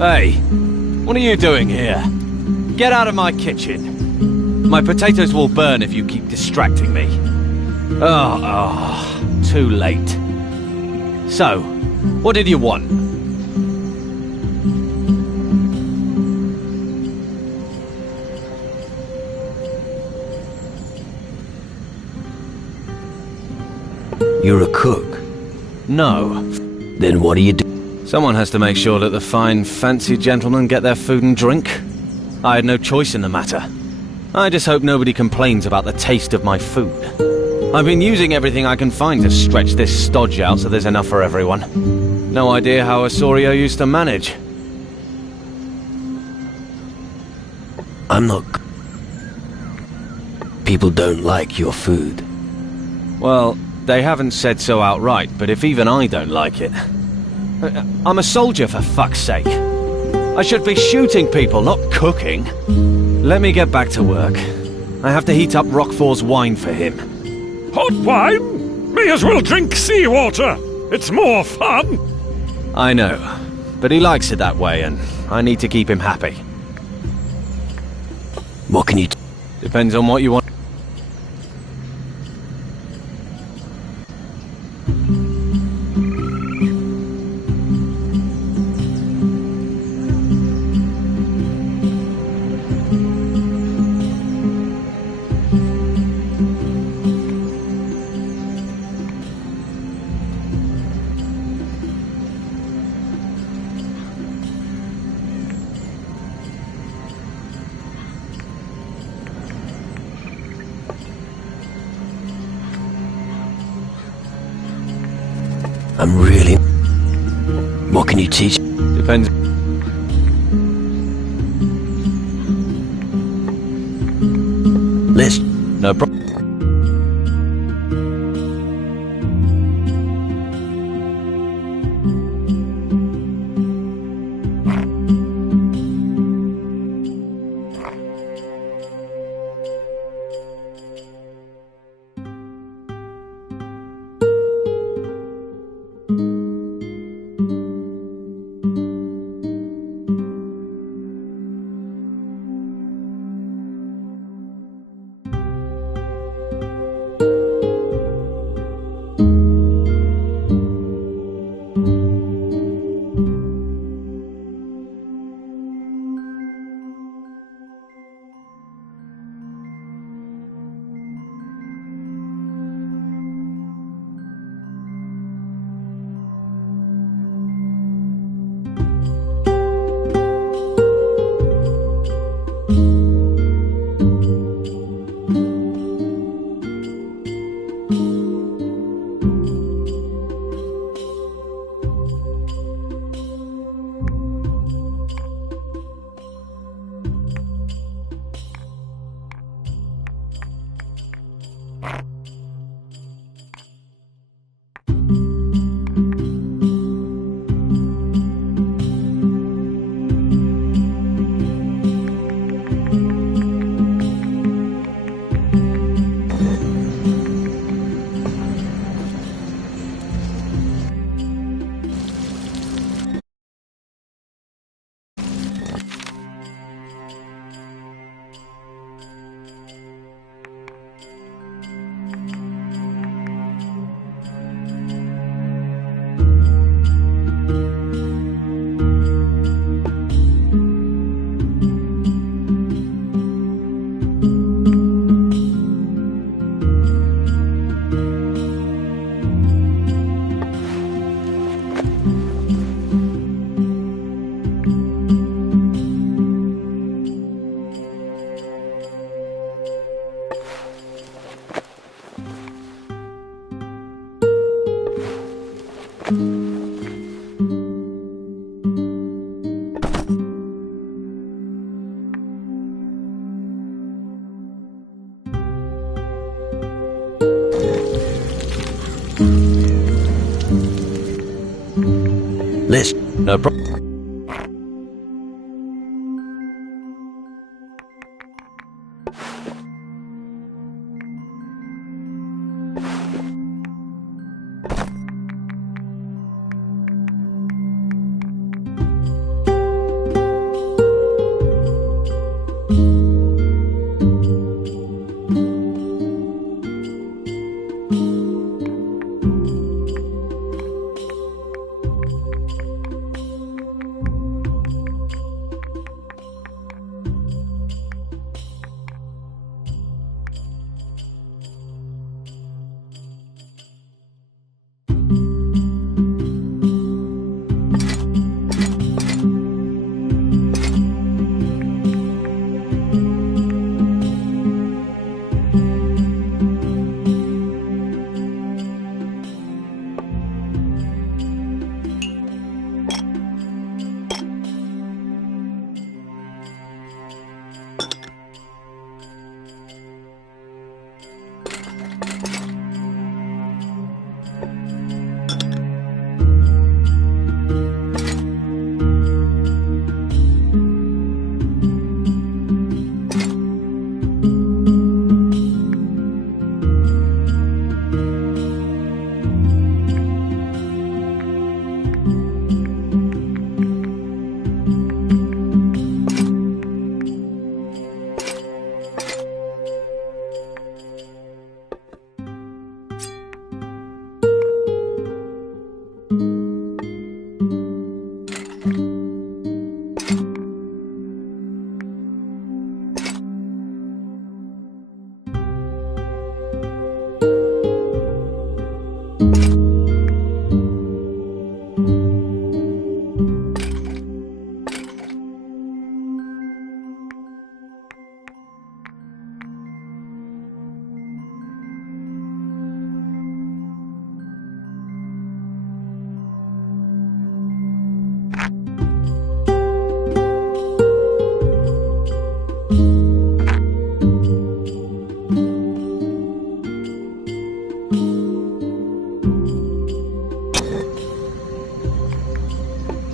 Hey, what are you doing here? Get out of my kitchen. My potatoes will burn if you keep distracting me. Too late. So, what did you want? You're a cook? No. Then what do you do? Someone has to make sure that the fine, fancy gentlemen get their food and drink. I had no choice in the matter. I just hope nobody complains about the taste of my food. I've been using everything I can find to stretch this stodge out so there's enough for everyone. No idea how Osorio used to manage. I'm not... People don't like your food. Well, they haven't said so outright, but if even I don't like it... I'm a soldier, for fuck's sake. I should be shooting people, not cooking. Let me get back to work. I have to heat up Roquefort's wine for him. Hot wine? May as well drink seawater. It's more fun. I know, but he likes it that way, and I need to keep him happy. What can you do? Depends on what you want. I'm really... What can you teach? Depends. Let's... No problem.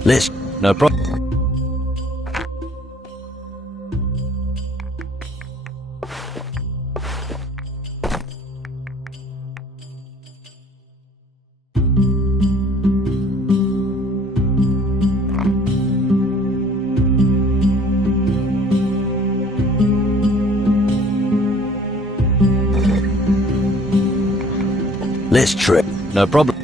Let's... No problem. Let's trip. No problem.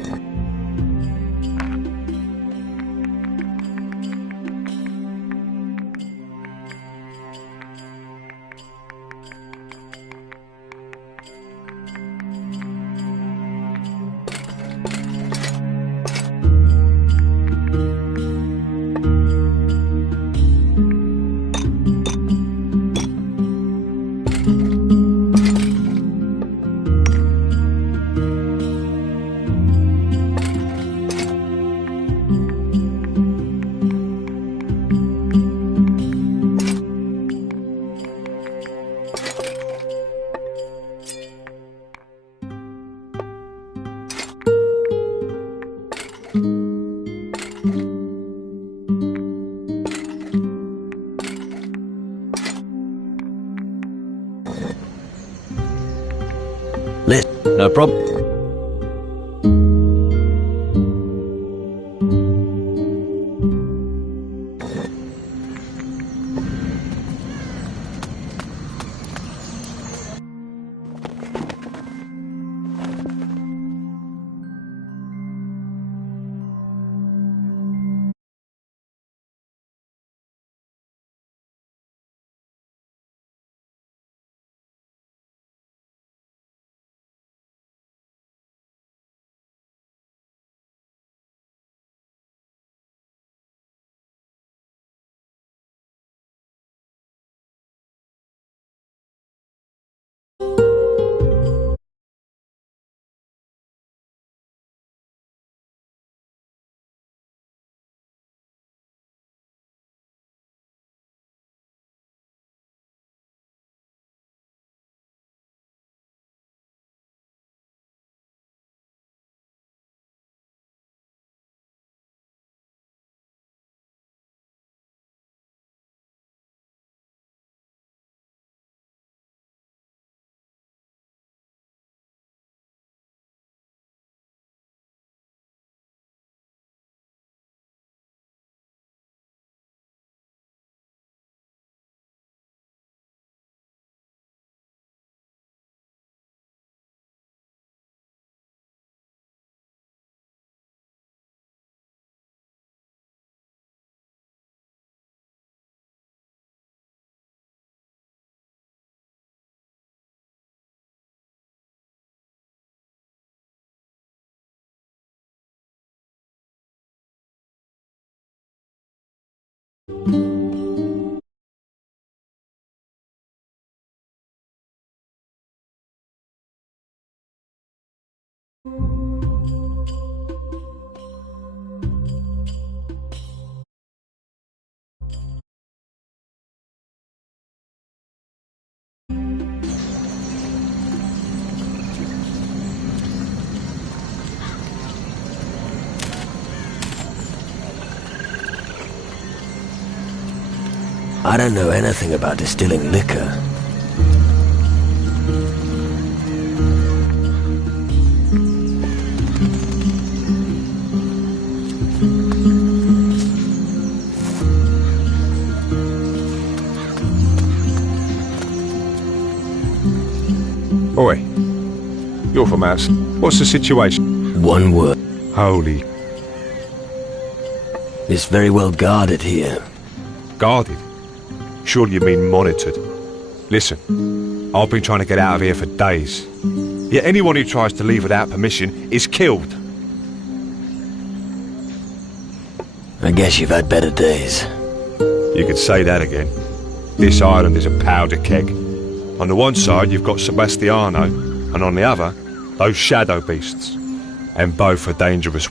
No problem. I don't know anything about distilling liquor. Oi, you're from outside. What's the situation? One word. Holy... It's very well guarded here. Guarded? Surely you mean monitored. Listen, I've been trying to get out of here for days. Yet anyone who tries to leave without permission is killed. I guess you've had better days. You could say that again. This island is a powder keg. On the one side you've got Sebastiano, and on the other, those shadow beasts. And both are dangerous.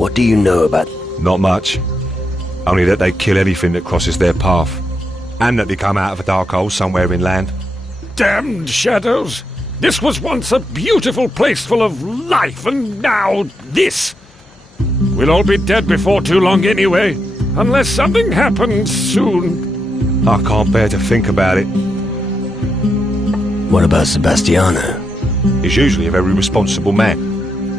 What do you know about... Not much. Only that they kill anything that crosses their path. And that they come out of a dark hole somewhere inland. Damned shadows! This was once a beautiful place full of life, and now this! We'll all be dead before too long anyway, unless something happens soon. I can't bear to think about it. What about Sebastiano? He's usually a very responsible man.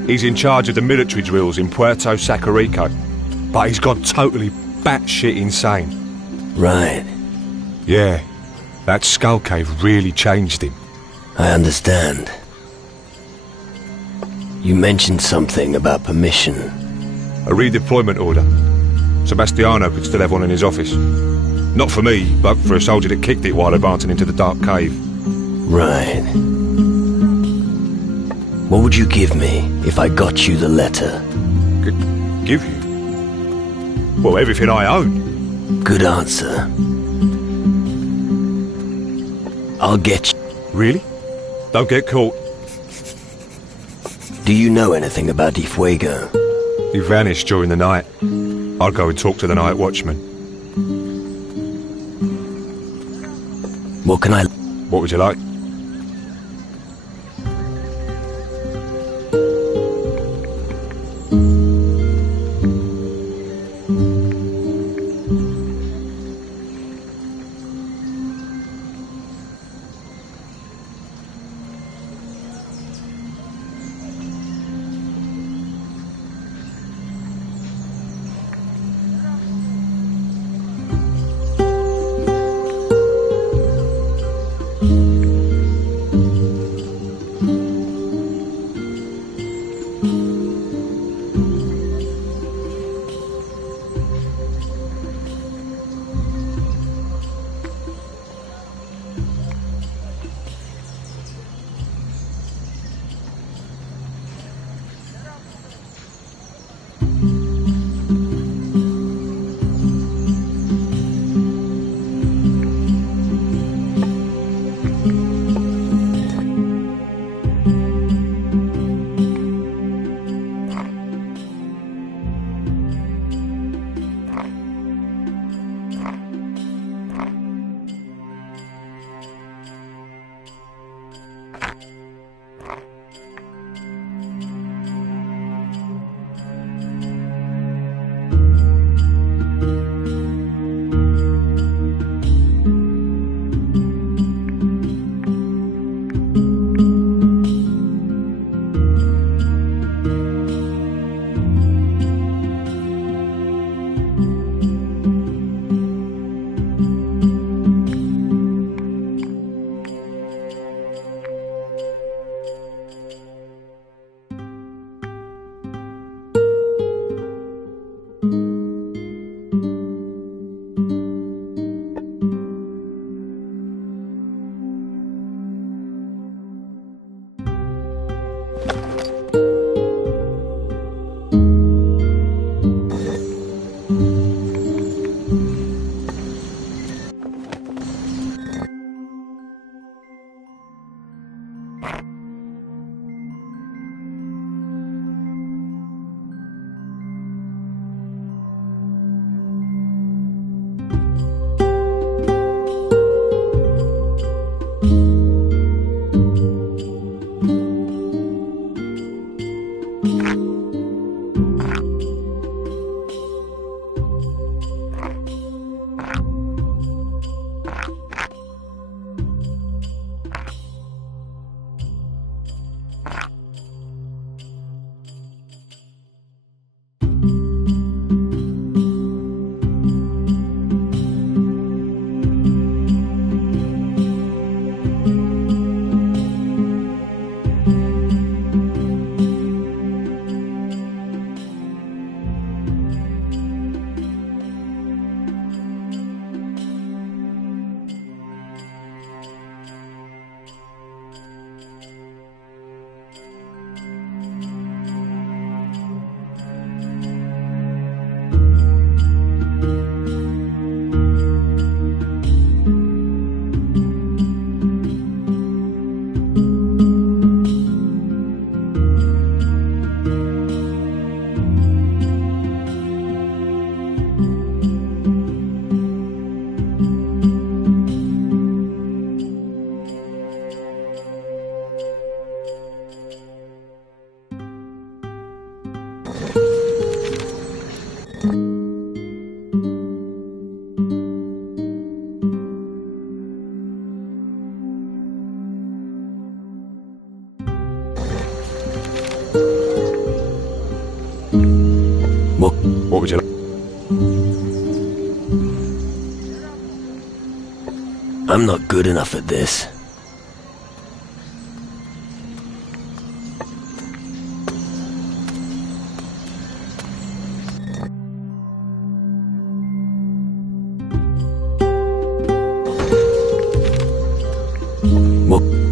He's in charge of the military drills in Puerto Sacarico. But he's gone totally batshit insane. Right. Yeah, that skull cave really changed him. I understand. You mentioned something about permission. A redeployment order. Sebastiano could still have one in his office. Not for me, but for a soldier that kicked it while advancing into the dark cave. Right. What would you give me if I got you the letter? Give you? Well, everything I own. Good answer. I'll get you. Really? Don't get caught. Do you know anything about Di Fuego? He vanished during the night. I'll go and talk to the night watchman. What can I... What would you like? What would you like? I'm not good enough at this.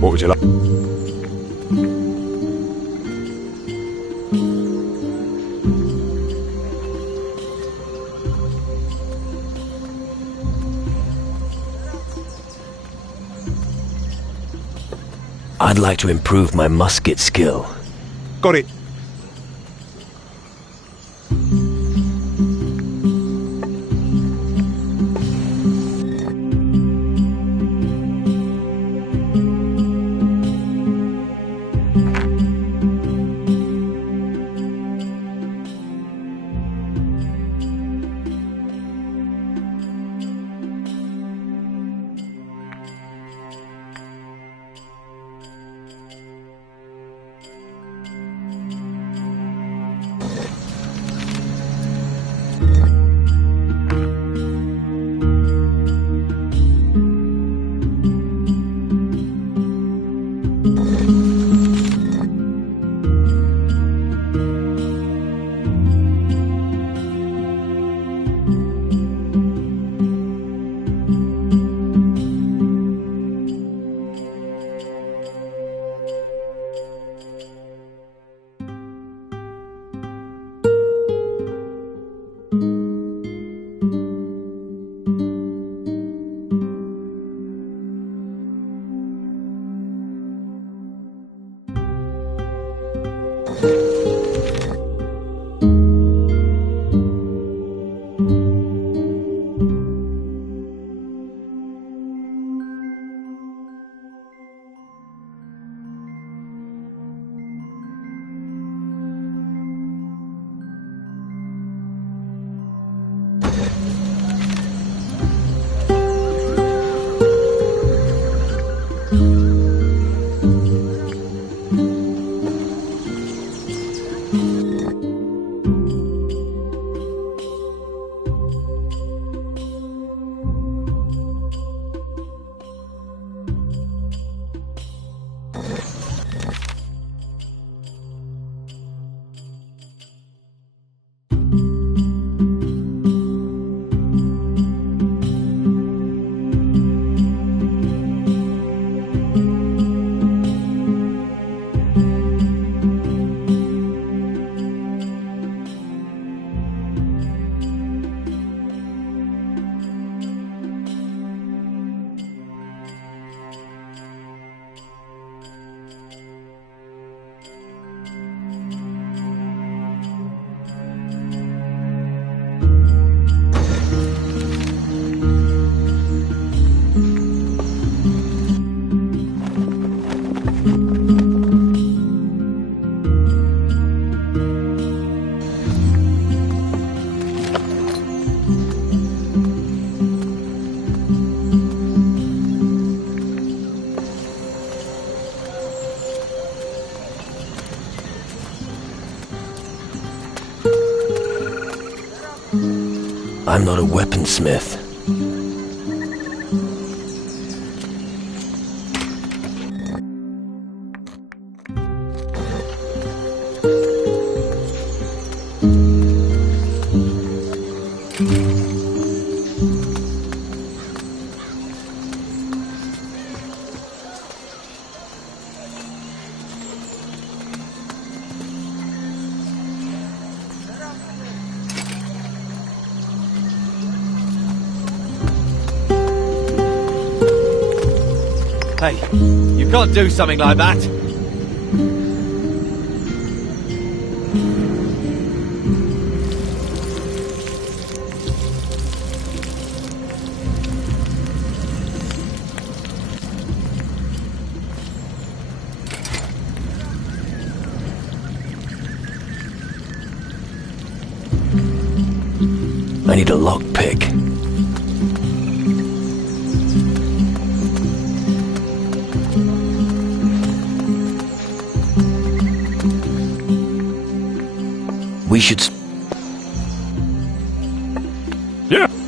What would you like? I'd like to improve my musket skill. Got it. I'm not a weaponsmith. Hey, you can't do something like that. I need a lockpick. We should... Yeah.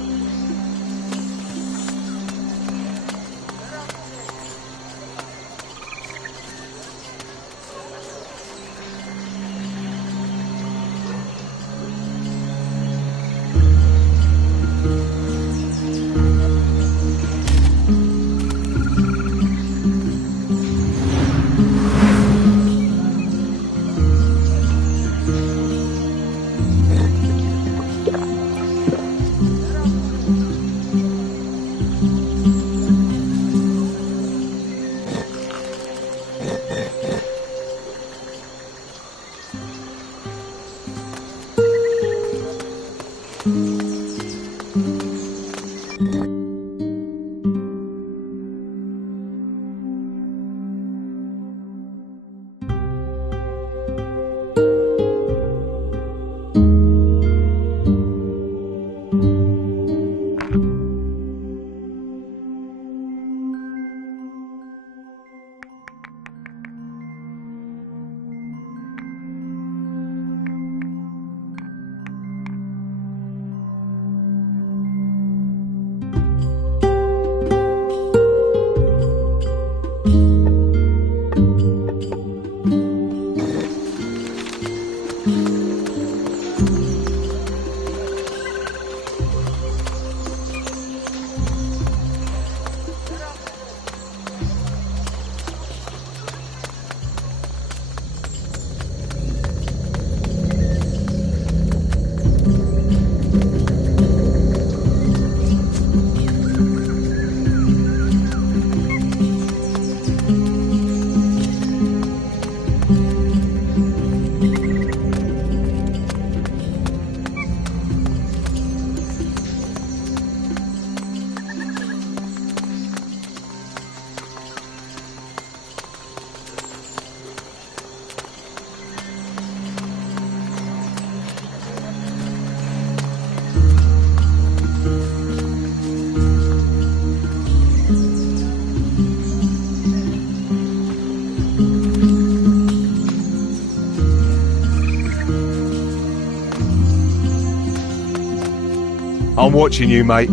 I'm watching you, mate.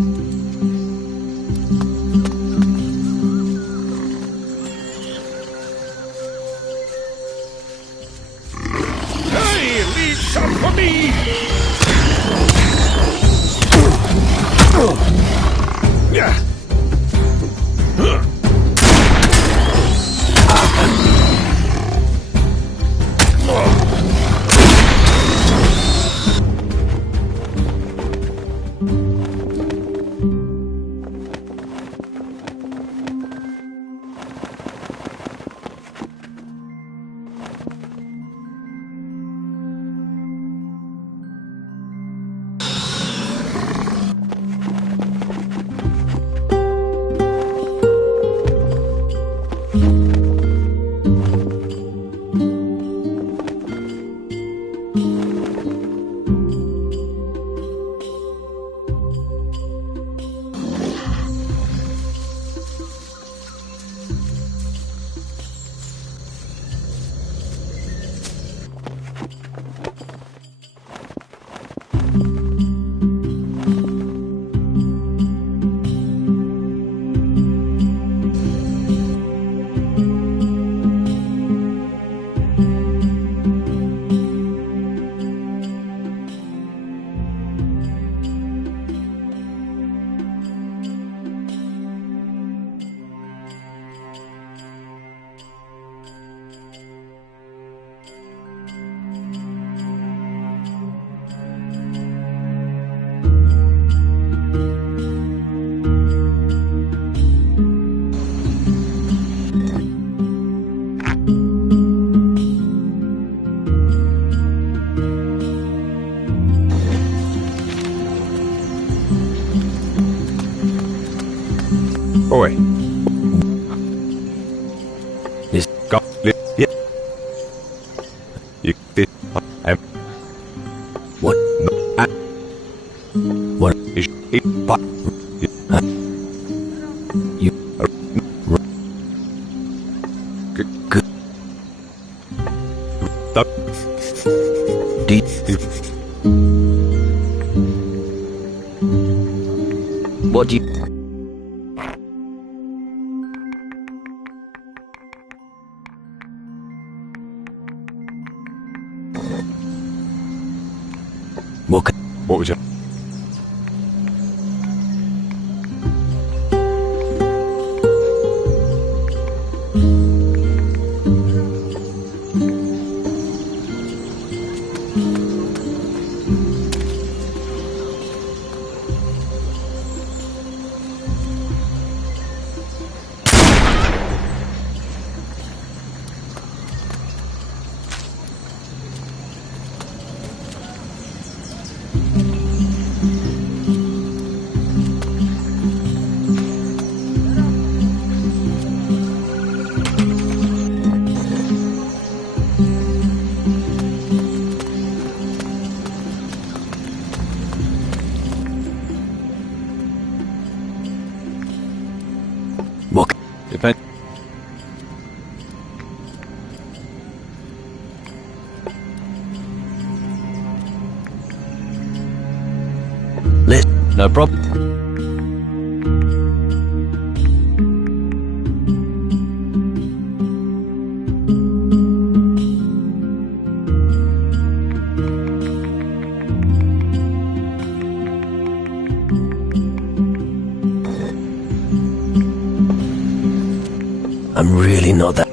Hey, leave some for me! Yeah. Oi. Is Got yeah. You did what? no, What? is it but You good? the D. What do you... What was it? What? Depend. No problem. I'm really not that...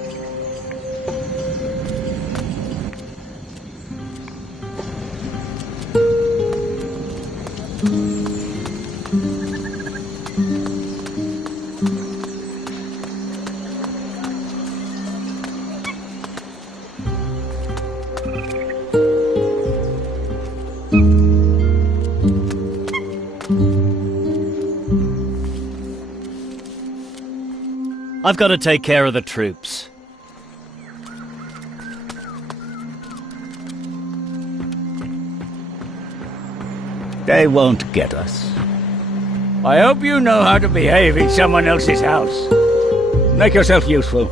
I've got to take care of the troops. They won't get us. I hope you know how to behave in someone else's house. Make yourself useful.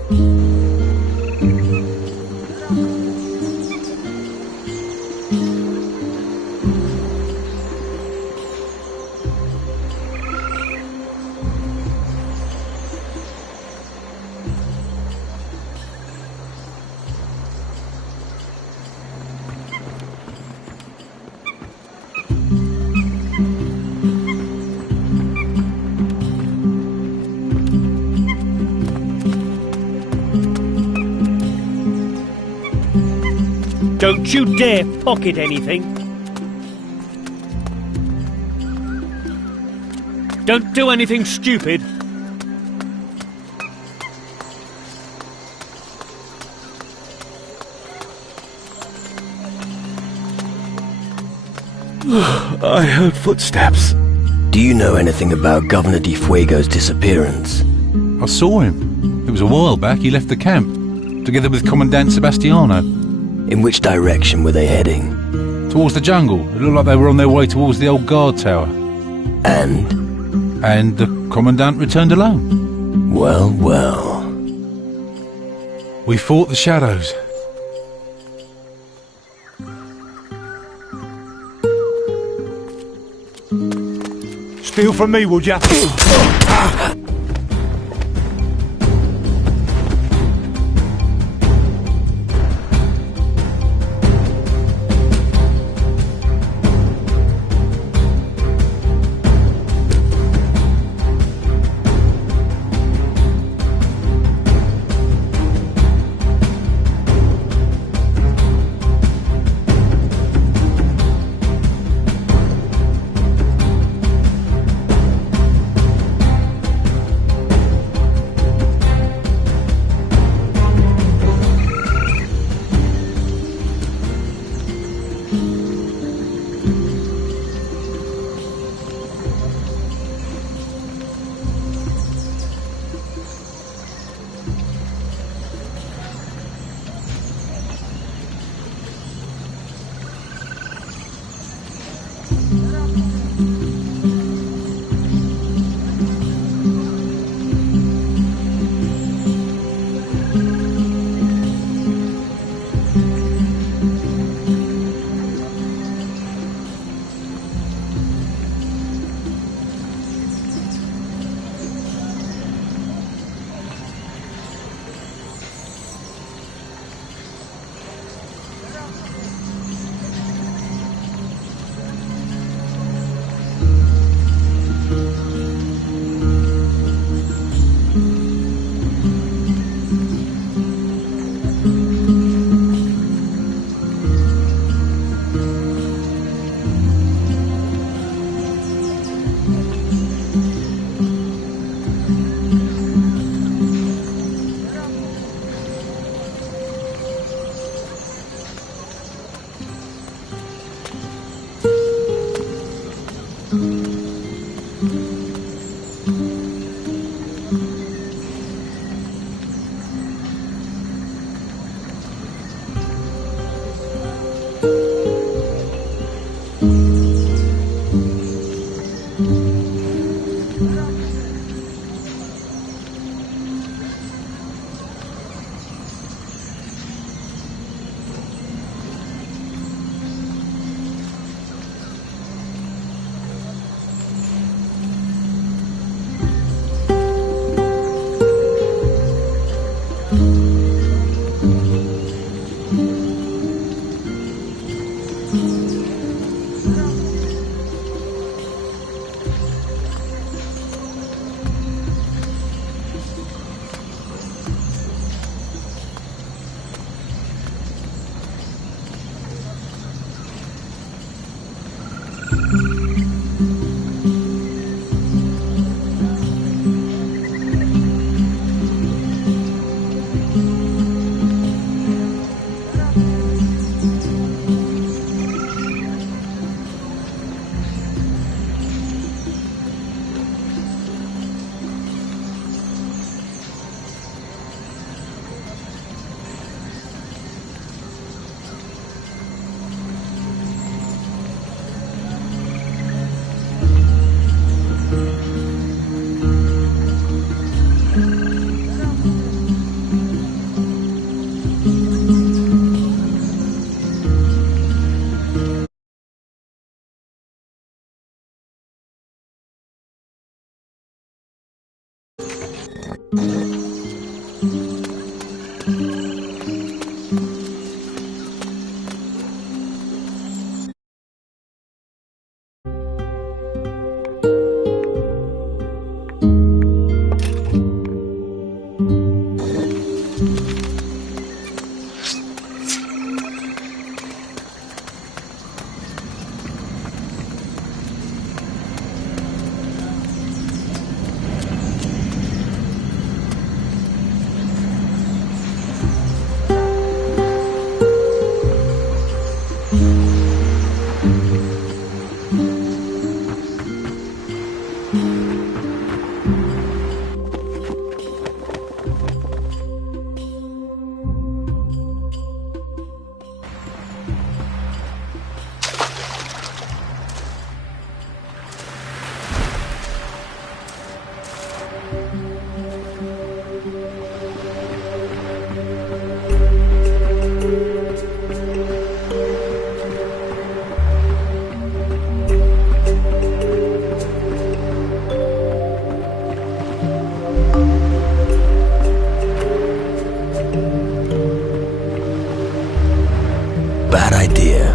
Don't you dare pocket anything. Don't do anything stupid. I heard footsteps. Do you know anything about Governor Di Fuego's disappearance? I saw him. It was a while back. He left the camp, together with Commandant Sebastiano. In which direction were they heading? Towards the jungle. It looked like they were on their way towards the old guard tower. And? And the Commandant returned alone. Well, well. We fought the shadows. Steal from me, would ya? Bad idea.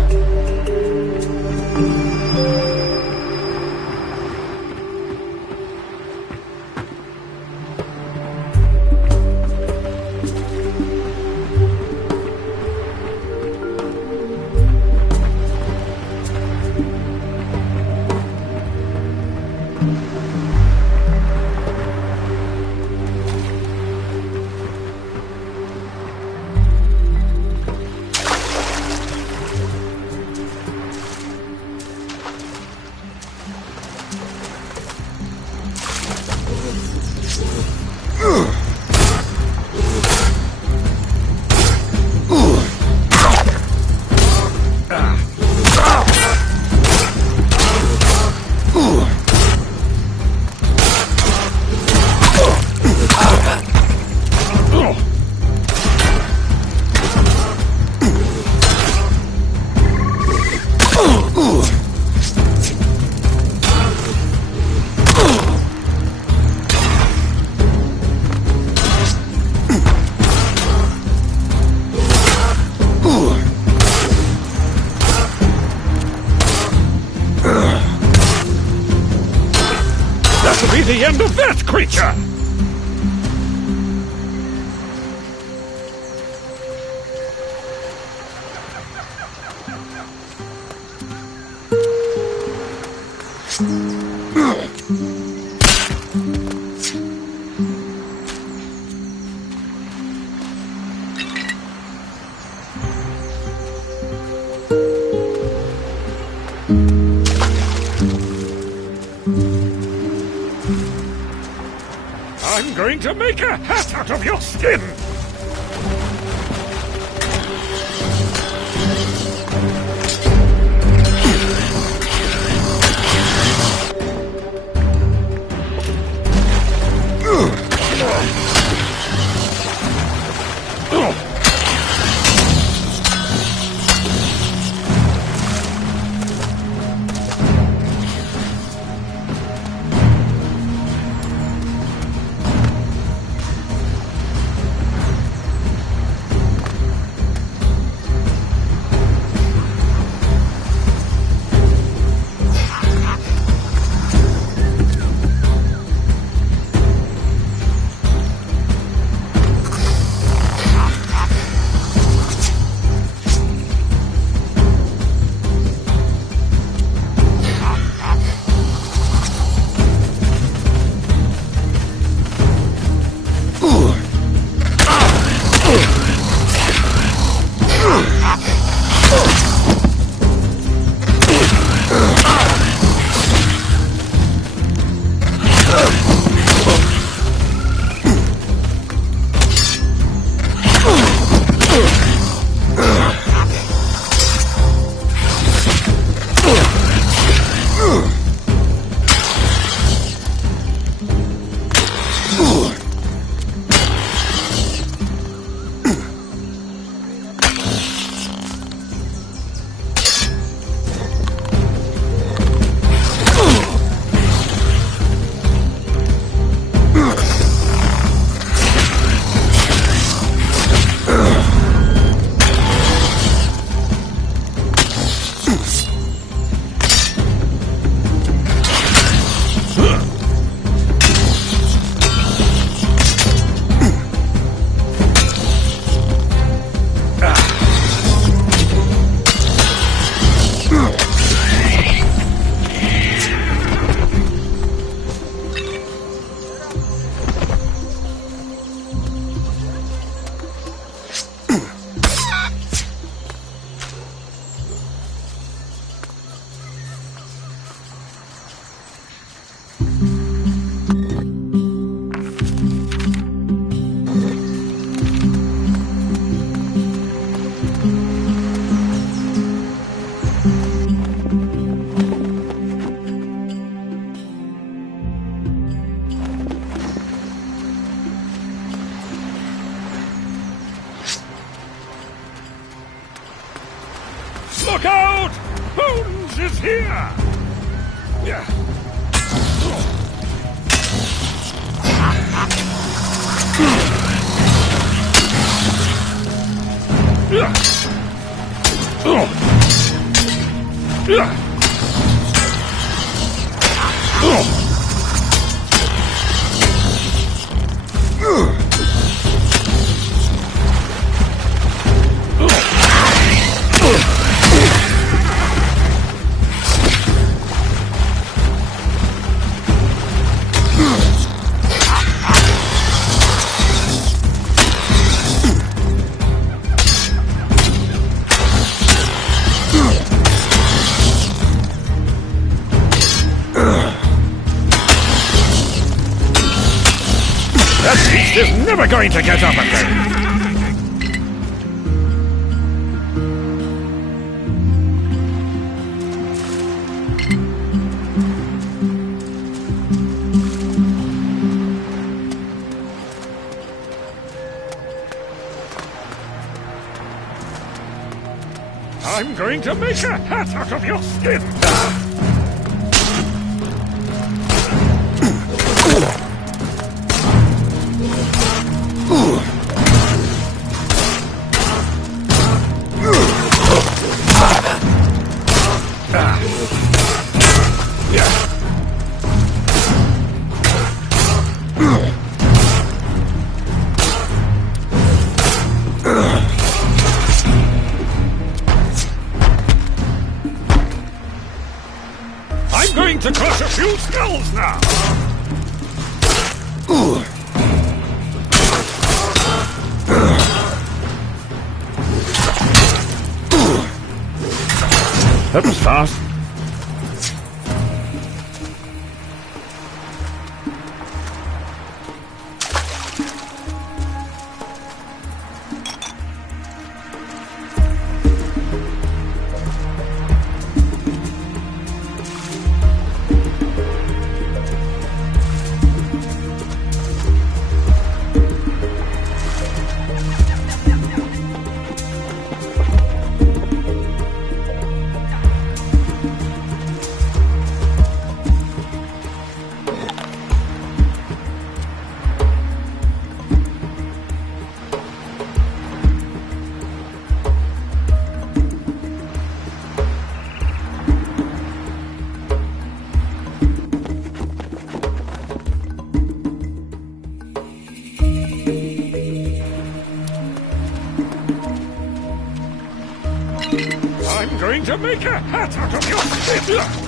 That'll be the end of that creature! I'm going to make a hat out of your skin! Look out! Holmes is here! Yeah. That beast is never going to get up again! I'm going to make a hat out of your skin! I'm going to crush a few skulls now! That was fast. I'm going to make a hat out of your skin!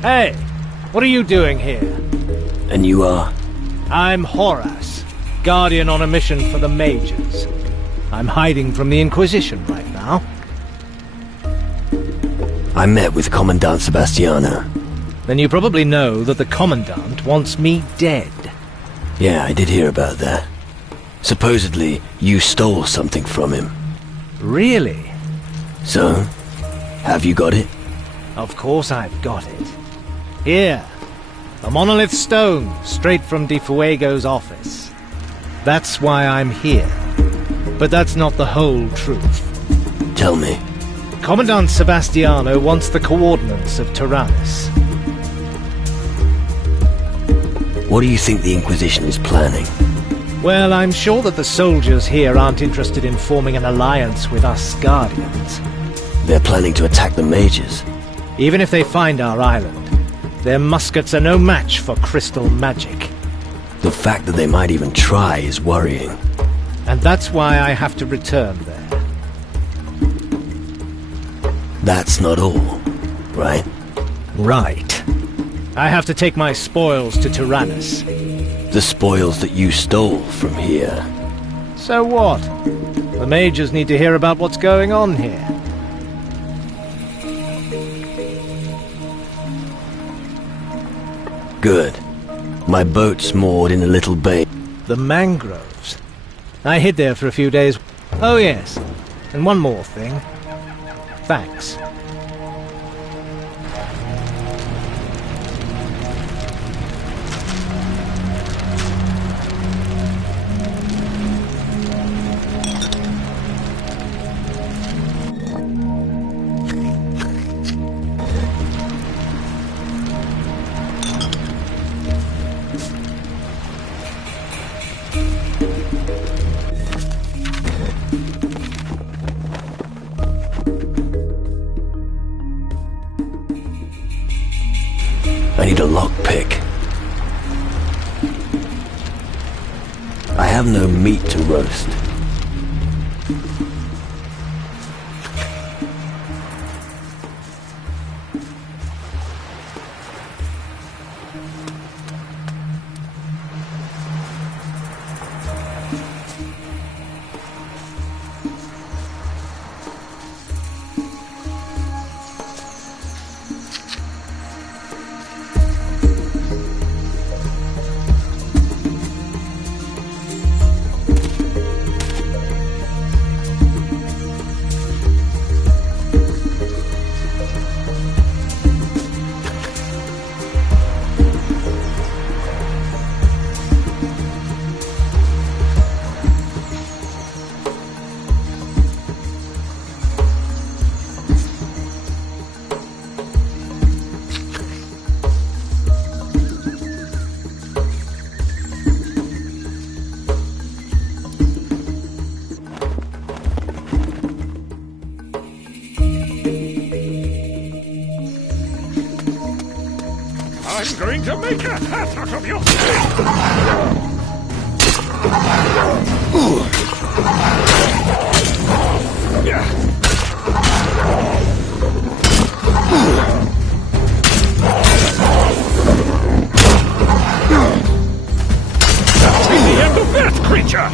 Hey, what are you doing here? And you are? I'm Horace, Guardian on a mission for the Majors. I'm hiding from the Inquisition right now. I met with Commandant Sebastiano. Then you probably know that the Commandant wants me dead. Yeah, I did hear about that. Supposedly, you stole something from him. Really? So, have you got it? Of course I've got it. Here, the monolith stone, straight from Di Fuego's office. That's why I'm here. But that's not the whole truth. Tell me. Commandant Sebastiano wants the coordinates of Tyrannus. What do you think the Inquisition is planning? Well, I'm sure that the soldiers here aren't interested in forming an alliance with us Guardians. They're planning to attack the mages. Even if they find our island, their muskets are no match for crystal magic. The fact that they might even try is worrying. And that's why I have to return there. That's not all, right? Right. I have to take my spoils to Tyrannus. The spoils that you stole from here. So what? The mages need to hear about what's going on here. Good. My boat's moored in a little bay. The mangroves. I hid there for a few days. Oh yes, and one more thing. Thanks. I need a lockpick. I have no meat to roast. I'm going to make a hat out of you! That'll be the end of that creature!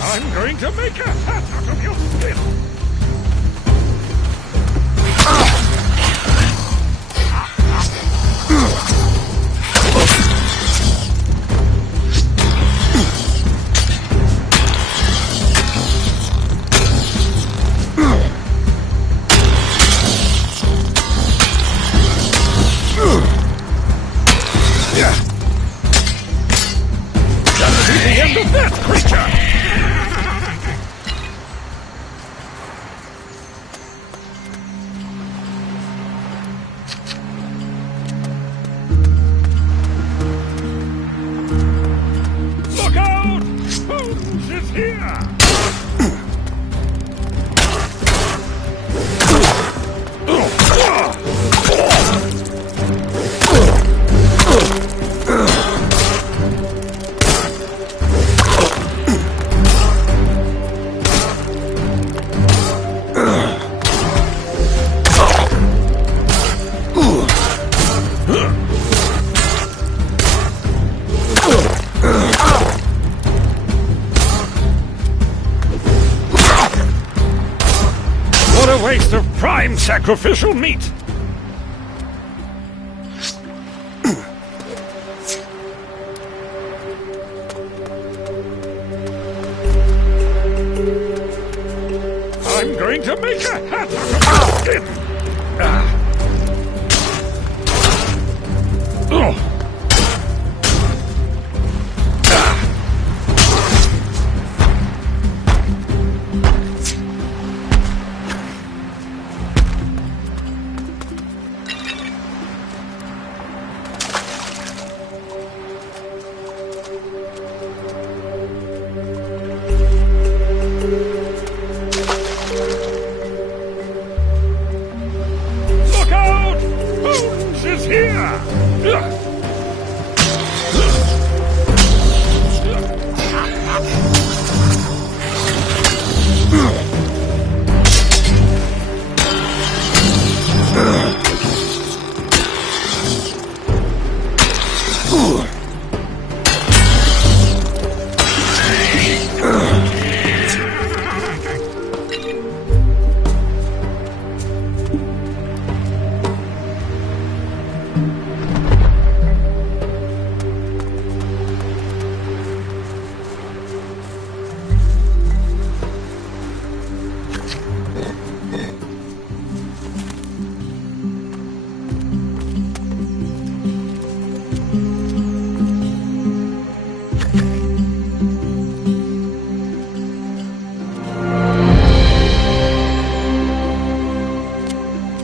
I'm going to make a hat out of your skin! That'll be the end of that creature! Look out! Holmes is here! What a waste of prime sacrificial meat! I'm going to make a hat out of your skin! Look out! Holmes is here!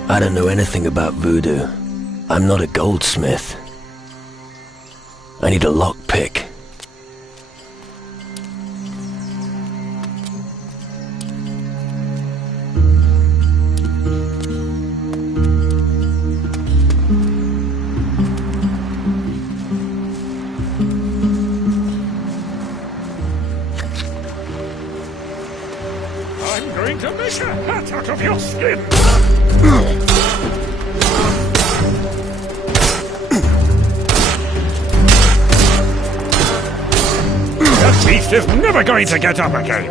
I don't know anything about voodoo. I'm not a goldsmith. I need a lockpick. I'm going to make a hat out of your skin! That beast is never going to get up again!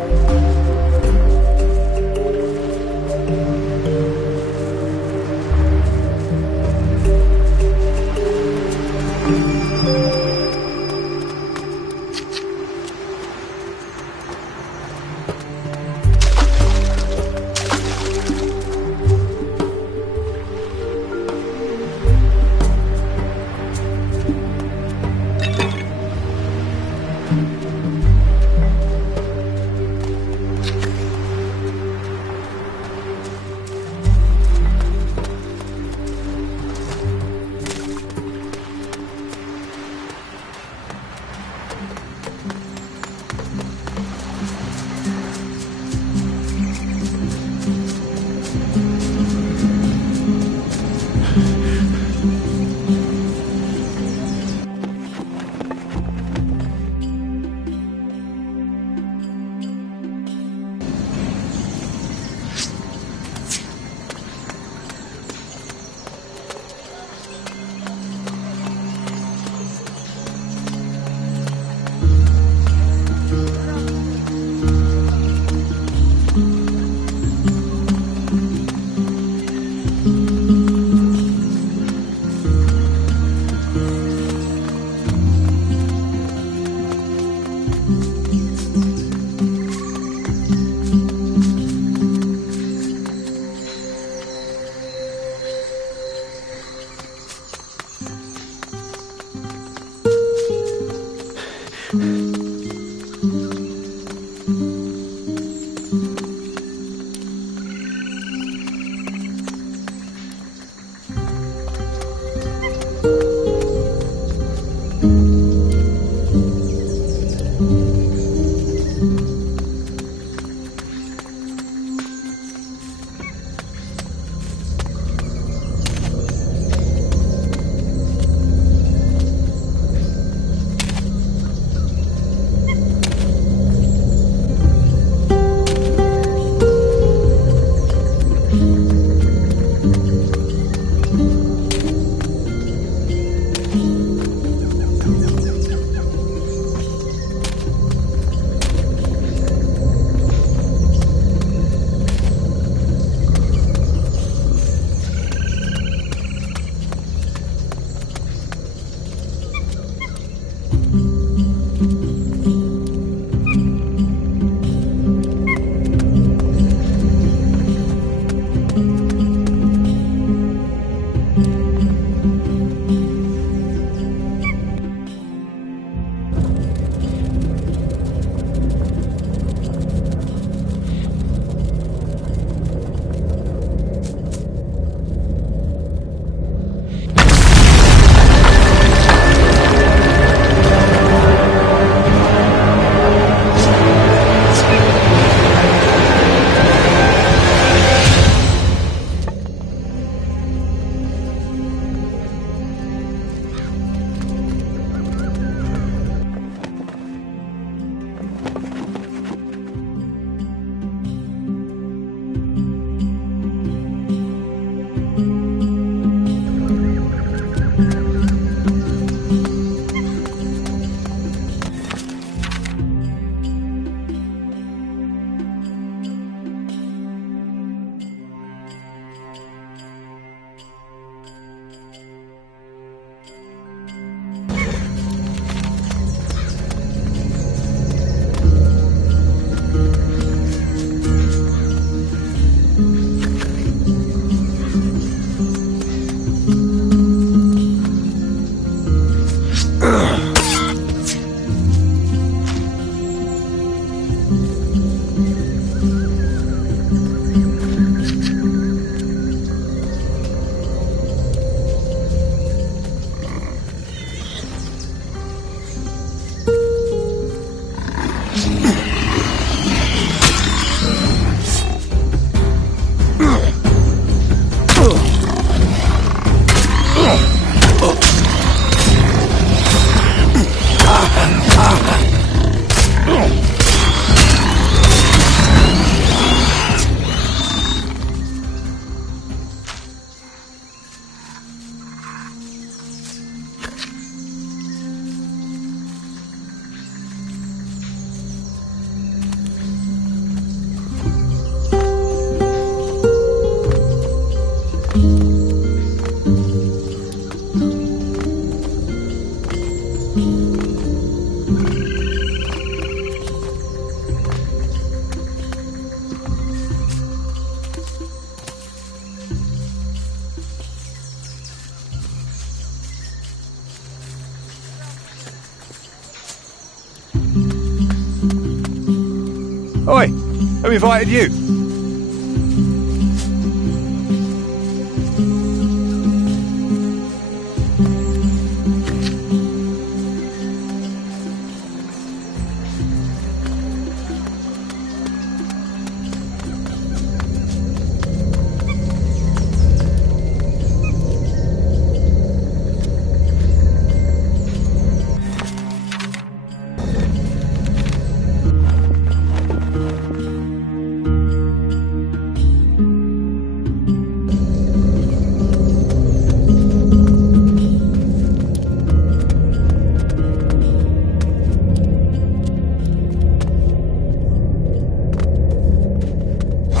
Oi, who invited you?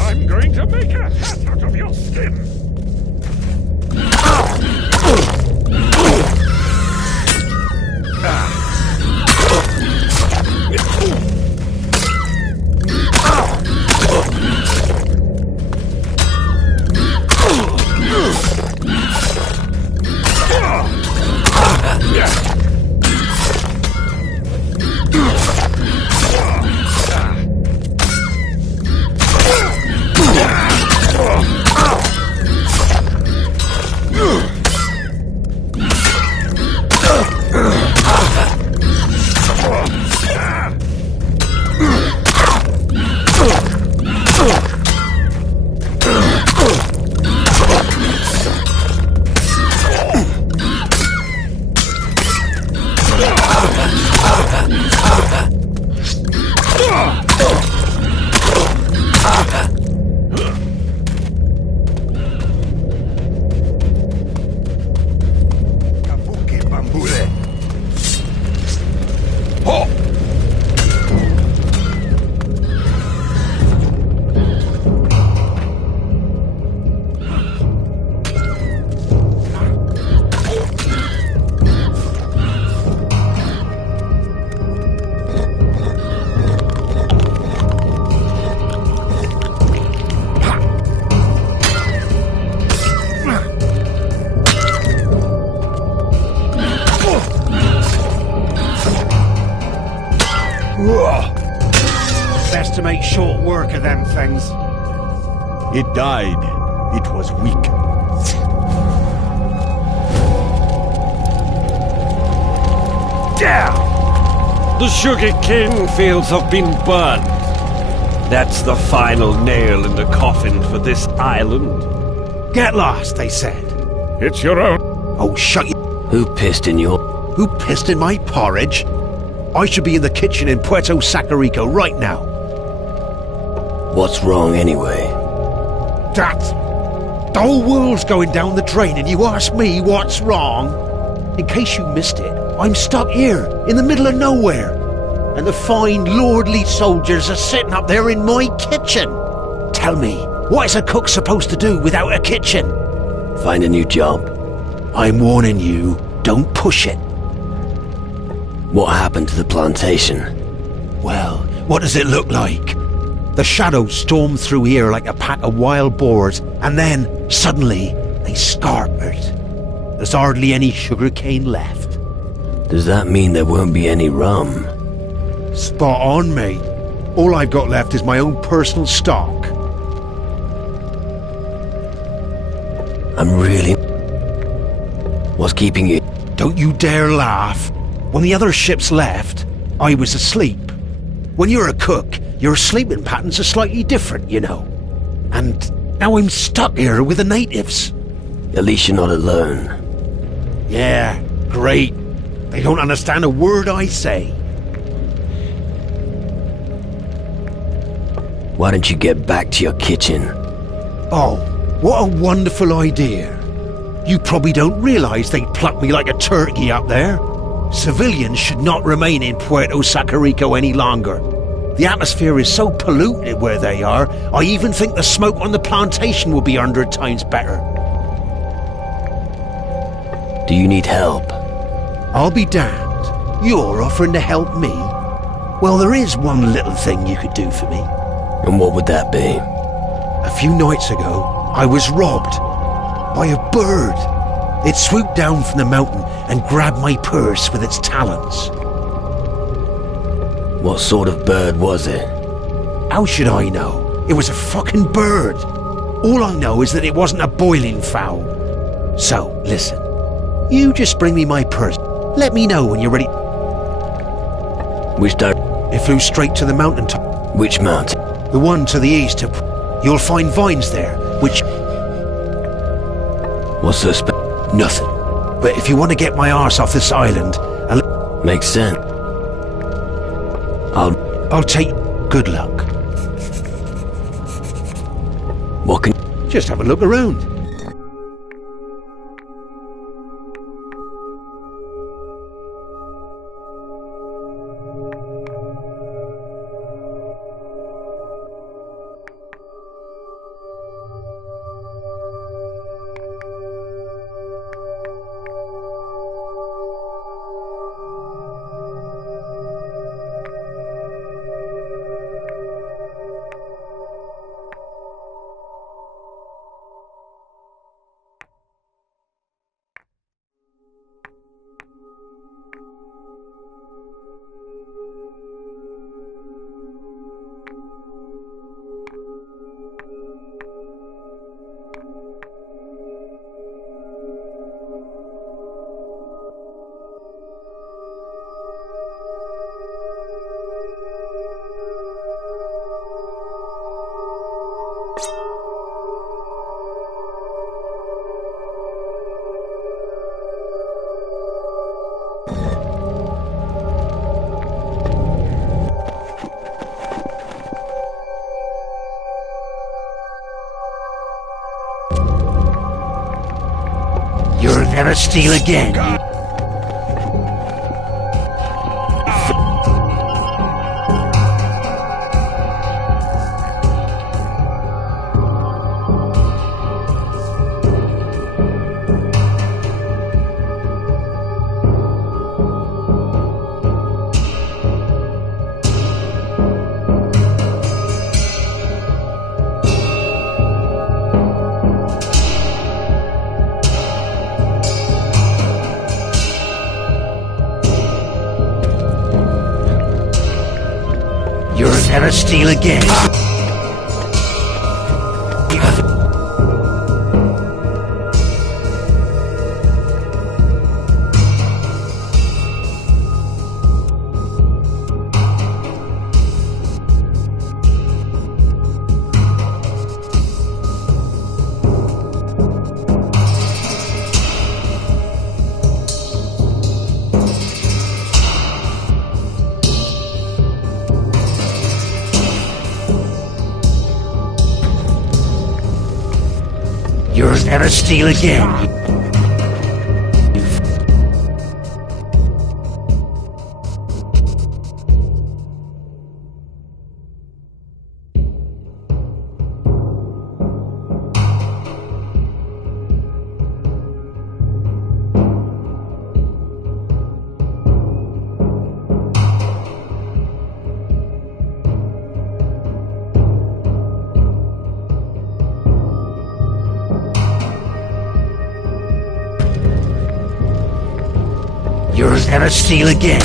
I'm going to make a hat out of your skin! Best to make short work of them things. It died. It was weak. Down! The sugar-cane fields have been burned. That's the final nail in the coffin for this island. Get lost, they said. It's your own. Oh, shut you. Who pissed in your... Who pissed in my porridge? I should be in the kitchen in Puerto Sacarico right now. What's wrong anyway? That... The whole world's going down the drain and you ask me what's wrong? In case you missed it, I'm stuck here, in the middle of nowhere. And the fine lordly soldiers are sitting up there in my kitchen. Tell me, what is a cook supposed to do without a kitchen? Find a new job. I'm warning you, don't push it. What happened to the plantation? Well, what does it look like? The shadows stormed through here like a pack of wild boars, and then, suddenly, they scarpered. There's hardly any sugarcane left. Does that mean there won't be any rum? Spot on, mate. All I've got left is my own personal stock. I'm really... What's keeping you... Don't you dare laugh. When the other ships left, I was asleep. When you're a cook, your sleeping patterns are slightly different, you know. And now I'm stuck here with the natives. At least you're not alone. Yeah, great. They don't understand a word I say. Why don't you get back to your kitchen? Oh, what a wonderful idea. You probably don't realize they'd pluck me like a turkey up there. Civilians should not remain in Puerto Sacarico any longer. The atmosphere is so polluted where they are, I even think the smoke on the plantation will be 100 times better. Do you need help? I'll be damned. You're offering to help me? Well, there is one little thing you could do for me. And what would that be? A few nights ago, I was robbed by a bird. It swooped down from the mountain and grabbed my purse with its talons. What sort of bird was it? How should I know? It was a fucking bird. All I know is that it wasn't a boiling fowl. So, listen. You just bring me my purse. Let me know when you're ready. Which direction? It flew straight to the mountain top. Which mountain? The one to the east. You'll find vines there, which... What's so Nothing. But if you want to get my arse off this island... Makes sense. I'll take... Good luck. What can... Just have a look around. You'll never steal again. You'll never steal again. You'll never steal again. You'll never steal again.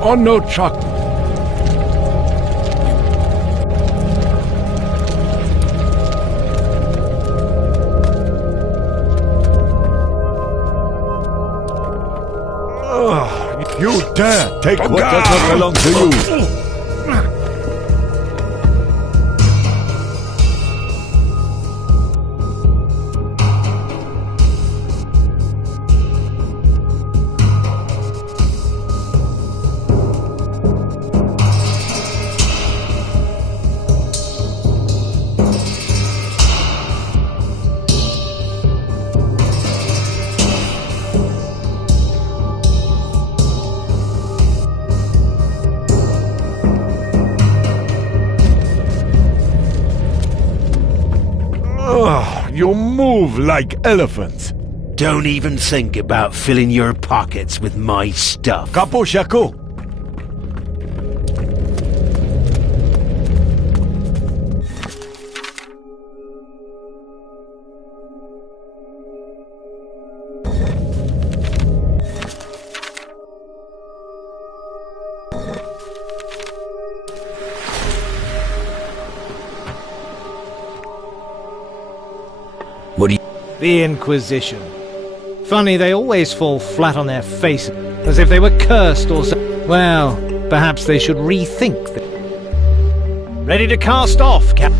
On no chuck. You dare take what does not belong to you! You move like elephants. Don't even think about filling your pockets with my stuff. Capo Shaco. What do you... The Inquisition. Funny, they always fall flat on their faces, as if they were cursed or so. Well, perhaps they should rethink things. Ready to cast off, Cap.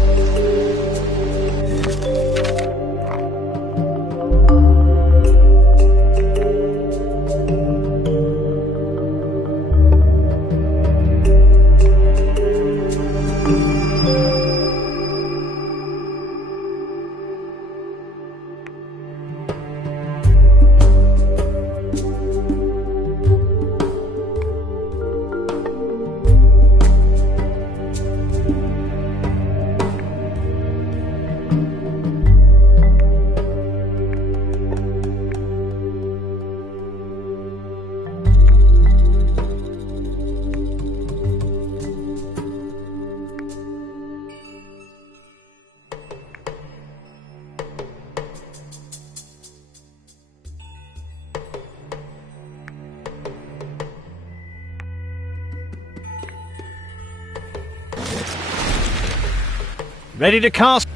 Ready to cast.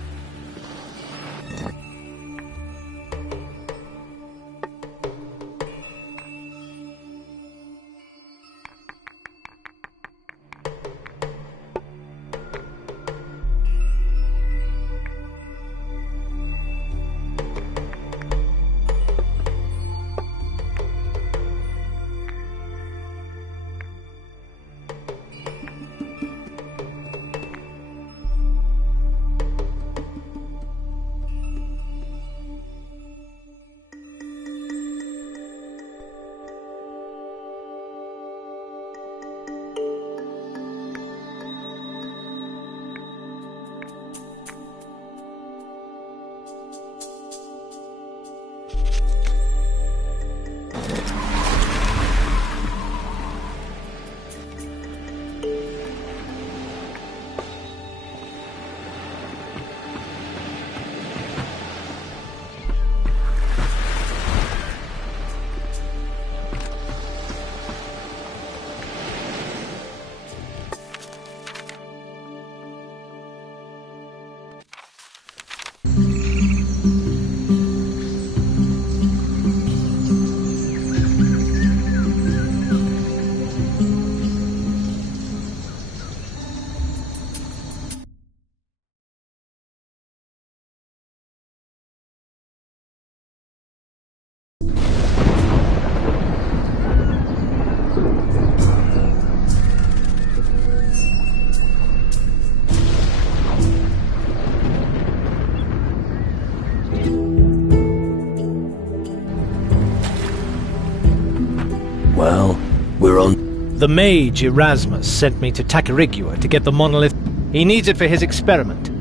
The mage Erasmus sent me to Tacarigua to get the monolith. He needs it for his experiment.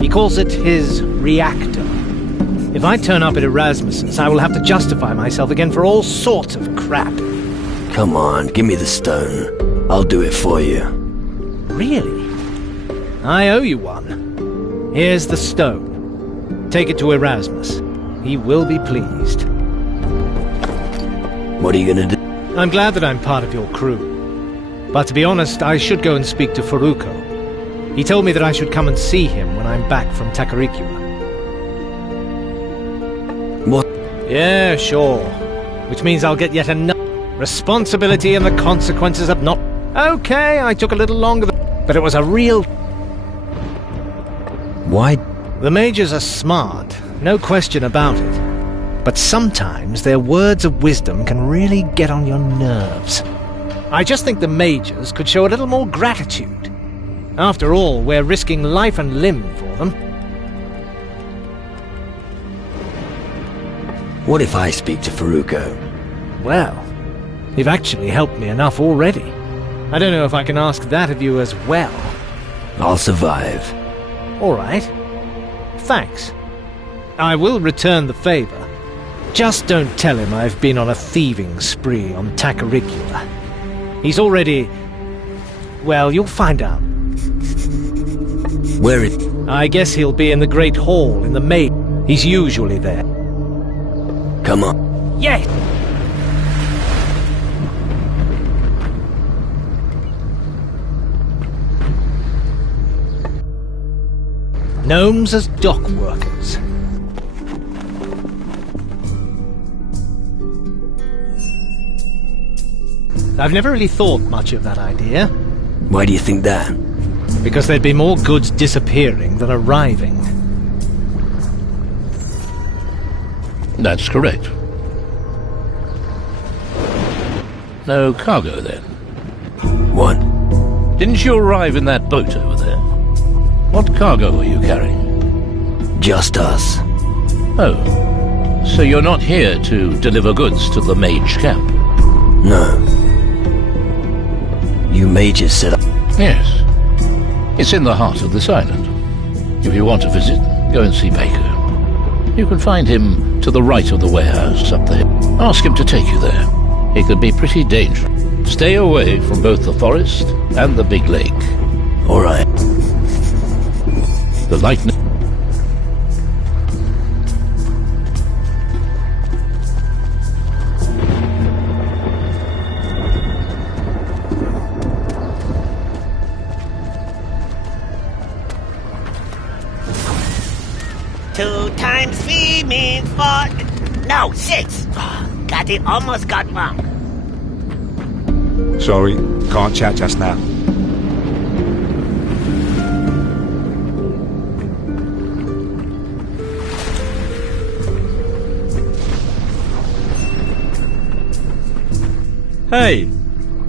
He calls it his reactor. If I turn up at Erasmus's, I will have to justify myself again for all sorts of crap. Come on, give me the stone. I'll do it for you. Really? I owe you one. Here's the stone. Take it to Erasmus. He will be pleased. What are you gonna do? I'm glad that I'm part of your crew. But to be honest, I should go and speak to Faruko. He told me that I should come and see him when I'm back from Tacarigua. What? Yeah, sure. Which means I'll get yet another responsibility and the consequences of not... Okay, I took a little longer, but it was a real... Why? The mages are smart, no question about it. But sometimes their words of wisdom can really get on your nerves. I just think the mages could show a little more gratitude. After all, we're risking life and limb for them. What if I speak to Faruko? Well, you've actually helped me enough already. I don't know if I can ask that of you as well. I'll survive. All right. Thanks. I will return the favor. Just don't tell him I've been on a thieving spree on Tacarigua. He's already... Well, you'll find out. Where is... I guess he'll be in the Great Hall in the May. He's usually there. Come on. Yes! Gnomes as dock workers. I've never really thought much of that idea. Why do you think that? Because there'd be more goods disappearing than arriving. That's correct. No cargo, then? What? Didn't you arrive in that boat over there? What cargo are you carrying? Just us. Oh. So you're not here to deliver goods to the mage camp? No. You mages set up... Yes. It's in the heart of this island. If you want to visit, go and see Baker. You can find him to the right of the warehouse up the hill. Ask him to take you there. It could be pretty dangerous. Stay away from both the forest and the big lake. All right. The lightning... Two times three means four. No, six. Oh, got it. Almost got wrong. Sorry, can't chat just now. Hey,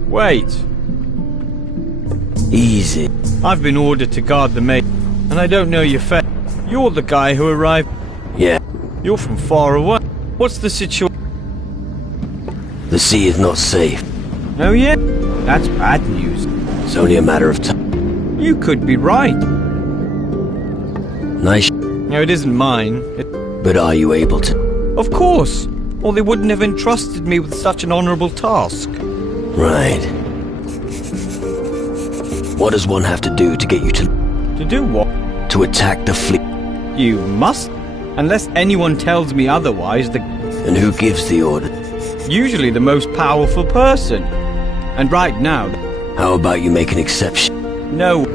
wait. Easy. I've been ordered to guard the maid, and I don't know your face. You're the guy who arrived. Yeah. You're from far away. What's the situation? The sea is not safe. Oh yeah? That's bad news. It's only a matter of time. You could be right. Nice. No, it isn't mine. But are you able to? Of course. Or they wouldn't have entrusted me with such an honorable task. Right. What does one have to do to get you to... To do what? To attack the fleet? You must. Unless anyone tells me otherwise, And who gives the order? Usually the most powerful person. And right now... How about you make an exception? No.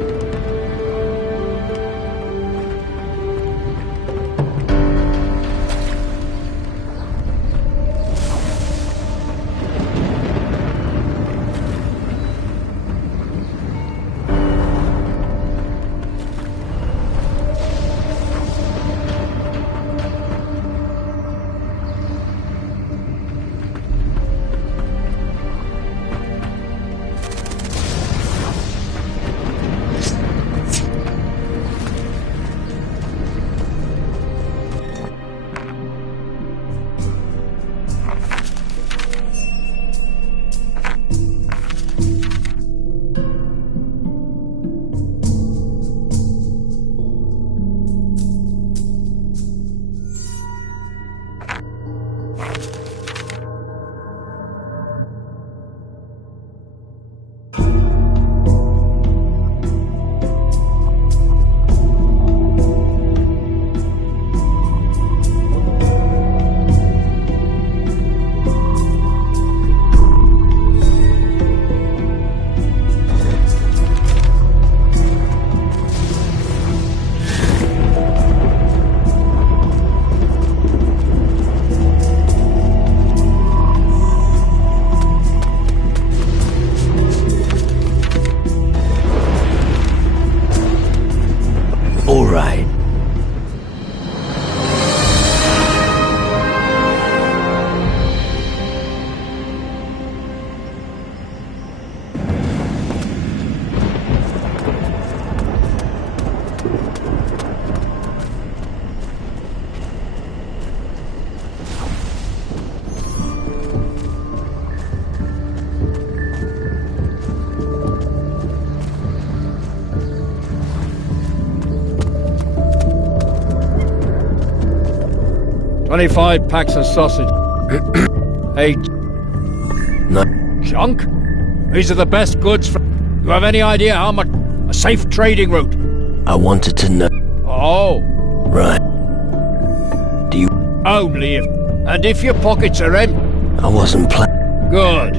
right. $25 packs of sausage. Hey, No. junk? These are the best goods for... You have any idea how much... A safe trading route. I wanted to know. Oh, Right. Do you... only if... And if your pockets are empty... I wasn't planning. Good.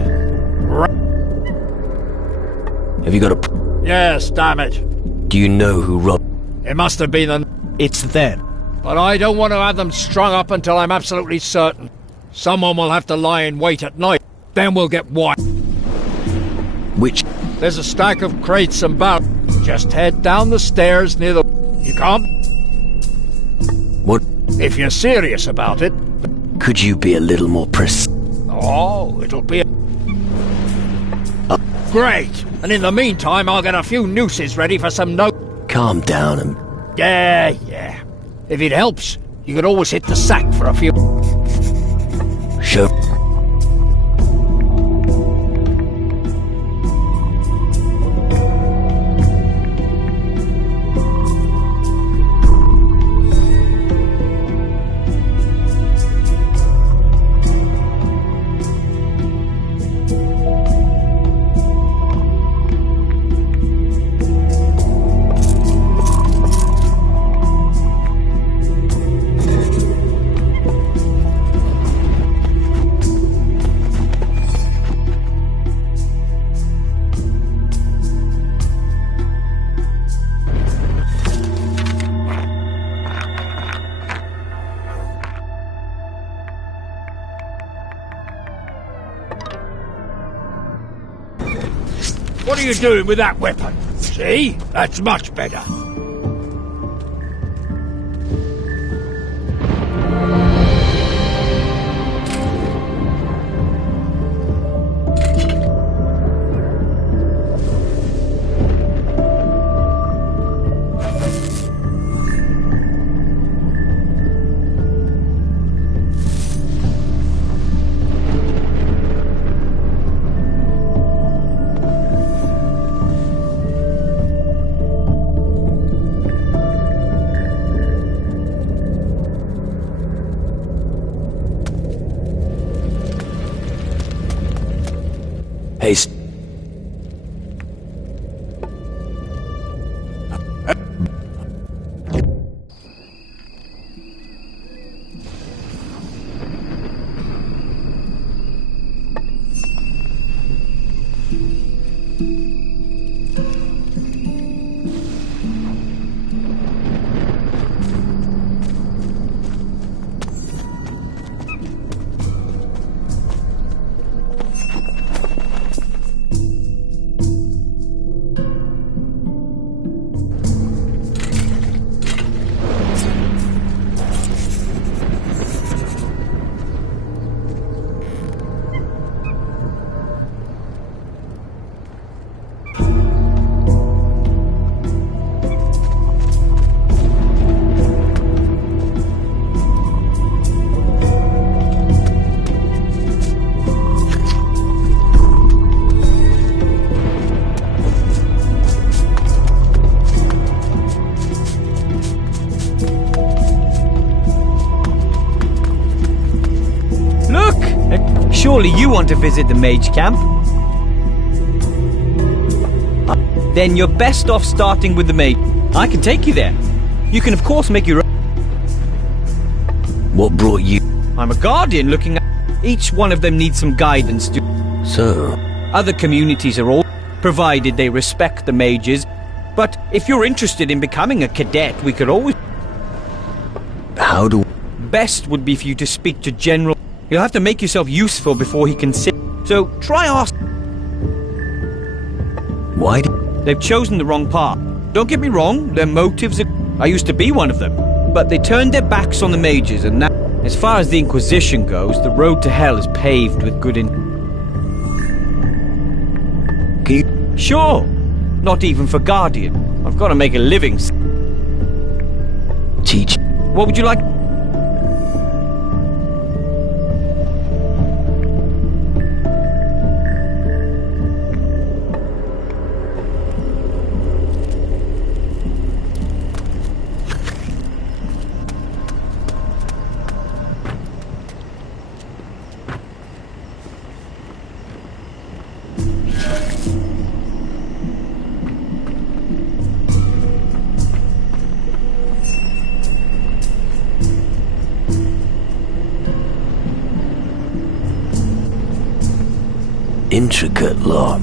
Have you got a... Yes, damn it. Do you know who robbed... It must have been the... It's them. But I don't want to have them strung up until I'm absolutely certain. Someone will have to lie in wait at night. Then we'll get wiped. Which... There's a stack of crates and barrels. Just head down the stairs near the... You can't... What... If you're serious about it... Could you be a little more precise? Oh, it'll be... Great! And in the meantime, I'll get a few nooses ready for some Calm down and... Yeah. If it helps, you could always hit the sack for a few... Show... What are you doing with that weapon? See? That's much better. Hey, Surely you want to visit the mage camp? Then you're best off starting with the mage. I can take you there. You can of course make your own. what brought you... I'm a guardian looking at... Each one of them needs some guidance to... So... Other communities are all... provided they respect the mages. But if you're interested in becoming a cadet, we could always... How do... Best would be for you to speak to General... You'll have to make yourself useful before he can sit. So try ask... Why They've chosen the wrong path. Don't get me wrong, their motives are... I used to be one of them, but they turned their backs on the mages, and now, as far as the Inquisition goes, the road to hell is paved with good Sure! Not even for Guardian. I've got to make a living. Teach. What would you like? Intricate lock.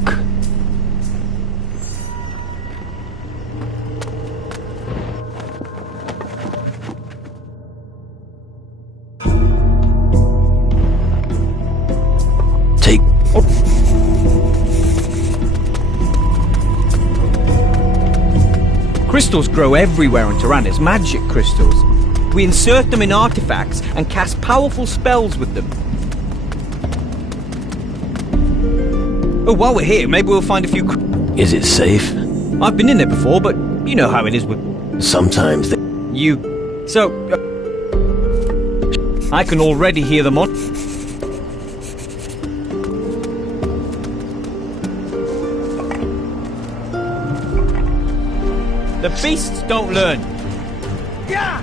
Take. Crystals grow everywhere in Tyrannus, magic crystals. We insert them in artifacts and cast powerful spells with them. Oh, while we're here, maybe we'll find a few... Is it safe? I've been in there before, but you know how it is with... Sometimes they... You... So... I can already hear them on... The beasts don't learn. Yeah!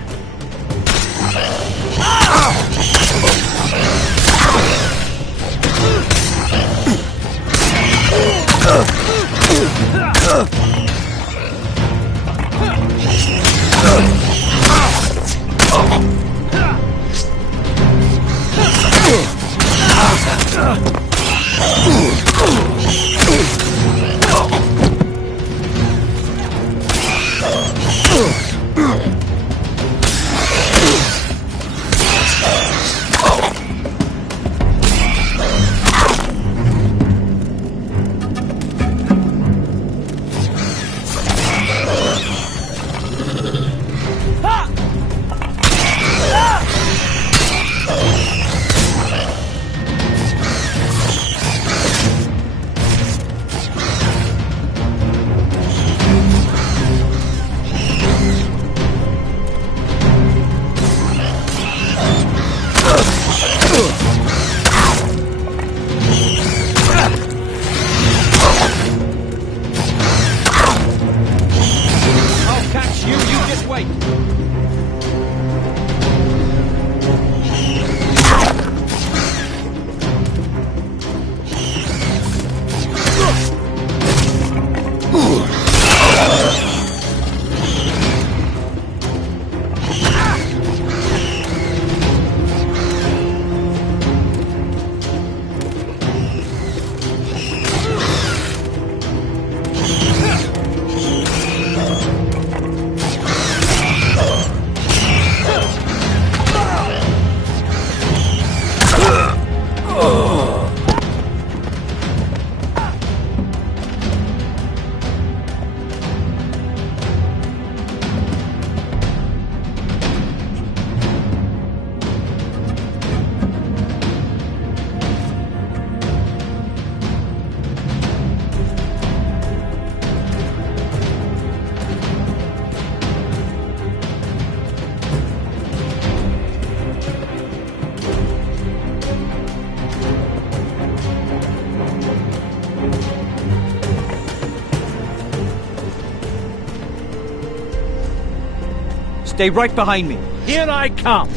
Stay right behind me. Here I come.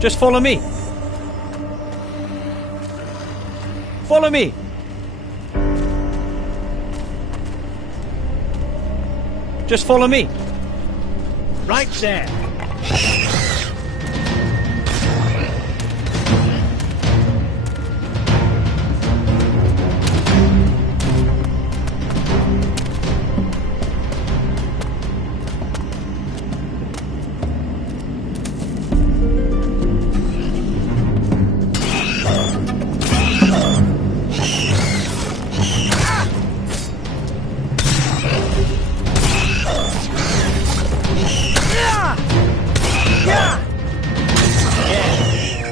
Just follow me. Follow me. Just follow me. Right there.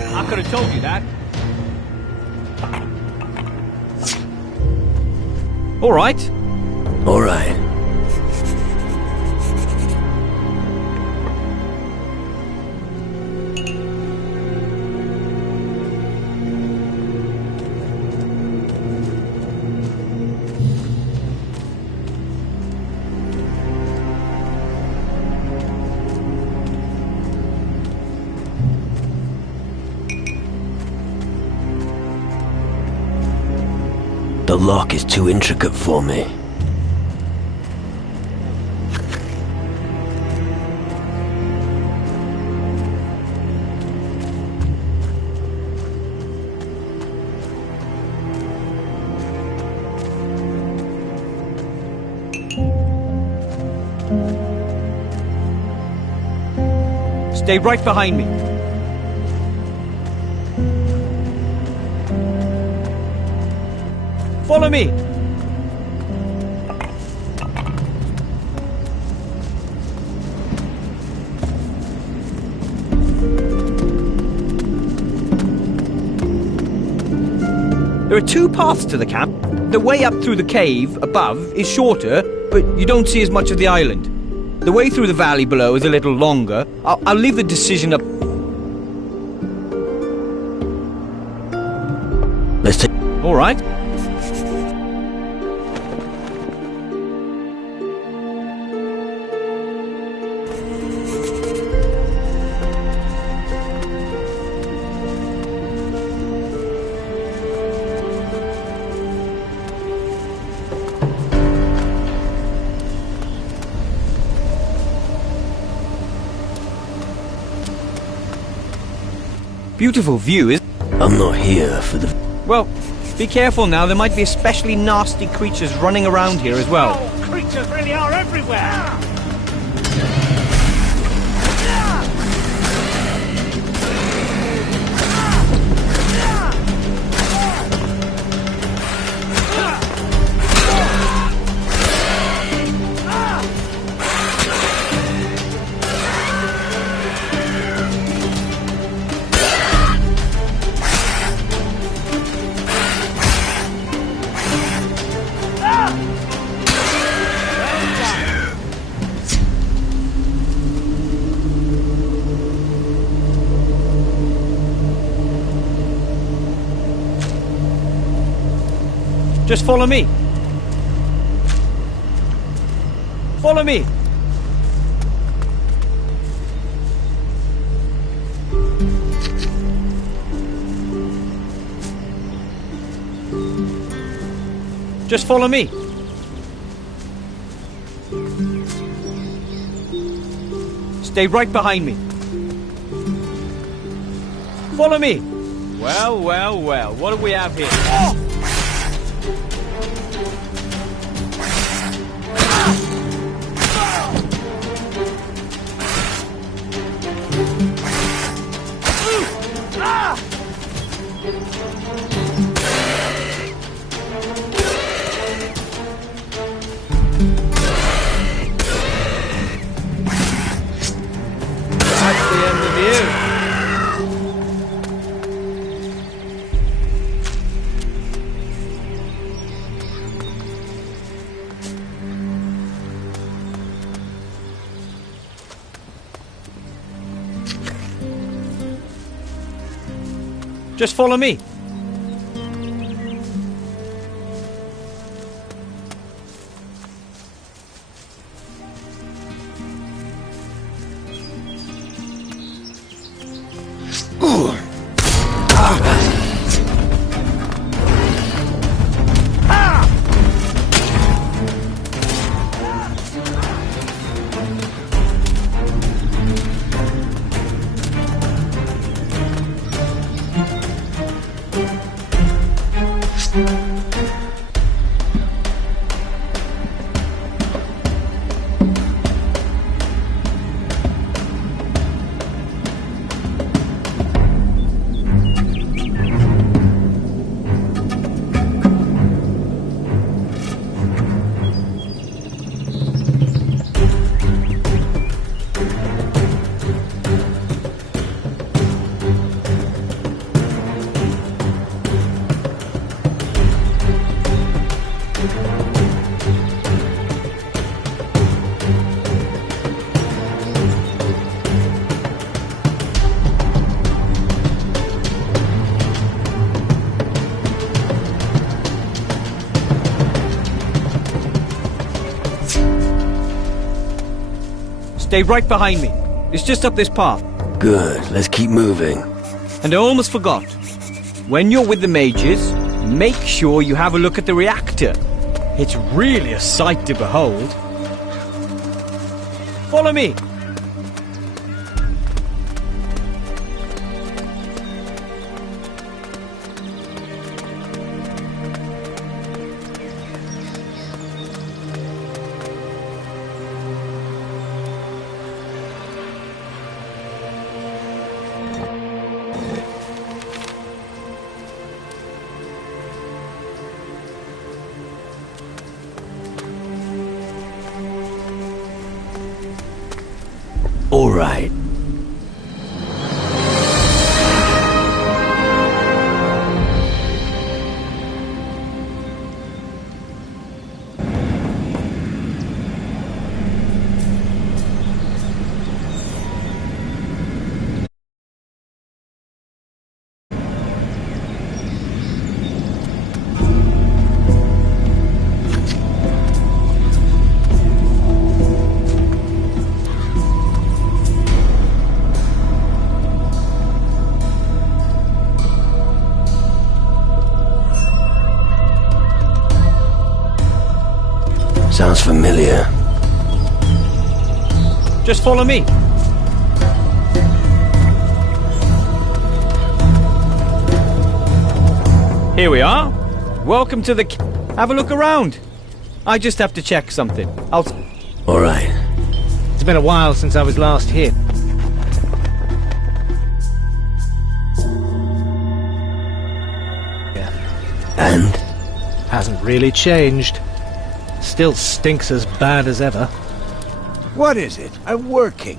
I could have told you that. All right. All right. The lock is too intricate for me. Stay right behind me. Follow me. There are two paths to the camp. The way up through the cave above is shorter, but you don't see as much of the island. The way through the valley below is a little longer. I'll leave the decision up. Let's take... All right. Beautiful view, is... I'm not here for the... Well, be careful now. There might be especially nasty creatures running around here as well. Oh, creatures really are everywhere! Just follow me. Follow me. Just follow me. Stay right behind me. Follow me. Well, well, well. What do we have here? Oh! That's the end of you. Just follow me. Stay right behind me. It's just up this path. Good, let's keep moving. And I almost forgot. When you're with the mages, make sure you have a look at the reactor. It's really a sight to behold. Follow me. All right. Sounds familiar. Just follow me. Here we are. Welcome to the... Have a look around. I just have to check something. All right. It's been a while since I was last here. And? Hasn't really changed. Still stinks as bad as ever. What is it? I'm working.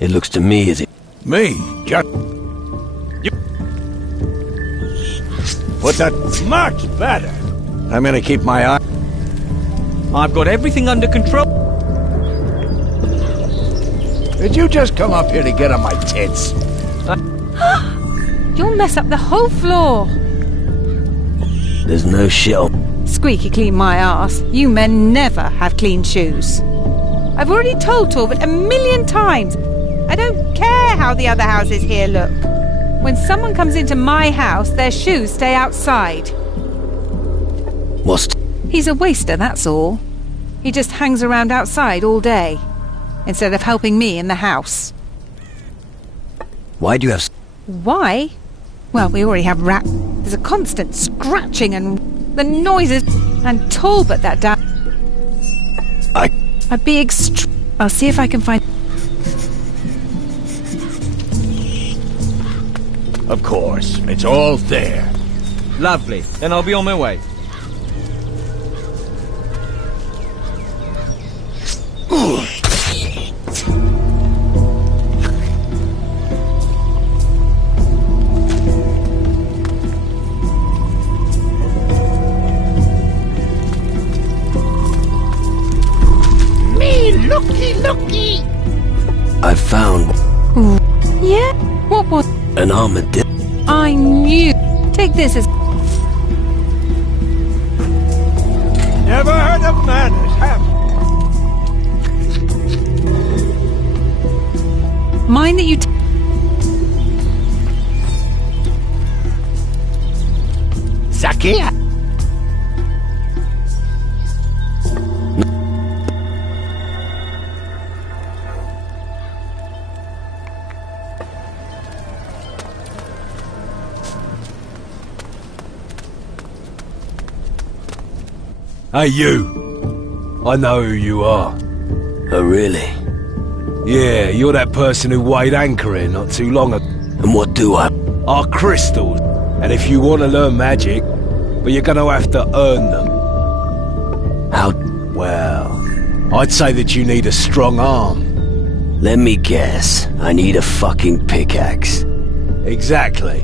It looks to me as if... Me? Just... But that's much better. I'm gonna keep my eye... I've got everything under control. Did you just come up here to get on my tits? You'll mess up the whole floor. There's no shit on... Squeaky clean my arse. You men never have clean shoes. I've already told Talbot 1,000,000 times. I don't care how the other houses here look. When someone comes into my house, their shoes stay outside. What's... He's a waster, that's all. He just hangs around outside all day, instead of helping me in the house. Why do you have... Why? Well, we already have rat. There's a constant scratching and the noises. And Talbot, that damn... I'd be I'll see if I can find... Of course, it's all there. Lovely. Then I'll be on my way. Looky! I found... Yeah? What was... an armadillo. I knew. Take this as... Never heard of manners, have you? Mind that you... Zakia! Hey, you. I know who you are. Oh, really? Yeah, you're that person who weighed anchor here not too long ago. And what do I... Our crystals. And if you want to learn magic, well, you're going to have to earn them. How... Well, I'd say that you need a strong arm. Let me guess. I need a fucking pickaxe. Exactly.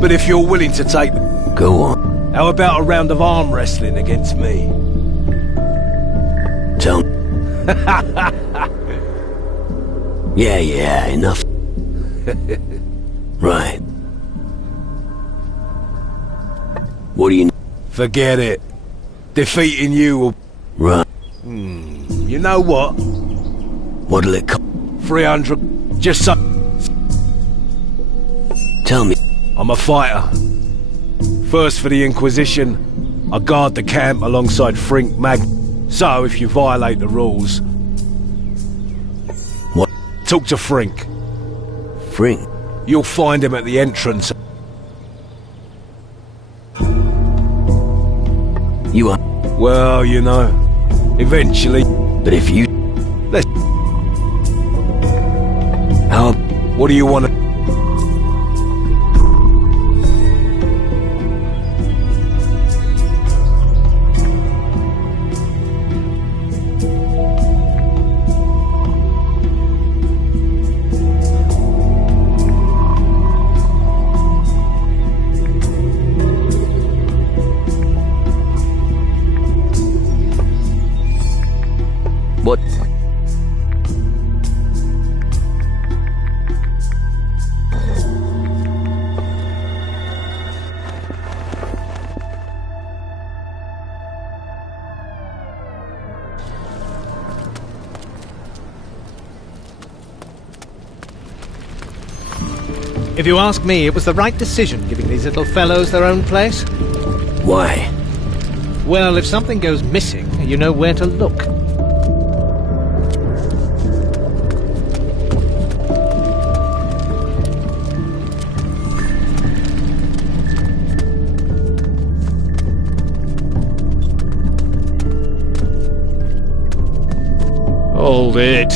But if you're willing to take... Go on. How about a round of arm wrestling against me? Tell... Yeah, enough. Right. What do you... Forget it. Defeating you will... Right. You know what? What'll it cost? 300. Just so. Tell me. I'm a fighter. First for the Inquisition, I guard the camp alongside Frink Mag. So if you violate the rules... What? Talk to Frink. Frink? You'll find him at the entrance. You are... Well, you know, eventually. But if you... Let's... How... What do you want to... What? If you ask me, it was the right decision giving these little fellows their own place. Why? Well, if something goes missing, you know where to look. Hold it.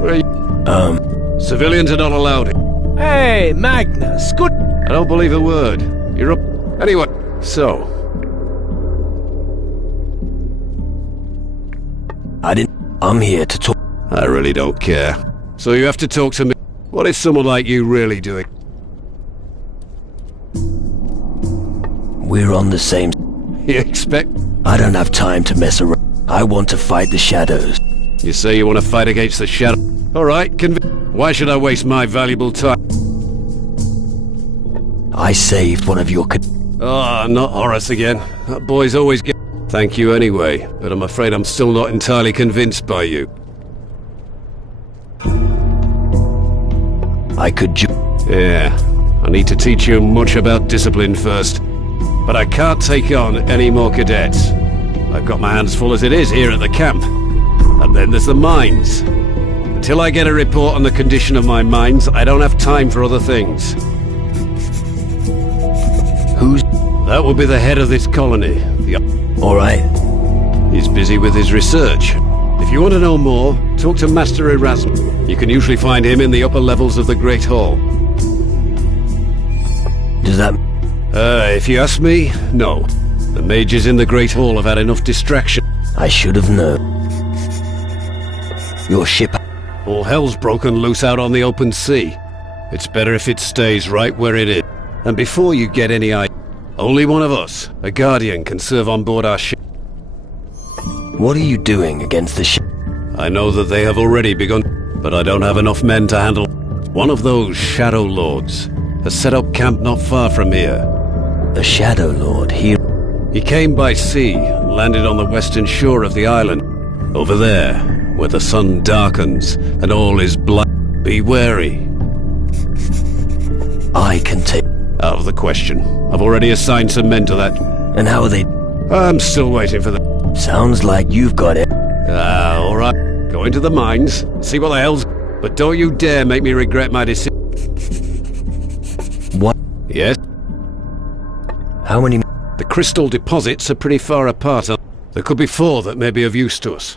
Where are you? Civilians are not allowed. Hey, Magnus, good... I don't believe a word. You're up... Anyway, so... I'm here to talk... I really don't care. So you have to talk to me. What is someone like you really doing? We're on the same... You expect... I don't have time to mess around. I want to fight the shadows. You say you want to fight against the shadow... Alright, why should I waste my valuable time? I saved one of your... Not Horace again. That boy's always get... Thank you anyway, but I'm afraid I'm still not entirely convinced by you. I could Yeah, I need to teach you much about discipline first. But I can't take on any more cadets. I've got my hands full as it is here at the camp. And then there's the mines. Until I get a report on the condition of my mines, I don't have time for other things. Who's... That will be the head of this colony. Alright. He's busy with his research. If you want to know more, talk to Master Erasmus. You can usually find him in the upper levels of the Great Hall. Does that... If you ask me, no. The mages in the Great Hall have had enough distraction. I should have known. Your ship... All hell's broken loose out on the open sea. It's better if it stays right where it is. And before you get any idea, only one of us, a guardian, can serve on board our ship. What are you doing against the ship? I know that they have already begun, but I don't have enough men to handle. One of those Shadow Lords has set up camp not far from here. A Shadow Lord? He came by sea, landed on the western shore of the island. Over there, where the sun darkens and all is black. Be wary. I can take... Out of the question. I've already assigned some men to that. And how are they... I'm still waiting for them. Sounds like you've got it. Alright. Go into the mines, see what the hell's... But don't you dare make me regret my decision. What? Yes? How many... The crystal deposits are pretty far apart. There could be 4 that may be of use to us.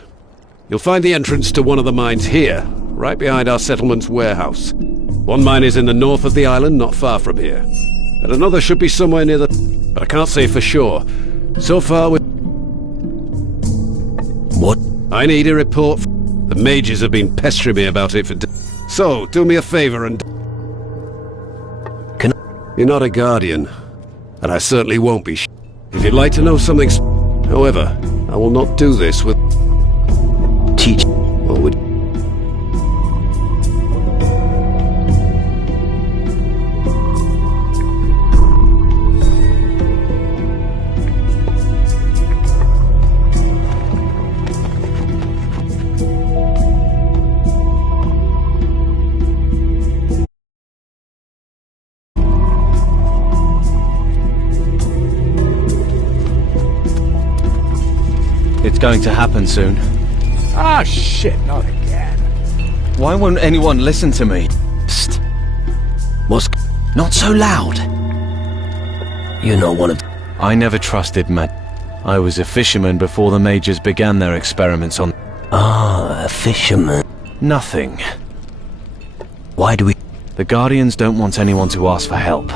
You'll find the entrance to one of the mines here, right behind our settlement's warehouse. One mine is in the north of the island, not far from here. And another should be somewhere near the... But I can't say for sure. So far with... What? I need a report. The mages have been pestering me about it for... So, do me a favor and... You're not a guardian. And I certainly won't be. If you'd like to know something... However, I will not do this with... Teach... Or with... It's going to happen soon. Ah, shit, not again. Why won't anyone listen to me? Psst. What's... Not so loud. You're not one of... I never trusted men. I was a fisherman before the Majors began their experiments on... Ah, a fisherman. Nothing. Why do we... The Guardians don't want anyone to ask for help.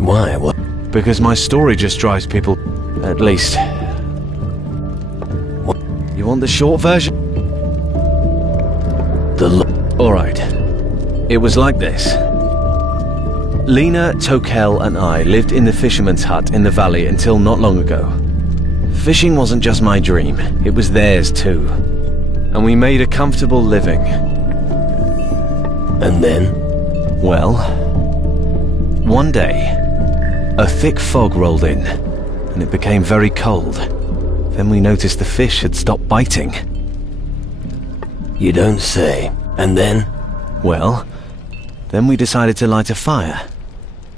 Why? What? Because my story just drives people... At least... What? You want the short version? Alright. It was like this. Lena, Tokel and I lived in the fisherman's hut in the valley until not long ago. Fishing wasn't just my dream, it was theirs too. And we made a comfortable living. And then? Well, one day, a thick fog rolled in, and it became very cold. Then we noticed the fish had stopped biting. You don't say. And then? Well, then we decided to light a fire.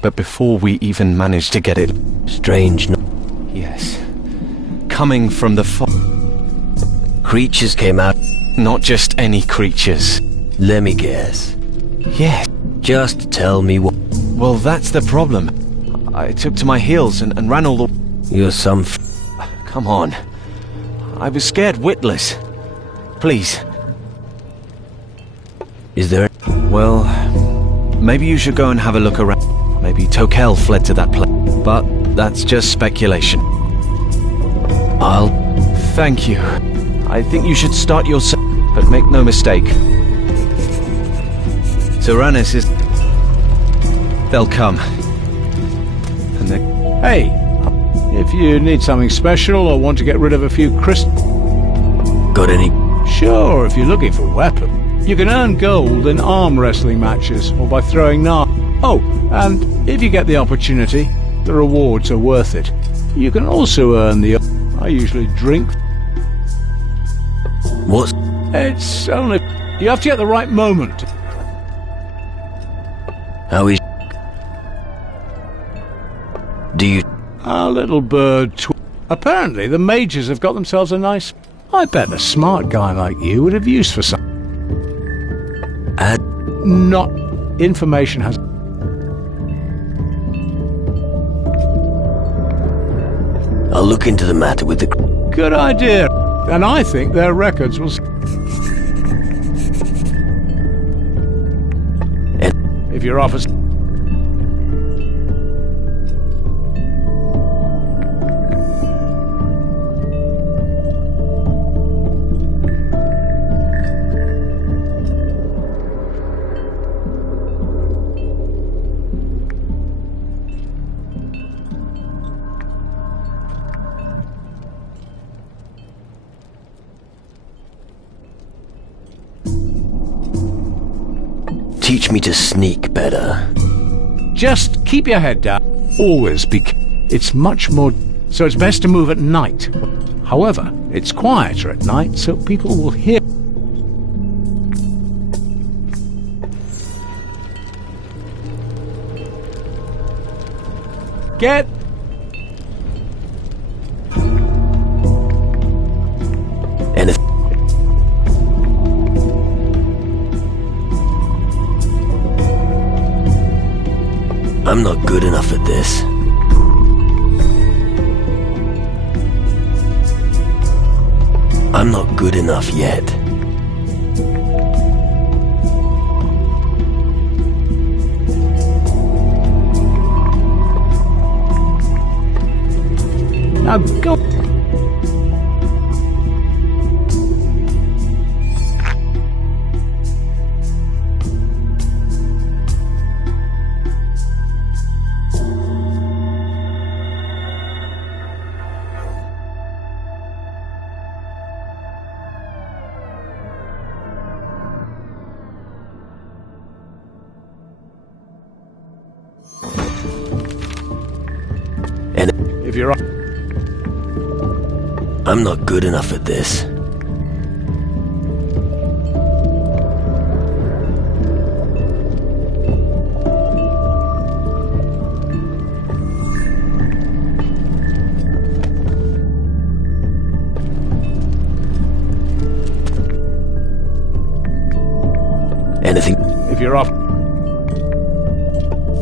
But before we even managed to get it... Strange. Yes. Coming from the fog. Creatures came out. Not just any creatures. Let me guess. Yes. Just tell me what... Well, that's the problem. I took to my heels and ran all the... You're some... Come on. I was scared witless. Please. Is there... Well, maybe you should go and have a look around. Maybe Tokel fled to that place. But that's just speculation. I'll... Thank you. I think you should start yourself, but make no mistake. Tyrannus is... They'll come. And they... Hey, if you need something special or want to get rid of a few Got any... Sure, if you're looking for weapons. You can earn gold in arm wrestling matches or by throwing Oh, and if you get the opportunity, the rewards are worth it. You can also earn the... I usually drink. What? It's only... You have to get the right moment. How is... Do you... A little bird... Apparently, the Majors have got themselves a nice... I bet a smart guy like you would have use for some... Not... Information has... I'll look into the matter with the... Good idea. And I think their records will... If your office... Teach me to sneak better. Just keep your head down. Always be... It's much more... So it's best to move at night. However, it's quieter at night, so people will hear... Get... Anything... I'm not good enough at this. I'm not good enough yet. Now go... If you're... I'm not good enough at this. Anything? If you're off,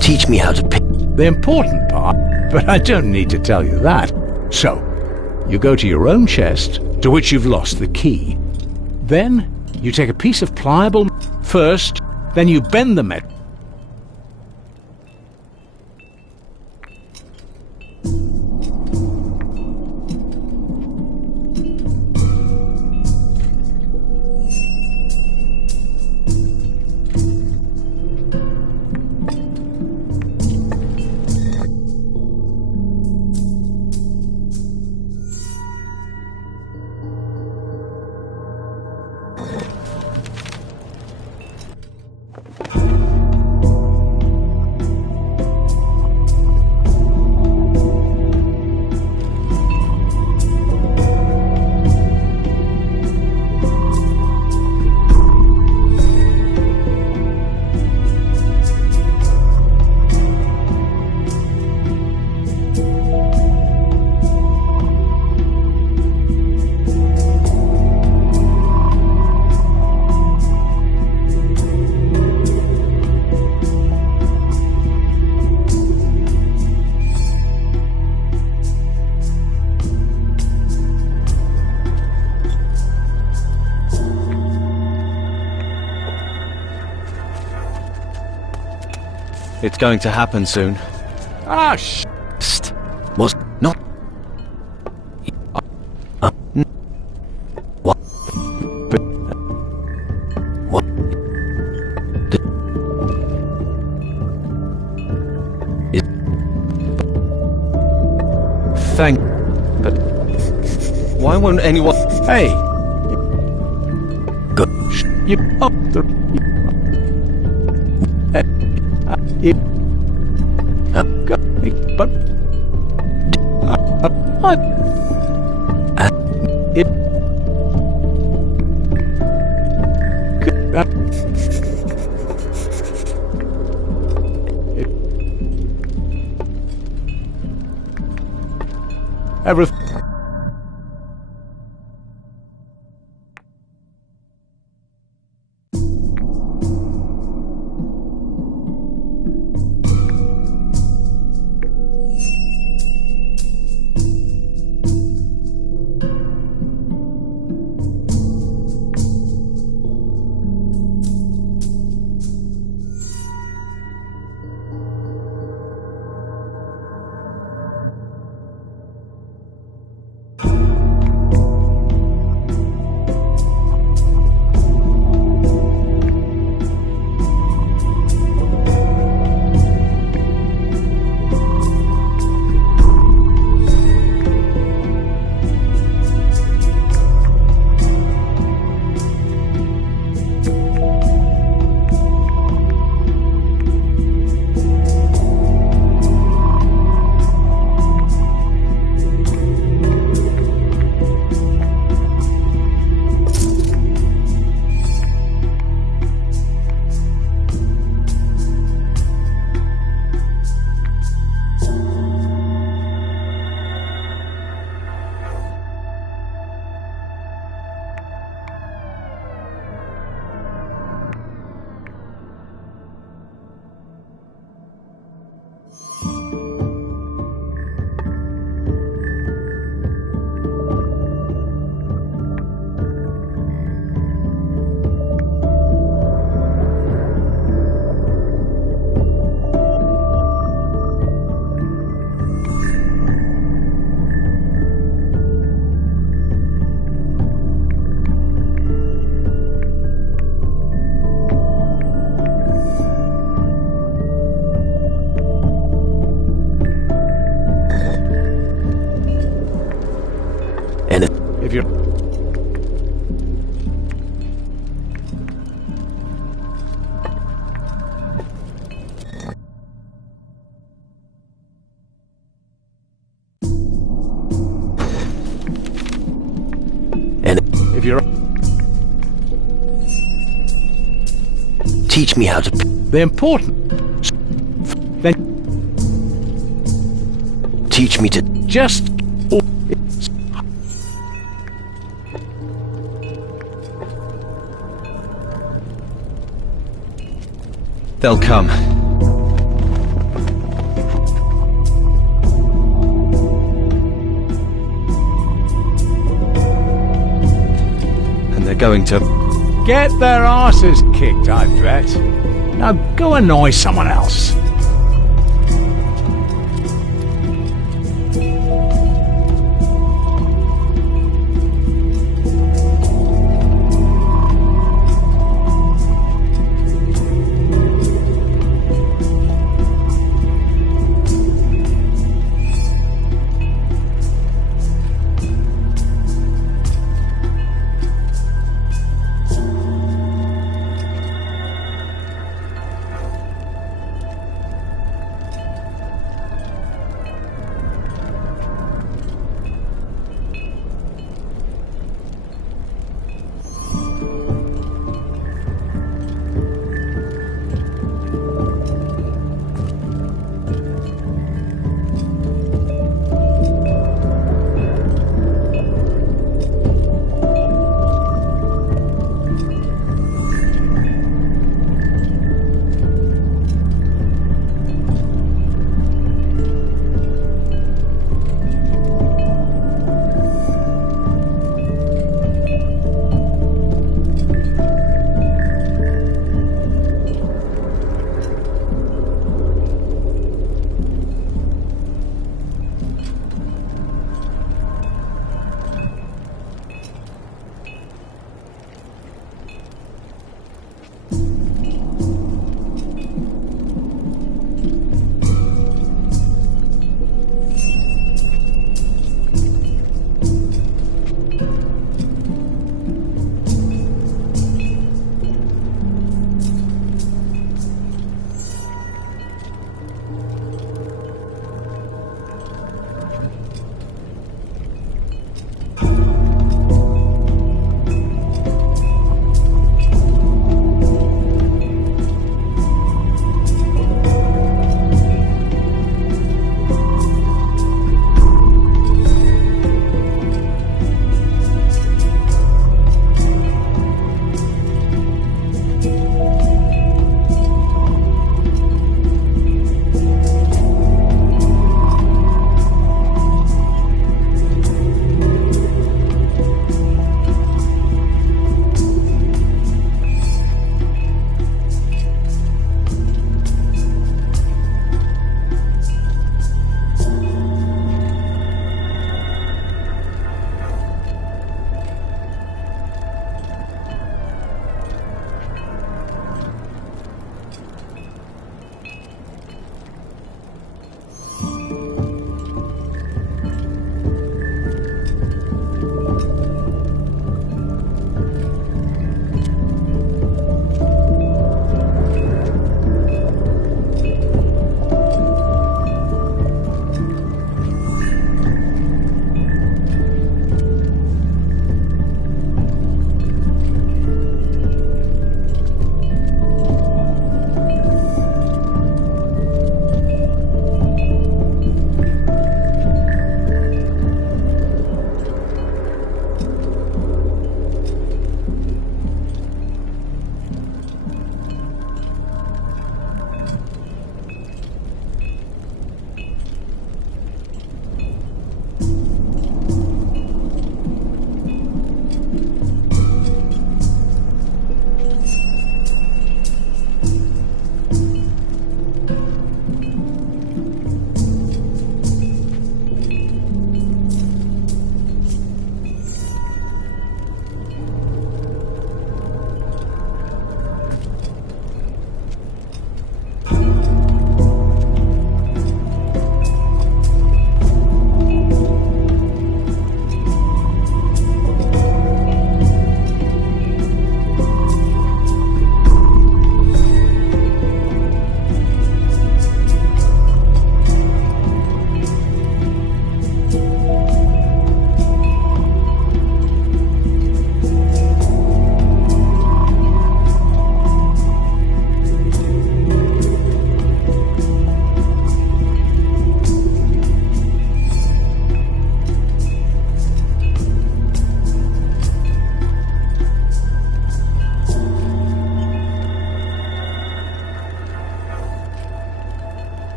Teach me how to pick. the important part, but I don't need to tell you that. So, you go to your own chest, to which you've lost the key. Then, you take a piece of pliable first, then you bend the metal. It's going to happen soon. Ah, Psst. Was not. What? What? Thank. But why won't anyone? hey! Go. You up the. But it everything. If you're if you're Teach me how to. they're important. Then Teach me to. just They'll come. And they're going to... Get their asses kicked, I bet. Now go annoy someone else.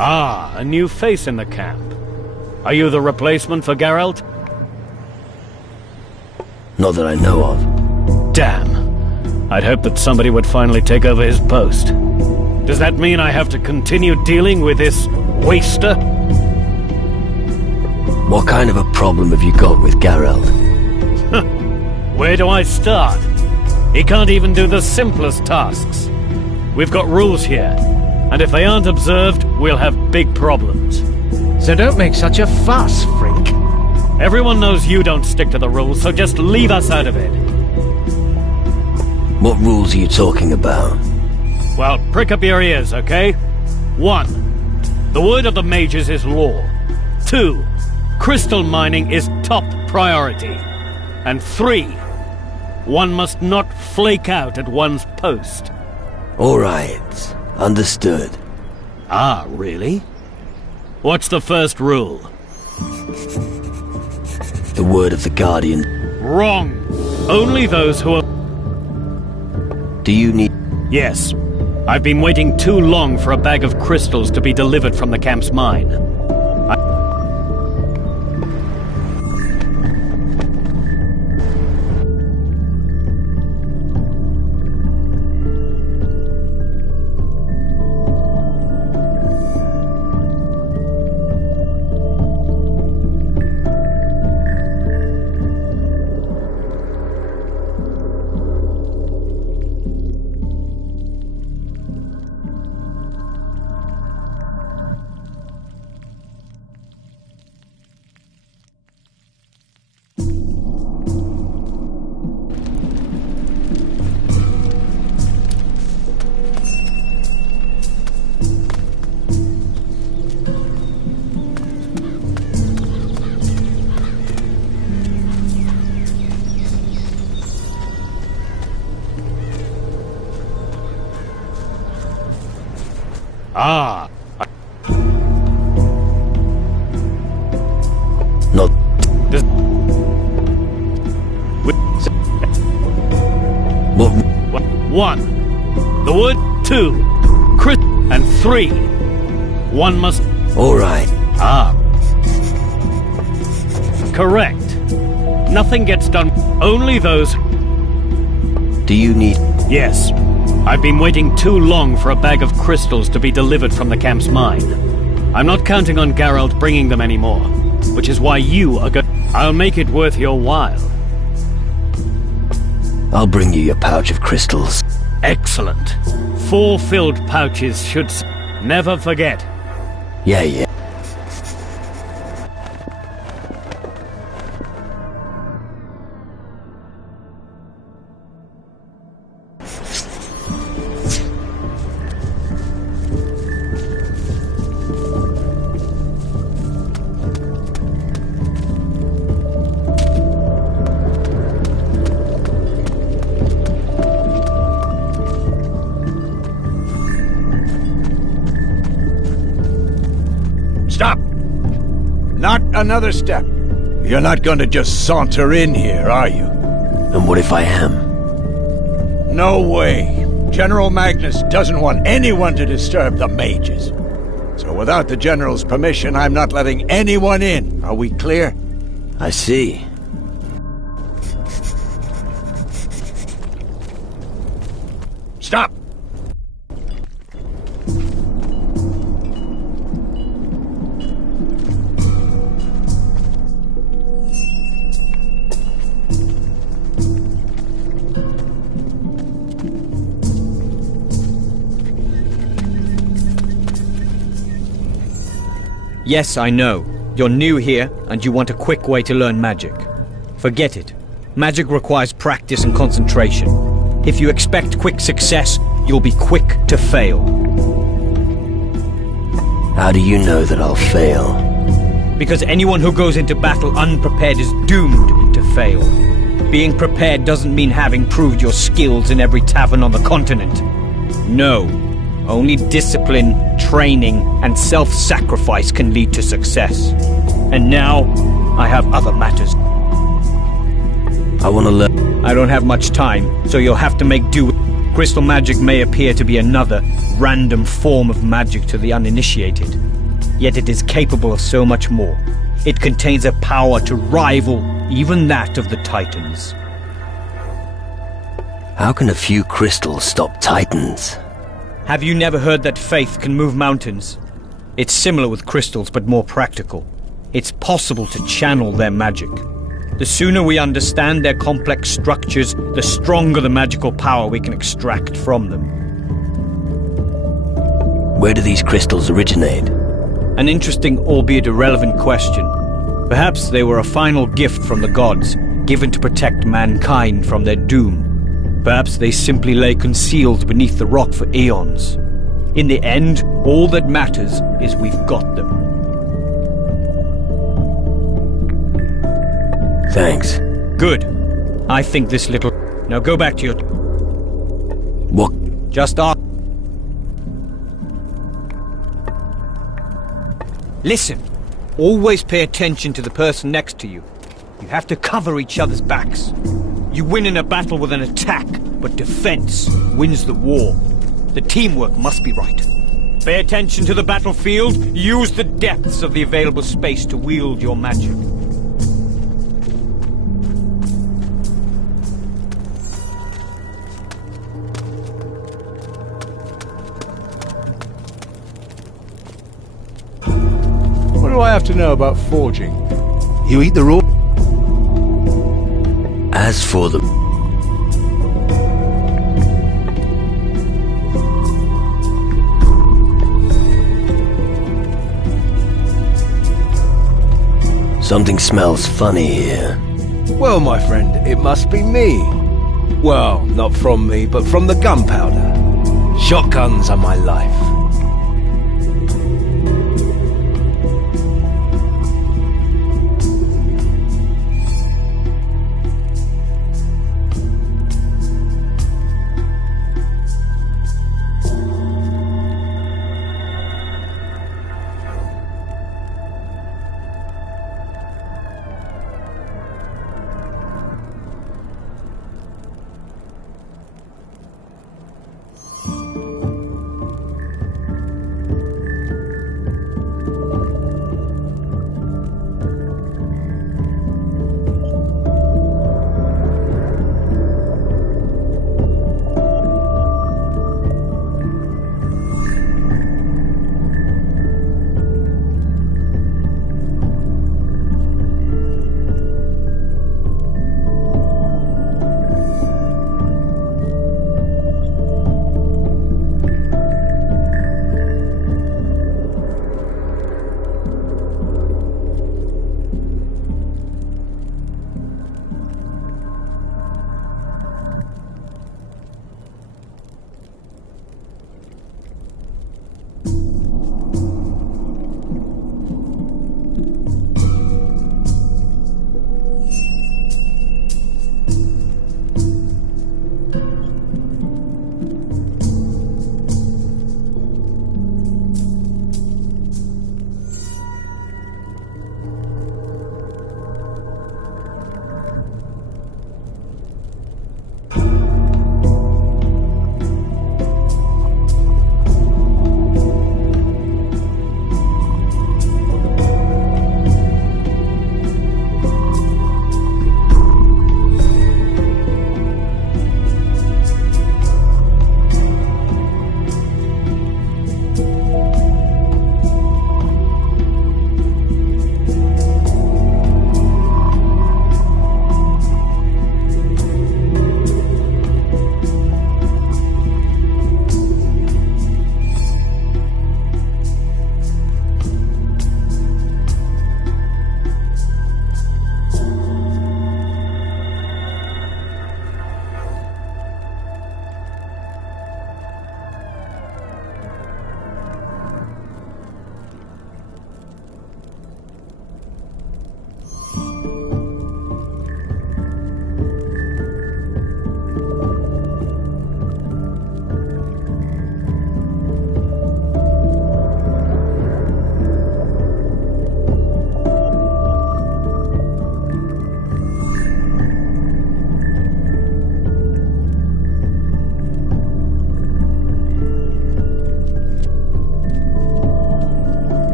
Ah, a new face in the camp. Are you the replacement for Geralt? Not that I know of. Damn. I'd hoped that somebody would finally take over his post. Does that mean I have to continue dealing with this waster? What kind of a problem have you got with Geralt? Where do I start? He can't even do the simplest tasks. We've got rules here, and if they aren't observed, we'll have big problems. So don't make such a fuss, Frink. Everyone knows you don't stick to the rules, so just leave us out of it. What rules are you talking about? Well, prick up your ears, okay? 1. The word of the mages is law. 2. Crystal mining is top priority. And 3. One must not flake out at one's post. All right. Understood. Ah, really? What's the first rule? The word of the Guardian. Wrong. Only those who are... Do you need... Yes. I've been waiting too long for a bag of crystals to be delivered from the camp's mine. Ah. Not... This... What? 1. The word 2. Crit and 3. One must... All right. Ah. Correct. Nothing gets done. Only those... Do you need... Yes. I've been waiting too long for a bag of crystals to be delivered from the camp's mine. I'm not counting on Geralt bringing them anymore, which is why you are I'll make it worth your while. I'll bring you your pouch of crystals. Excellent. 4 filled pouches should... Never forget. Yeah. Stop! Not another step. You're not going to just saunter in here, are you? And what if I am? No way. General Magnus doesn't want anyone to disturb the mages. So without the General's permission, I'm not letting anyone in. Are we clear? I see. Stop! Yes, I know. You're new here, and you want a quick way to learn magic. Forget it. Magic requires practice and concentration. If you expect quick success, you'll be quick to fail. How do you know that I'll fail? Because anyone who goes into battle unprepared is doomed to fail. Being prepared doesn't mean having proved your skills in every tavern on the continent. No. Only discipline, training, and self-sacrifice can lead to success. And now, I have other matters. I want to learn. I don't have much time, so you'll have to make do. Crystal magic may appear to be another, random form of magic to the uninitiated. Yet it is capable of so much more. It contains a power to rival even that of the Titans. How can a few crystals stop Titans? Have you never heard that faith can move mountains? It's similar with crystals, but more practical. It's possible to channel their magic. The sooner we understand their complex structures, the stronger the magical power we can extract from them. Where do these crystals originate? An interesting, albeit irrelevant question. Perhaps they were a final gift from the gods, given to protect mankind from their doom. Perhaps they simply lay concealed beneath the rock for eons. In the end, all that matters is we've got them. Thanks. Good. I think this little... Now go back to your... What? Just ask... Listen. Always pay attention to the person next to you. You have to cover each other's backs. You win in a battle with an attack, but defense wins the war. The teamwork must be right. Pay attention to the battlefield. Use the depths of the available space to wield your magic. What do I have to know about forging? You eat the raw... As for the... Something smells funny here. Well, my friend, it must be me. Well, not from me, but from the gunpowder. Shotguns are my life.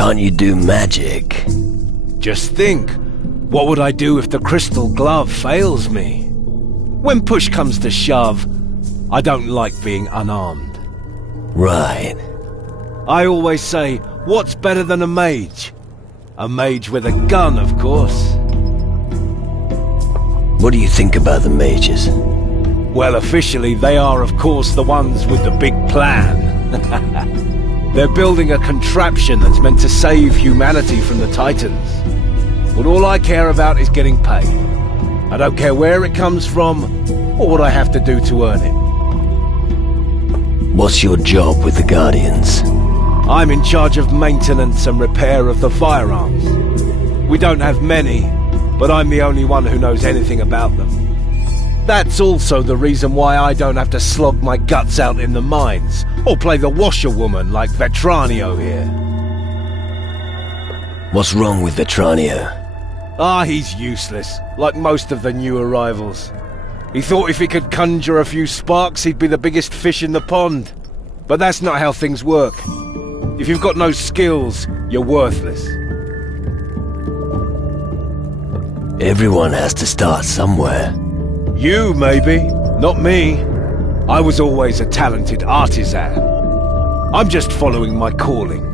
Can't you do magic? Just think, what would I do if the crystal glove fails me? When push comes to shove, I don't like being unarmed. Right. I always say, what's better than a mage? A mage with a gun, of course. What do you think about the mages? Well, officially, they are, of course, the ones with the big plan. They're building a contraption that's meant to save humanity from the Titans. But all I care about is getting paid. I don't care where it comes from, or what I have to do to earn it. What's your job with the Guardians? I'm in charge of maintenance and repair of the firearms. We don't have many, but I'm the only one who knows anything about them. That's also the reason why I don't have to slog my guts out in the mines, or play the washerwoman like Vetranio here. What's wrong with Vetranio? He's useless, like most of the new arrivals. He thought if he could conjure a few sparks, he'd be the biggest fish in the pond. But that's not how things work. If you've got no skills, you're worthless. Everyone has to start somewhere. You, maybe. Not me. I was always a talented artisan. I'm just following my calling.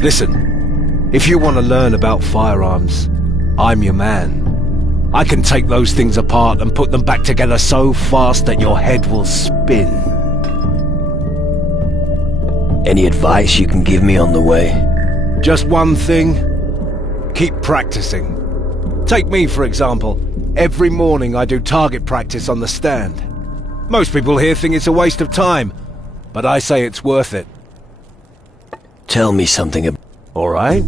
Listen, if you want to learn about firearms, I'm your man. I can take those things apart and put them back together so fast that your head will spin. Any advice you can give me on the way? Just one thing. Keep practicing. Take me, for example. Every morning I do target practice on the stand. Most people here think it's a waste of time, but I say it's worth it. Tell me something. All right?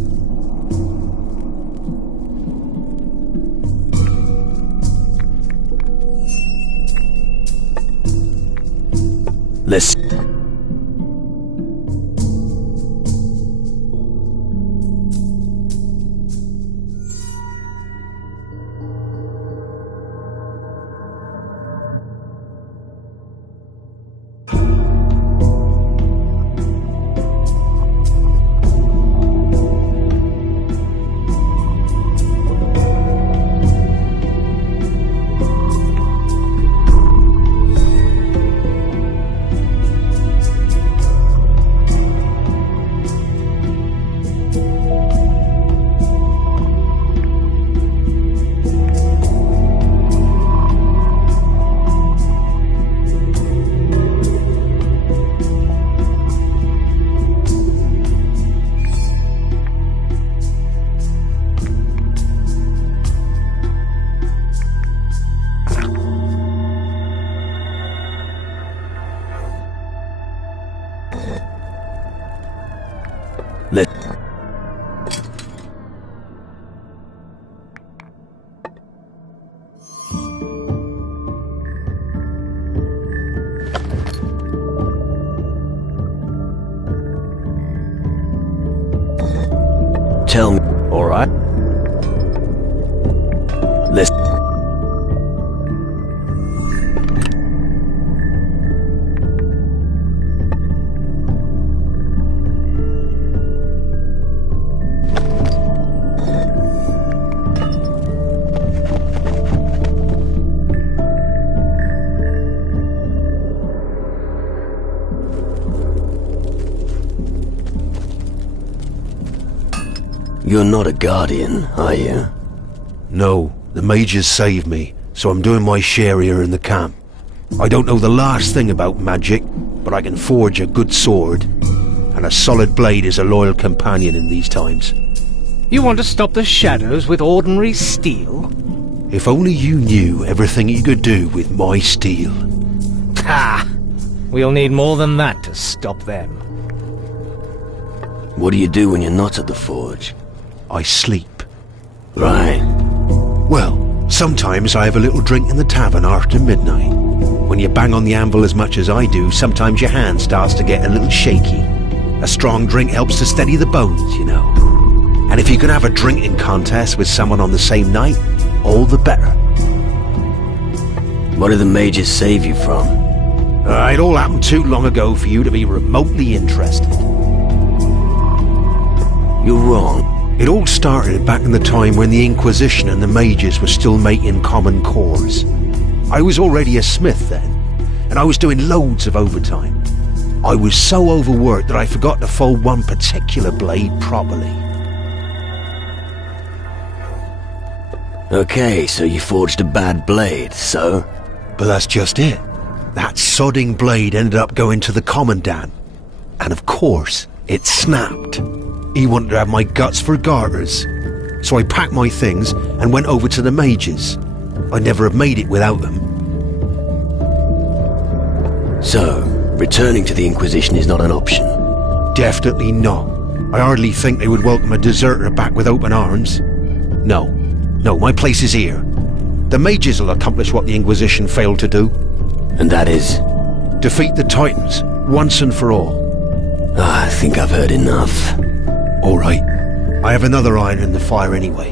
Listen. Tell me. All right. Listen. You're not a Guardian, are you? No, the mages saved me, so I'm doing my share here in the camp. I don't know the last thing about magic, but I can forge a good sword, and a solid blade is a loyal companion in these times. You want to stop the shadows with ordinary steel? If only you knew everything you could do with my steel. Ha! We'll need more than that to stop them. What do you do when you're not at the forge? I sleep. Right. Well, sometimes I have a little drink in the tavern after midnight. When you bang on the anvil as much as I do, sometimes your hand starts to get a little shaky. A strong drink helps to steady the bones, you know. And if you can have a drinking contest with someone on the same night, all the better. What did the mages save you from? It all happened too long ago for you to be remotely interested. You're wrong. It all started back in the time when the Inquisition and the mages were still making common cores. I was already a smith then, and I was doing loads of overtime. I was so overworked that I forgot to fold one particular blade properly. Okay, so you forged a bad blade, so? But that's just it. That sodding blade ended up going to the Commandant. And of course, it snapped. He wanted to have my guts for garters. So I packed my things and went over to the mages. I'd never have made it without them. So, returning to the Inquisition is not an option? Definitely not. I hardly think they would welcome a deserter back with open arms. No, my place is here. The mages will accomplish what the Inquisition failed to do. And that is? Defeat the Titans, once and for all. I think I've heard enough. All right. I have another iron in the fire anyway.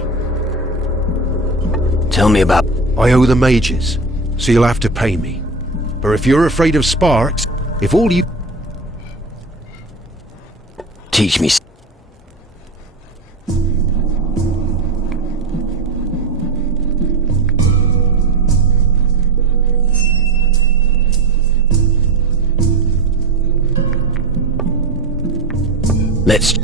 Tell me about... I owe the mages, so you'll have to pay me. But if you're afraid of sparks, if all you... Teach me... Let's...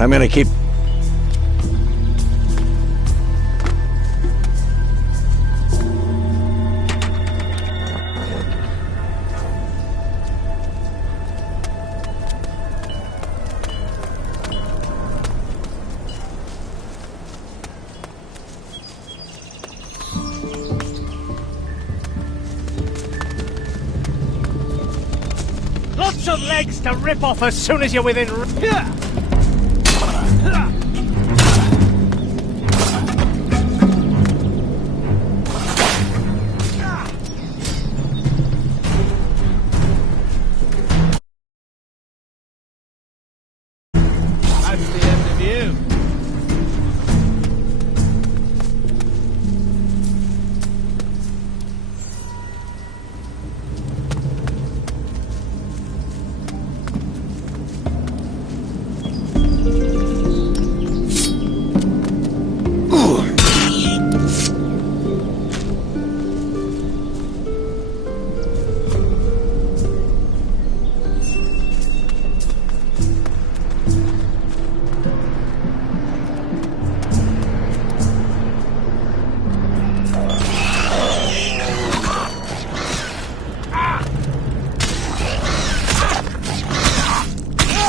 I'm gonna keep... Lots of legs to rip off as soon as you're within... That's the end of you.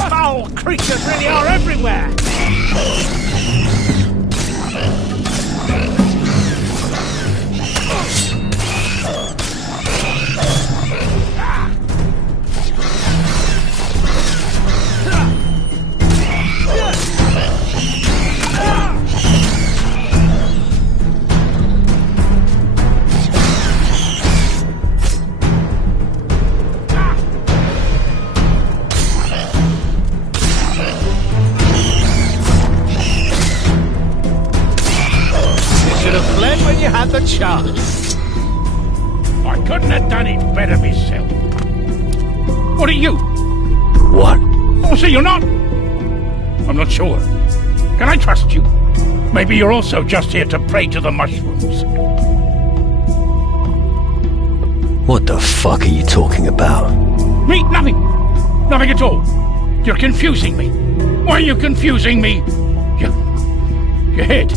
Foul creatures really are everywhere! When you had the chance. I couldn't have done it better myself. What are you? What? Oh, so you're not? I'm not sure. Can I trust you? Maybe you're also just here to pray to the mushrooms. What the fuck are you talking about? Me? Nothing. Nothing at all. You're confusing me. Why are you confusing me? Your head.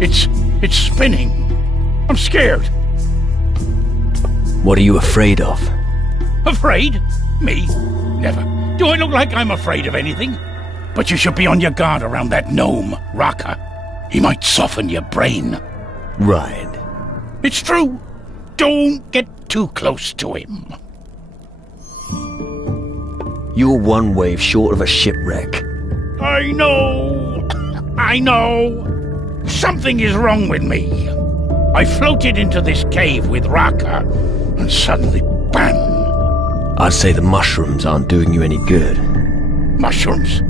It's spinning. I'm scared. What are you afraid of? Afraid? Me? Never. Do I look like I'm afraid of anything? But you should be on your guard around that gnome, Raka. He might soften your brain. Right. It's true. Don't get too close to him. You're one wave short of a shipwreck. I know. I know. Something is wrong with me. I floated into this cave with Raka, and suddenly, bam! I'd say the mushrooms aren't doing you any good. Mushrooms?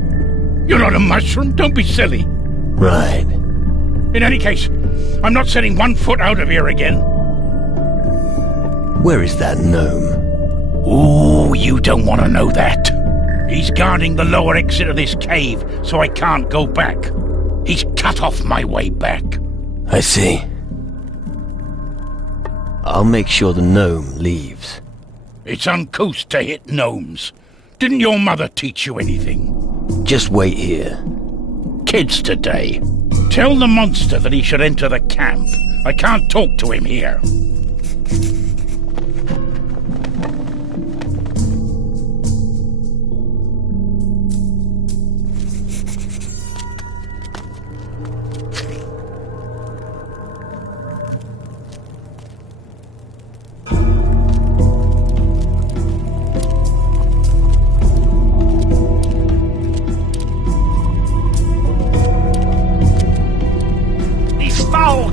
You're not a mushroom, don't be silly. Right. In any case, I'm not setting 1 foot out of here again. Where is that gnome? Ooh, you don't want to know that. He's guarding the lower exit of this cave, so I can't go back. He's cut off my way back. I see. I'll make sure the gnome leaves. It's uncouth to hit gnomes. Didn't your mother teach you anything? Just wait here. Kids today. Tell the monster that he should enter the camp. I can't talk to him here.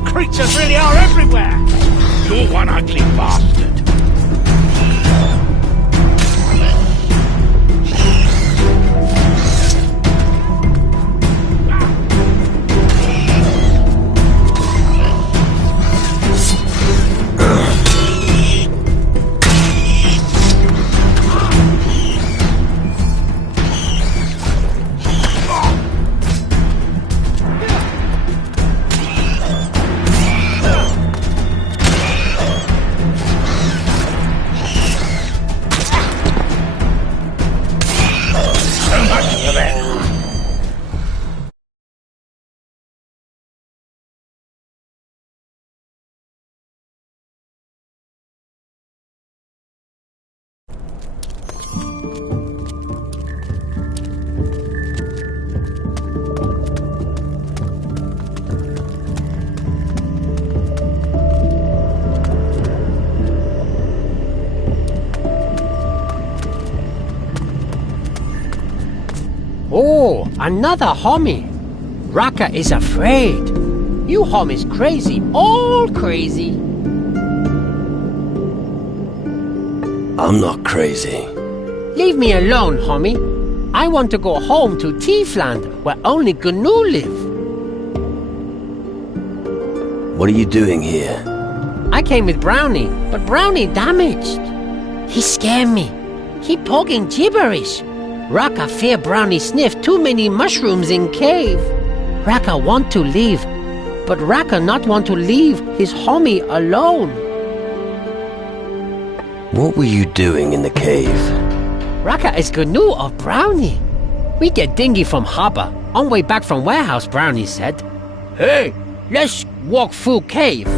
Creatures really are everywhere! You're one ugly bastard. another homie. Raka is afraid. You homies crazy, all crazy. I'm not crazy. Leave me alone, homie. I want to go home to Tiefland, where only Gnu live. What are you doing here? I came with Brownie, but Brownie damaged. He scared me. He talking gibberish. Raka fear Brownie sniff too many mushrooms in cave. Raka want to leave, but Raka not want to leave his homie alone. What were you doing in the cave? Raka is Gnu of Brownie. We get dinghy from harbor. On way back from warehouse, Brownie said, "Hey, let's walk through cave."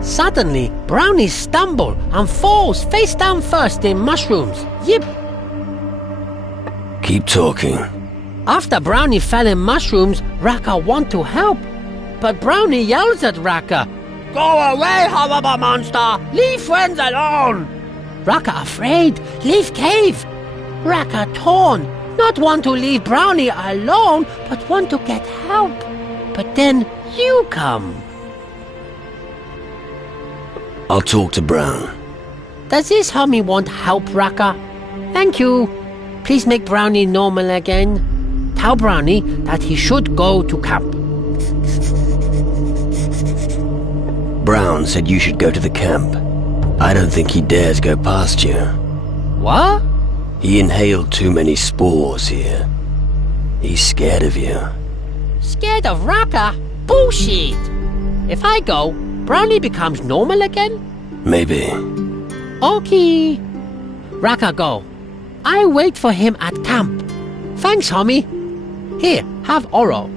Suddenly, Brownie stumble and falls face down first in mushrooms. Yip. Keep talking. After Brownie fell in mushrooms, Raka want to help. But Brownie yells at Raka, "Go away, horrible monster! Leave friends alone!" Raka afraid, leave cave. Raka torn, not want to leave Brownie alone, but want to get help. But then you come. I'll talk to Brown. Does this homie want help, Raka? Thank you. Please make Brownie normal again. Tell Brownie that he should go to camp. Brown said you should go to the camp. I don't think he dares go past you. What? He inhaled too many spores here. He's scared of you. Scared of Raka? Bullshit! If I go, Brownie becomes normal again? Maybe. Okay. Raka go. I wait for him at camp. Thanks, homie. Here, have Oro.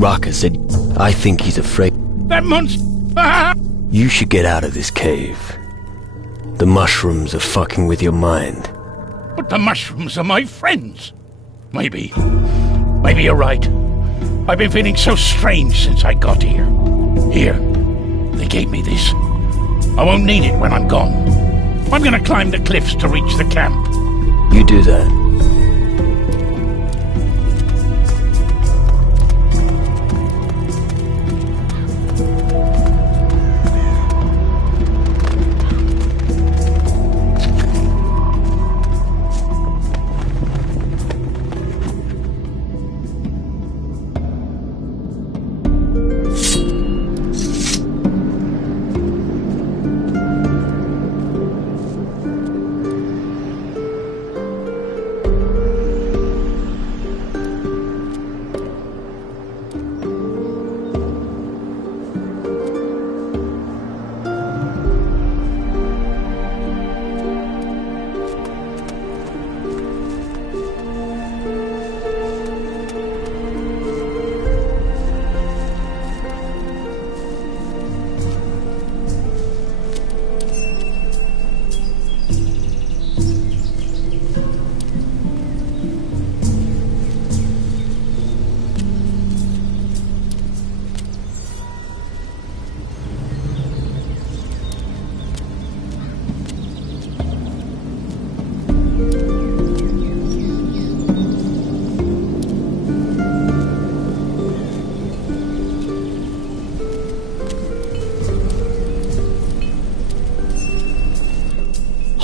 Raka said, I think he's afraid. That monster! You should get out of this cave. The mushrooms are fucking with your mind. But the mushrooms are my friends. Maybe you're right. I've been feeling so strange since I got here. Here, they gave me this. I won't need it when I'm gone. I'm gonna climb the cliffs to reach the camp. You do that.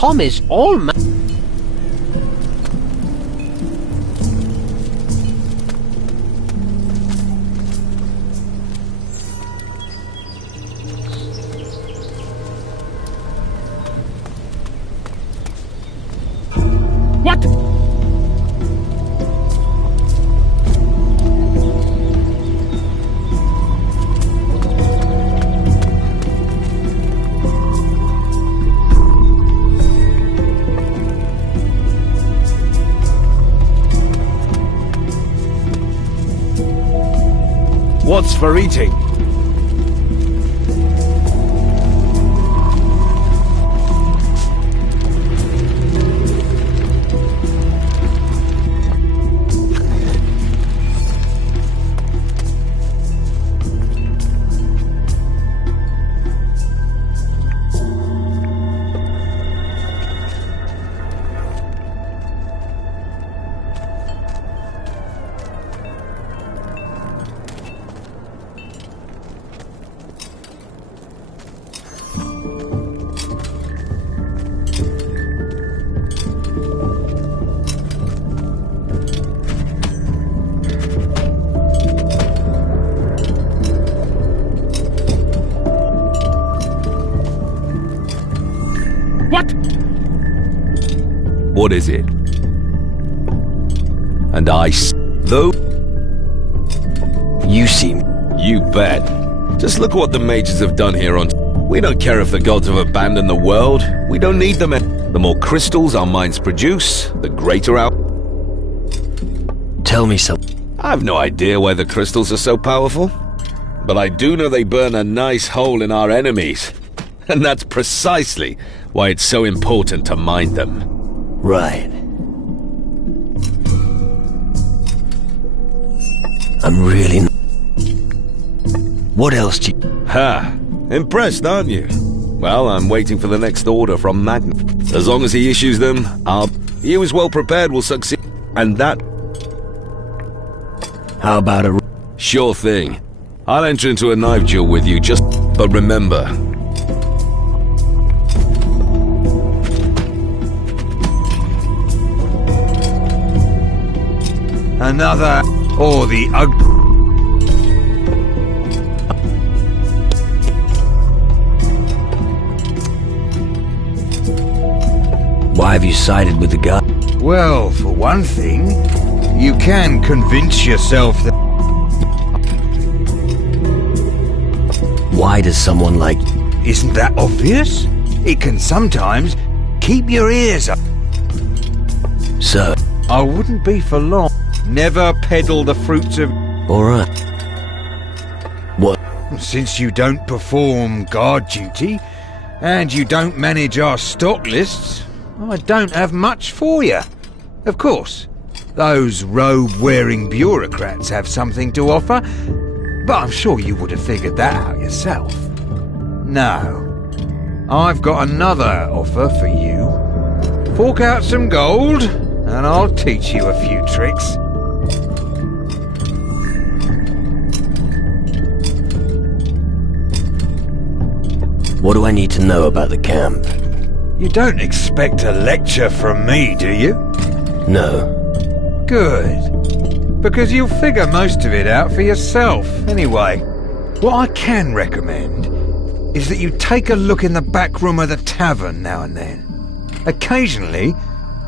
Home is all What? for eating. What is it? And though? You seem... You bet. Just look what the mages have done here on... We don't care if the gods have abandoned the world. We don't need them. The more crystals our minds produce, the greater our... Tell me something. I have no idea why the crystals are so powerful. But I do know they burn a nice hole in our enemies. And that's precisely why it's so important to mine them. Right. I'm really... What else do you... Ha! Impressed, aren't you? Well, I'm waiting for the next order from Magnus. As long as he issues them, you as well prepared will succeed. And that... How about a... Sure thing. I'll enter into a knife duel with you, just... But remember... Another... Or the Why have you sided with the guy? Well, for one thing, you can convince yourself that... Why does someone like... Isn't that obvious? It can sometimes keep your ears up. Sir. I wouldn't be for long. Never peddle the fruits of... Alright. What? Since you don't perform guard duty, and you don't manage our stock lists, I don't have much for you. Of course, those robe-wearing bureaucrats have something to offer, but I'm sure you would have figured that out yourself. No. I've got another offer for you. Fork out some gold, and I'll teach you a few tricks. What do I need to know about the camp? You don't expect a lecture from me, do you? No. Good. Because you'll figure most of it out for yourself, anyway. What I can recommend is that you take a look in the back room of the tavern now and then. Occasionally,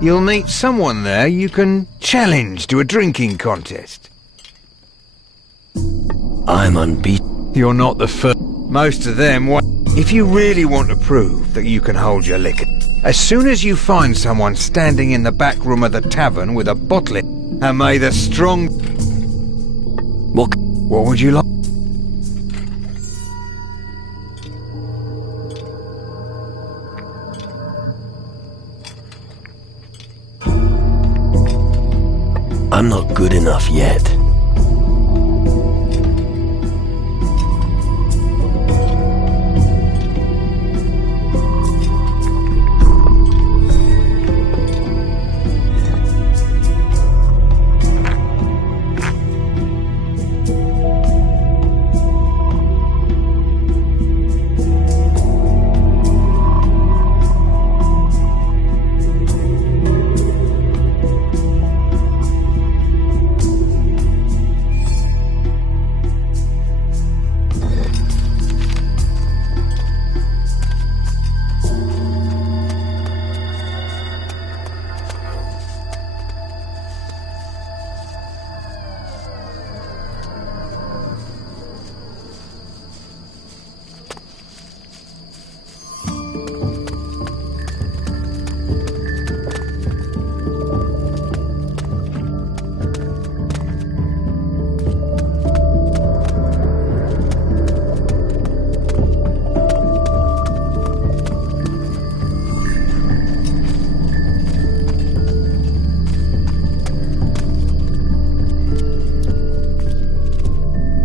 you'll meet someone there you can challenge to a drinking contest. I'm unbeaten. You're not the first. Most of them... If you really want to prove that you can hold your liquor, as soon as you find someone standing in the back room of the tavern with a bottle and may the strong... What would you like? I'm not good enough yet.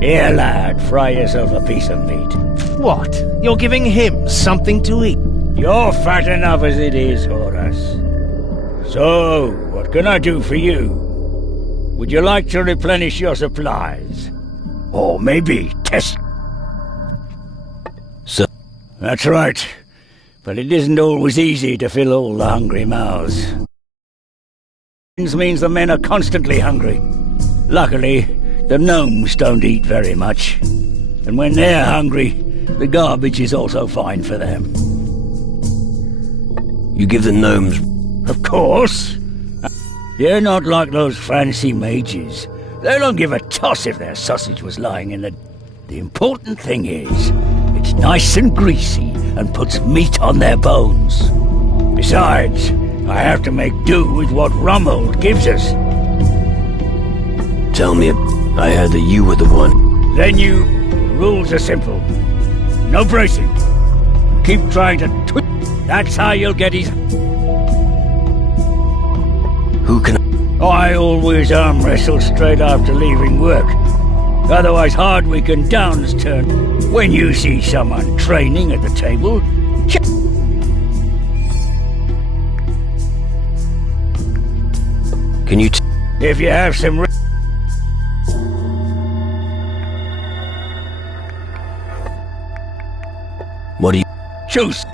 Here, lad, fry yourself a piece of meat. What? You're giving him something to eat? You're fat enough as it is, Horace. So, what can I do for you? Would you like to replenish your supplies? Or maybe test... So... That's right. But it isn't always easy to fill all the hungry mouths. Means the men are constantly hungry. Luckily, the gnomes don't eat very much. And when they're hungry, the garbage is also fine for them. You give the gnomes... Of course. They're not like those fancy mages. They don't give a toss if their sausage was lying in the... The important thing is, it's nice and greasy and puts meat on their bones. Besides, I have to make do with what Rummold gives us. Tell me, I heard that you were the one. Then the rules are simple. No bracing. Keep trying to twist. That's how you'll get his... Who can... I always arm wrestle straight after leaving work. Otherwise Hardwick and Downs turn. When you see someone training at the table... Can you... If you have some... What do you... Choose.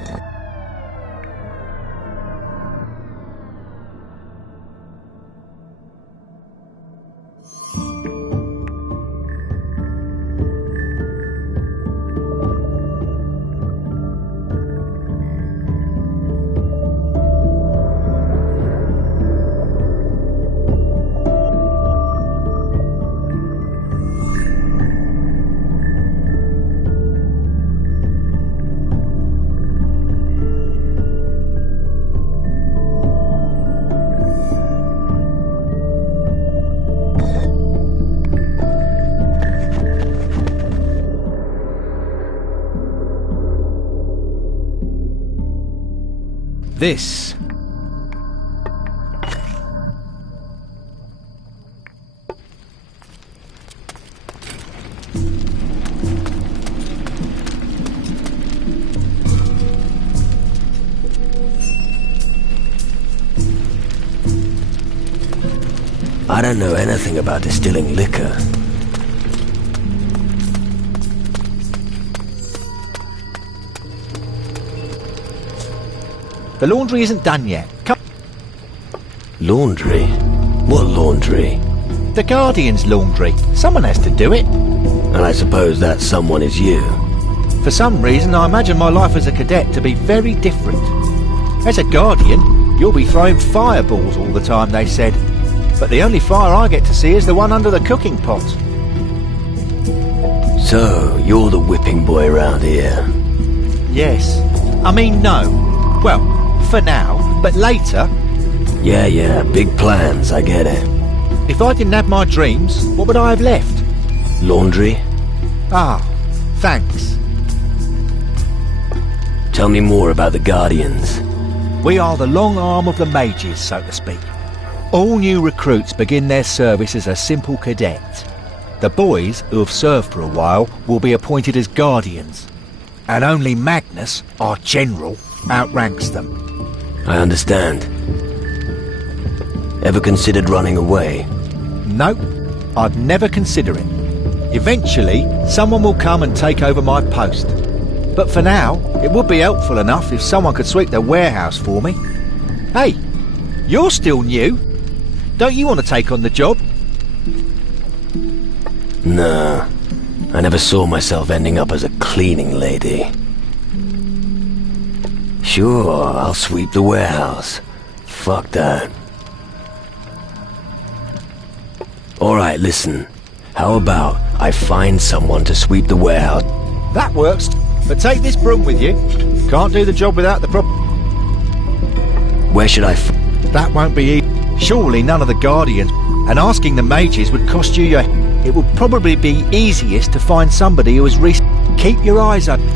This. I don't know anything about distilling liquor. The laundry isn't done yet. Come. Laundry? What laundry? The Guardian's laundry. Someone has to do it. And I suppose that someone is you. For some reason, I imagine my life as a cadet to be very different. As a Guardian, you'll be throwing fireballs all the time, they said. But the only fire I get to see is the one under the cooking pot. So, you're the whipping boy around here? Yes. I mean, no. Well, for now, but later... Yeah, big plans, I get it. If I didn't have my dreams, what would I have left? Laundry? Ah, thanks. Tell me more about the Guardians. We are the long arm of the mages, so to speak. All new recruits begin their service as a simple cadet. The boys, who have served for a while, will be appointed as Guardians. And only Magnus, our general, outranks them. I understand. Ever considered running away? Nope, I'd never consider it. Eventually, someone will come and take over my post. But for now, it would be helpful enough if someone could sweep the warehouse for me. Hey, you're still new. Don't you want to take on the job? No, I never saw myself ending up as a cleaning lady. Sure, I'll sweep the warehouse. Fuck that. Alright, listen. How about I find someone to sweep the warehouse? That works, but take this broom with you. Can't do the job without the Where should I That won't be easy. Surely none of the Guardians. And asking the mages would cost you your... It would probably be easiest to find somebody who has Keep your eyes open.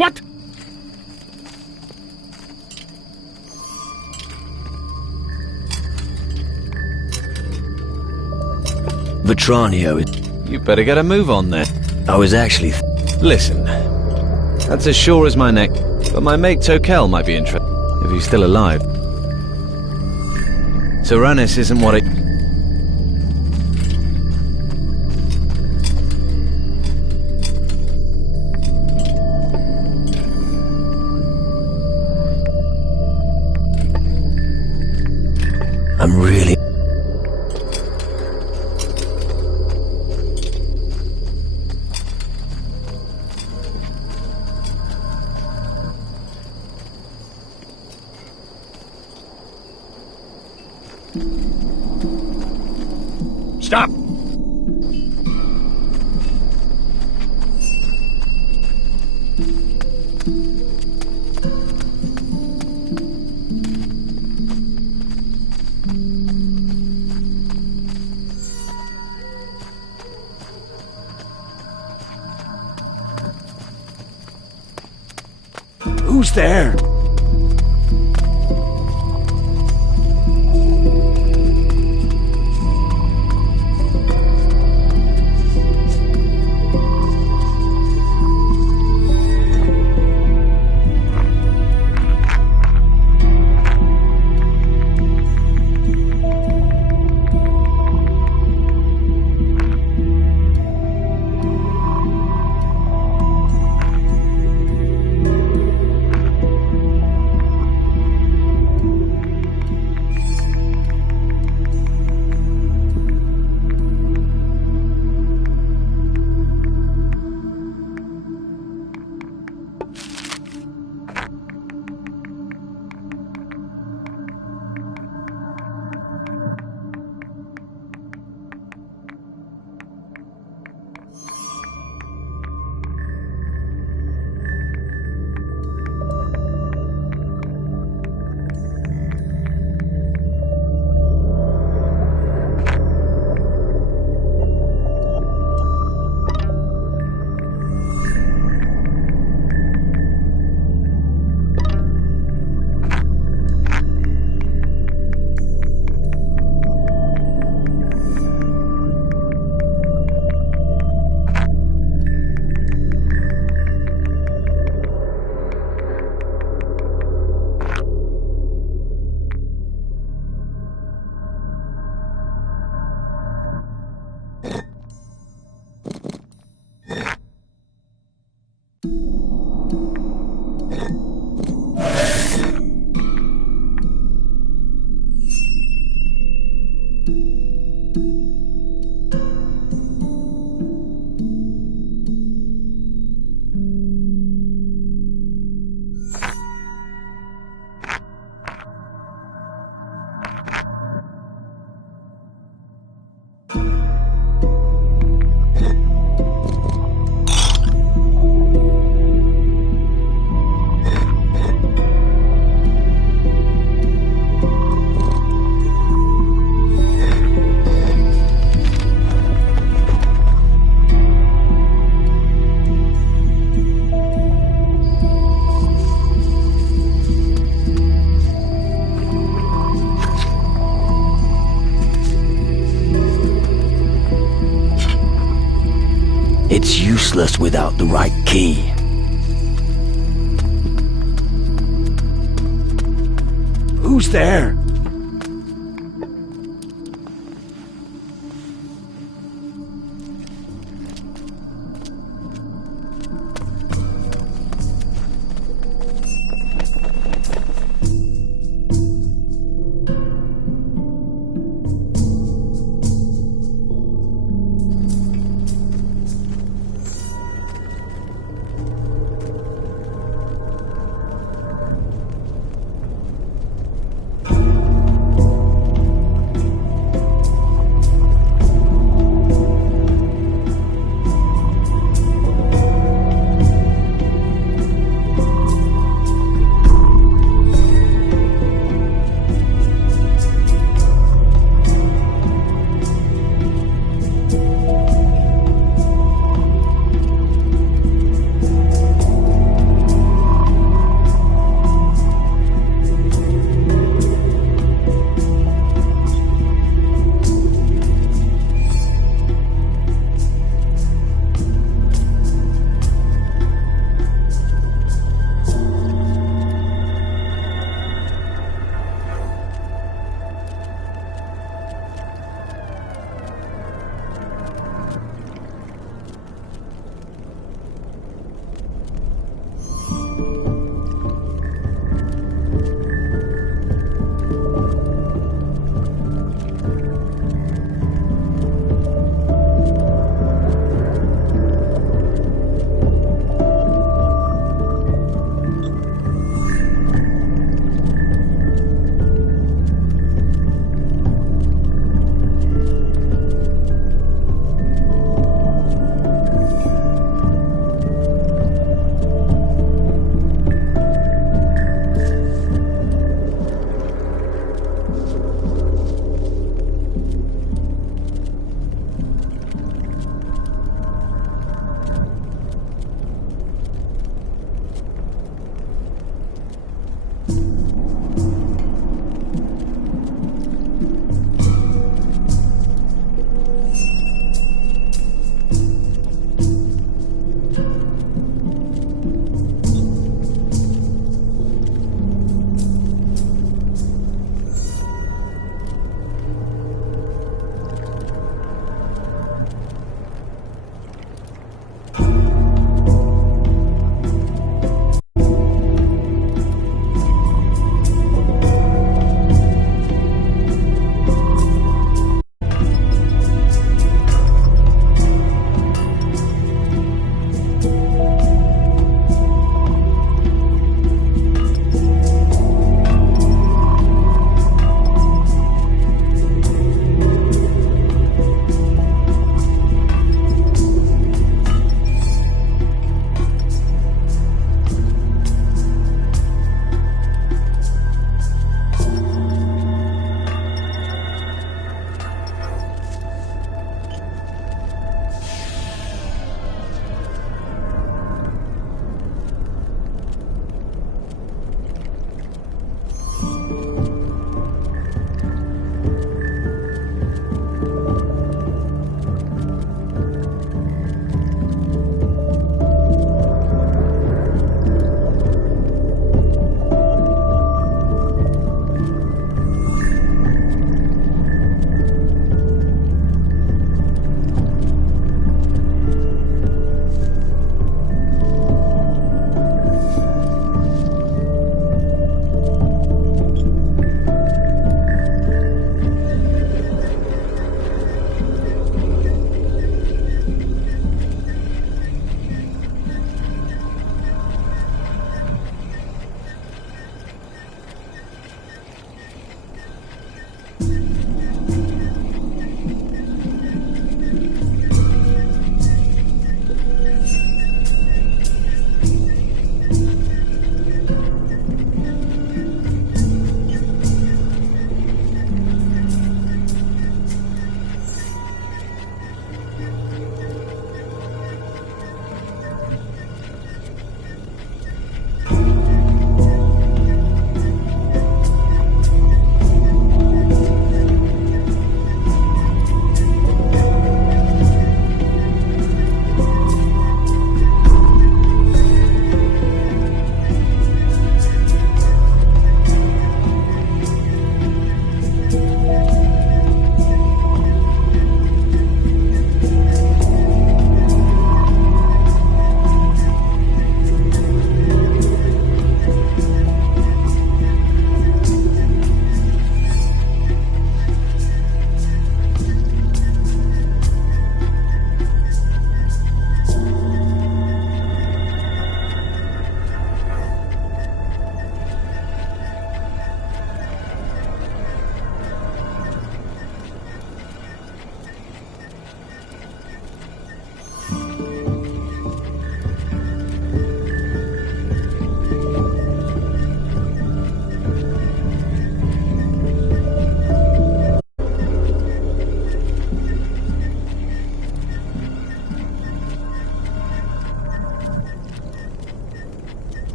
What? Vetranio, You better get a move on there. I was actually... Listen, that's as sure as my neck, but my mate Tokel might be interested, if he's still alive. Tyrannus isn't what it... I'm really... Stop! Who's there? It's useless without the right key. Who's there?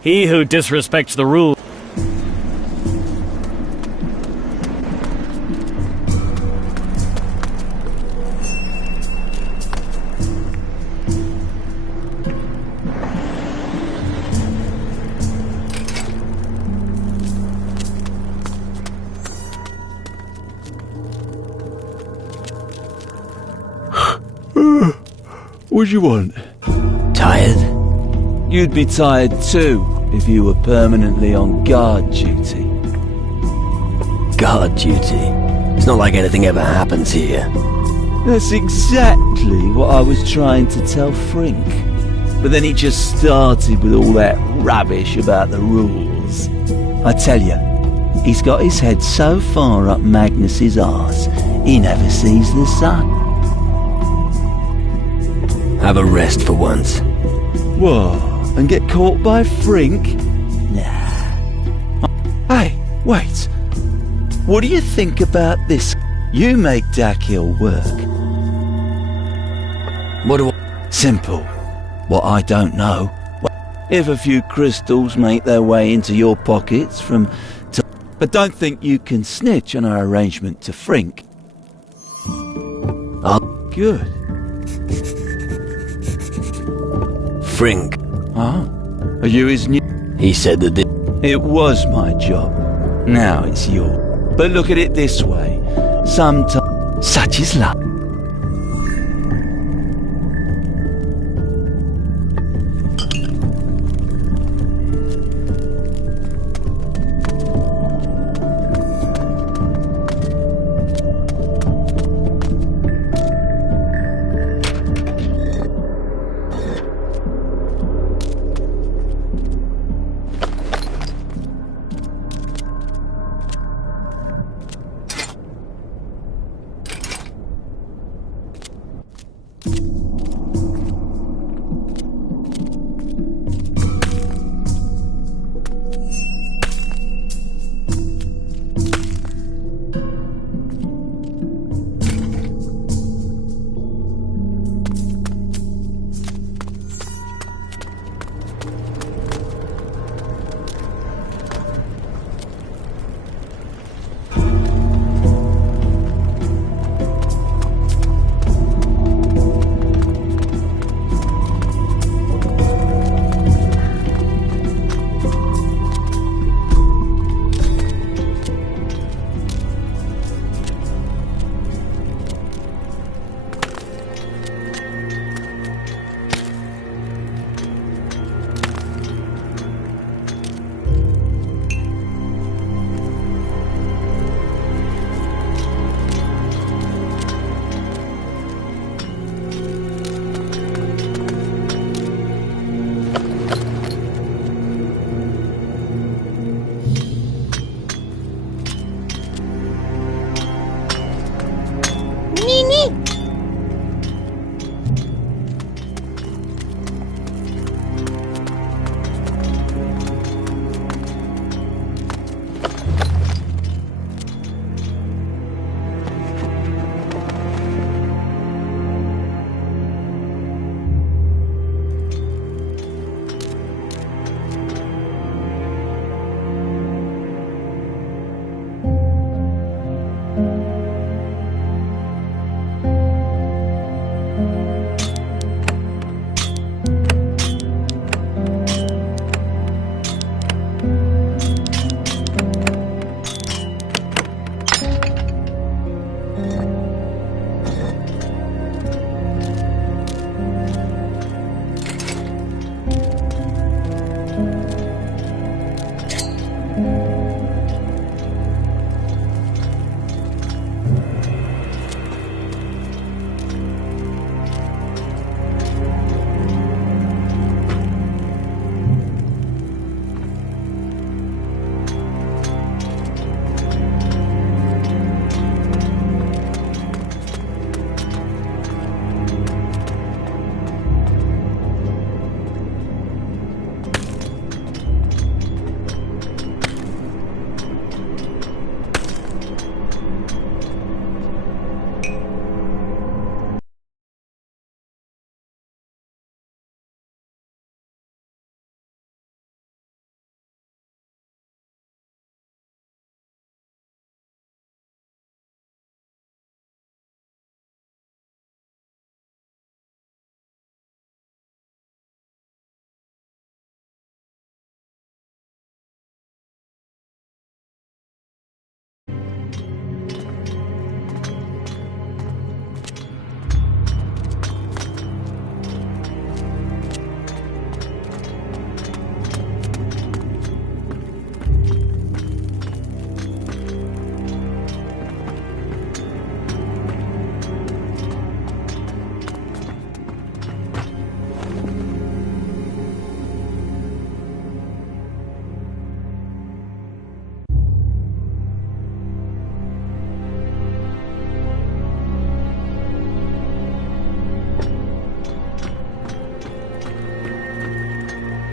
He who disrespects the rules. What'd you want? Tired? You'd be tired too if you were permanently on guard duty. Guard duty? It's not like anything ever happens here. That's exactly what I was trying to tell Frink. But then he just started with all that rubbish about the rules. I tell you, he's got his head so far up Magnus's arse, he never sees the sun. Have a rest for once. What? And get caught by Frink? Nah. Hey, wait. What do you think about this? You make Dakhil work. What do I... Simple. What I don't know. If a few crystals make their way into your pockets from... But don't think you can snitch on our arrangement to Frink. Oh. Good. Frink. Huh? Are you his new... He said that It was my job. Now it's yours. But look at it this way. Sometimes... Such is luck.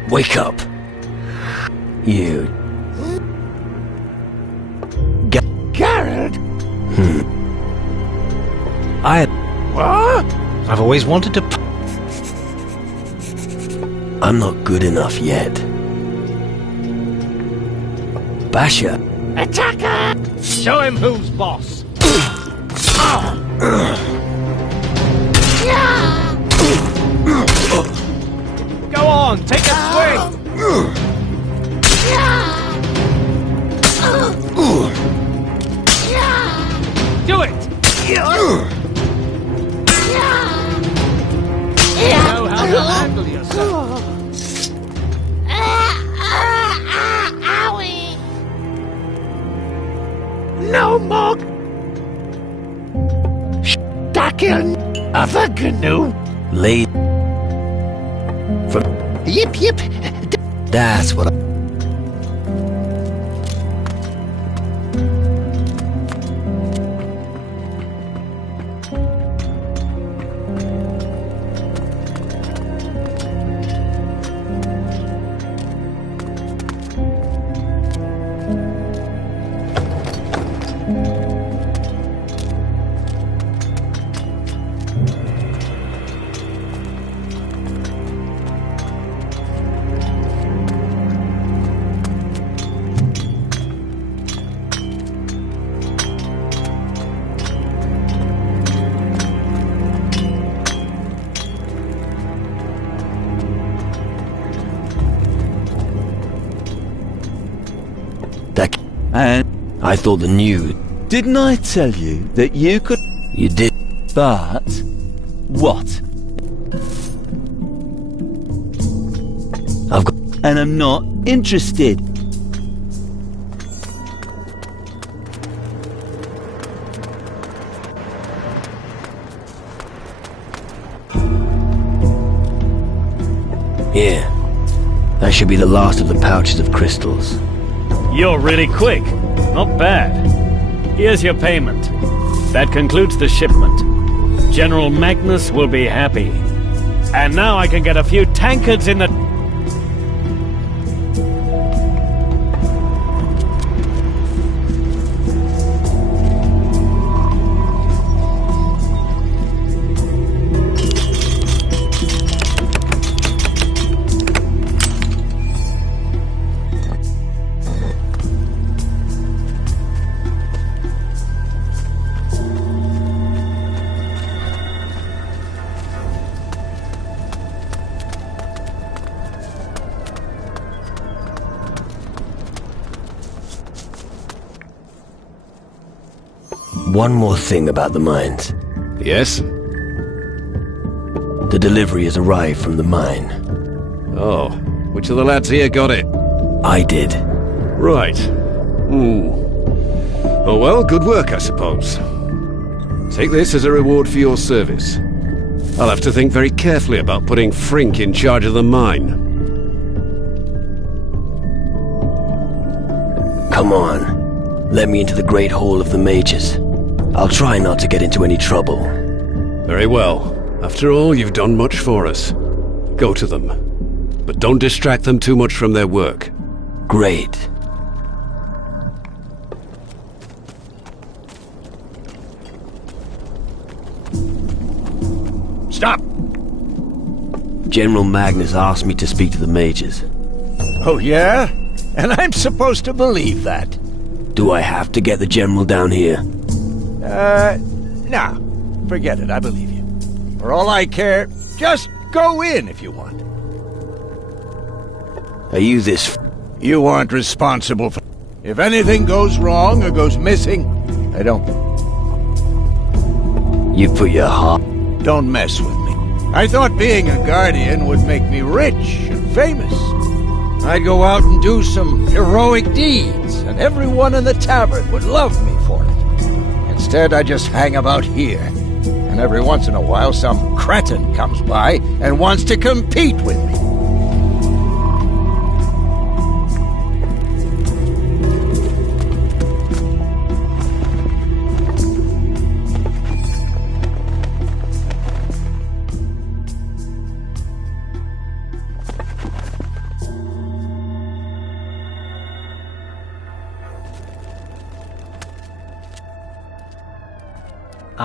Wake up. You. Garrett? What? I've always wanted to... I'm not good enough yet. Basha. Attacker! Show him who's boss. Go on, take a swing! Do it! You know how to handle yourself. Owie! No more... Stuck in other canoe. Late. From. Yip, yip. That's what I. And I thought the new. didn't I tell you that you could... You did. But... what? I've got. And I'm not interested. Here. That should be the last of the pouches of crystals. You're really quick. Not bad. Here's your payment. That concludes the shipment. General Magnus will be happy. And now I can get a few tankards in the... One more thing about the mines. Yes? The delivery has arrived from the mine. Oh, which of the lads here got it? I did. Right. Oh well, good work, I suppose. Take this as a reward for your service. I'll have to think very carefully about putting Frink in charge of the mine. Come on. Let me into the Great Hall of the Mages. I'll try not to get into any trouble. Very well. After all, you've done much for us. Go to them. But don't distract them too much from their work. Great. Stop! General Magnus asked me to speak to the mages. Oh, yeah? And I'm supposed to believe that? Do I have to get the general down here? Nah. Forget it, I believe you. For all I care, just go in if you want. Are you this... You aren't responsible for... If anything goes wrong or goes missing, I don't... You put your heart... Don't mess with me. I thought being a guardian would make me rich and famous. I'd go out and do some heroic deeds, and everyone in the tavern would love me for it. Instead, I just hang about here. And every once in a while, some cretin comes by and wants to compete with me.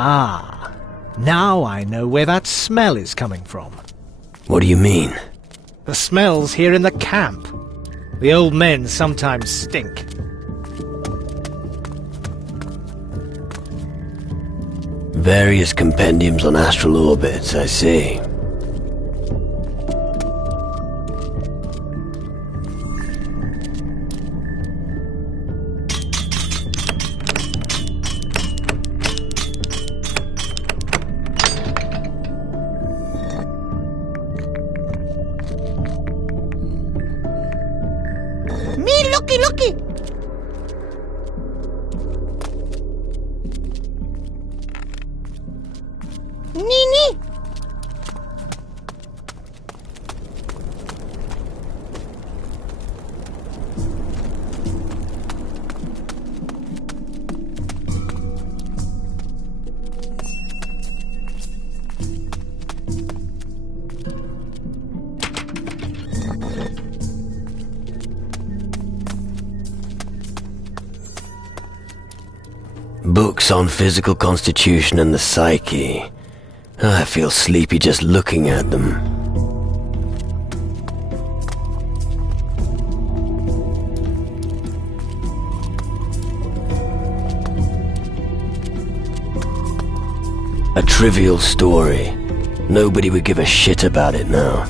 Ah, now I know where that smell is coming from. What do you mean? The smell's here in the camp. The old men sometimes stink. Various compendiums on astral orbits, I see. Me looky! Nee. Books on physical constitution and the psyche. I feel sleepy just looking at them. A trivial story. Nobody would give a shit about it now.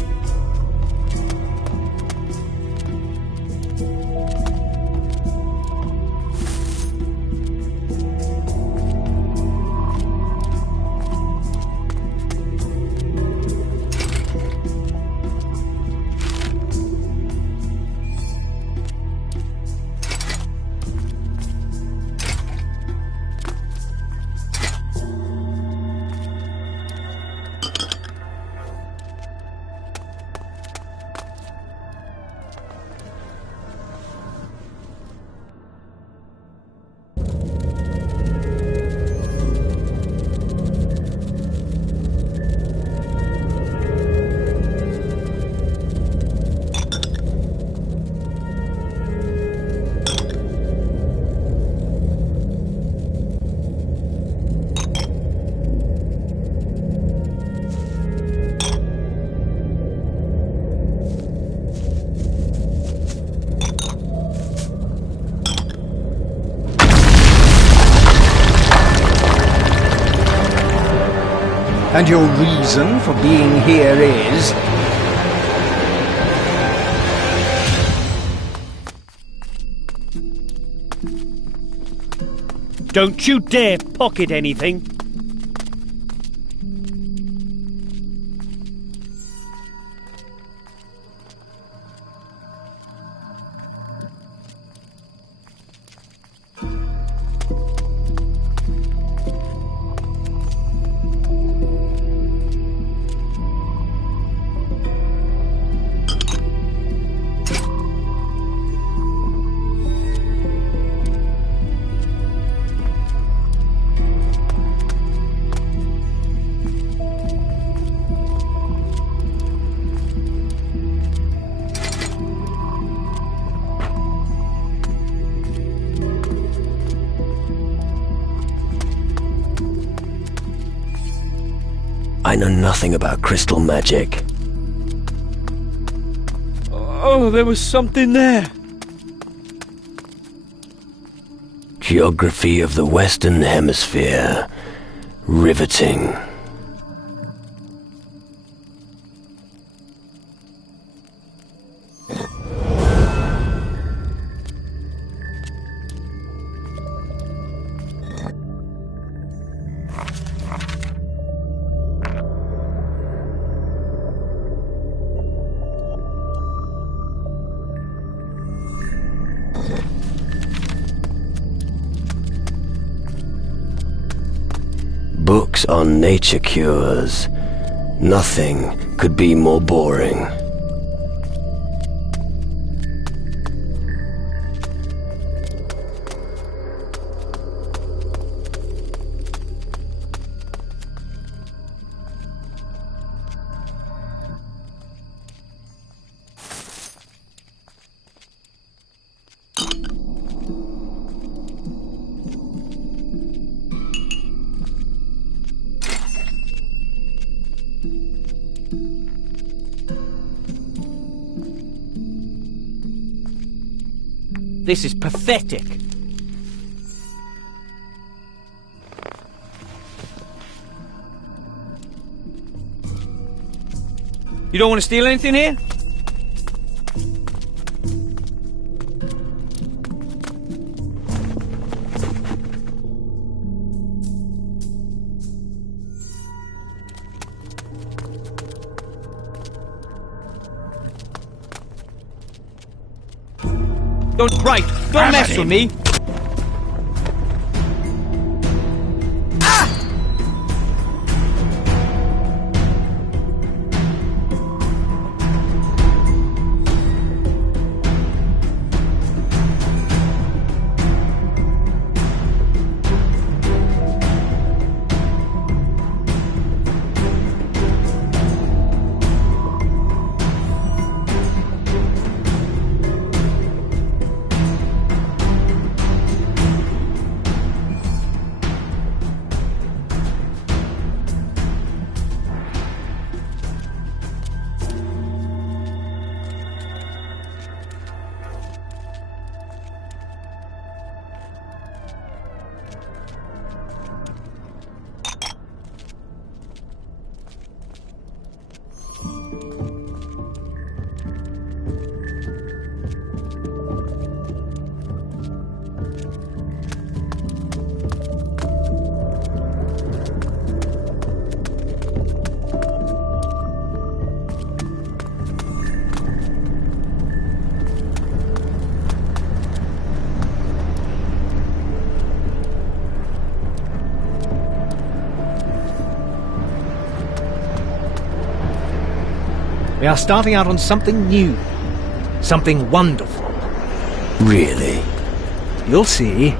And your reason for being here is? Don't you dare pocket anything. I know nothing about crystal magic. Oh, there was something there. Geography of the Western Hemisphere. Riveting. Books on nature cures. Nothing could be more boring. This is pathetic. You don't want to steal anything here? Don't mess with me. We are starting out on something new. Something wonderful. Really? You'll see.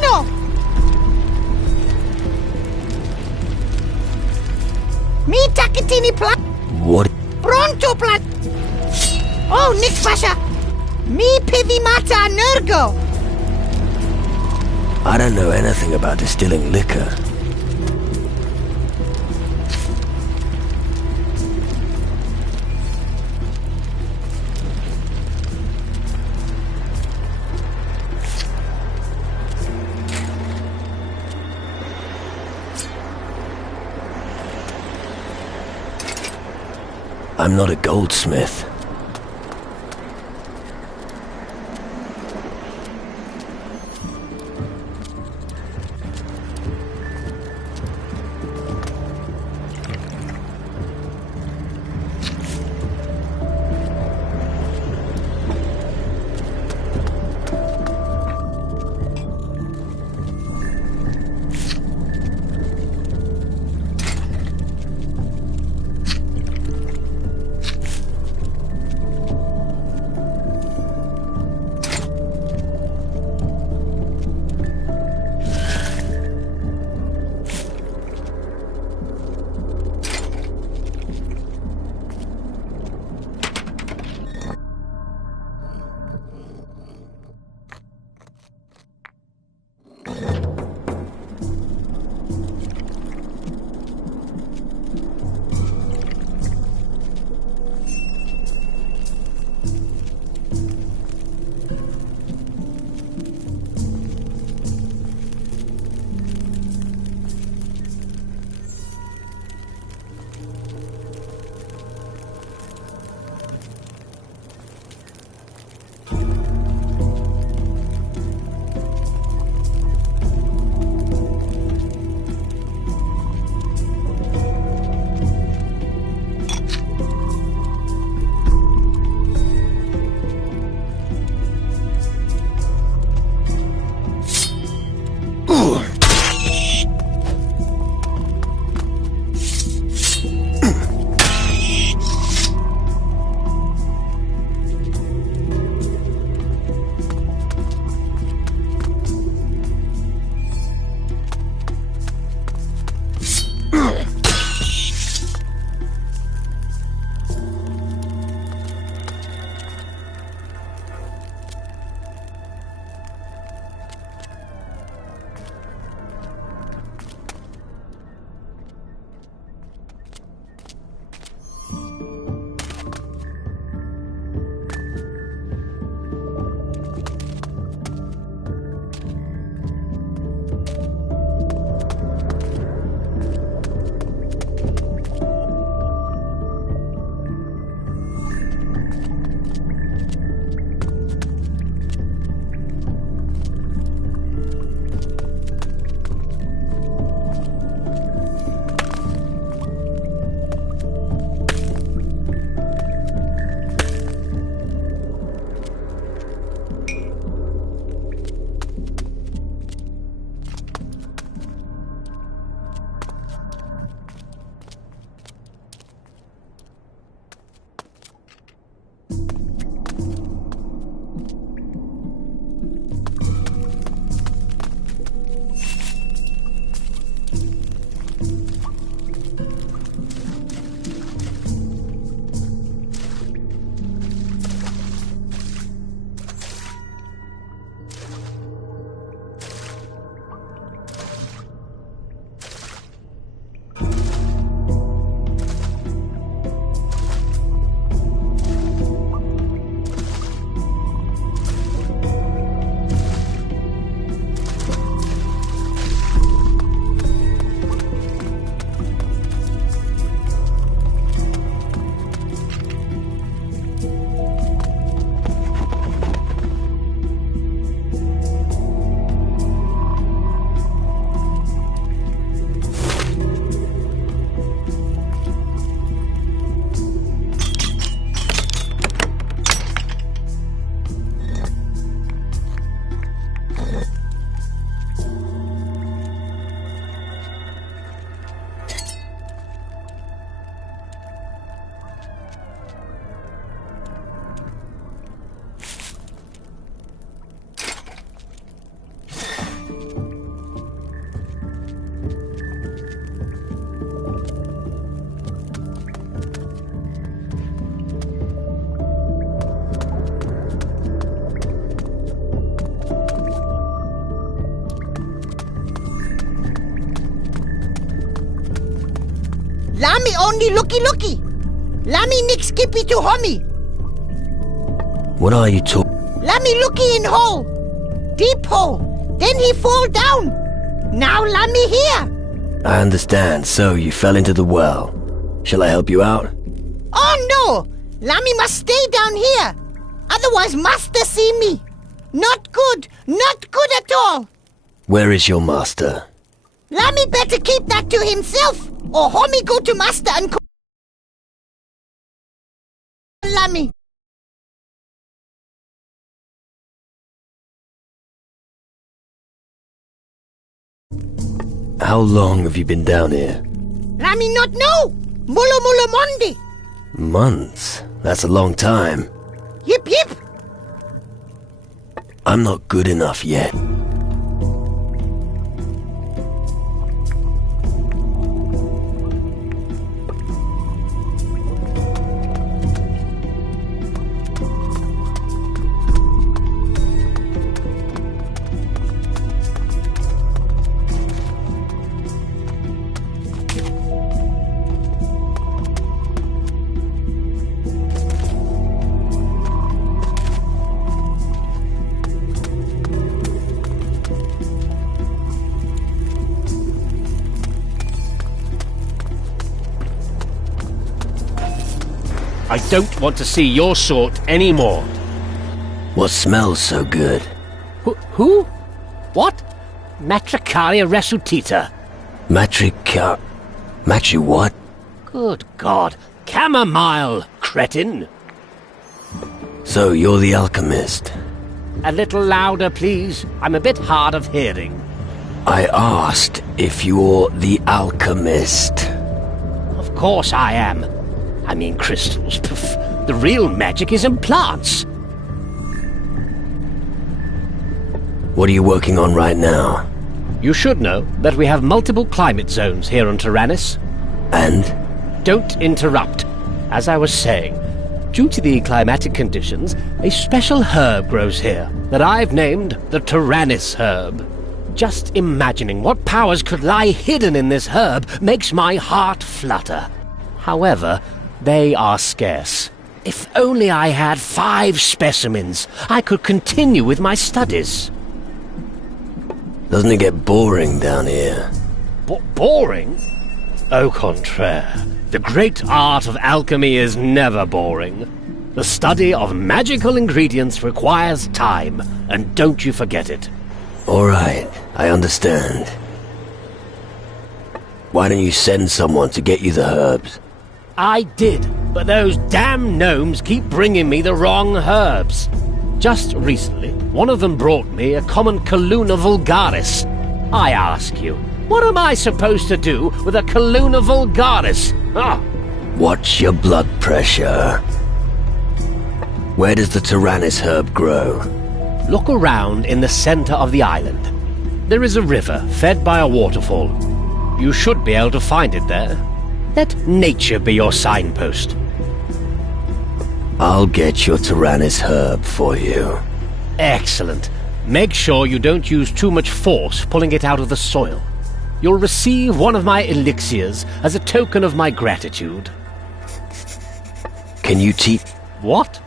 No! Mi takitini plat. What? Pronto plat. Oh, Nick Pasha. Mi pivimata nergo. I don't know anything about distilling liquor. I'm not a goldsmith. Lami only looky. Lami nick skippy to homie. What are you talking? Lami looky in hole. Deep hole. Then he fall down. Now Lami here. I understand, so you fell into the well. Shall I help you out? Oh no! Lami must stay down here. Otherwise master see me. Not good at all. Where is your master? Lami better keep that to himself, or homie go to master and call Lami. How long have you been down here? Lami not know. Mulo Mondi. Months? That's a long time. Yip. I'm not good enough yet. I don't want to see your sort anymore. What smells so good? Who? What? Matricaria resuscita. Matri what? Good God. Chamomile, cretin. So you're the alchemist? A little louder, please. I'm a bit hard of hearing. I asked if you're the alchemist. Of course I am. I mean crystals. Pff, the real magic is in plants. What are you working on right now? You should know that we have multiple climate zones here on Tyrannus. And? Don't interrupt. As I was saying, due to the climatic conditions, a special herb grows here that I've named the Tyrannus herb. Just imagining what powers could lie hidden in this herb makes my heart flutter. However, they are scarce. If only I had 5 specimens, I could continue with my studies. Doesn't it get boring down here? Boring? Au contraire. The great art of alchemy is never boring. The study of magical ingredients requires time, and don't you forget it. All right, I understand. Why don't you send someone to get you the herbs? I did, but those damn gnomes keep bringing me the wrong herbs. Just recently, one of them brought me a common Calluna vulgaris. I ask you, what am I supposed to do with a Calluna vulgaris? Ah. Watch your blood pressure. Where does the Tyrannus herb grow? Look around in the center of the island. There is a river fed by a waterfall. You should be able to find it there. Let nature be your signpost. I'll get your Tyrannus herb for you. Excellent. Make sure you don't use too much force pulling it out of the soil. You'll receive one of my elixirs as a token of my gratitude. Can you teach... What?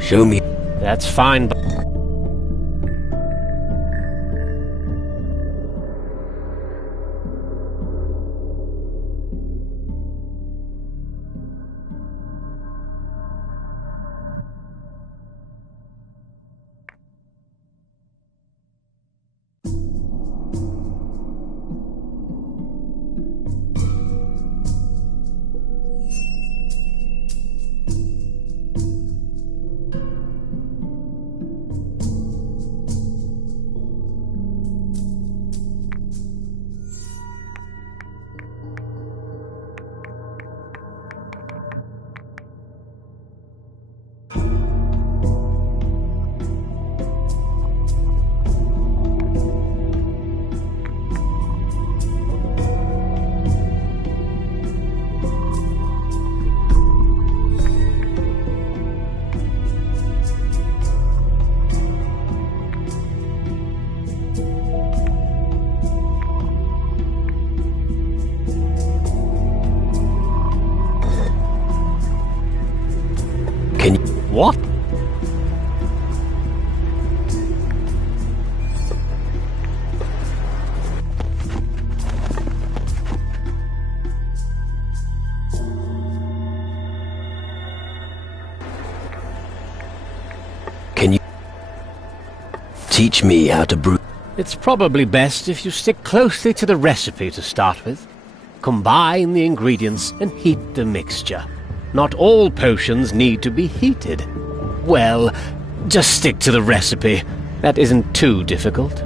Show me. That's fine, but... What? Can you teach me how to brew? It's probably best if you stick closely to the recipe to start with. Combine the ingredients and heat the mixture. Not all potions need to be heated. Well, just stick to the recipe. That isn't too difficult.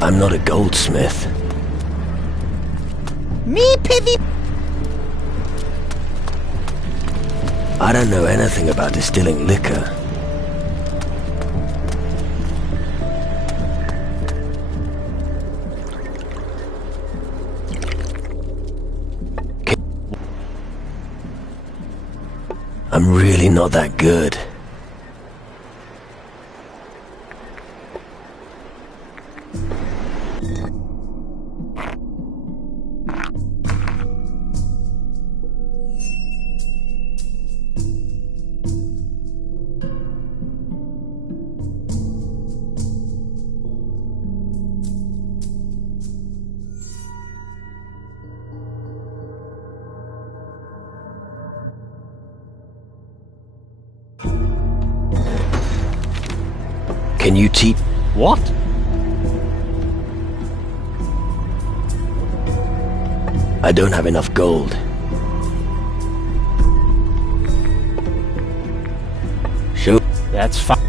I'm not a goldsmith. Me pivy. I don't know anything about distilling liquor. I'm really not that good. Can you teach? What? I don't have enough gold. Sure. That's fine.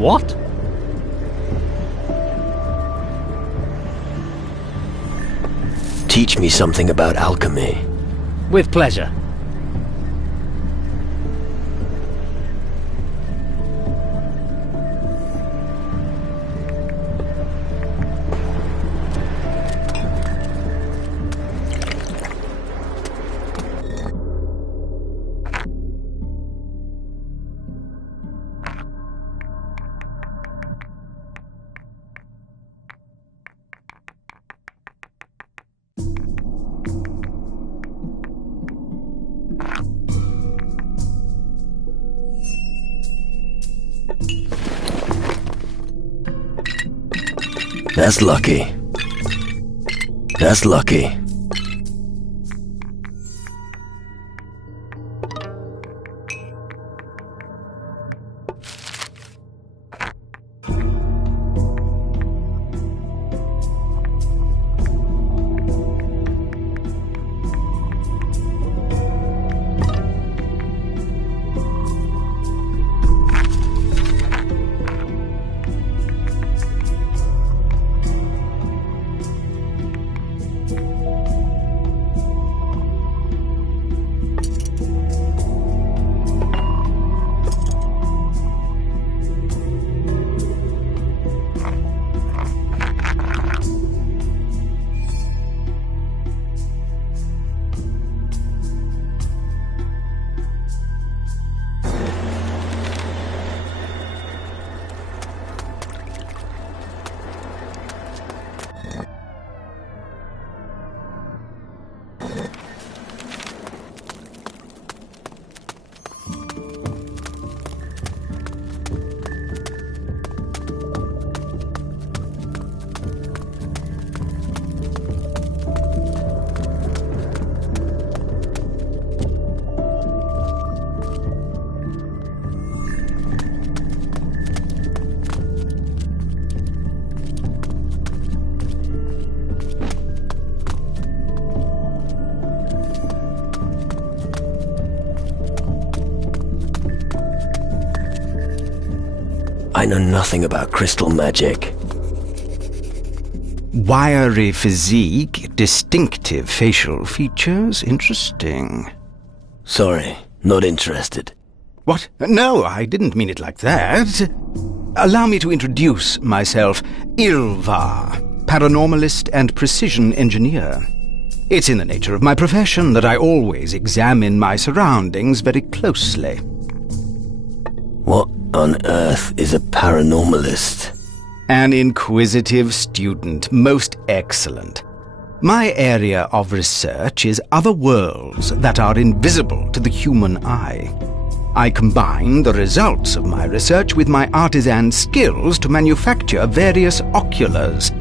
What? teach me something about alchemy? With pleasure. That's lucky. That's lucky. I know nothing about crystal magic. Wiry physique, distinctive facial features, interesting. Sorry, not interested. What? No, I didn't mean it like that. Allow me to introduce myself, Ilvar, paranormalist and precision engineer. It's in the nature of my profession that I always examine my surroundings very closely. What on earth is a paranormalist? An inquisitive student, most excellent. My area of research is other worlds that are invisible to the human eye. I combine the results of my research with my artisan skills to manufacture various oculars.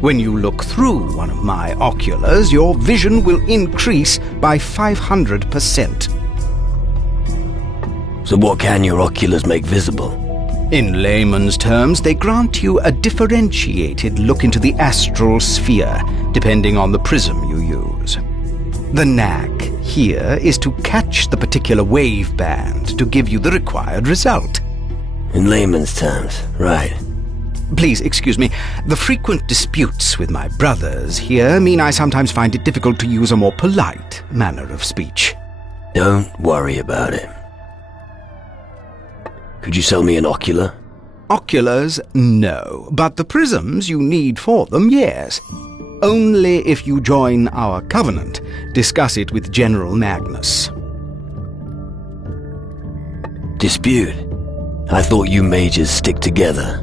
When you look through one of my oculars, your vision will increase by 500%. So what can your oculars make visible? In layman's terms, they grant you a differentiated look into the astral sphere, depending on the prism you use. The knack here is to catch the particular wave band to give you the required result. In layman's terms, right. Please excuse me. The frequent disputes with my brothers here mean I sometimes find it difficult to use a more polite manner of speech. Don't worry about it. Could you sell me an ocular? Oculars, no. But the prisms you need for them, yes. Only if you join our covenant. Discuss it with General Magnus. Dispute? I thought you mages stick together.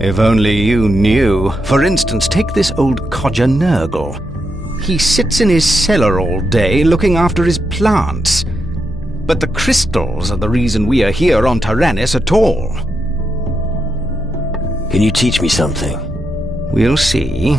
If only you knew. For instance, take this old codger Nurgle. He sits in his cellar all day looking after his plants. But the crystals are the reason we are here on Tyrannus at all. Can you teach me something? We'll see.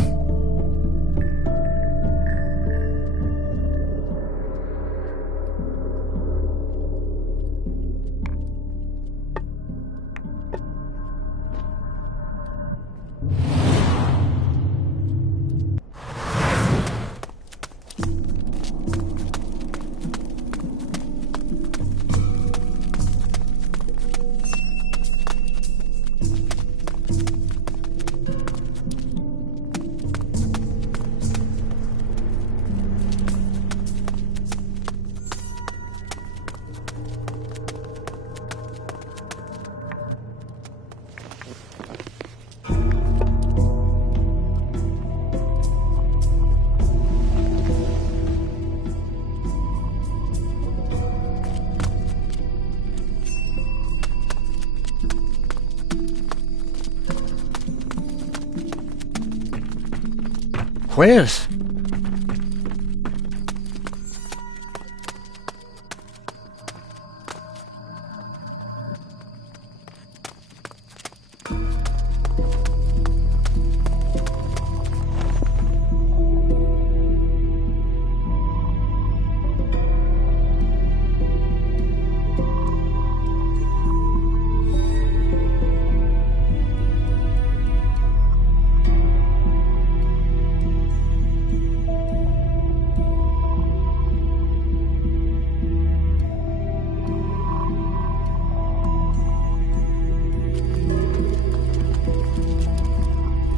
Where's?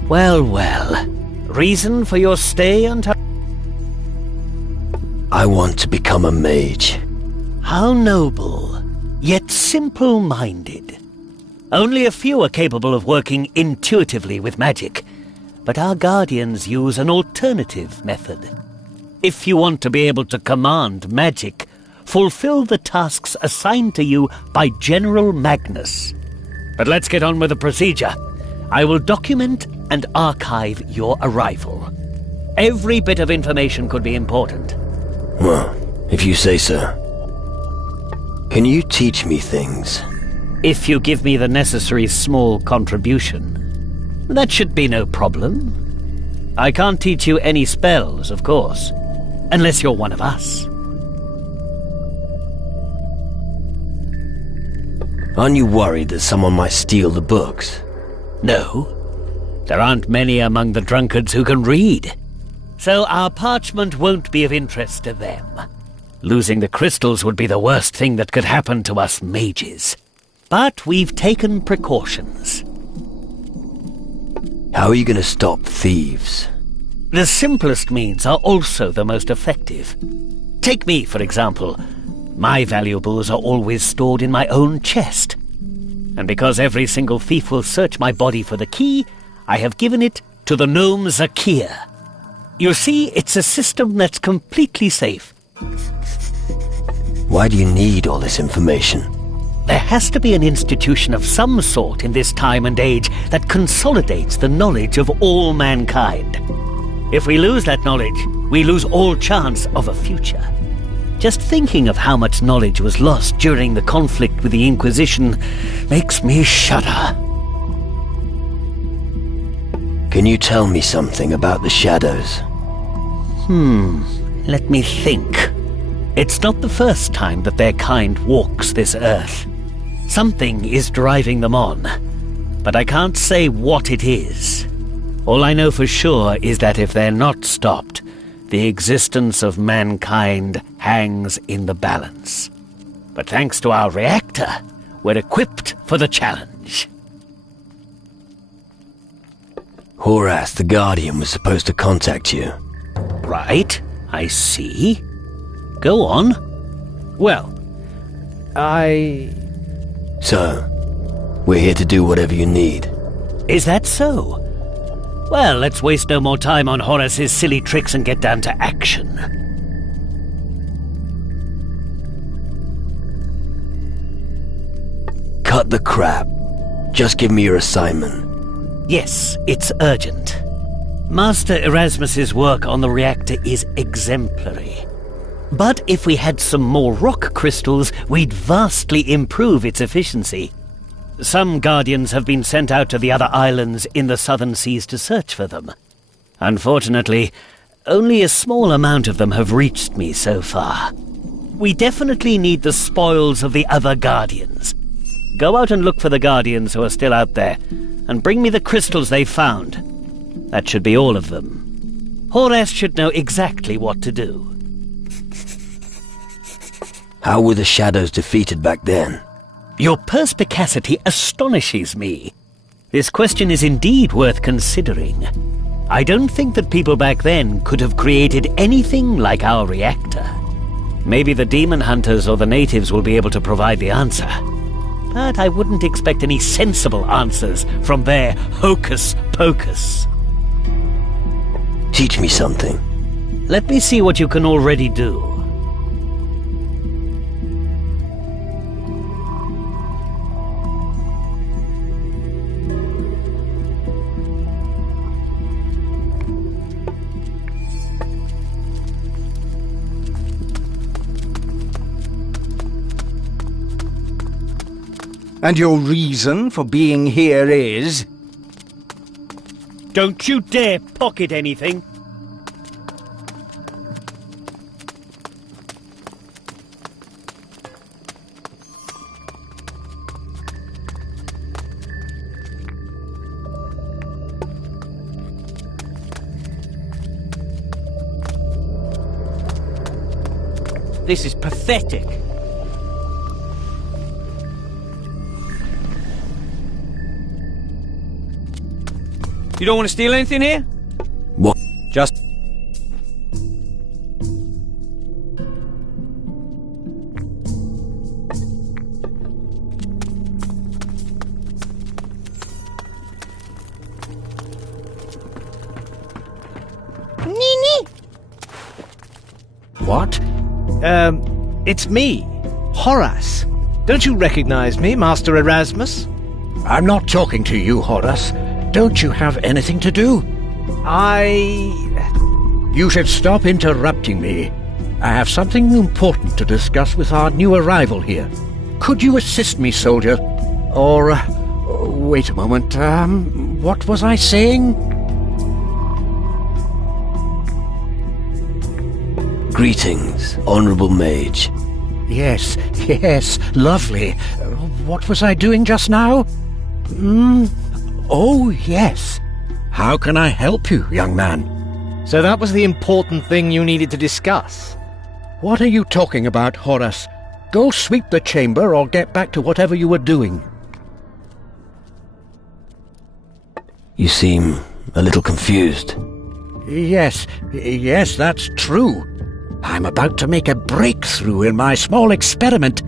Well, well. Reason for your stay until... I want to become a mage. How noble, yet simple-minded. Only a few are capable of working intuitively with magic, but our guardians use an alternative method. If you want to be able to command magic, fulfill the tasks assigned to you by General Magnus. But let's get on with the procedure. I will document and archive your arrival. Every bit of information could be important. Well, if you say so. Can you teach me things? If you give me the necessary small contribution, that should be no problem. I can't teach you any spells, of course, unless you're one of us. Aren't you worried that someone might steal the books? No. There aren't many among the drunkards who can read. So our parchment won't be of interest to them. Losing the crystals would be the worst thing that could happen to us mages. But we've taken precautions. How are you going to stop thieves? The simplest means are also the most effective. Take me, for example. My valuables are always stored in my own chest. And because every single thief will search my body for the key, I have given it to the gnome Zakir. You see, it's a system that's completely safe. Why do you need all this information? There has to be an institution of some sort in this time and age that consolidates the knowledge of all mankind. If we lose that knowledge, we lose all chance of a future. Just thinking of how much knowledge was lost during the conflict with the Inquisition makes me shudder. Can you tell me something about the shadows? Let me think. It's not the first time that their kind walks this earth. Something is driving them on, but I can't say what it is. All I know for sure is that if they're not stopped, the existence of mankind hangs in the balance. But thanks to our reactor, we're equipped for the challenge. Horace, the Guardian, was supposed to contact you. Right, I see. Go on. Well, So, we're here to do whatever you need. Is that so? Well, let's waste no more time on Horace's silly tricks and get down to action. Cut the crap. Just give me your assignment. Yes, it's urgent. Master Erasmus's work on the reactor is exemplary. But if we had some more rock crystals, we'd vastly improve its efficiency. Some Guardians have been sent out to the other islands in the southern seas to search for them. Unfortunately, only a small amount of them have reached me so far. We definitely need the spoils of the other Guardians. Go out and look for the Guardians who are still out there, and bring me the crystals they've found. That should be all of them. Horace should know exactly what to do. How were the shadows defeated back then? Your perspicacity astonishes me. This question is indeed worth considering. I don't think that people back then could have created anything like our reactor. Maybe the demon hunters or the natives will be able to provide the answer. But I wouldn't expect any sensible answers from their hocus-pocus. Teach me something. Let me see what you can already do. And your reason for being here is? Don't you dare pocket anything. This is pathetic. You don't want to steal anything here? What? Just... Nini! What? It's me, Horace. Don't you recognize me, Master Erasmus? I'm not talking to you, Horace. Don't you have anything to do? You should stop interrupting me. I have something important to discuss with our new arrival here. Could you assist me, soldier? Or, wait a moment, what was I saying? Greetings, Honourable Mage. Yes, lovely. What was I doing just now? Oh, yes. How can I help you, young man? So that was the important thing you needed to discuss. What are you talking about, Horace? Go sweep the chamber or get back to whatever you were doing. You seem a little confused. Yes, that's true. I'm about to make a breakthrough in my small experiment,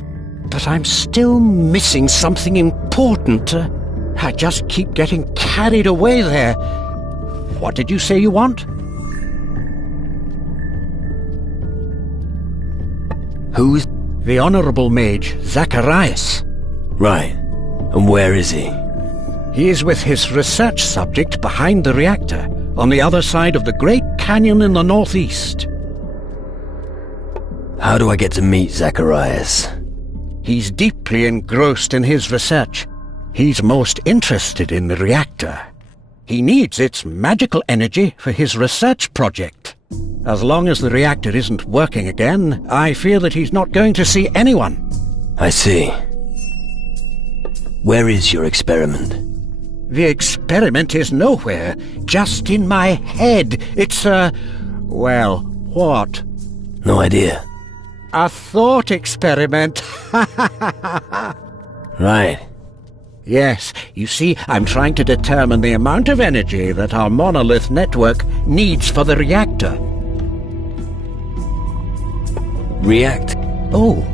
but I'm still missing something important. I just keep getting carried away there. What did you say you want? Who's? The Honourable Mage, Zacharias. Right. And where is he? He is with his research subject behind the reactor, on the other side of the Great Canyon in the northeast. How do I get to meet Zacharias? He's deeply engrossed in his research. He's most interested in the reactor. He needs its magical energy for his research project. As long as the reactor isn't working again, I fear that he's not going to see anyone. I see. Where is your experiment? The experiment is nowhere, just in my head. It's well, what? No idea. A thought experiment. Right. Yes, you see, I'm trying to determine the amount of energy that our monolith network needs for the reactor. React? Oh,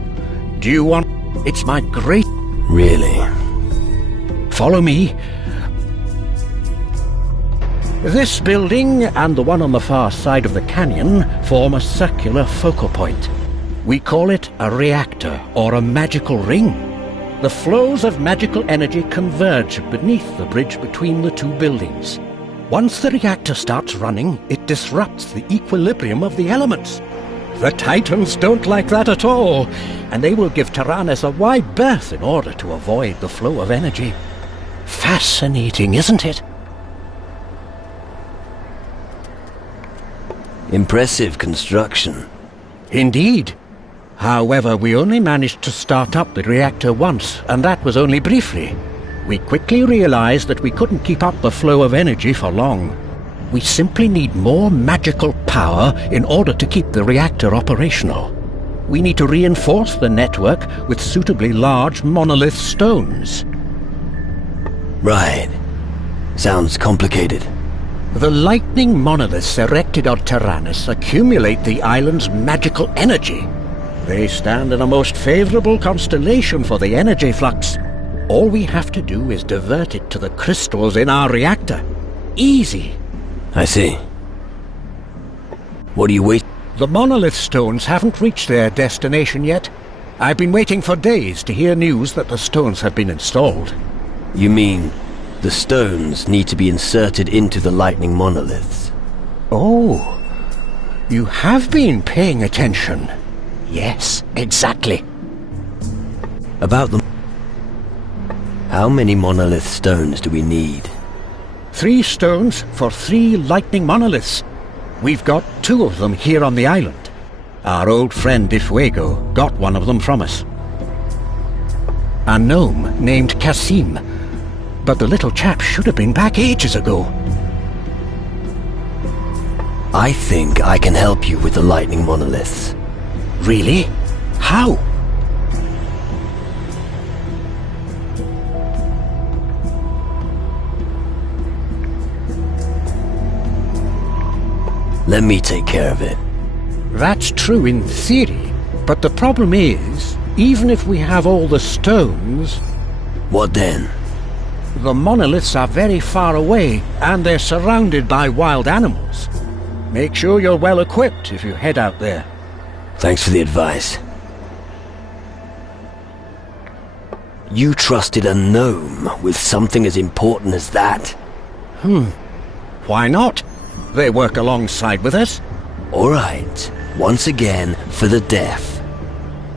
do you want... It's my great... Really? Follow me. This building and the one on the far side of the canyon form a circular focal point. We call it a reactor or a magical ring. The flows of magical energy converge beneath the bridge between the two buildings. Once the reactor starts running, it disrupts the equilibrium of the elements. The Titans don't like that at all, and they will give Tyrannus a wide berth in order to avoid the flow of energy. Fascinating, isn't it? Impressive construction. Indeed. However, we only managed to start up the reactor once, and that was only briefly. We quickly realized that we couldn't keep up the flow of energy for long. We simply need more magical power in order to keep the reactor operational. We need to reinforce the network with suitably large monolith stones. Right. Sounds complicated. The lightning monoliths erected on Tyrannus accumulate the island's magical energy. They stand in a most favorable constellation for the energy flux. All we have to do is divert it to the crystals in our reactor. Easy. I see. What do you wait? The monolith stones haven't reached their destination yet. I've been waiting for days to hear news that the stones have been installed. You mean the stones need to be inserted into the lightning monoliths? Oh, you have been paying attention. Yes, exactly. About them. How many monolith stones do we need? 3 stones for 3 lightning monoliths. We've got 2 of them here on the island. Our old friend Difuego got one of them from us. A gnome named Kasim. But the little chap should have been back ages ago. I think I can help you with the lightning monoliths. Really? How? Let me take care of it. That's true in theory, but the problem is, even if we have all the stones... What then? The monoliths are very far away, and they're surrounded by wild animals. Make sure you're well equipped if you head out there. Thanks for the advice. You trusted a gnome with something as important as that? Why not? They work alongside with us. All right. Once again, for the deaf.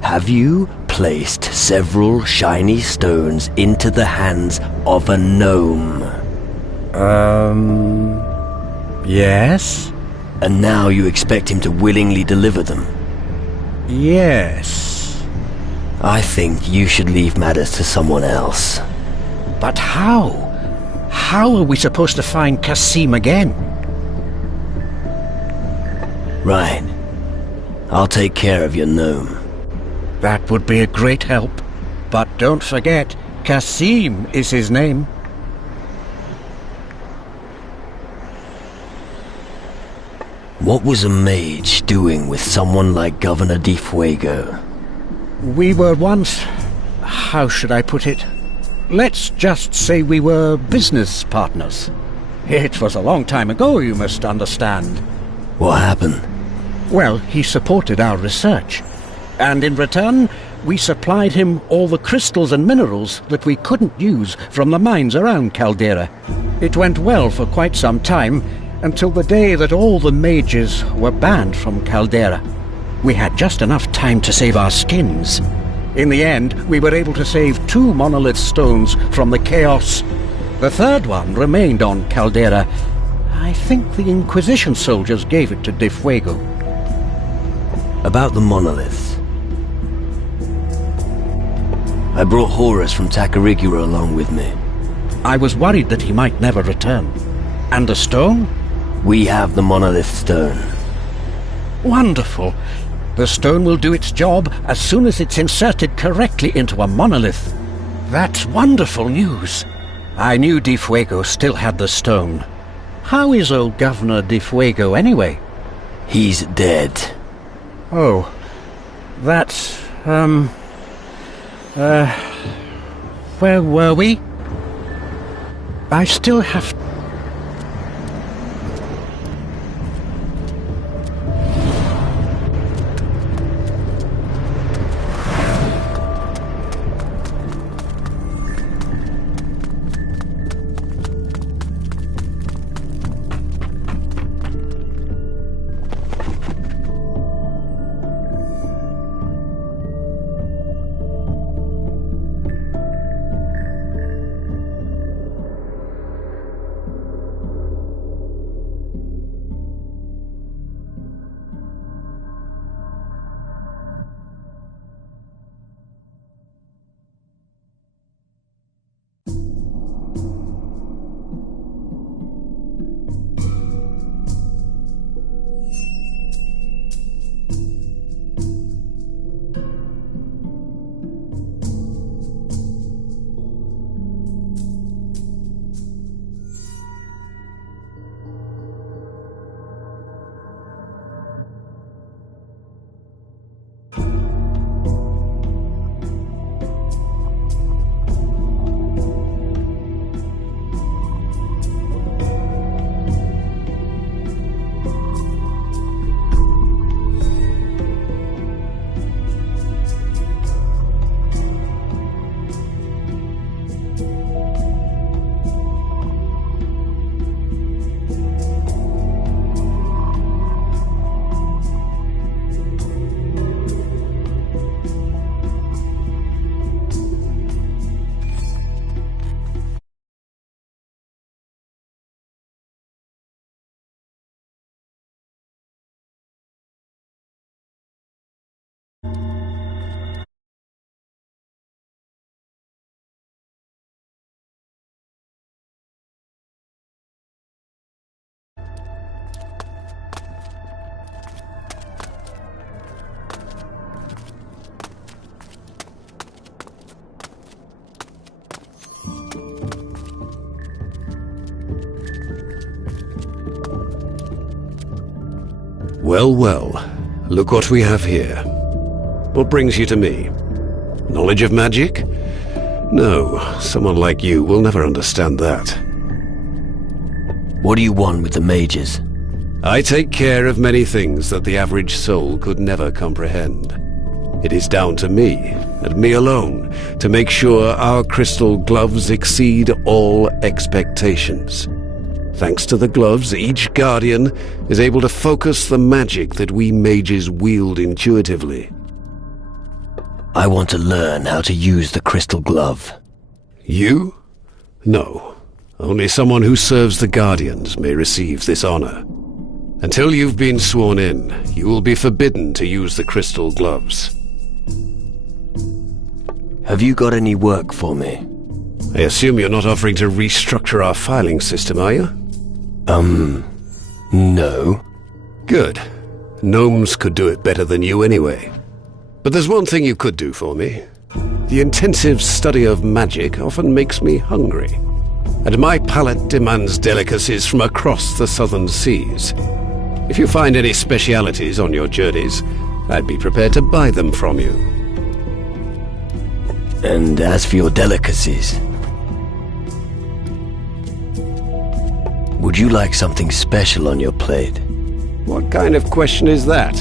Have you placed several shiny stones into the hands of a gnome? Yes? And now you expect him to willingly deliver them? Yes. I think you should leave matters to someone else. But how? How are we supposed to find Kasim again? Right. I'll take care of your gnome. That would be a great help. But don't forget, Kasim is his name. What was a mage doing with someone like Governor Difuego? We were once... how should I put it? Let's just say we were business partners. It was a long time ago, you must understand. What happened? Well, he supported our research. And in return, we supplied him all the crystals and minerals that we couldn't use from the mines around Caldera. It went well for quite some time, until the day that all the mages were banned from Caldera. We had just enough time to save our skins. In the end, we were able to save 2 monolith stones from the chaos. The third one remained on Caldera. I think the Inquisition soldiers gave it to Difuego. About the monoliths. I brought Horus from Tacarigua along with me. I was worried that he might never return. And the stone? We have the monolith stone. Wonderful. The stone will do its job as soon as it's inserted correctly into a monolith. That's wonderful news. I knew Difuego still had the stone. How is old Governor Difuego anyway? He's dead. Oh, that's, where were we? I still have... Well, well. Look what we have here. What brings you to me? Knowledge of magic? No, someone like you will never understand that. What do you want with the mages? I take care of many things that the average soul could never comprehend. It is down to me, and me alone, to make sure our crystal gloves exceed all expectations. Thanks to the gloves, each guardian is able to focus the magic that we mages wield intuitively. I want to learn how to use the crystal glove. You? No. Only someone who serves the guardians may receive this honor. Until you've been sworn in, you will be forbidden to use the crystal gloves. Have you got any work for me? I assume you're not offering to restructure our filing system, are you? No. Good. Gnomes could do it better than you anyway. But there's one thing you could do for me. The intensive study of magic often makes me hungry. And my palate demands delicacies from across the southern seas. If you find any specialities on your journeys, I'd be prepared to buy them from you. And as for your delicacies, would you like something special on your plate? What kind of question is that?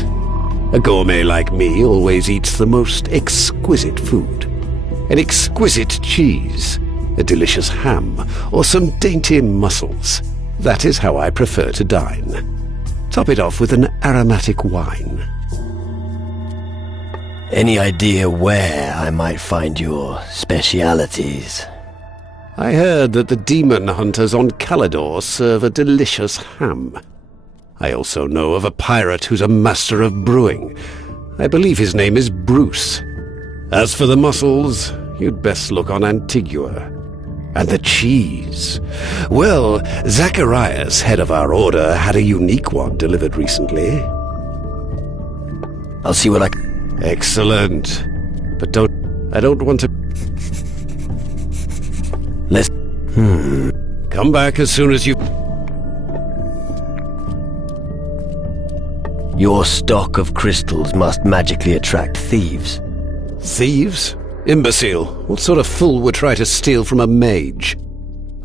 A gourmet like me always eats the most exquisite food. An exquisite cheese, a delicious ham, or some dainty mussels. That is how I prefer to dine. Top it off with an aromatic wine. Any idea where I might find your specialities? I heard that the demon hunters on Calidor serve a delicious ham. I also know of a pirate who's a master of brewing. I believe his name is Bruce. As for the mussels, you'd best look on Antigua. And the cheese. Well, Zacharias, head of our order, had a unique one delivered recently. I'll see what I... Excellent. But I don't want to... Let's... Come back as soon as you... Your stock of crystals must magically attract thieves. Thieves? Imbecile. What sort of fool would try to steal from a mage?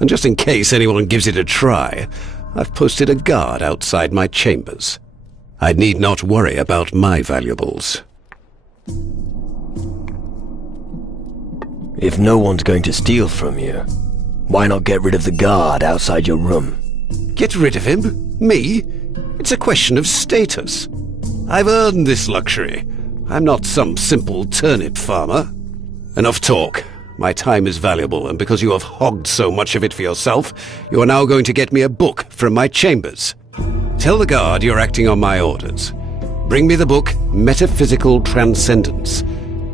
And just in case anyone gives it a try, I've posted a guard outside my chambers. I need not worry about my valuables. If no one's going to steal from you, why not get rid of the guard outside your room? Get rid of him? Me? It's a question of status. I've earned this luxury. I'm not some simple turnip farmer. Enough talk. My time is valuable, and because you have hogged so much of it for yourself, you are now going to get me a book from my chambers. Tell the guard you're acting on my orders. Bring me the book, Metaphysical Transcendence.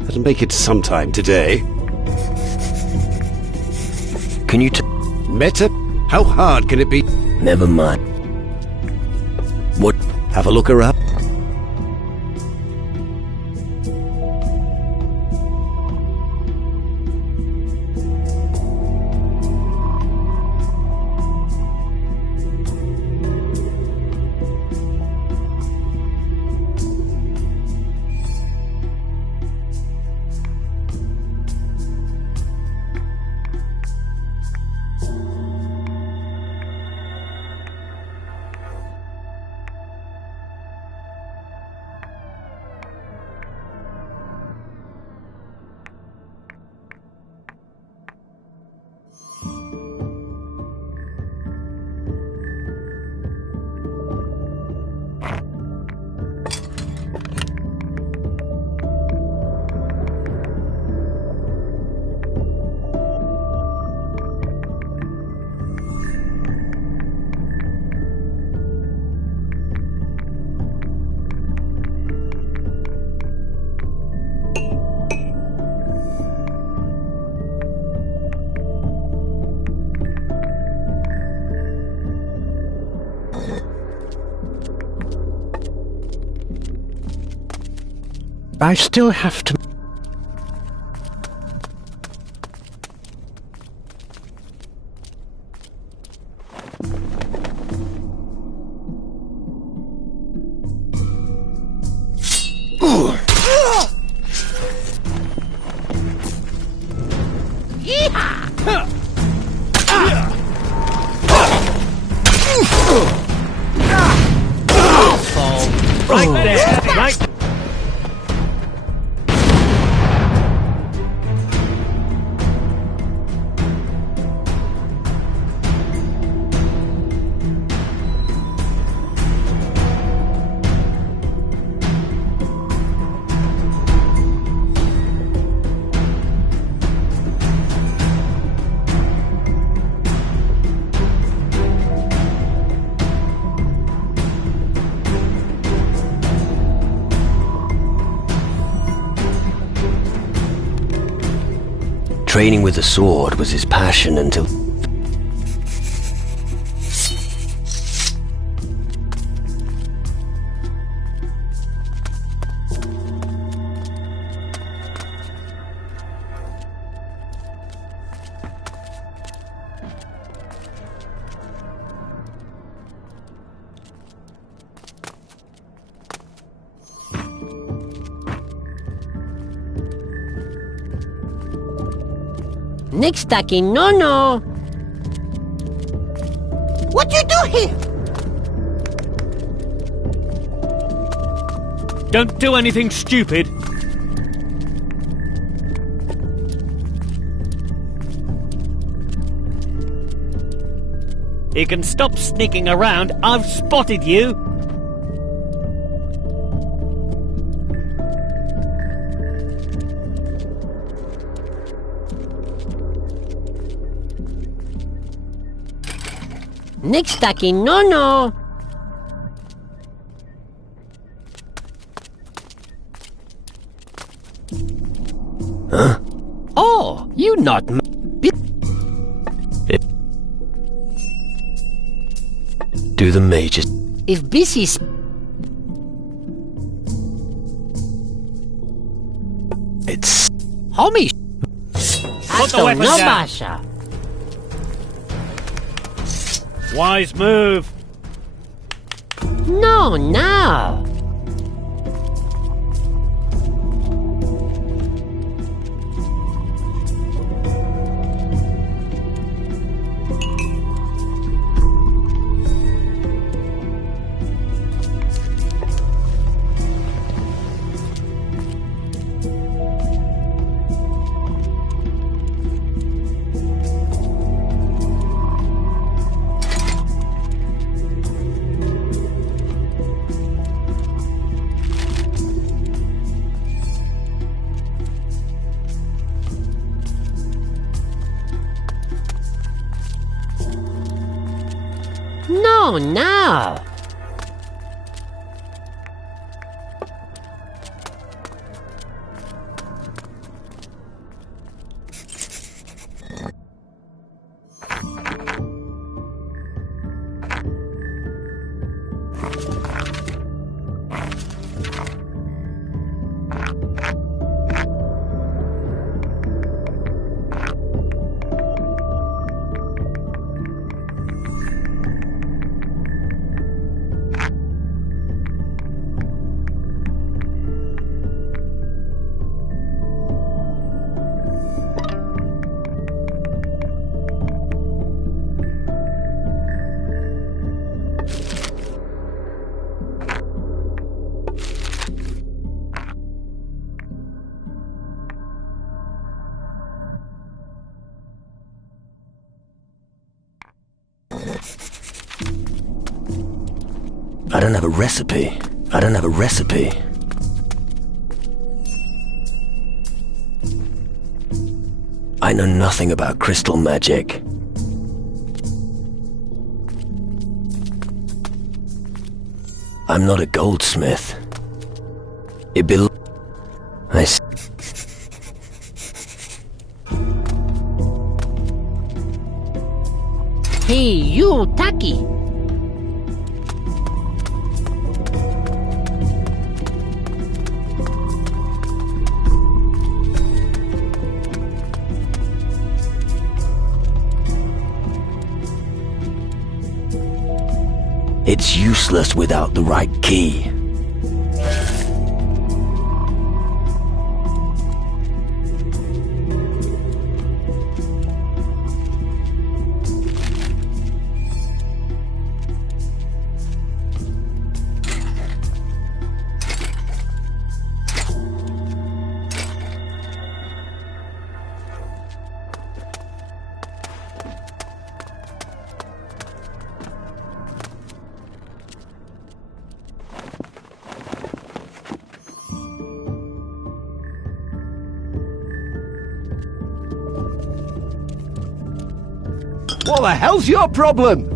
That'll make it sometime today. Can you How hard can it be? Never mind. What? Have a look around. I still have to... Right there, right. Training with the sword was his passion until... Next taki no. What you do here? Don't do anything stupid. You can stop sneaking around. I've spotted you. Next taki no. Huh? Oh, you not Do the mages... if busy It's... homie. Put the weapon no down. basha. Wise move. No, now. No, now. I don't have a recipe. I don't have a recipe. I know nothing about crystal magic. I'm not a goldsmith. It be... I s... Hey, you, Taki. It's useless without the right key. What the hell's your problem?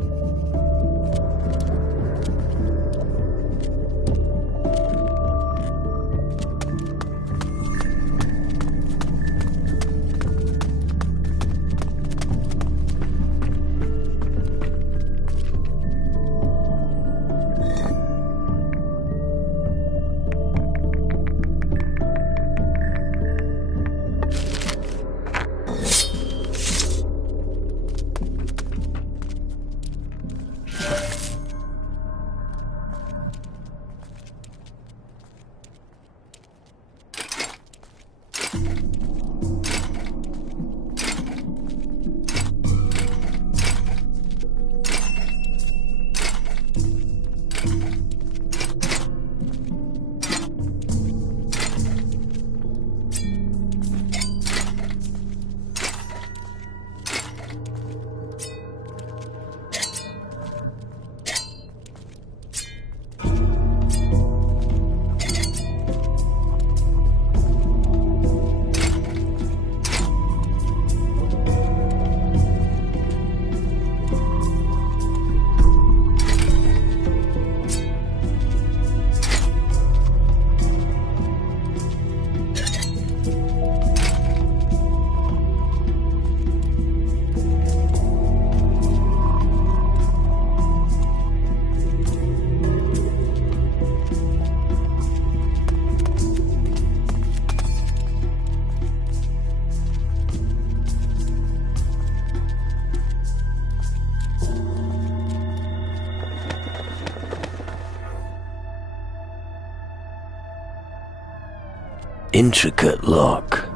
Intricate lock.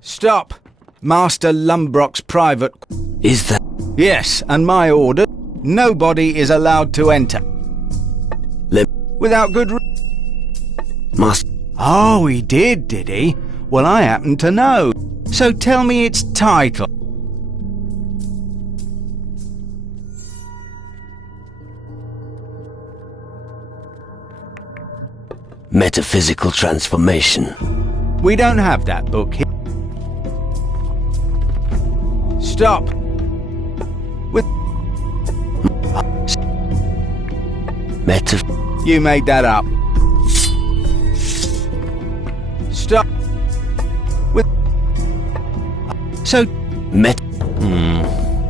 Stop! Master Lumbrock's private... Is that... Yes, and my order. Nobody is allowed to enter. Without good... Master... Oh, he did he? Well, I happen to know. So tell me its title. Metaphysical transformation. We don't have that book here. Stop! With... You made that up. Stop! With... So...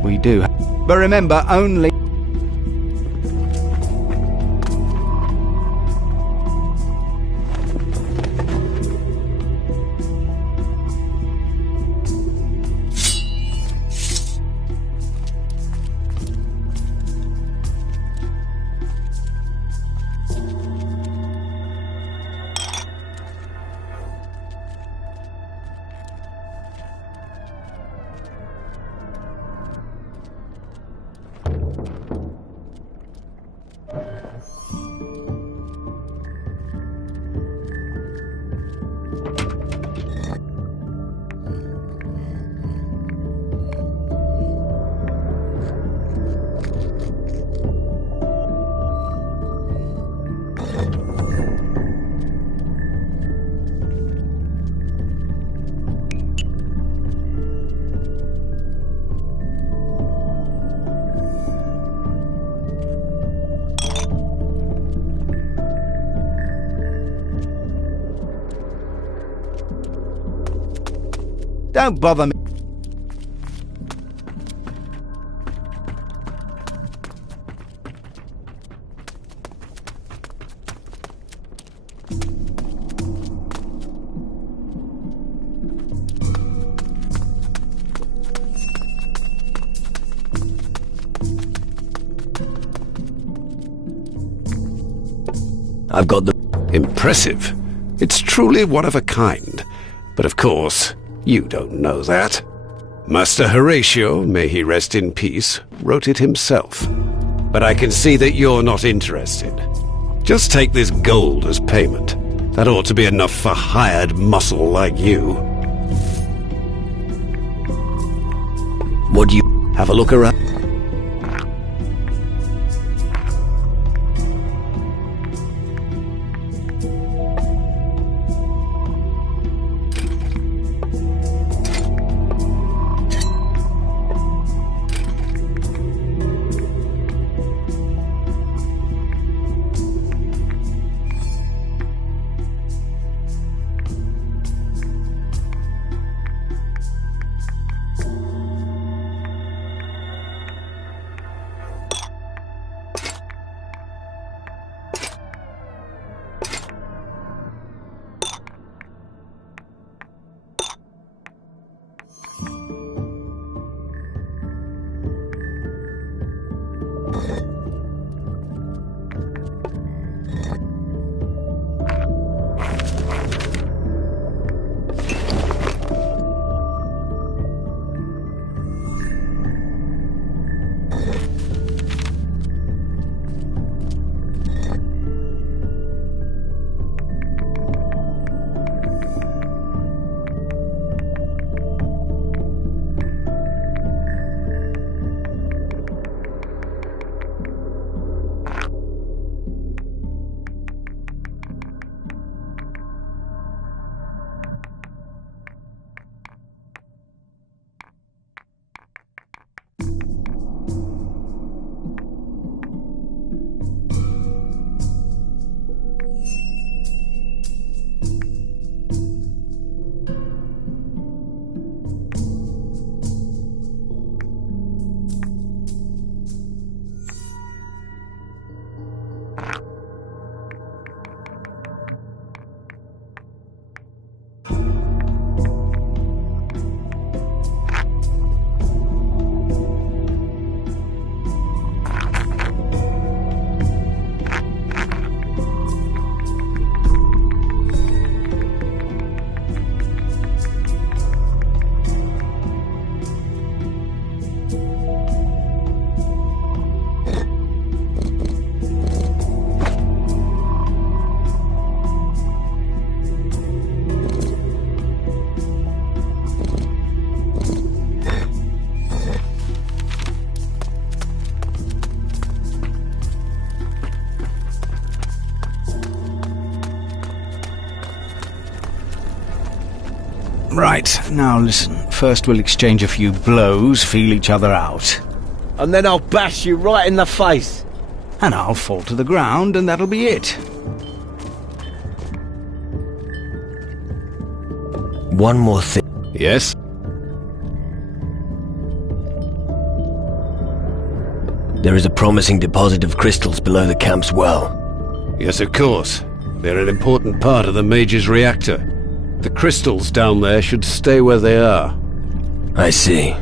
We do. But remember, only... Don't bother me. I've got the... Impressive. It's truly one of a kind. But of course, you don't know that. Master Horatio, may he rest in peace, wrote it himself. But I can see that you're not interested. Just take this gold as payment. That ought to be enough for hired muscle like you. What do you... Have a look around? Right, now listen. First we'll exchange a few blows, feel each other out. And then I'll bash you right in the face. And I'll fall to the ground, and that'll be it. One more thing. Yes? There is a promising deposit of crystals below the camp's well. Yes, of course. They're an important part of the Mage's reactor. The crystals down there should stay where they are. I see.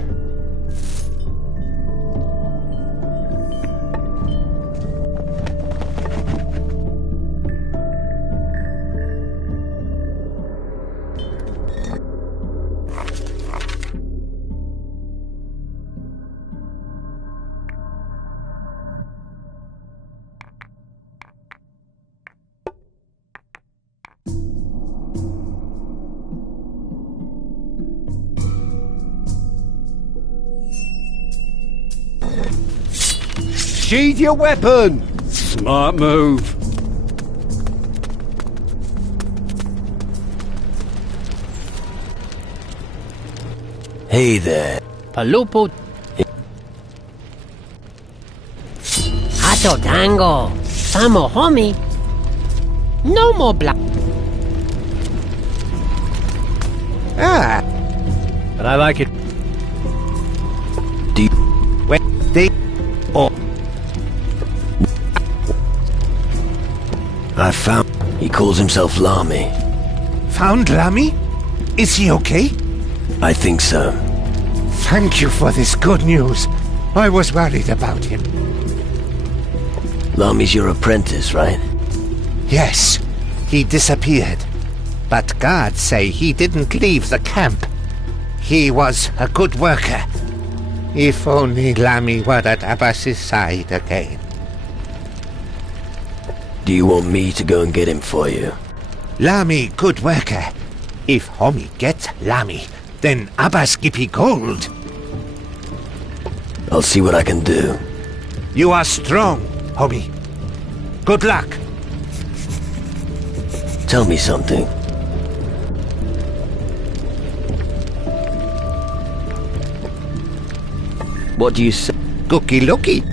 Sheathe your weapon! Smart move. Hey there. Palupo. Hato tango. Samo homie. No more black. Ah. But I like it. Deep. Wait, deep. Oh. I found... He calls himself Lamy. Found Lamy? Is he okay? I think so. Thank you for this good news. I was worried about him. Lamy's your apprentice, right? Yes, he disappeared. But guards say he didn't leave the camp. He was a good worker. If only Lamy were at Abbas's side again. Do you want me to go and get him for you? Lamy, good worker. If Homie gets Lamy, then Abbas give gold. I'll see what I can do. You are strong, Homie. Good luck. Tell me something. What do you say? Cookie looky.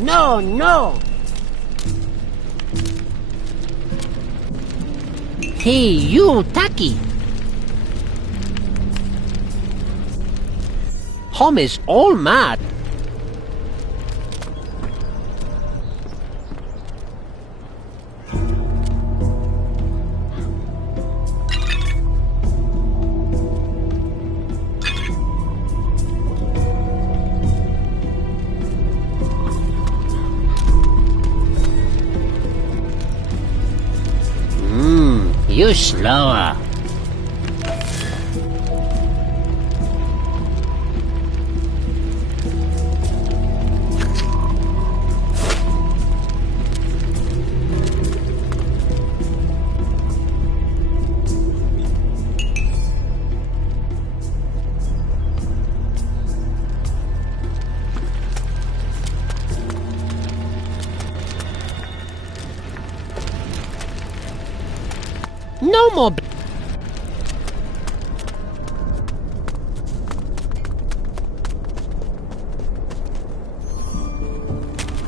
No, no! Hey, you, Taki! Hom is all mad. You slower. No more.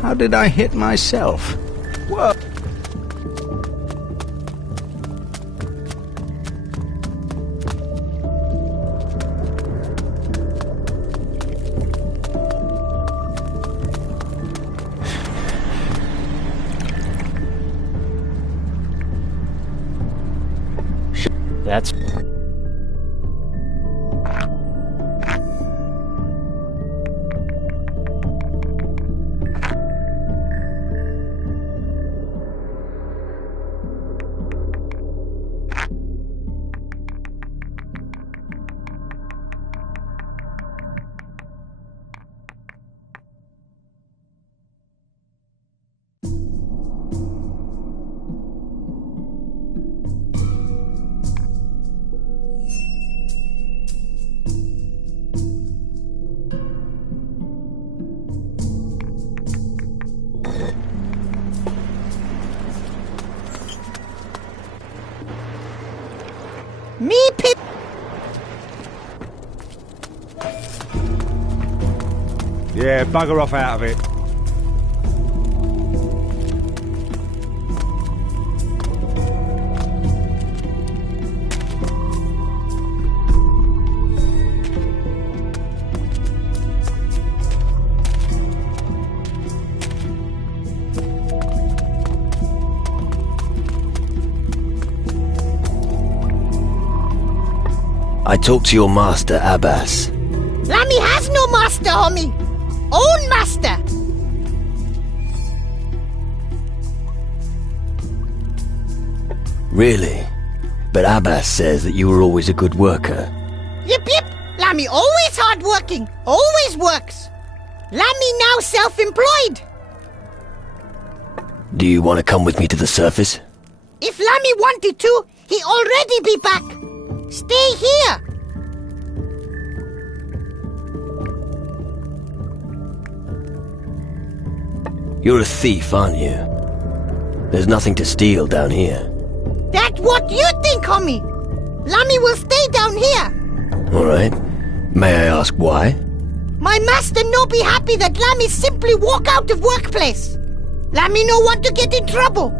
How did I hit myself? Whoa. That's... Me pip. Yeah, bugger off out of it. I talked to your master, Abbas. Lamy has no master, homie. Own master. Really? But Abbas says that you were always a good worker. Yip yip. Lamy always hard-working. Always works. Lamy now self-employed. Do you want to come with me to the surface? If Lamy wanted to, he already be back. Stay here. You're a thief, aren't you? There's nothing to steal down here. That's what you think, homie. Lamy will stay down here. All right. May I ask why? My My master no be happy that Lammy simply walk out of workplace. Lammy no want to get in trouble.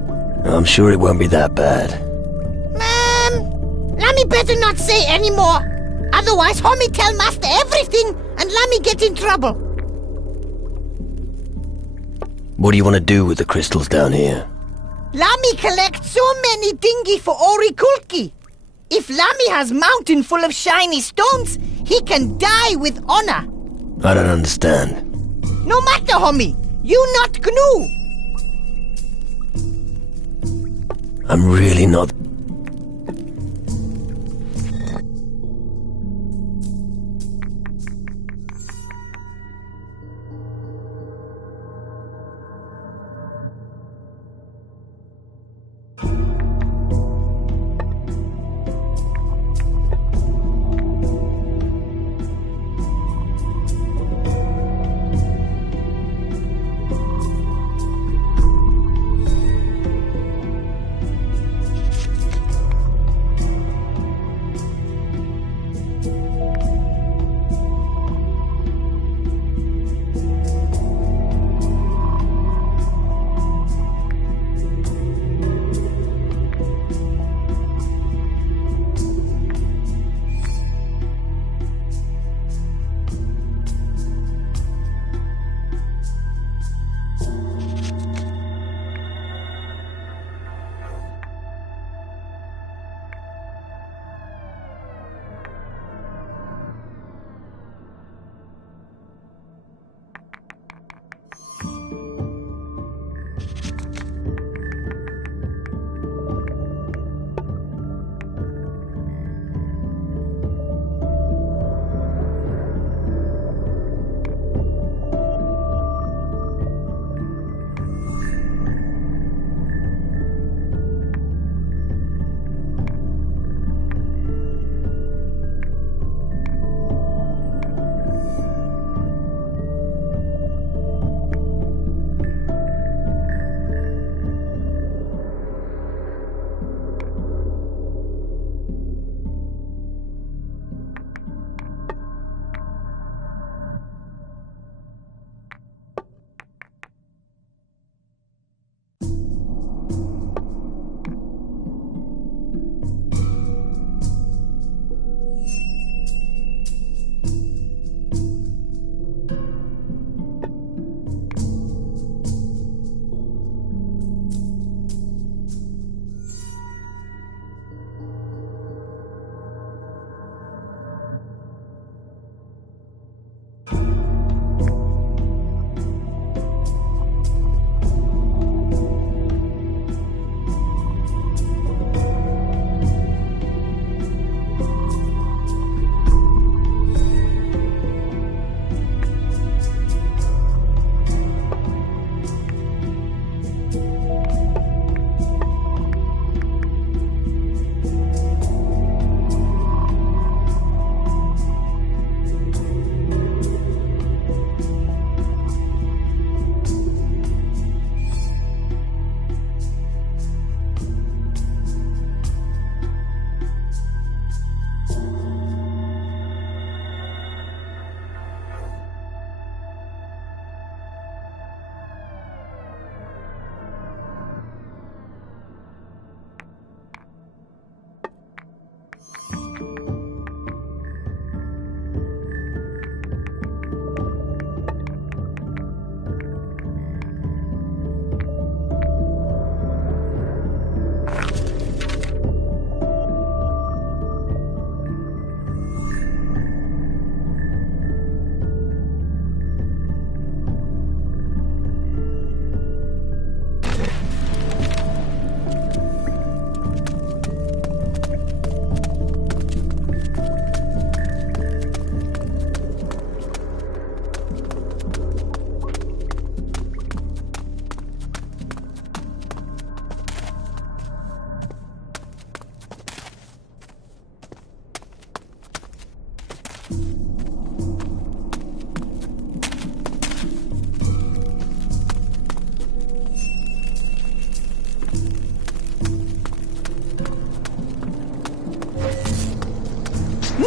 I'm sure it won't be that bad. Lammy better not say any more. Otherwise, homie tell master everything and Lammy get in trouble. What do you want to do with the crystals down here? Lammy collect so many dingy for Orikulki. If Lammy has mountain full of shiny stones, he can die with honor. I don't understand. No matter, homie. You not GNU. I'm really not...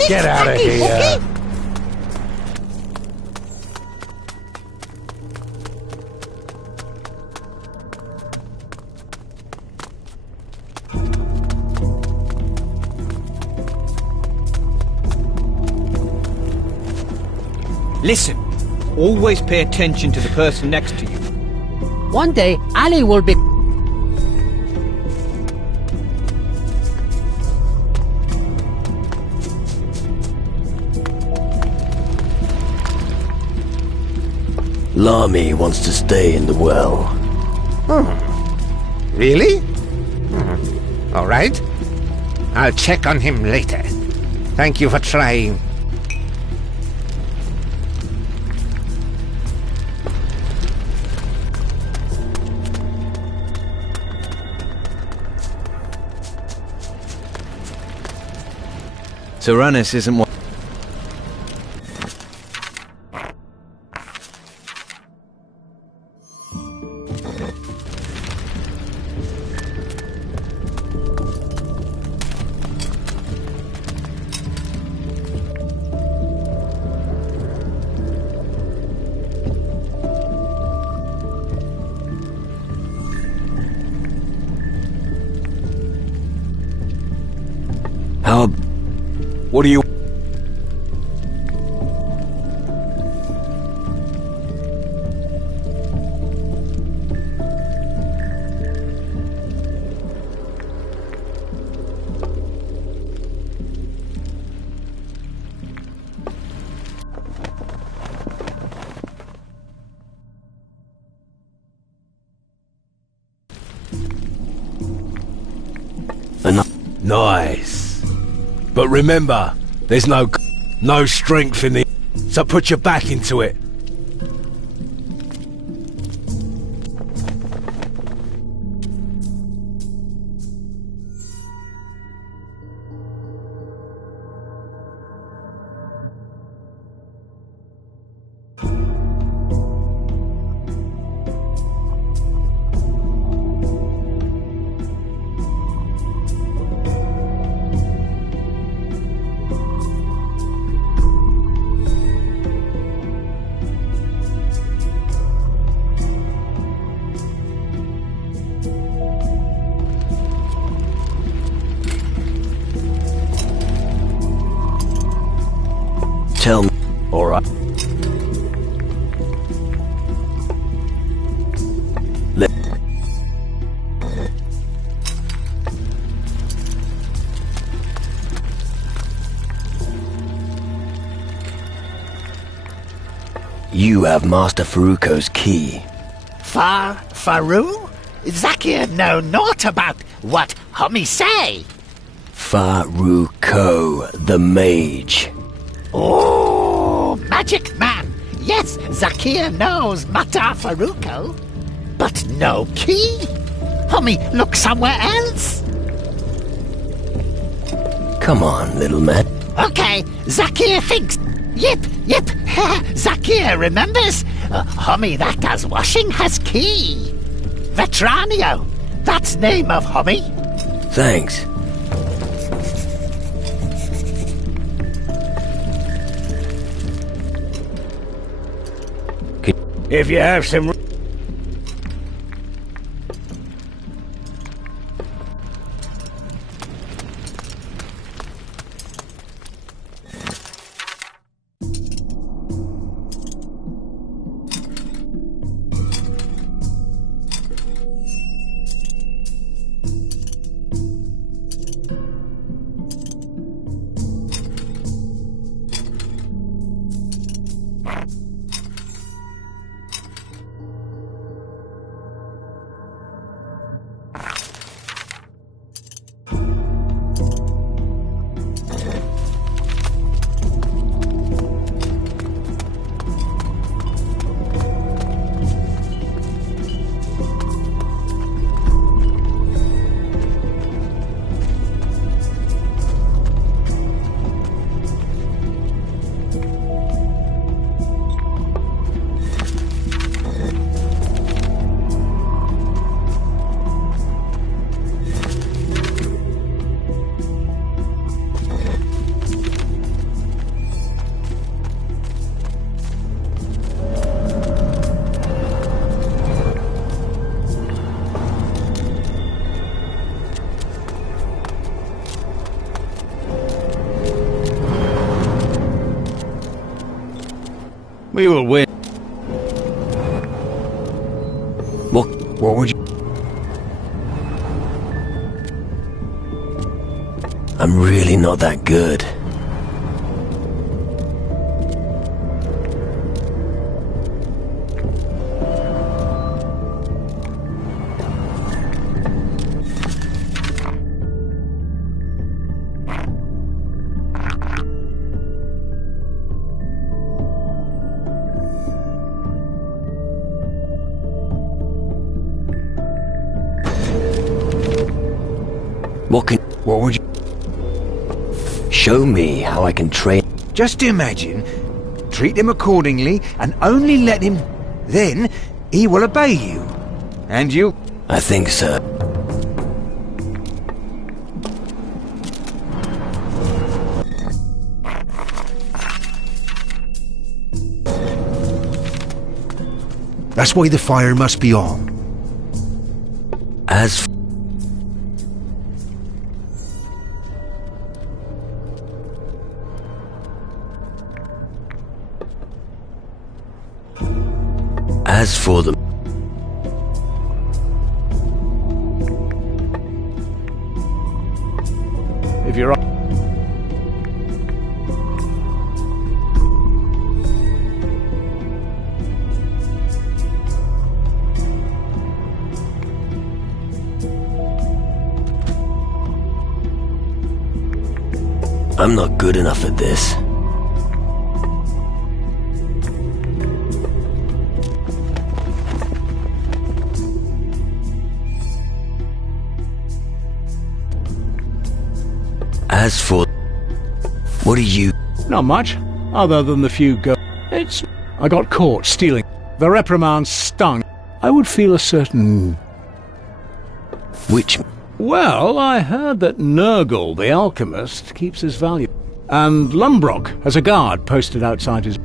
Get out of here! Listen, always pay attention to the person next to you. One day, Ali will be... Lamy wants to stay in the well. Really? All right. I'll check on him later. Thank you for trying. Tyrannus isn't what... How... What do you... Nice. But remember, there's no strength in the... So put your back into it. Tell me. All right. You have Master Faruko's key. Faru? Zakir know naught about what Hummy say. Faruko, the mage. Oh, magic man. Yes, Zakir knows Mata Faruko. But no key. Hummy, look somewhere else. Come on, little man. Okay, Zakir thinks. Yep. Zakir remembers. Hummy that does washing has key. Vetranio. That's name of Hummy. Thanks. If you have some... We will win. What would you... I'm really not that good. What would you... Show me how I can train... Just imagine, treat him accordingly, and only let him... Then, he will obey you. And you... I think so. That's why the fire must be on. As for them... If you're... I'm not good enough at this. As for... What are you... Not much, other than the few It's... I got caught stealing. The reprimand stung. I would feel a certain... Which... Well, I heard that Nurgle, the alchemist, keeps his value. And Lumbrock has a guard posted outside his...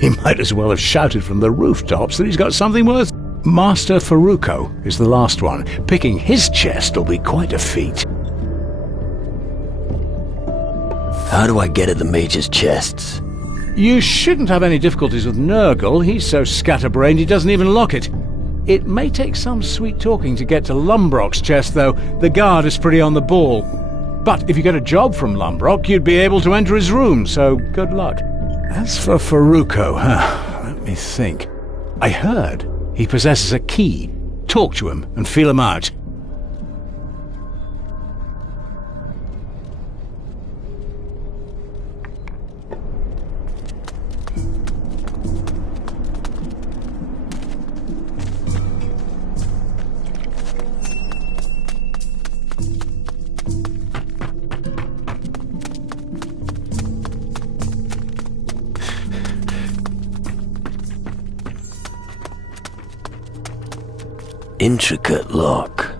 He might as well have shouted from the rooftops that he's got something worth... Master Faruko is the last one. Picking his chest will be quite a feat. How do I get at the mage's chests? You shouldn't have any difficulties with Nurgle. He's so scatterbrained he doesn't even lock it. It may take some sweet talking to get to Lumbrock's chest, though. The guard is pretty on the ball. But if you get a job from Lumbrock, you'd be able to enter his room, so good luck. As for Faruko, let me think. I heard he possesses a key. Talk to him and feel him out. Intricate lock.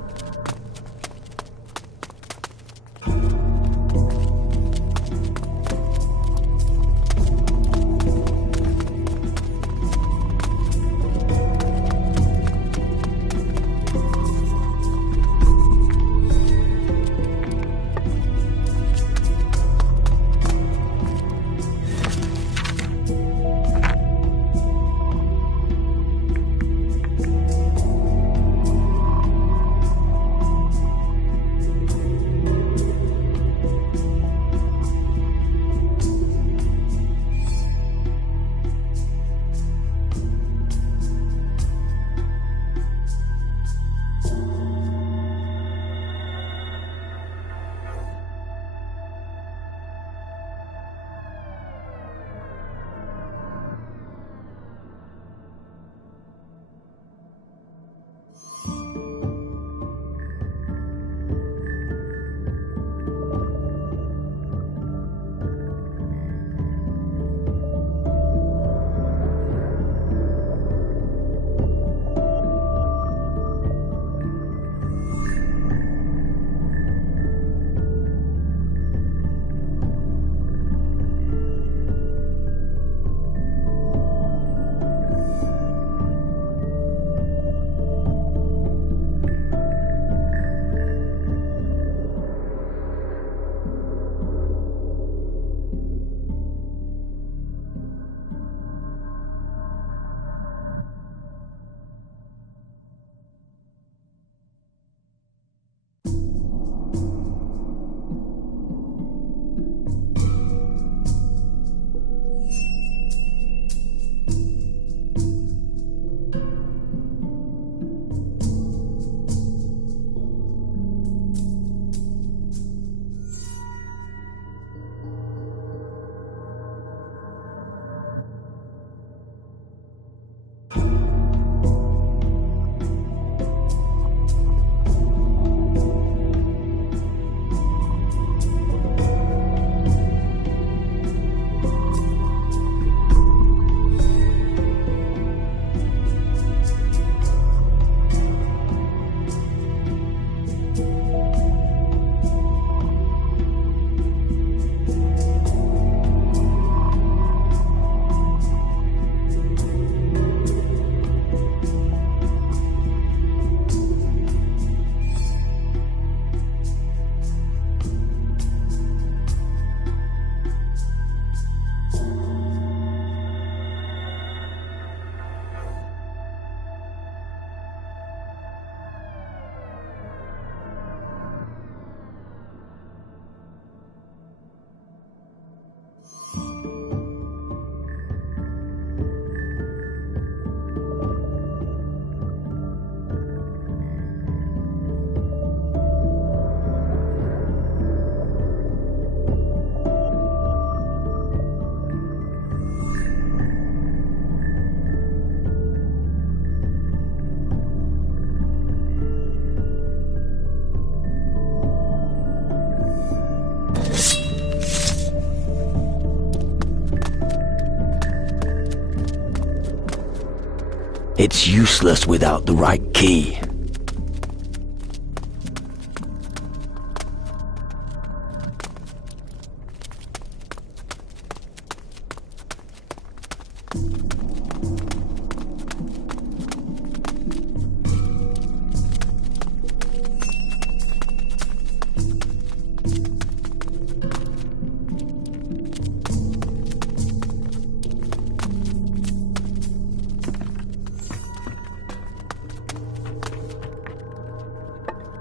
It's useless without the right key.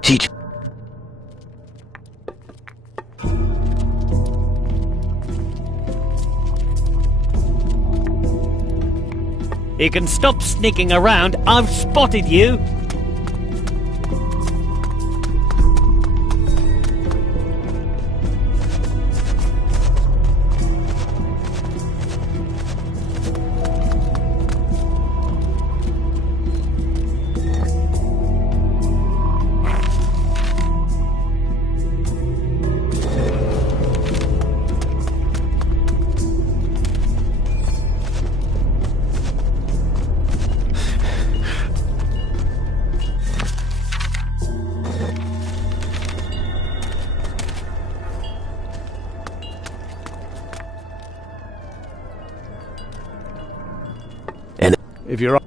Teach. You can stop sneaking around. I've spotted you. If you're...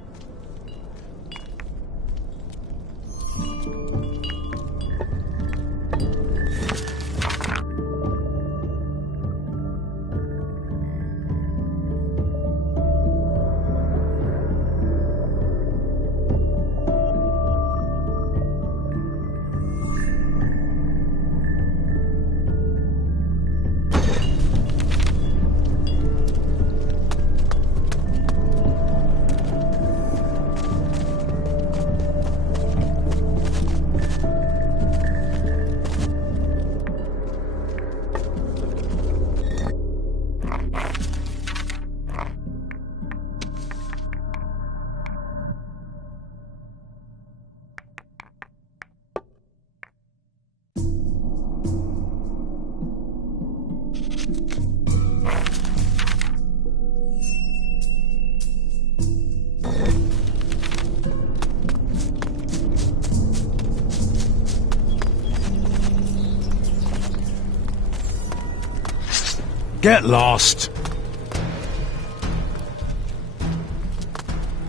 Get lost.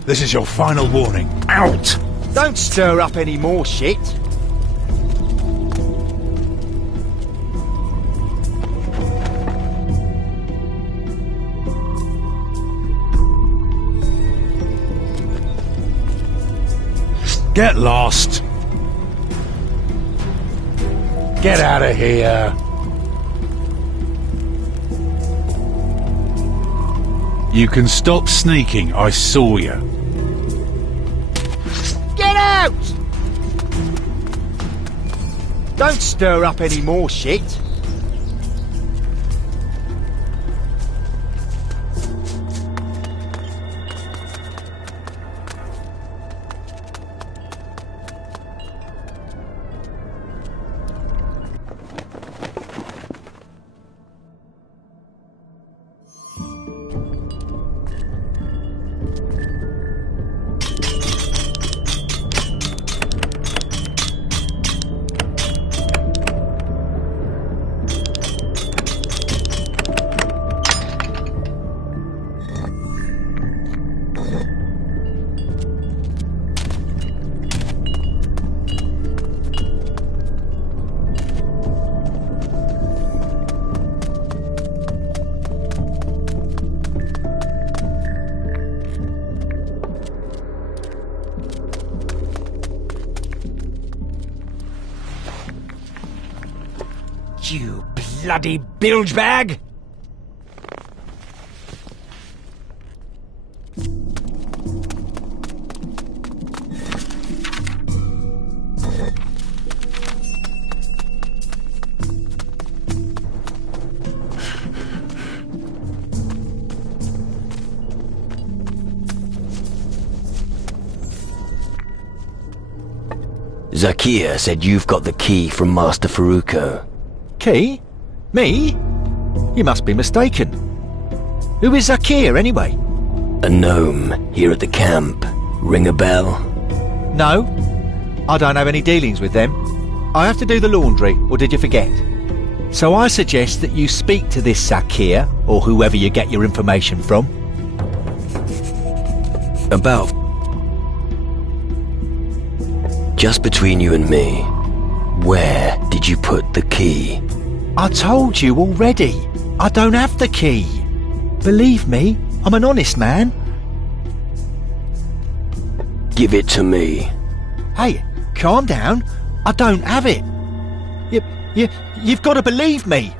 This is your final warning. Out! Don't stir up any more shit. Get lost. Get out of here. You can stop sneaking. I saw you. Get out! Don't stir up any more shit. You bloody bilge bag! Zakia said you've got the key from Master Faruko. Key? Me? You must be mistaken. Who is Zakia, anyway? A gnome here at the camp. ring a bell? No, I don't have any dealings with them. I have to do the laundry, or did you forget? So I suggest that you speak to this Zakir, or whoever you get your information from. About... Just between you and me, where did you put the key? I told you already. I don't have the key. Believe me, I'm an honest man. Give it to me. Hey, calm down. I don't have it. You've got to believe me.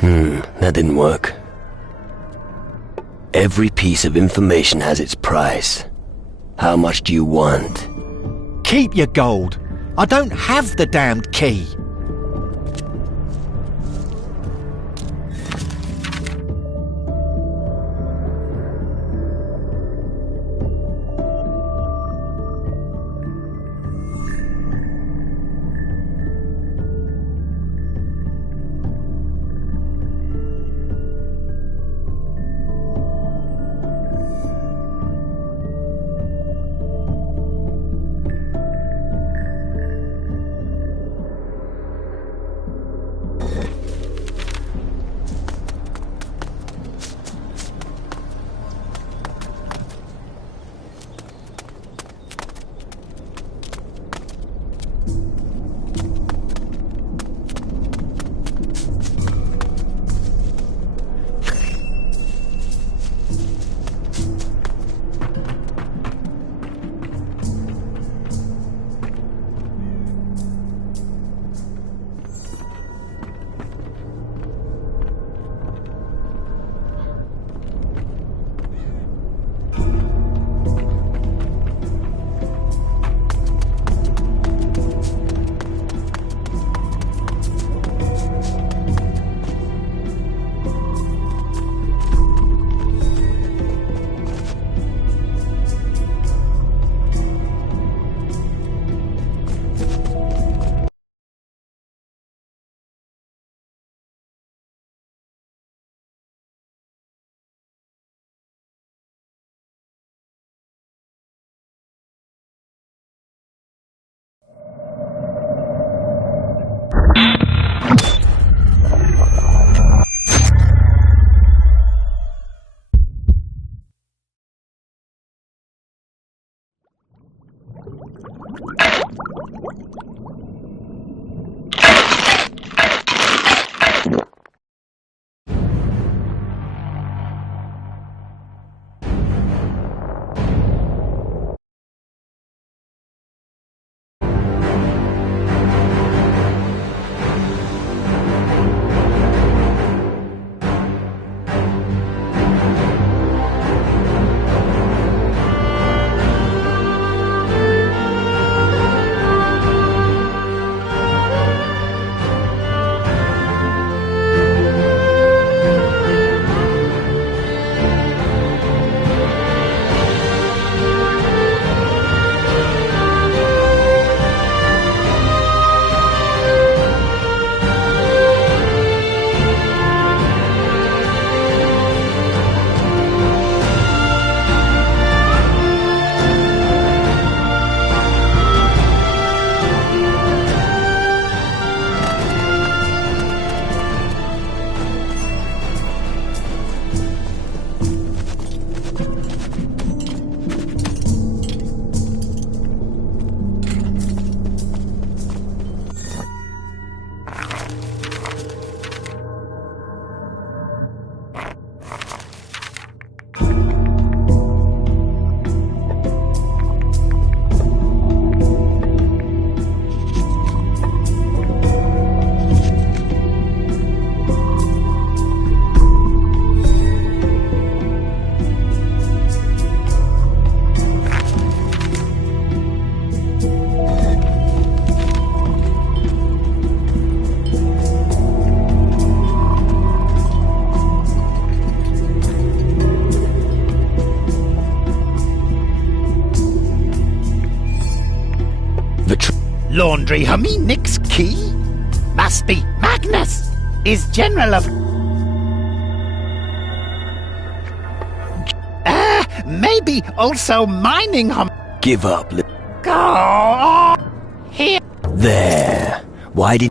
That didn't work. Every piece of information has its price. How much do you want? Keep your gold. I don't have the damned key. Laundry Hummy Nick's key? Must be Magnus, is General of... maybe also mining, Give up. Go here. There. Why did...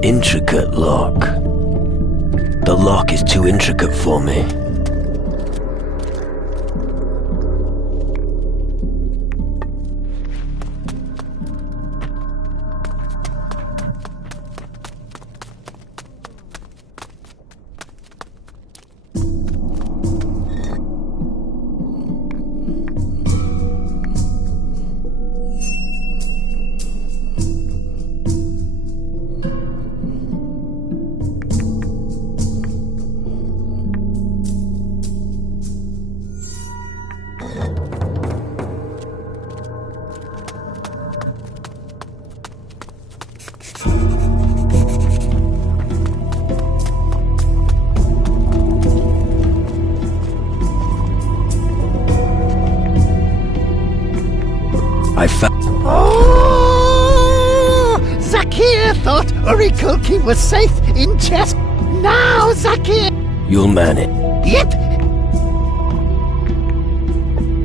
Intricate lock. The lock is too intricate for me. I found... Oh! Zakir thought Urikulki was safe in chest. Now, Zakir! You'll manage. Yep!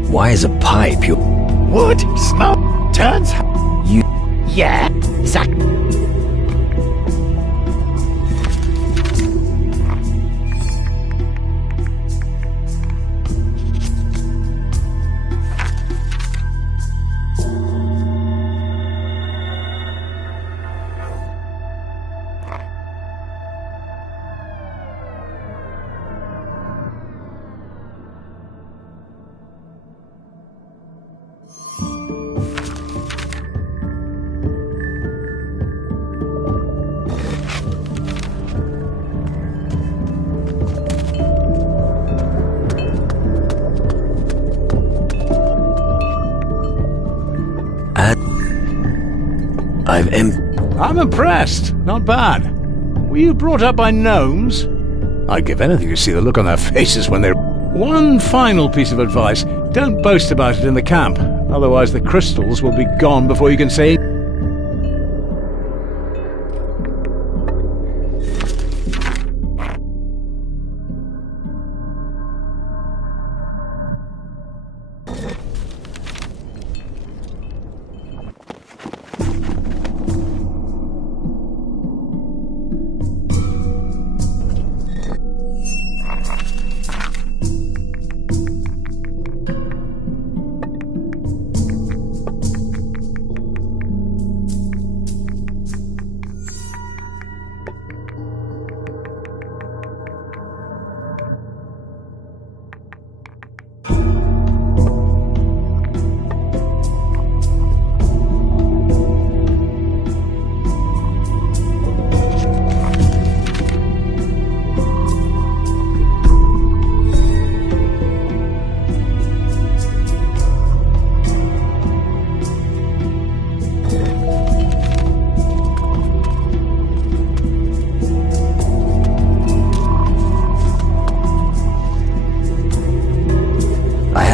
Why is a pipe your... Wood, smoke, turns... You... Yeah, Zak... I'm impressed. Not bad. Were you brought up by gnomes? I'd give anything to see the look on their faces when they're... One final piece of advice. Don't boast about it in the camp. Otherwise the crystals will be gone before you can say...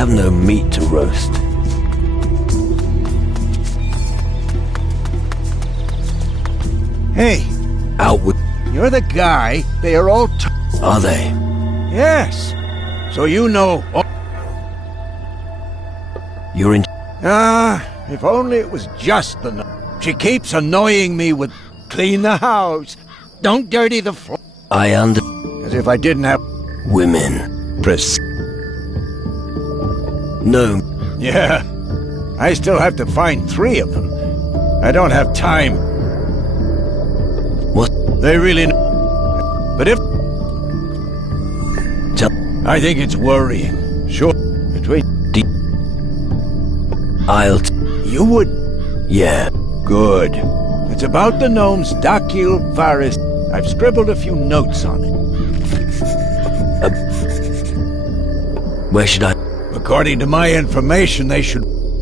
No meat to roast. Hey, out with... You're the guy they are all... Are they? Yes. So you know... You're in... if only it was just the... She keeps annoying me with... Clean the house. Don't dirty the floor. I under... As if I didn't have... Women. No. Yeah. I still have to find 3 of them. I don't have time. What? They really... But if... I think it's worrying. Sure. Between... You would... Yeah. Good. It's about the gnome's Dakil Varis. I've scribbled a few notes on it. Where should I... According to my information,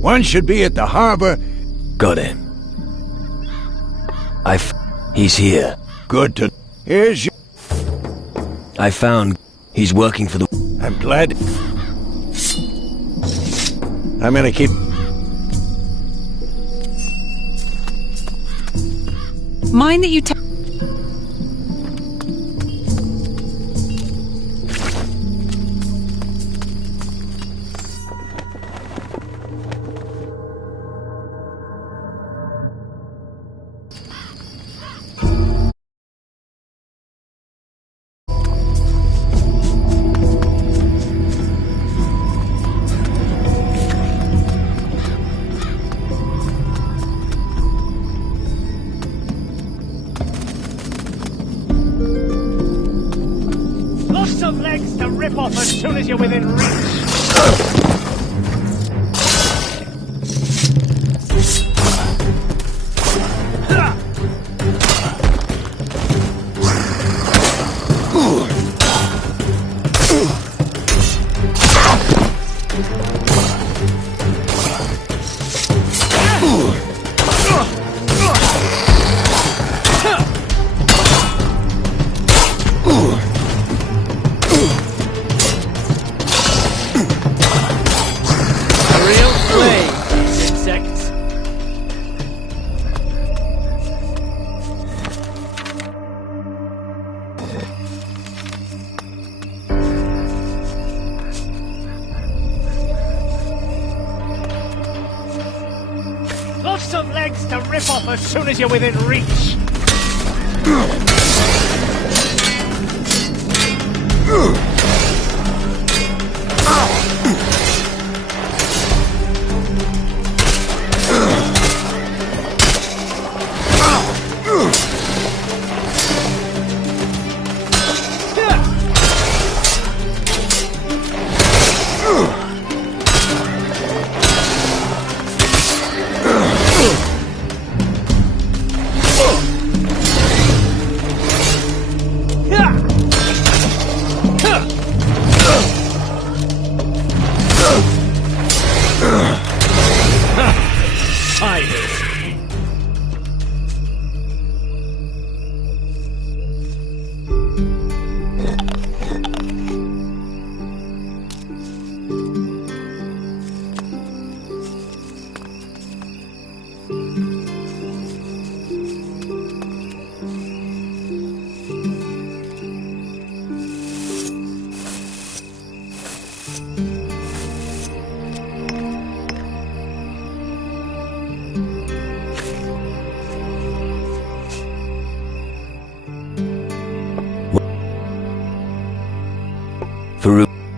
one should be at the harbor. Got him. He's here. Good to... Here's your... I found... He's working for the... I'm glad... I'm gonna keep... Mind that you Lots of legs to rip off as soon as you're within reach. Lots of legs to rip off as soon as you're within reach.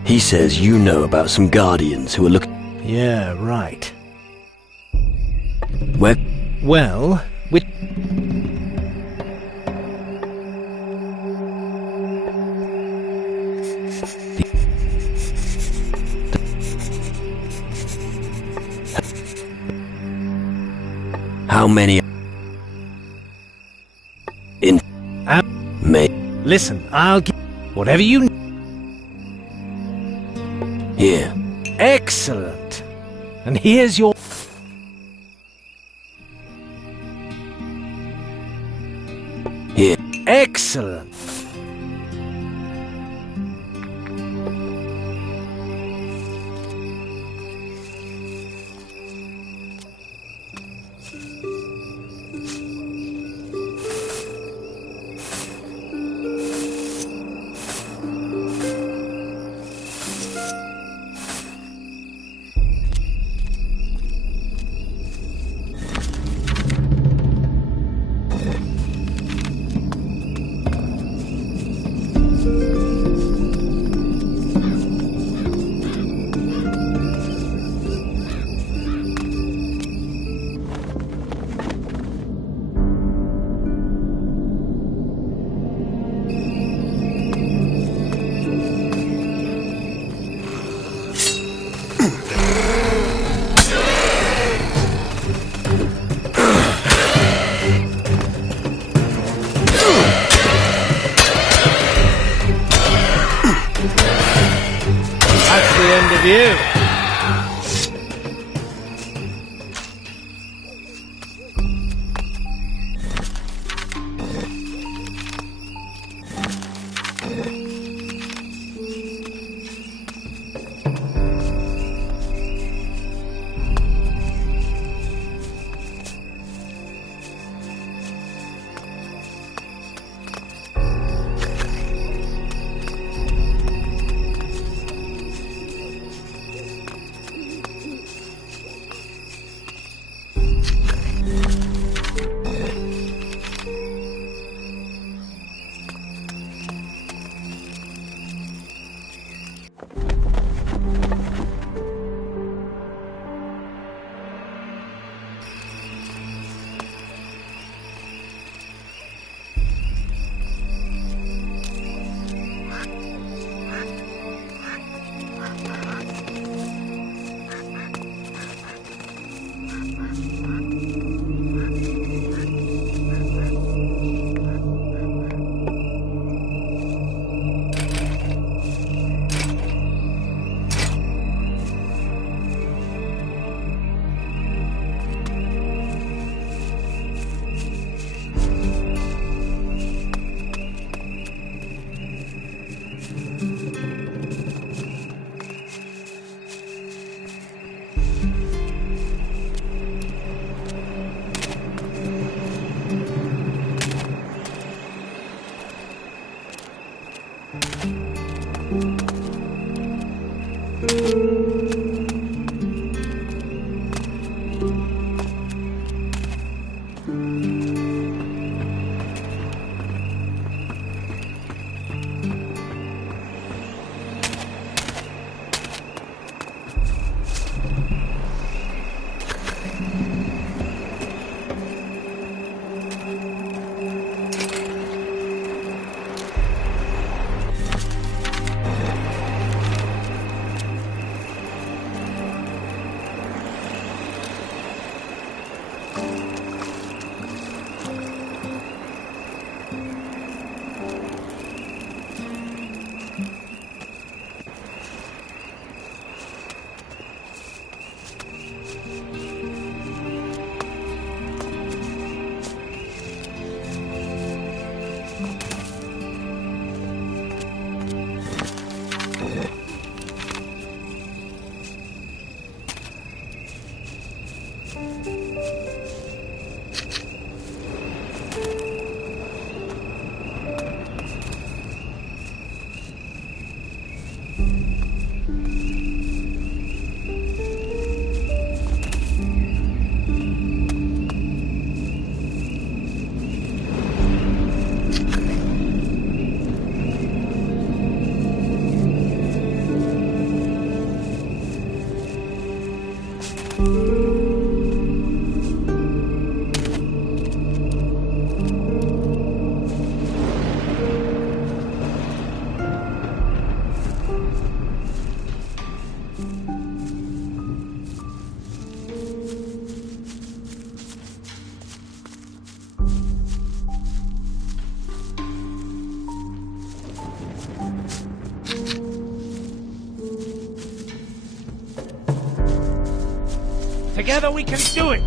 He says you know about some Guardians who are looking... Yeah, right. Where? Well, we... How many... In... May... Listen, I'll give... Whatever you... Here. Excellent. And here's your... Here. Excellent. That's the end of you. Together we can do it!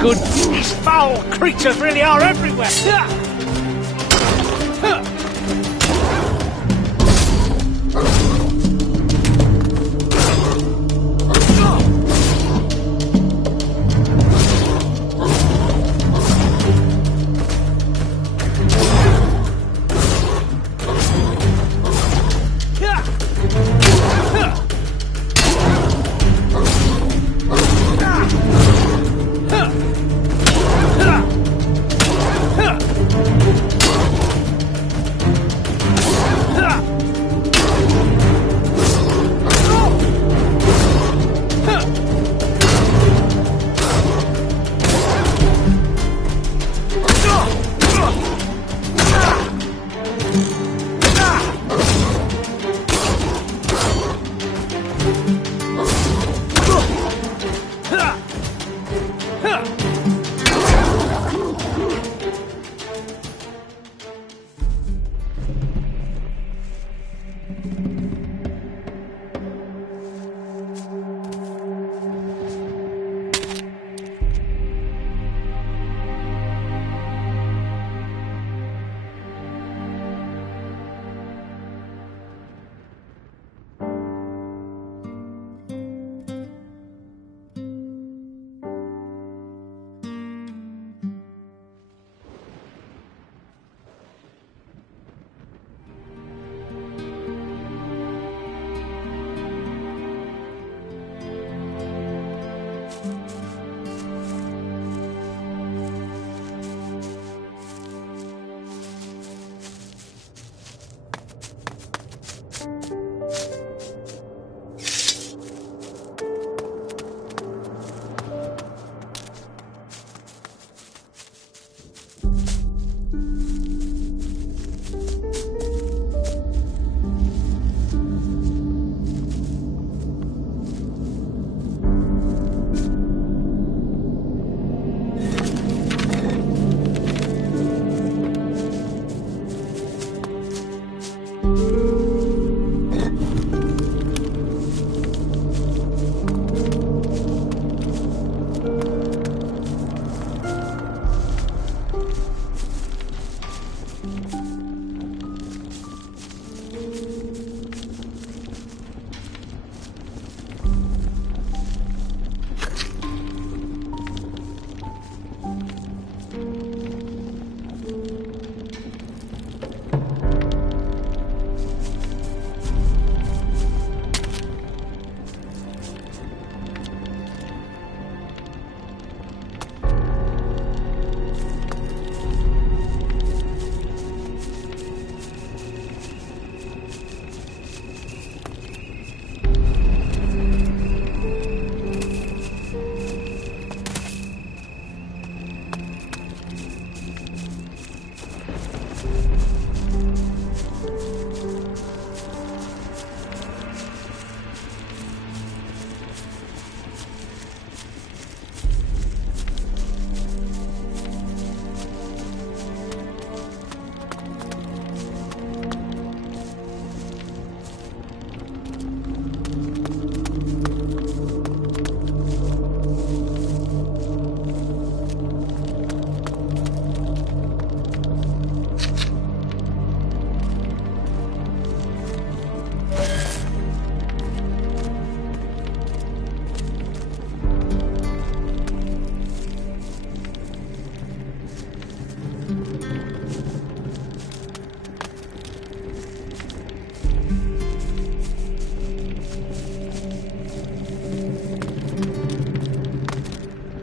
Good. These foul creatures really are everywhere!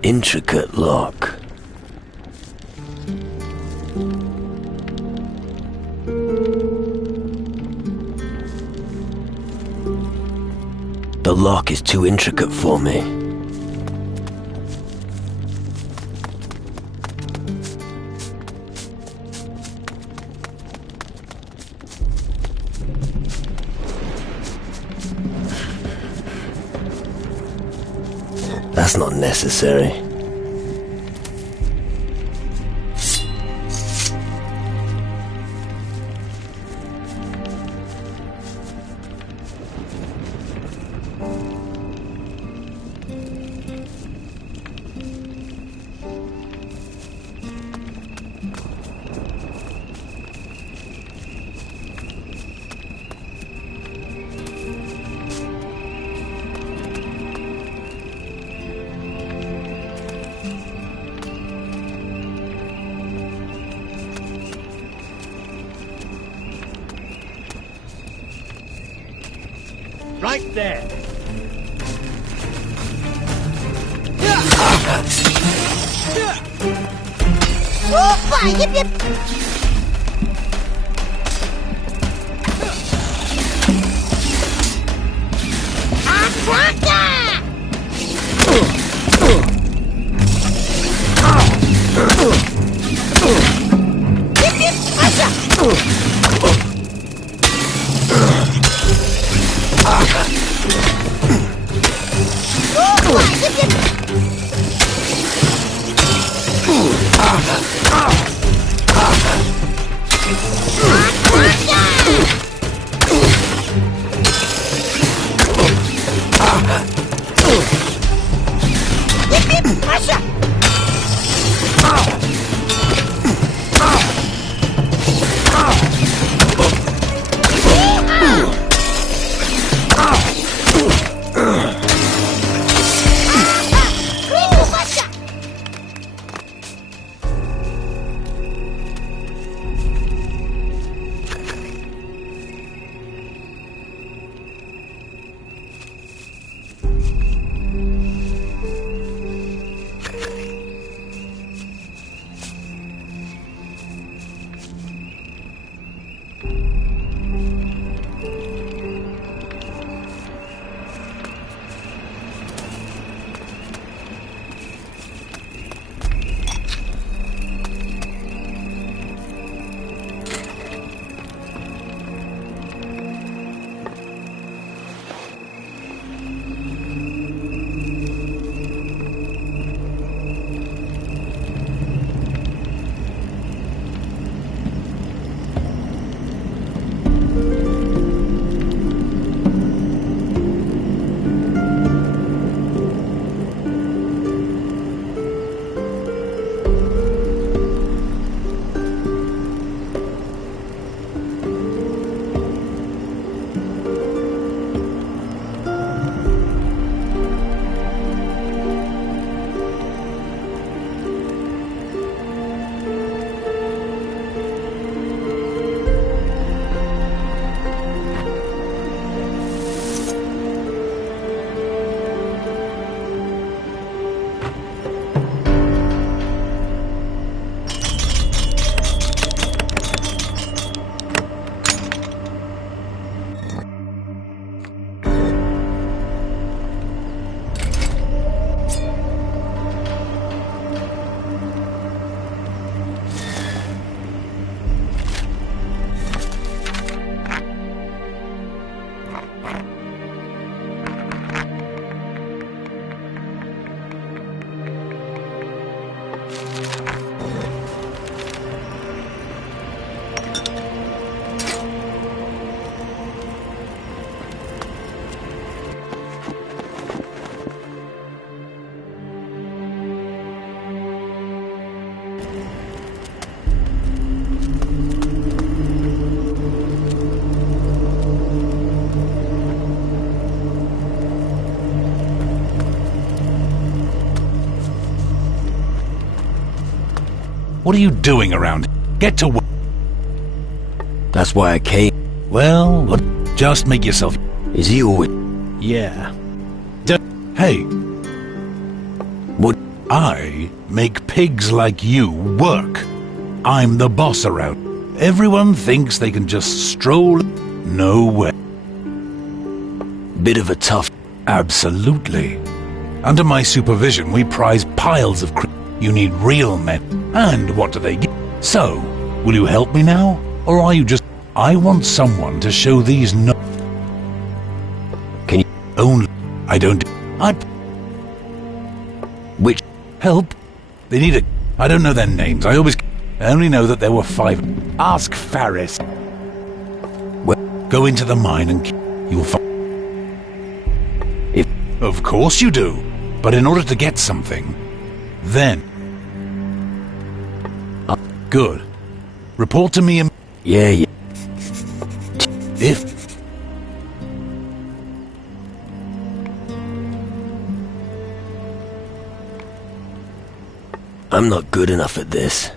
Intricate lock. The lock is too intricate for me. That's not necessary. Right there. Opa! Yip, yip! What are you doing around? Get to work. That's why I came. Well, what? Just make yourself... Is he always... Yeah. Hey. What? I make pigs like you work. I'm the boss around. Everyone thinks they can just stroll... No way. Bit of a tough... Absolutely. Under my supervision, we prize piles of... You need real men. And what do they get? So, will you help me now? Or are you just... I want someone to show these no... Can you... Only... I don't... I... Which... Help? They need a... I don't know their names. I only know that there were 5. Ask Faris. Well... Go into the mine and... You'll find... If... Of course you do. But in order to get something... Then... Good. Report to me. Yeah. If... I'm not good enough at this.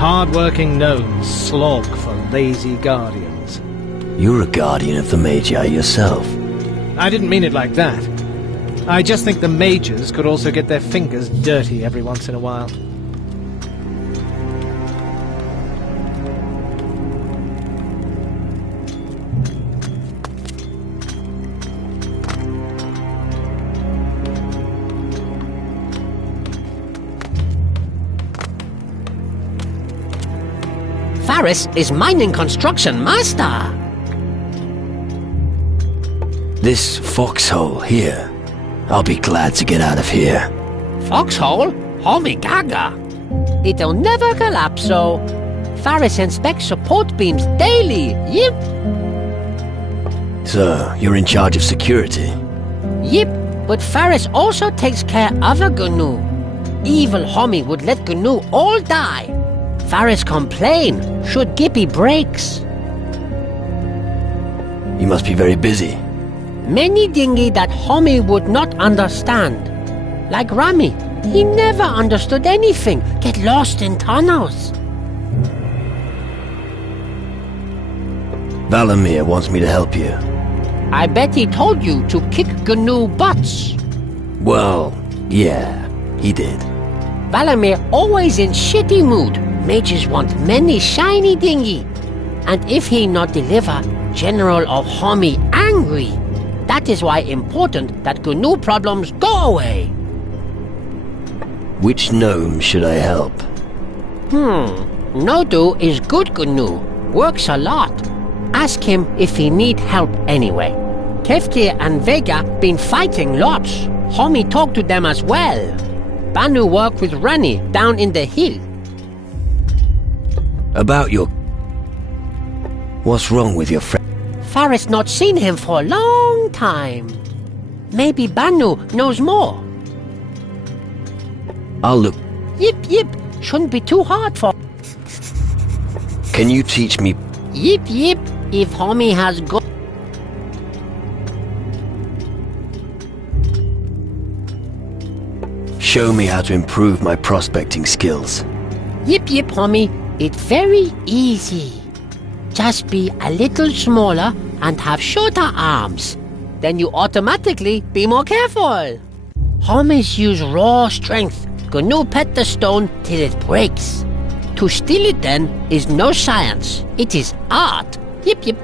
Hard-working gnomes slog for lazy guardians. You're a guardian of the Magi yourself. I didn't mean it like that. I just think the mages could also get their fingers dirty every once in a while. Faris is mining construction master. This foxhole here. I'll be glad to get out of here. Foxhole? Holy gaga! It'll never collapse, so... Faris inspects support beams daily, yip! So, you're in charge of security? Yip, but Faris also takes care of a GNU. Evil Homie would let GNU all die. Faris complain should Gippy breaks. You must be very busy. Many dingy that Homie would not understand. Like Rami, he never understood anything. Get lost in tunnels. Valamir wants me to help you. I bet he told you to kick GNU butts. Well, yeah, he did. Valamir always in shitty mood. Mages want many shiny dingy. And if he not deliver, General of Homie angry. That is why important that GNU problems go away. Which gnome should I help? Nodu is good GNU. Works a lot. Ask him if he need help anyway. Keftir and Vega been fighting lots. Homie talk to them as well. Banu work with Rani down in the hill. About your... What's wrong with your friend? Faris not seen him for a long time. Maybe Banu knows more. I'll look... Yip yip, shouldn't be too hard for... Can you teach me... Yip yip, if Homie has got... Show me how to improve my prospecting skills. Yip yip, Homie, it's very easy. Just be a little smaller and have shorter arms. Then you automatically be more careful. Homies use raw strength. GNU pet the stone till it breaks. To steal it then is no science. It is art. Yip yip.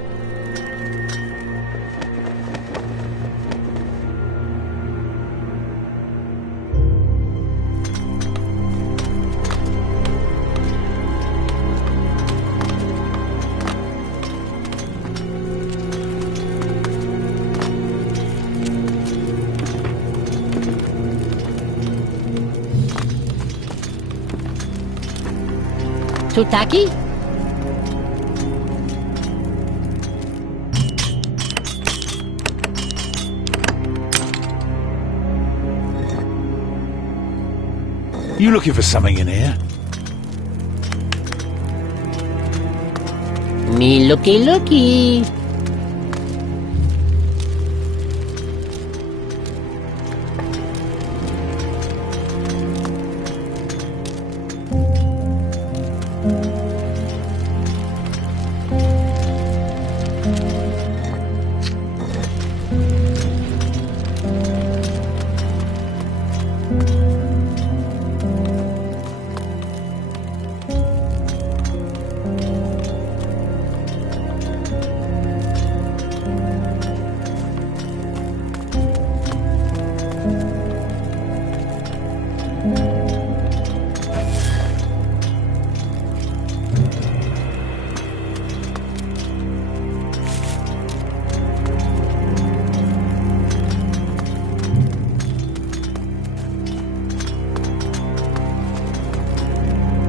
Tutaki? You looking for something in here? Me looky.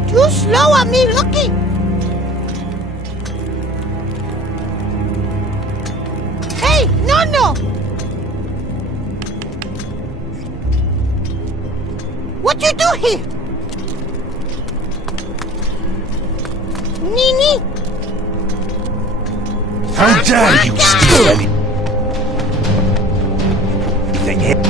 Too slow on me, Lucky. Hey, no. What you do here? Nini? How dare you steal anything here?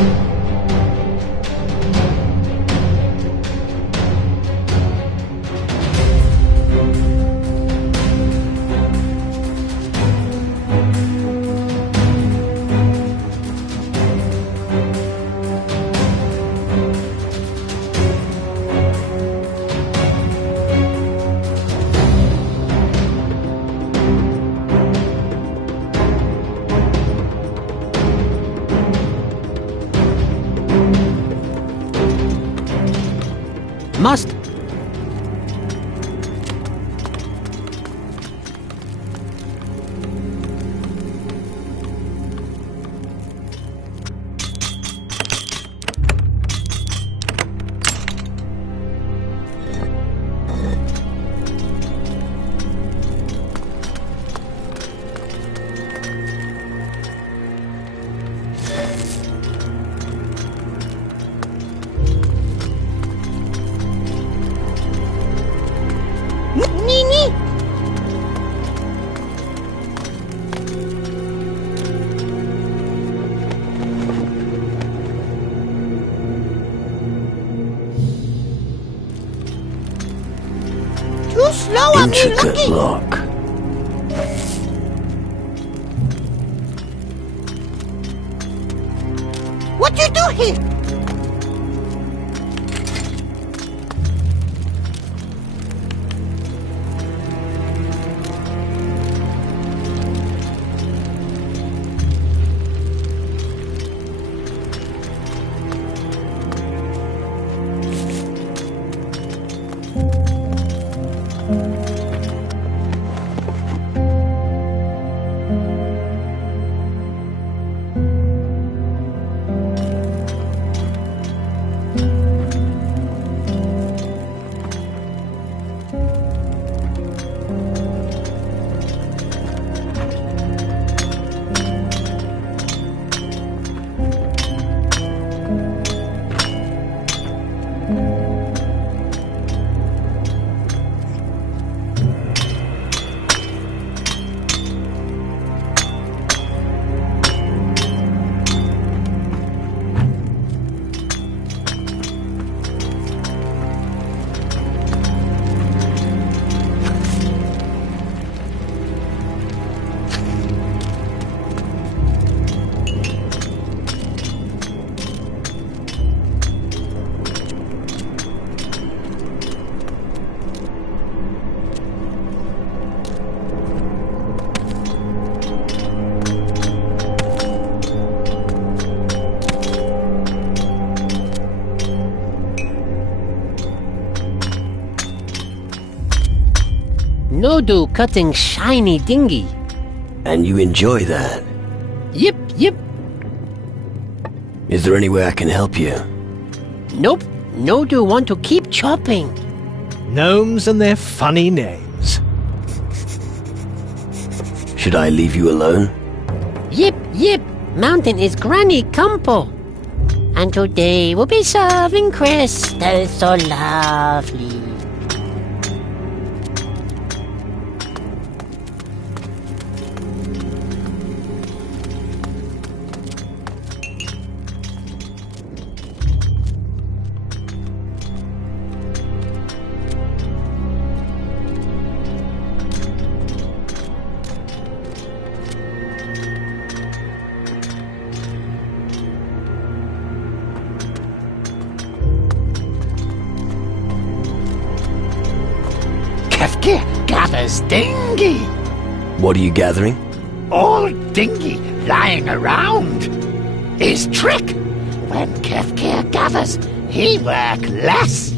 must. Nini! Too slow, I'm Intricate lock. What you do here? No do cutting shiny dinghy. And you enjoy that? Yep, yep. Is there any way I can help you? Nope. No do want to keep chopping. Gnomes and their funny names. Should I leave you alone? Yep, yep. Mountain is Granny Campo. And today we'll be serving crystals so lovely. Kefke gathers dinghy. What are you gathering? All dinghy lying around. His trick. When Kefke gathers, he work less.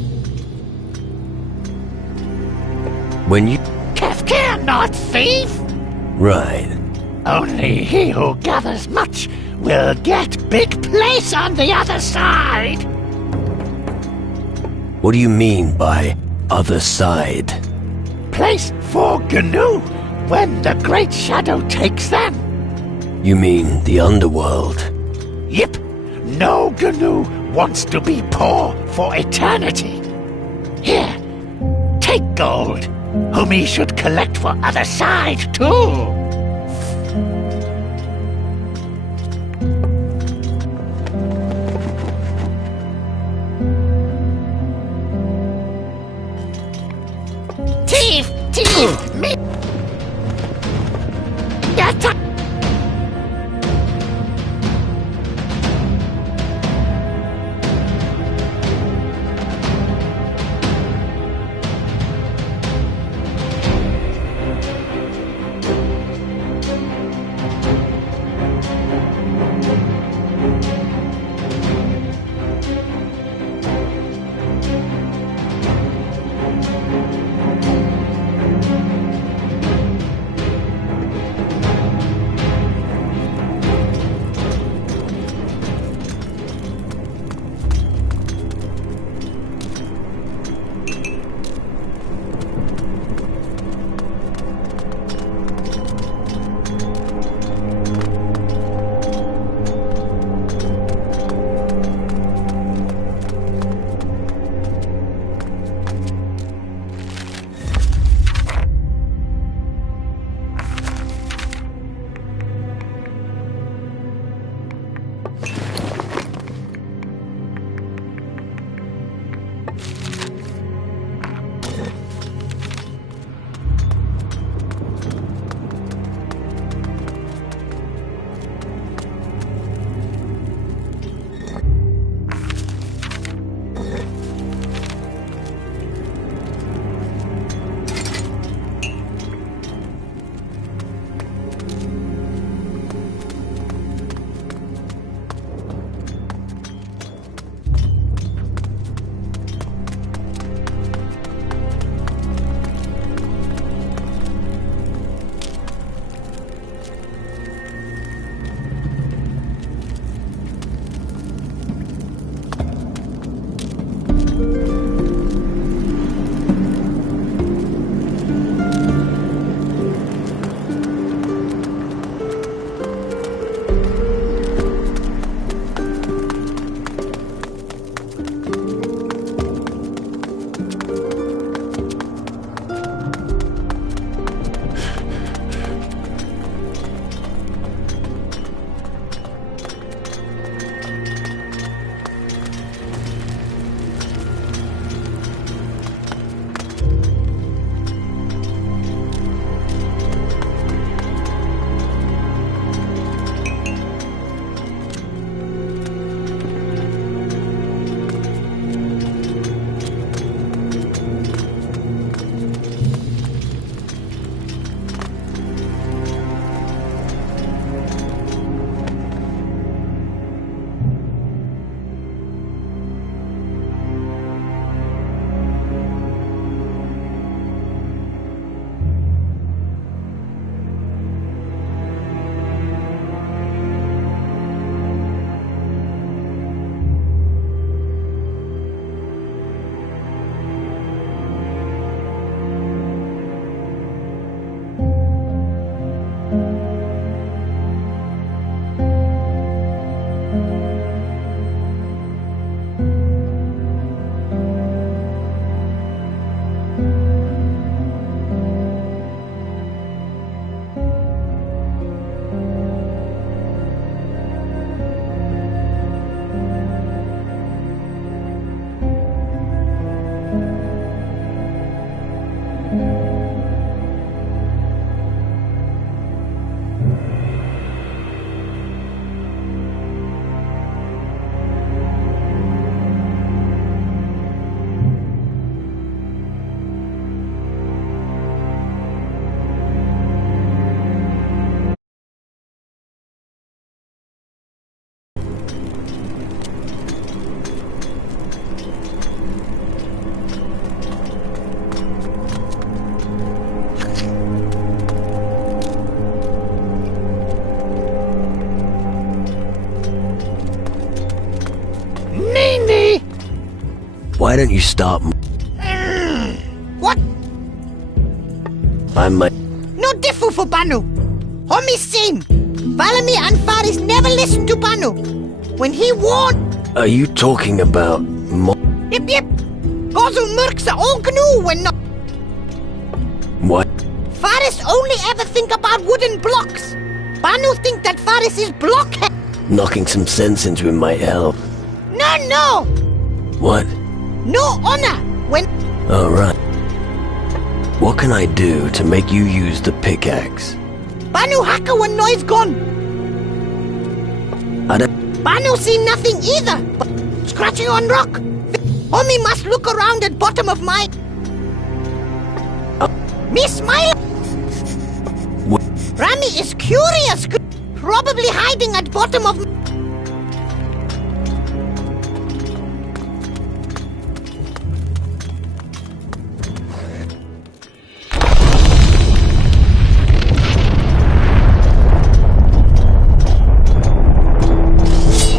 When you... Kefke not thief. Right. Only he who gathers much will get big place on the other side. What do you mean by other side? Place for GNU when the Great Shadow takes them. You mean the underworld? Yep. No GNU wants to be poor for eternity. Here, take gold, whom he should collect for other side too. Thief, me. Attack. Why don't you start? What? I might. No diffu for Banu. Homie same. Valami and Faris never listen to Banu. When he warned... Are you talking about Yep, yep. Gozu Murksa all gnu when not... what? Faris only ever think about wooden blocks. Banu think that Faris is blockhead. Knocking some sense into him might help. No. What? No honor. When... Oh, right. What can I do to make you use the pickaxe? Banu haka when noise gone. I don't... Banu see nothing either. But scratching on rock. Homie must look around at bottom of my... Me smile. Rami is curious. Probably hiding at bottom of...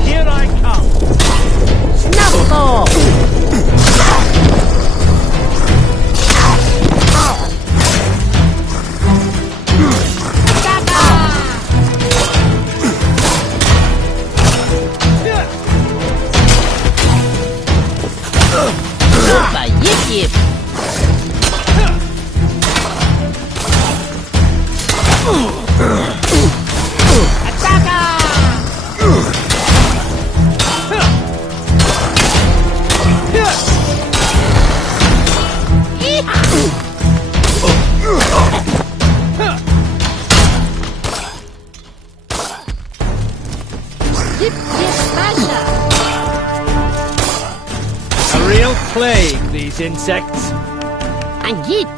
Here I come! Snuffle! Super, yip yip. Yip yip smasher! A real plague, these insects. And yeet.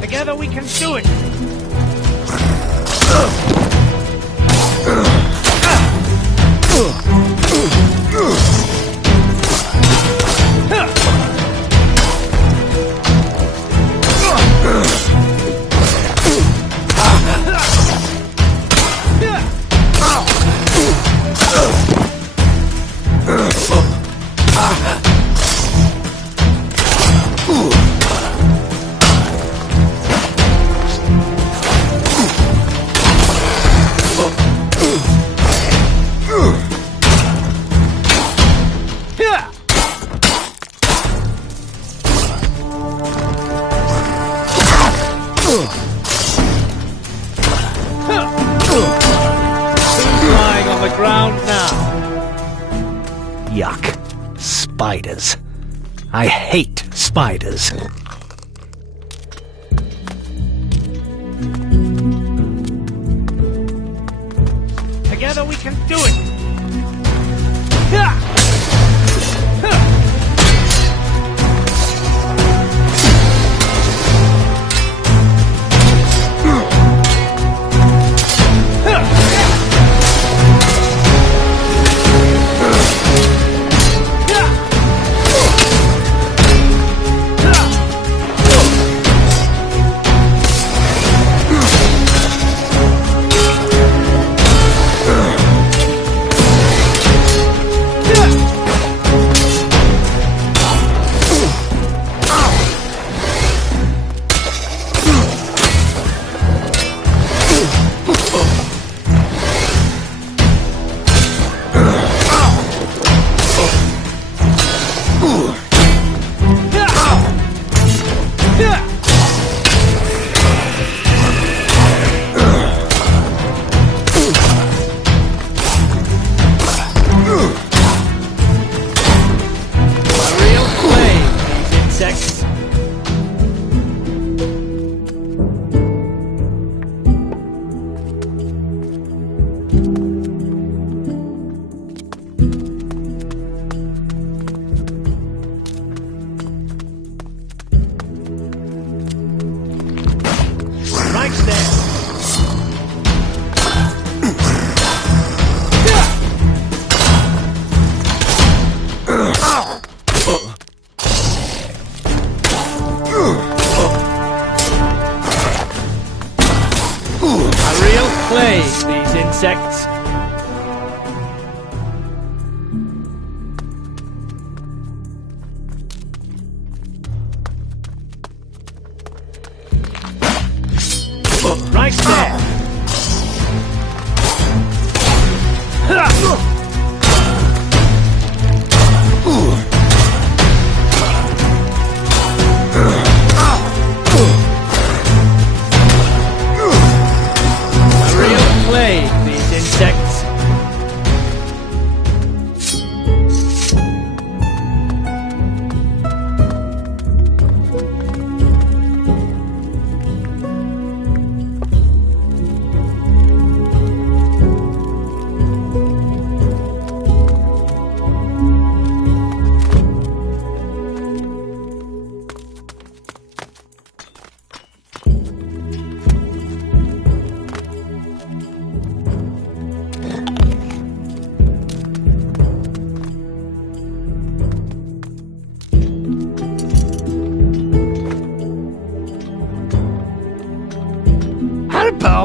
Together we can do it! Lying on the ground now. Yuck. Spiders. I hate spiders. Together we can do it! Insects. Right there. A real plague, these insects.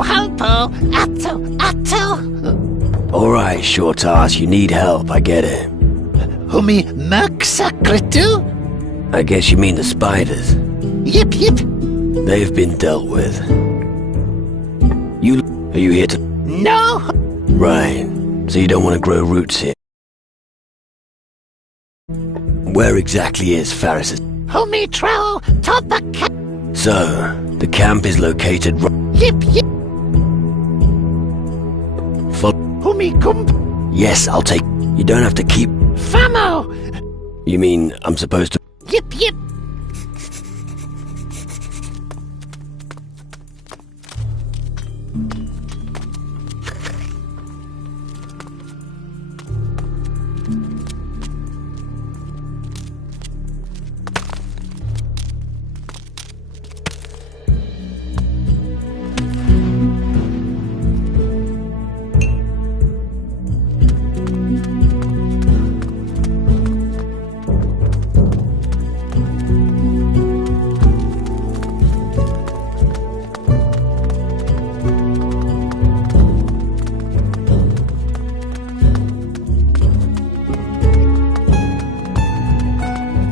Helpo, Atto. Alright, short ass, you need help, I get it. Humi Merksakritu? I guess you mean the spiders. Yip. They've been dealt with. Are you here to... No. Right, so you don't want to grow roots here. Where exactly is Faris's... Humi Trao Topaka. So, the camp is located... Yip. Humi Kump. Yes, I'll take... You don't have to keep... Famo. You mean I'm supposed to... Yip.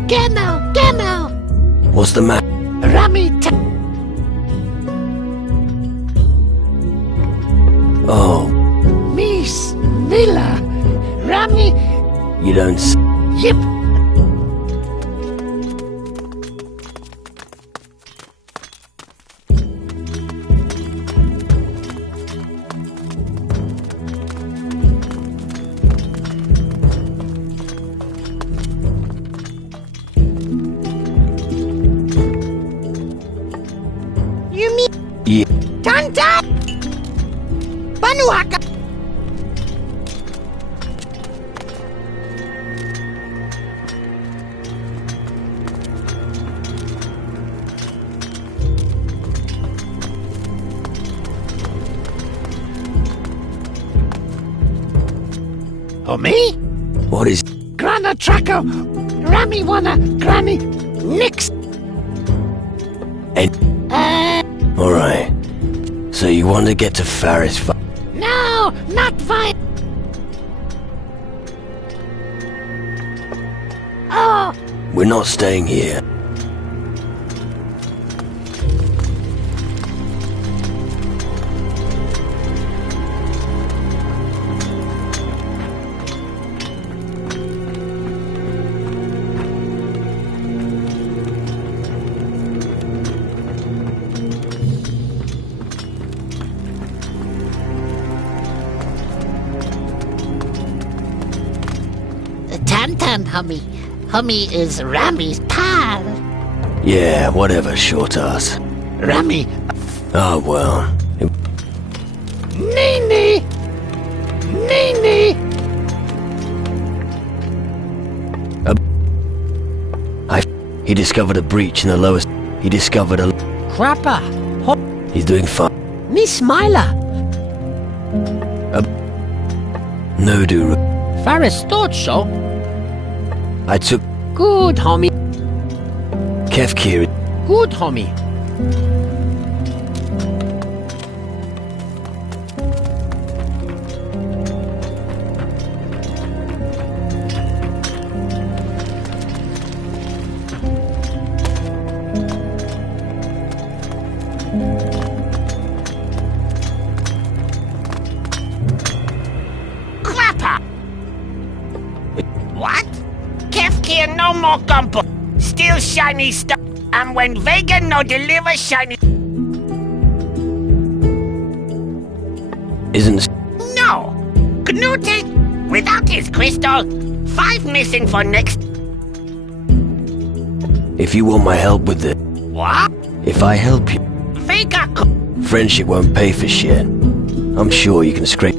Gemo. What's the matter? Rami. Oh. Miss Villa. Rami. You don't... Yip. Yeah. Tantan! Panuhaka! Me? What is... Grana Traco. Rami wanna. Granny. Nix. Alright. So you want to get to Faris... No, not fine. Oh. We're not staying here. on, Hummy. Hummy is Rami's pal. Yeah, whatever, short ass. Rami. Oh, well. Nee. He discovered a breach in the lowest... He discovered a... Crapper. He's doing fine. Me smiler. No do. Ferris thought so. I took... Good, homie. Kev Kiri. Good, homie. What? Kefkir no more gumpo. Still shiny stuff. And when vegan no deliver shiny... Isn't... No. Knute. Without his crystal. 5 missing for next... If you want my help with it... What? If I help you... Vega... Friendship won't pay for shit. I'm sure you can scrape...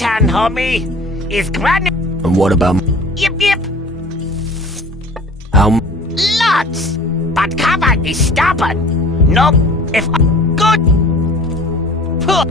Tatan, homie. Is granny... And what about... Yip. How... Lots. But cover is stubborn. No, if... Good. Puh.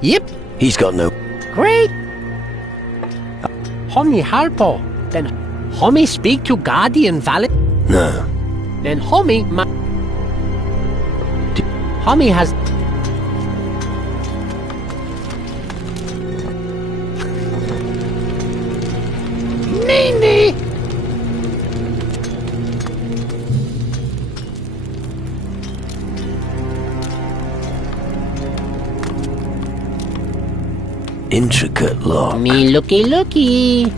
Yep. He's got no... Great. Homie Harpo. Then homie speak to Guardian Valid. No. Then homie homie has... Nee. Intricate lock. Me looky.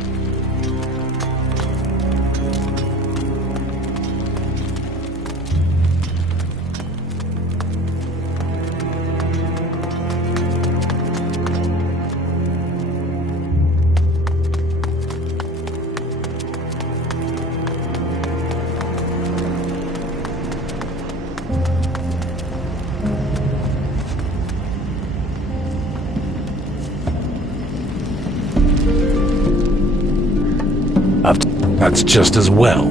That's just as well.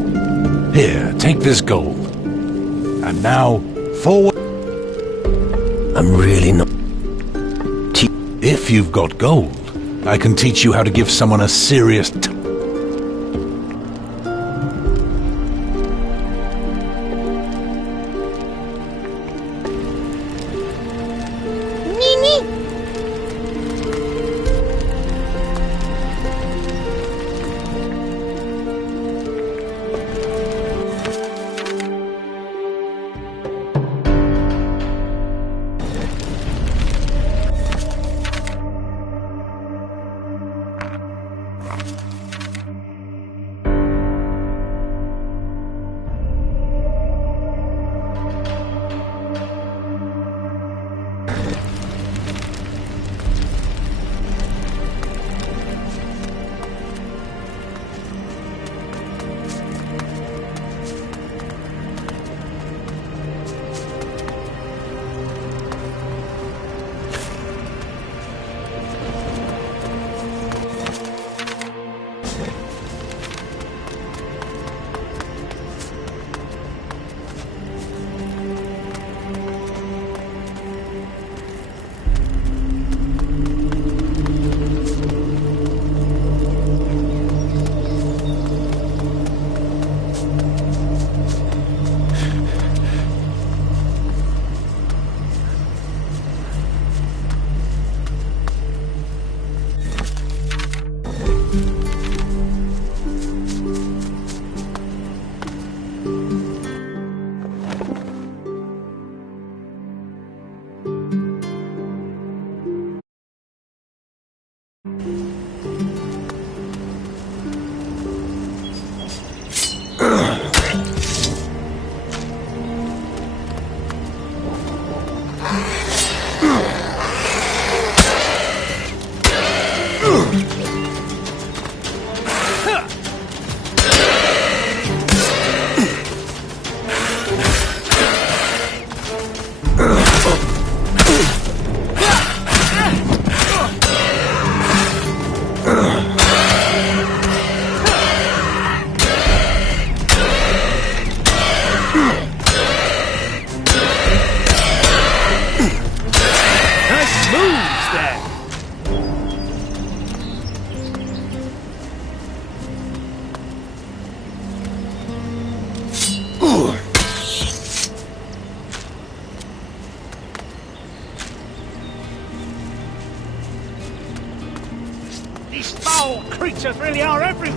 Here, take this gold. And now, forward. I'm really not... If you've got gold, I can teach you how to give someone a serious... These foul creatures really are everywhere!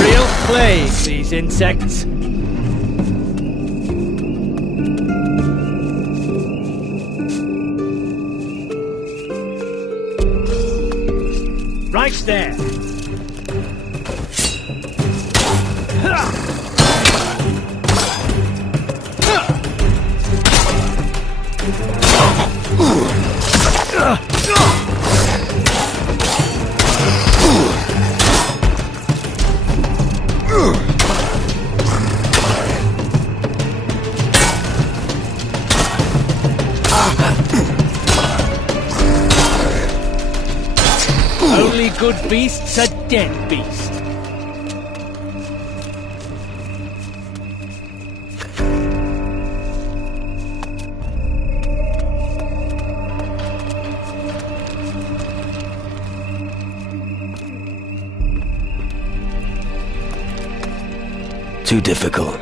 Real plague, these insects. Right there. Only good beast's a dead beast. Too difficult.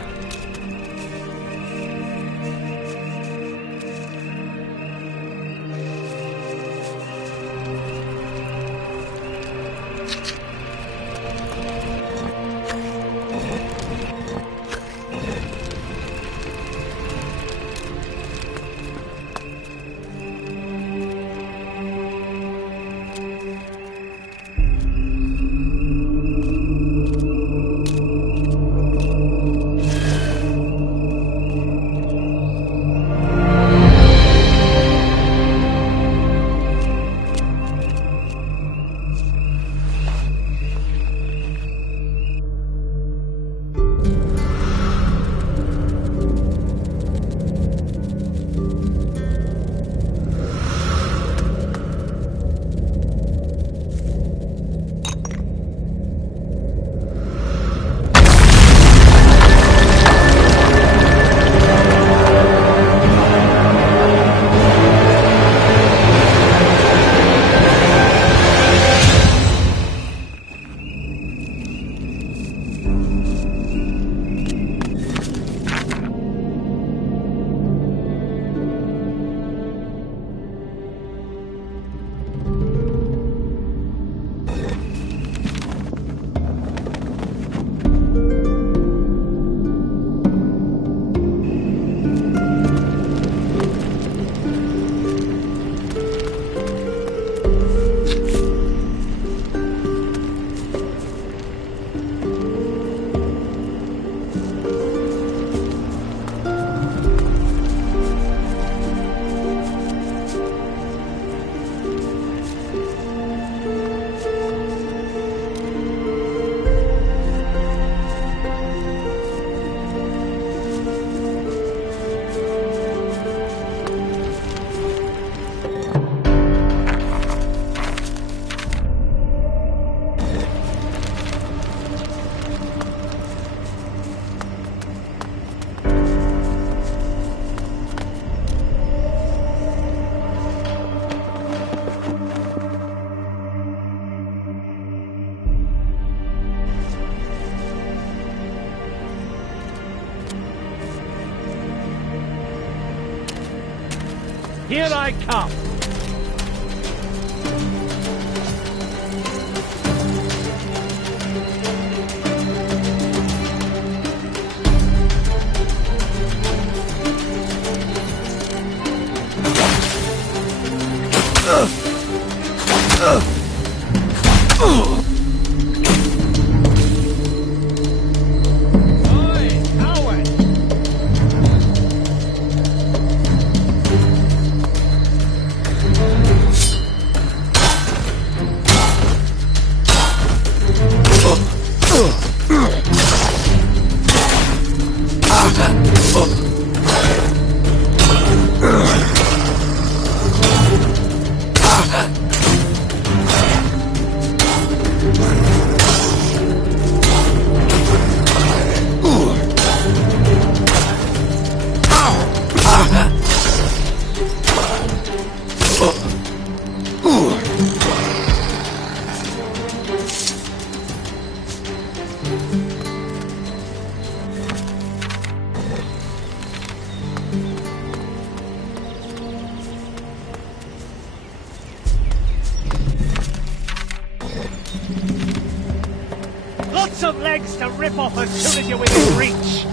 Here I come. some legs to rip off as soon as you're within reach.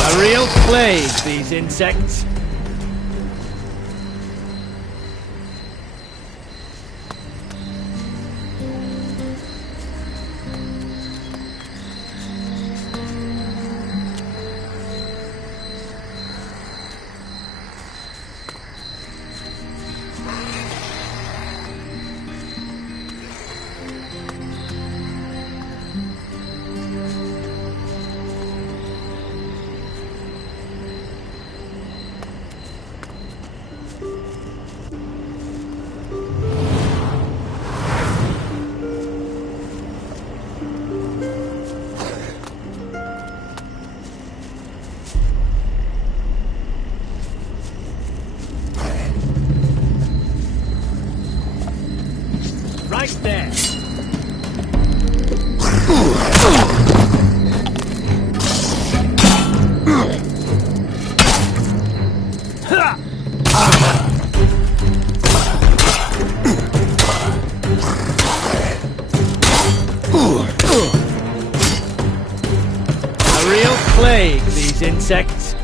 A real plague, these insects. Right there. A real plague, these insects.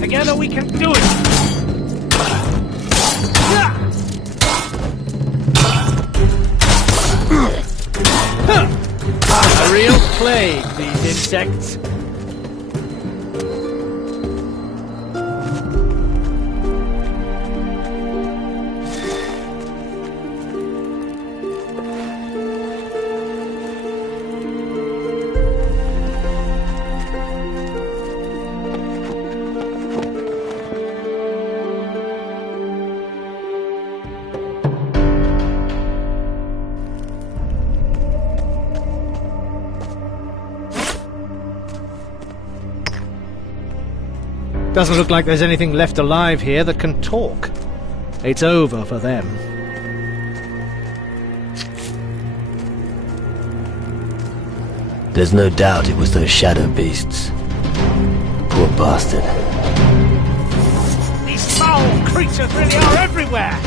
Together we can do it! A real plague, these insects. Doesn't look like there's anything left alive here that can talk. It's over for them. There's no doubt it was those shadow beasts. Poor bastard. These foul creatures really are everywhere!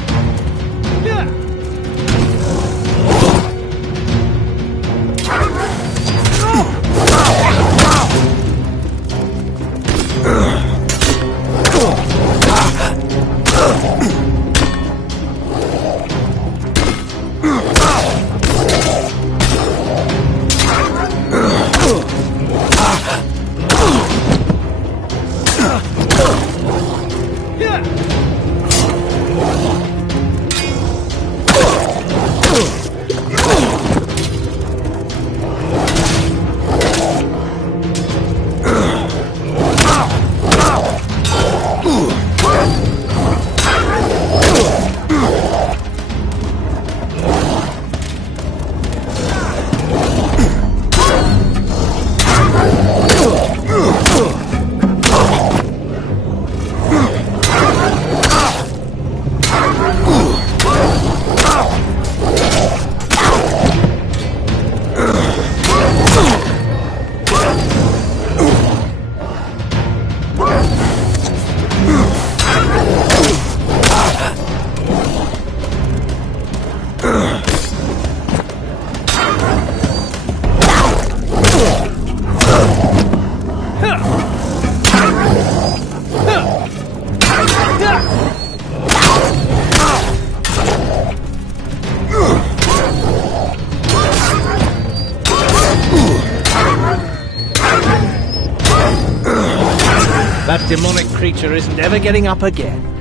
That demonic creature isn't ever getting up again.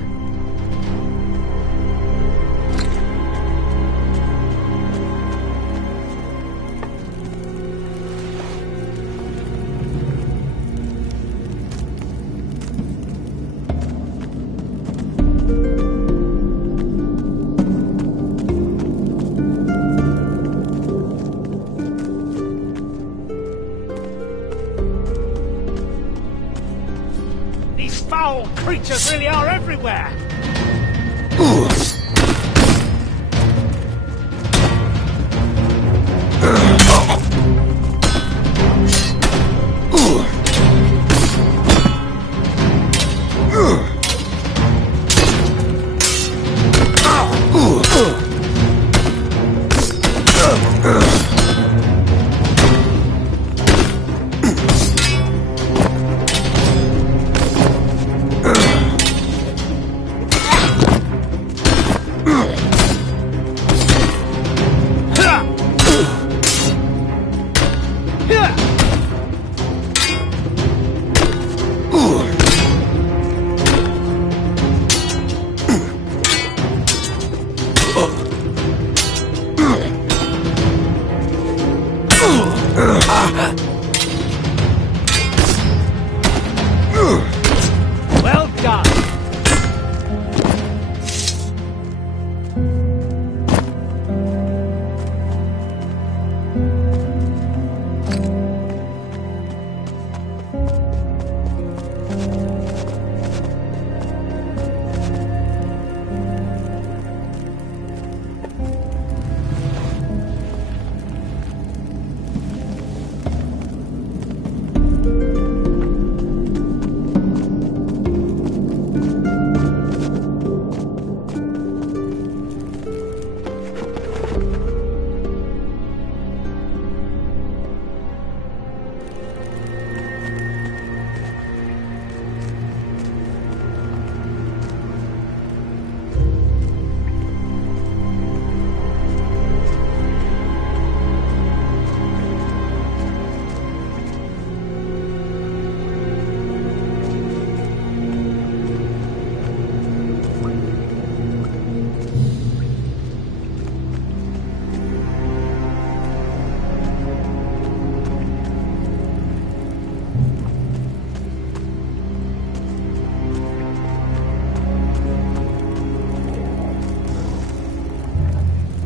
These foul creatures really are everywhere! Well done!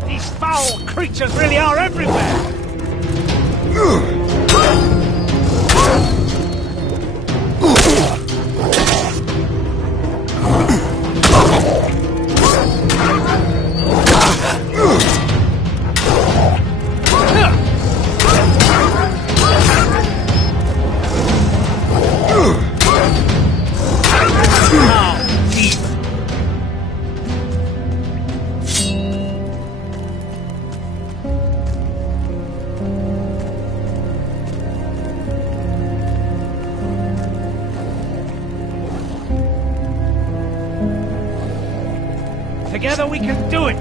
These foul creatures really are everywhere! Together we can do it!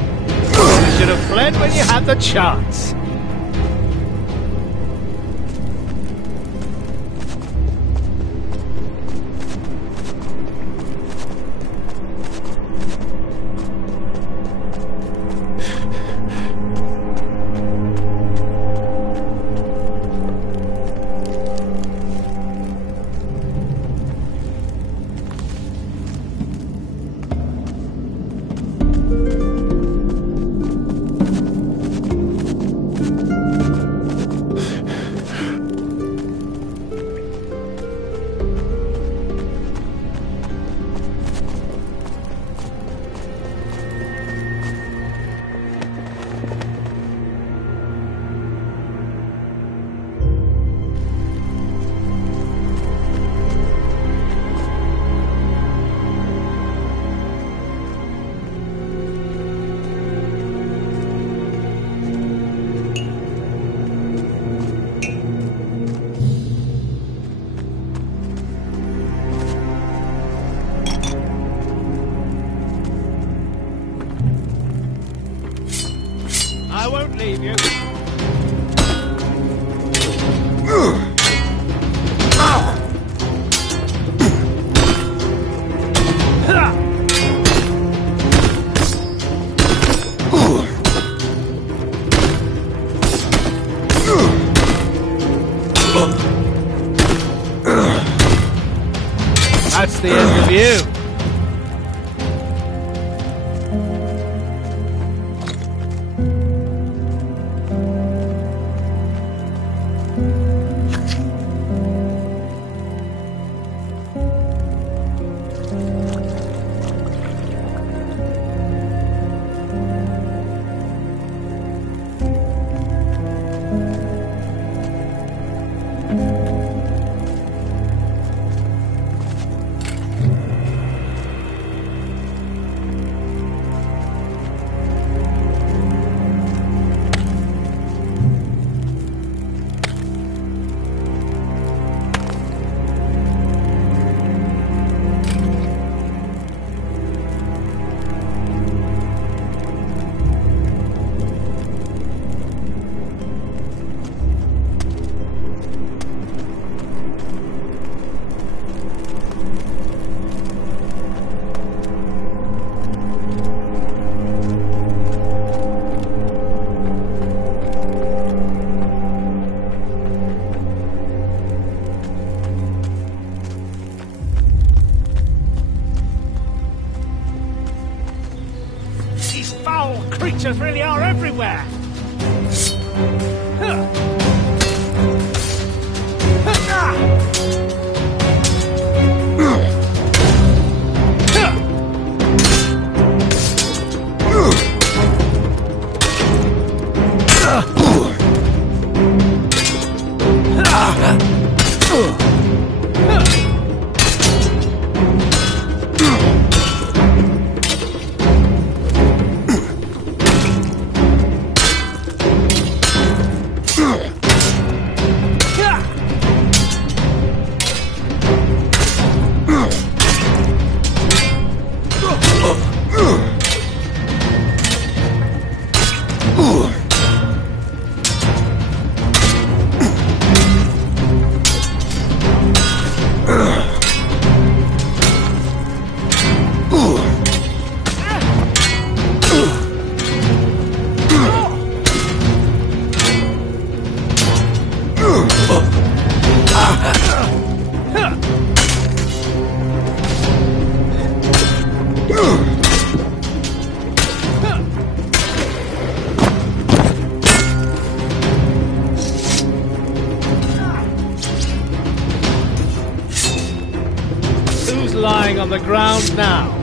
You should have fled when you had the chance. That's the end of you. Creatures really are everywhere! Who's lying on the ground now?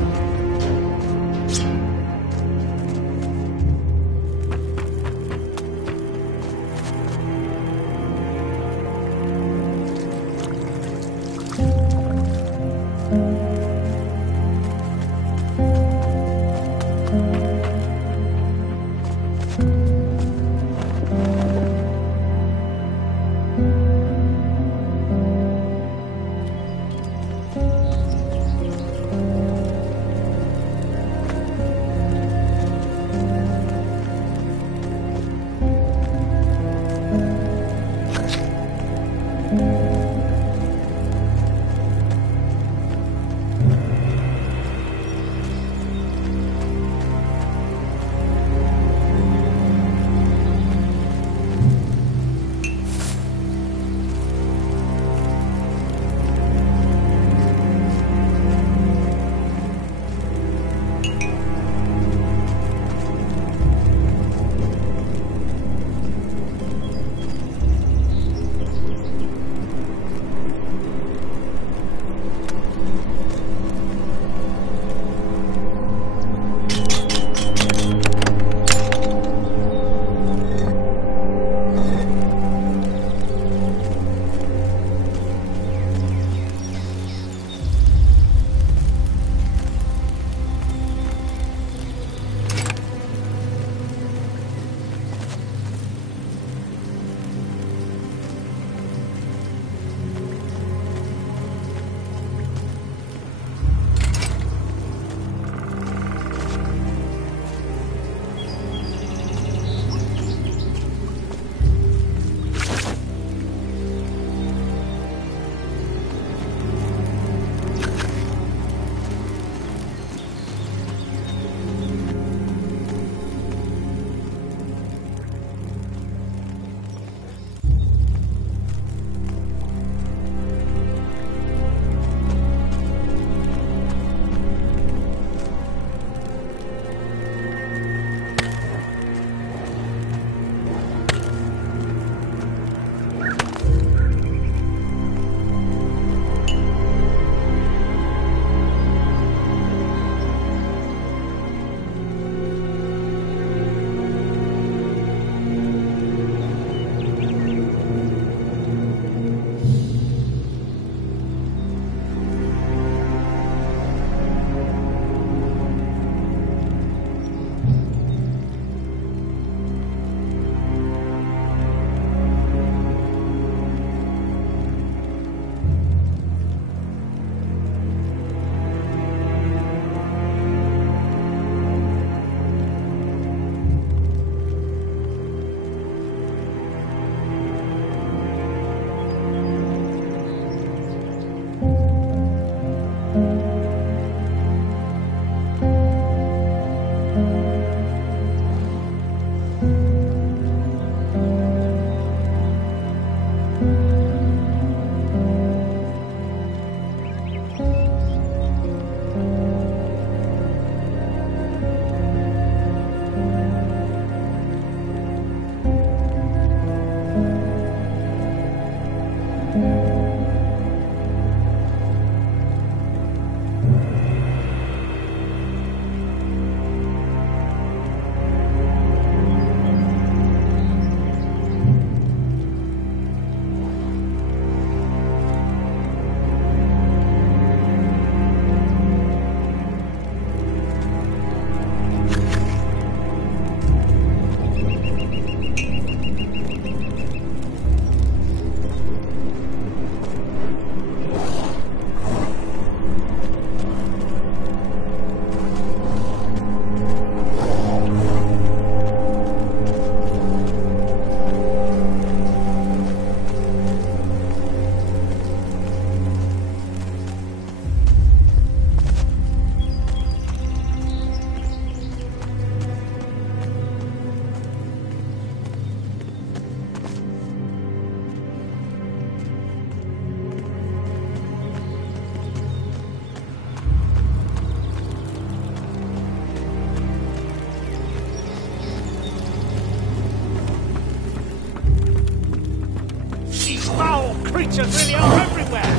creatures really are everywhere!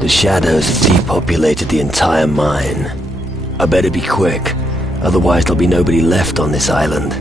The shadows have depopulated the entire mine. I better be quick, otherwise there'll be nobody left on this island.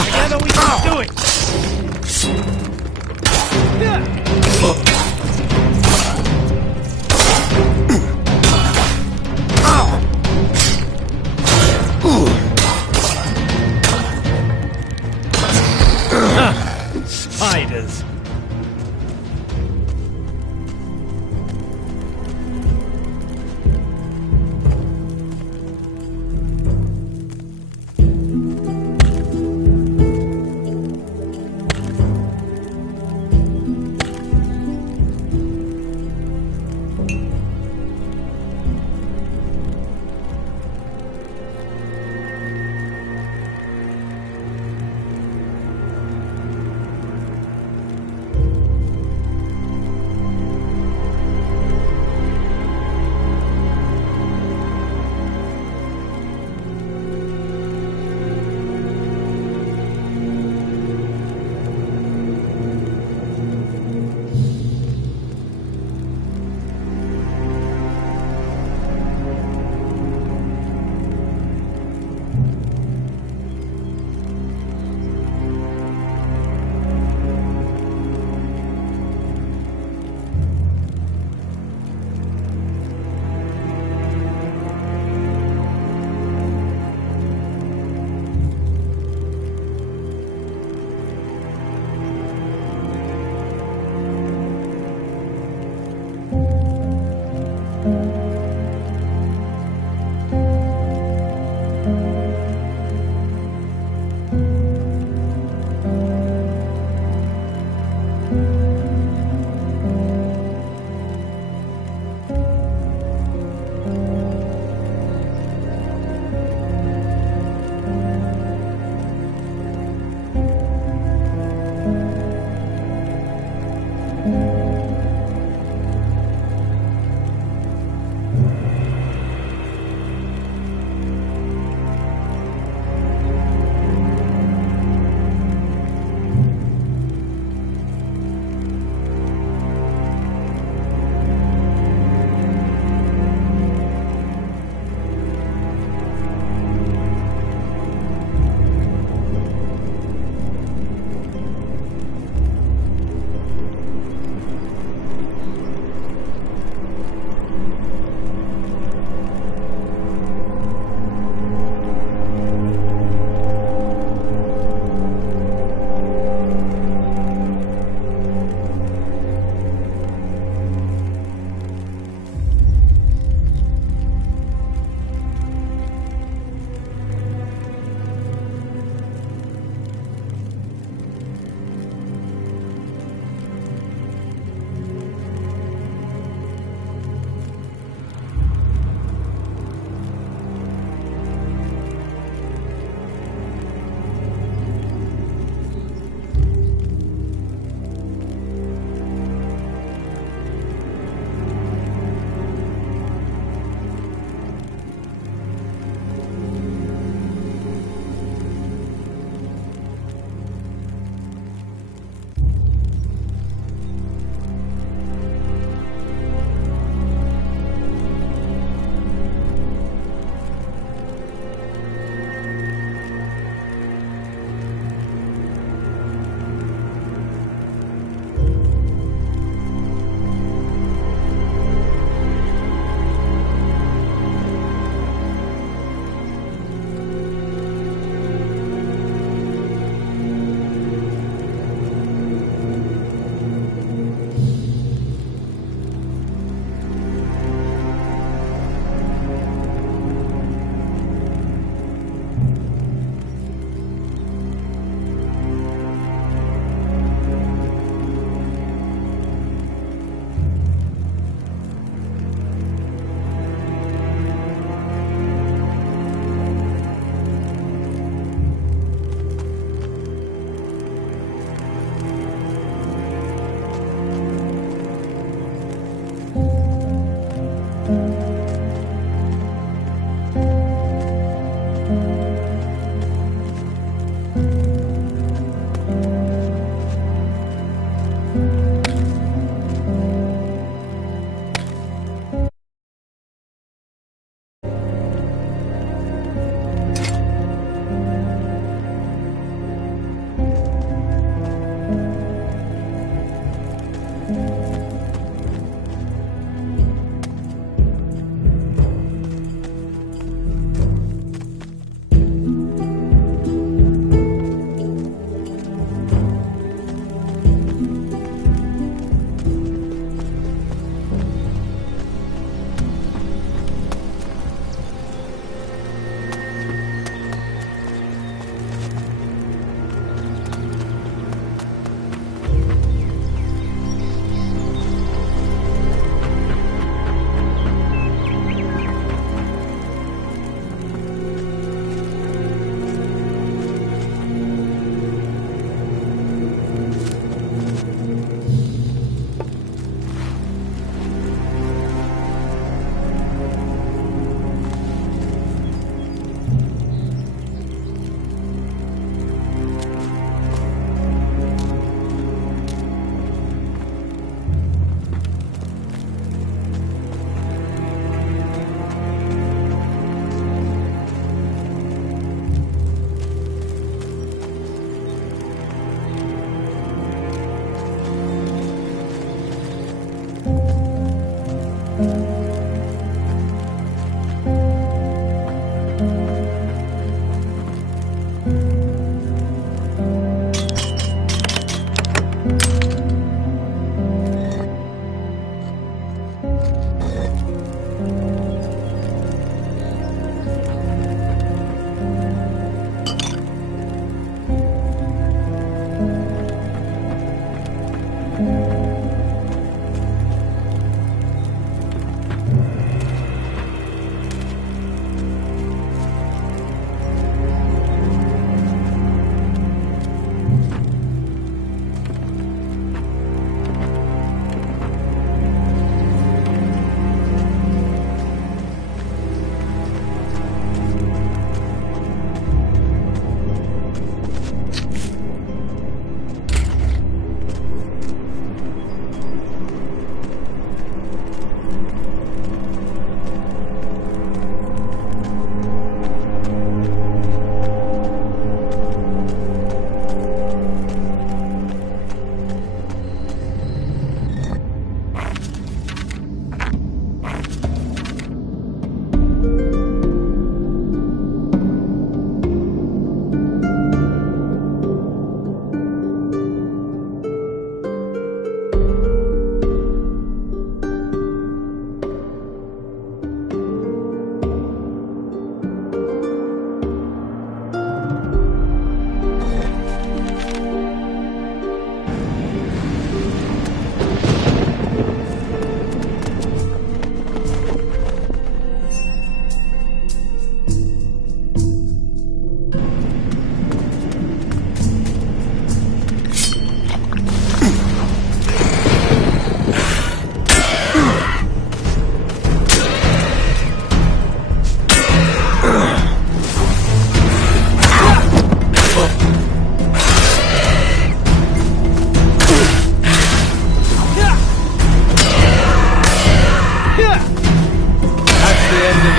Together we can do it! Spiders!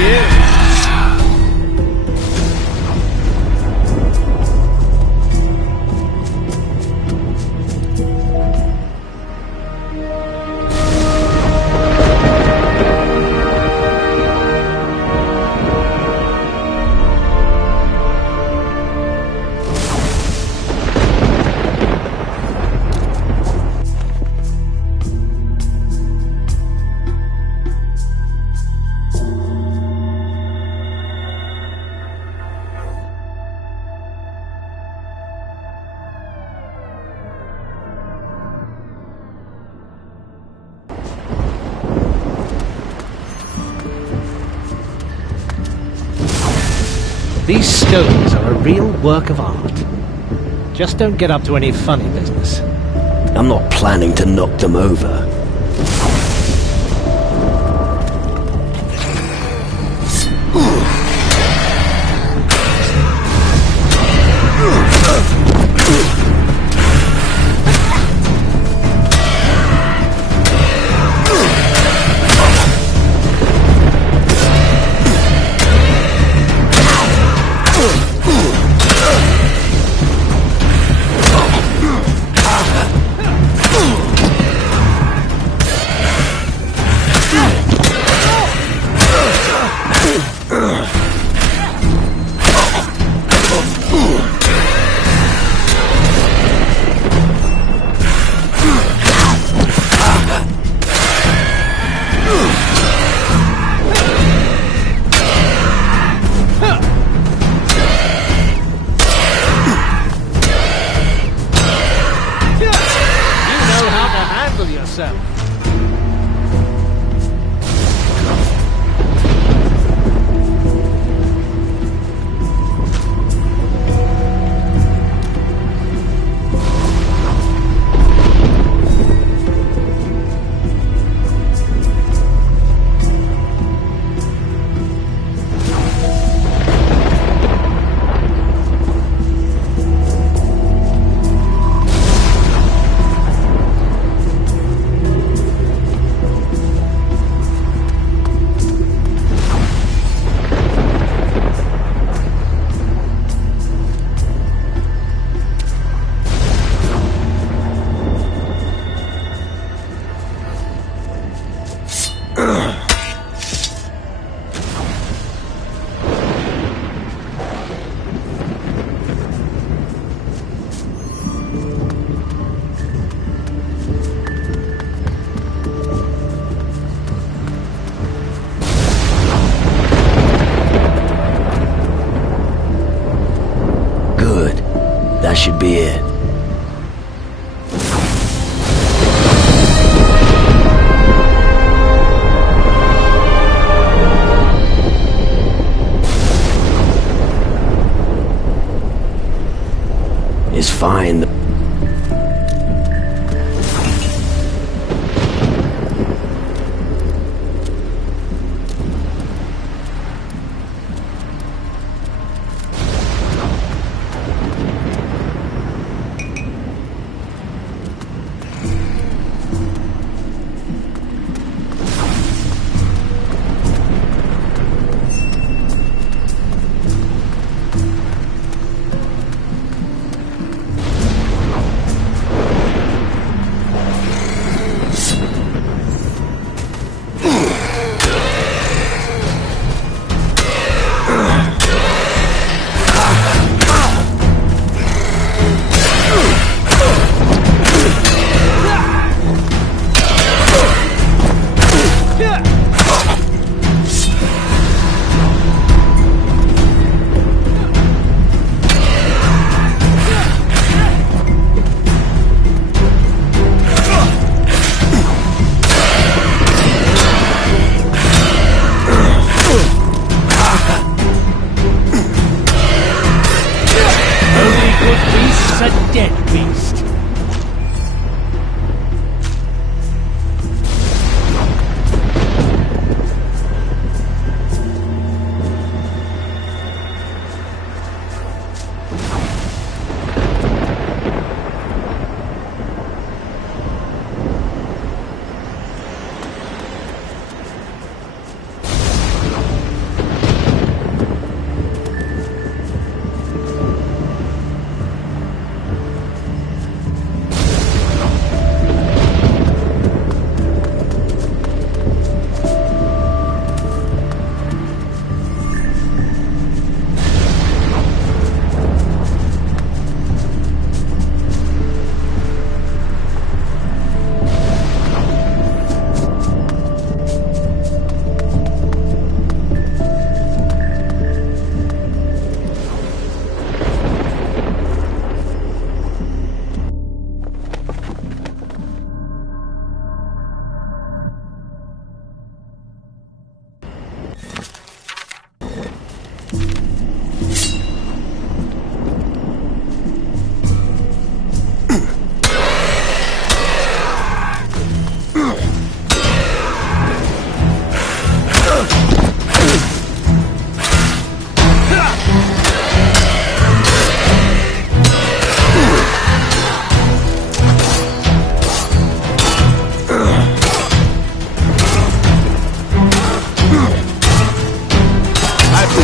you. These stones are a real work of art. Just don't get up to any funny business. I'm not planning to knock them over. That should be it. It's fine.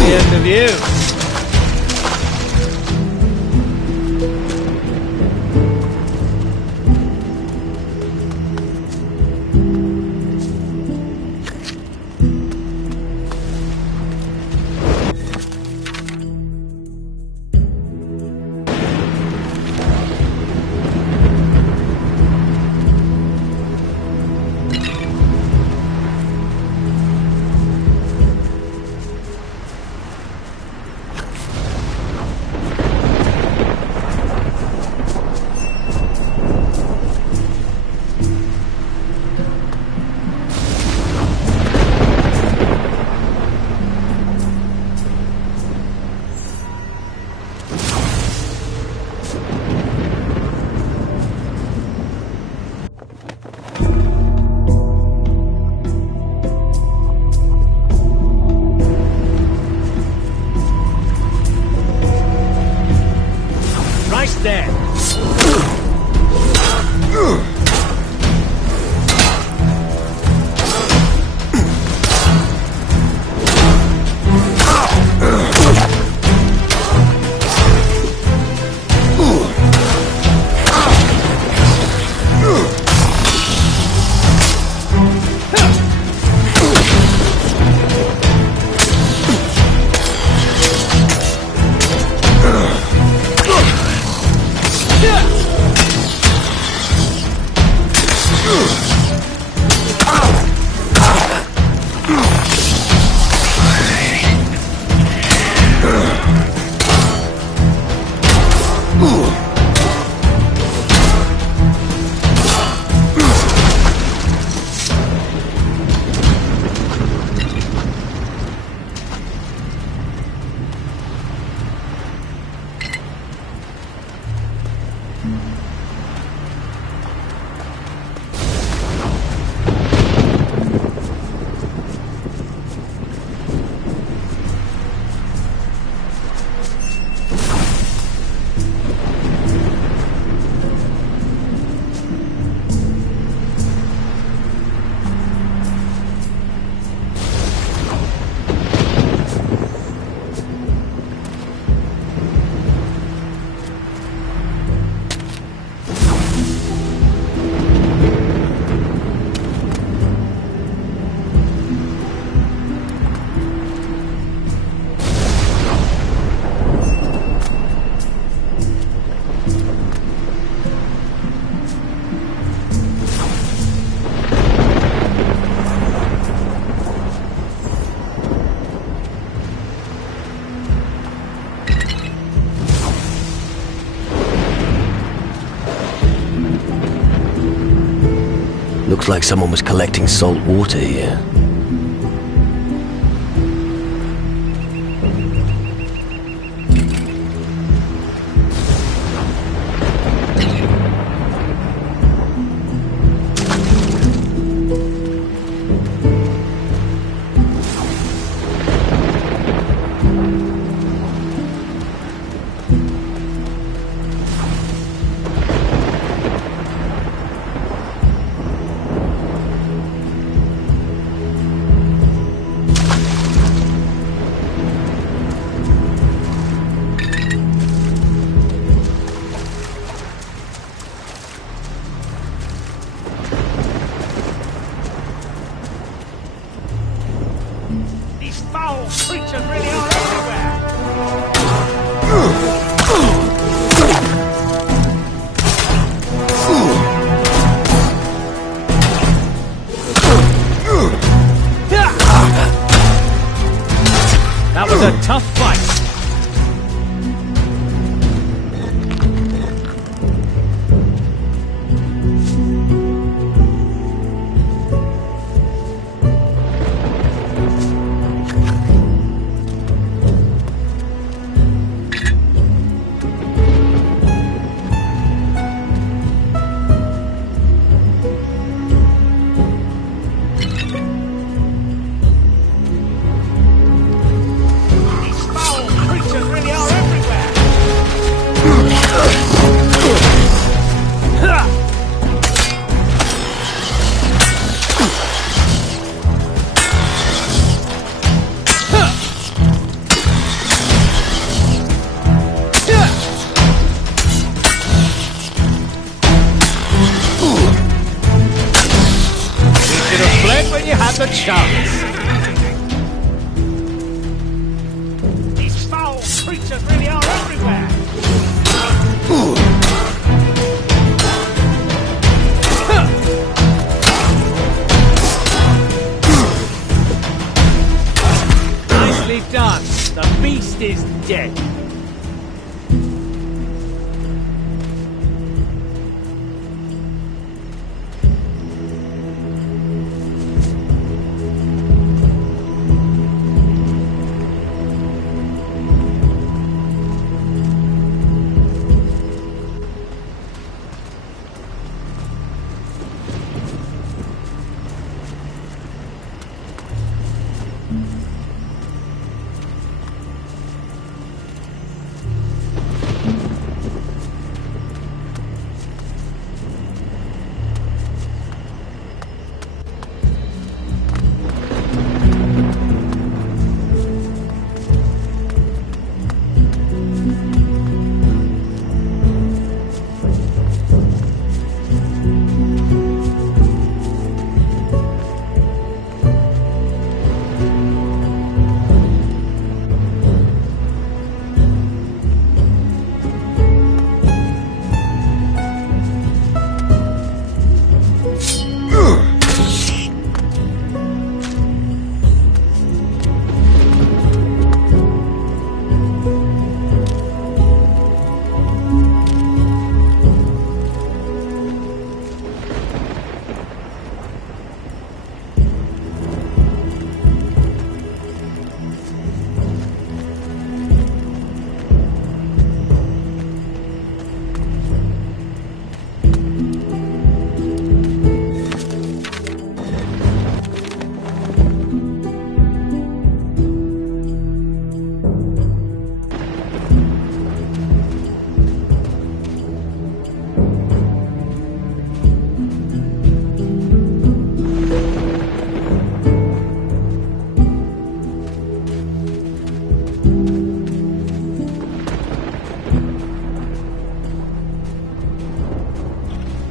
the end of you. Looks like someone was collecting salt water here. Creatures really are everywhere! That was a tough fight. monsters really are everywhere! Nicely done. The beast is dead.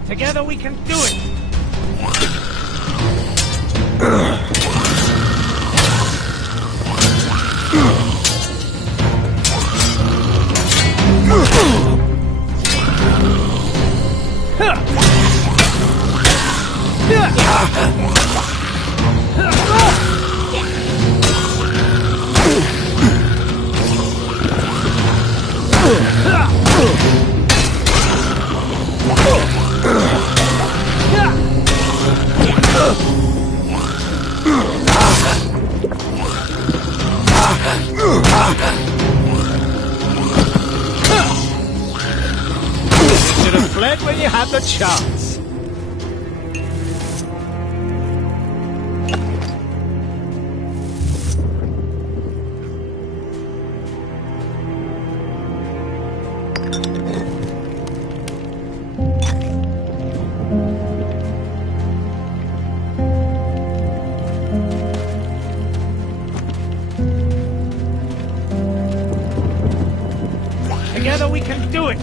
Together we can do it! Should have fled when you had the chance. Together we can do it!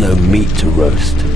have no meat to roast.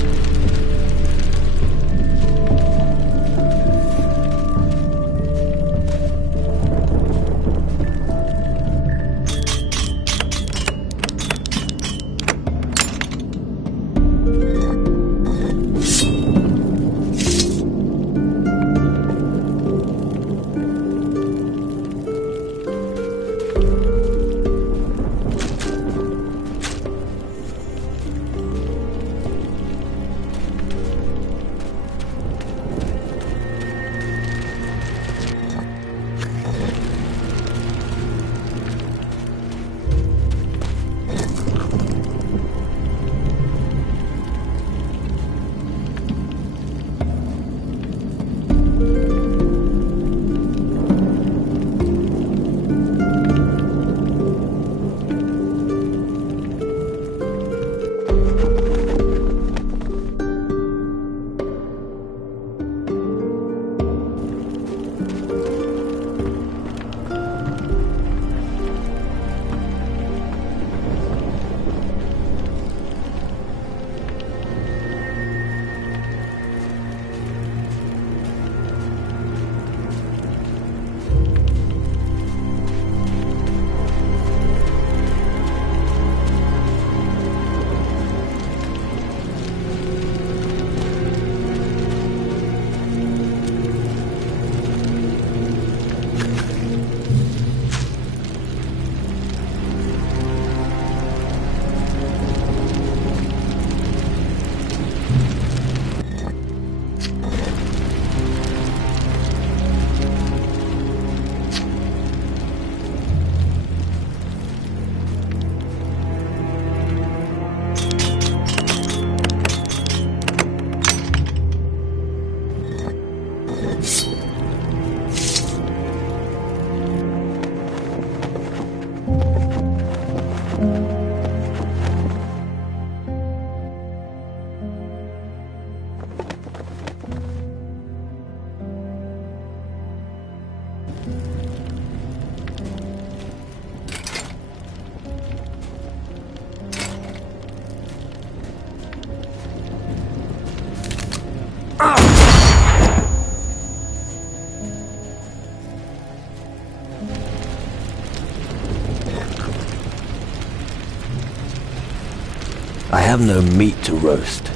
I have no meat to roast.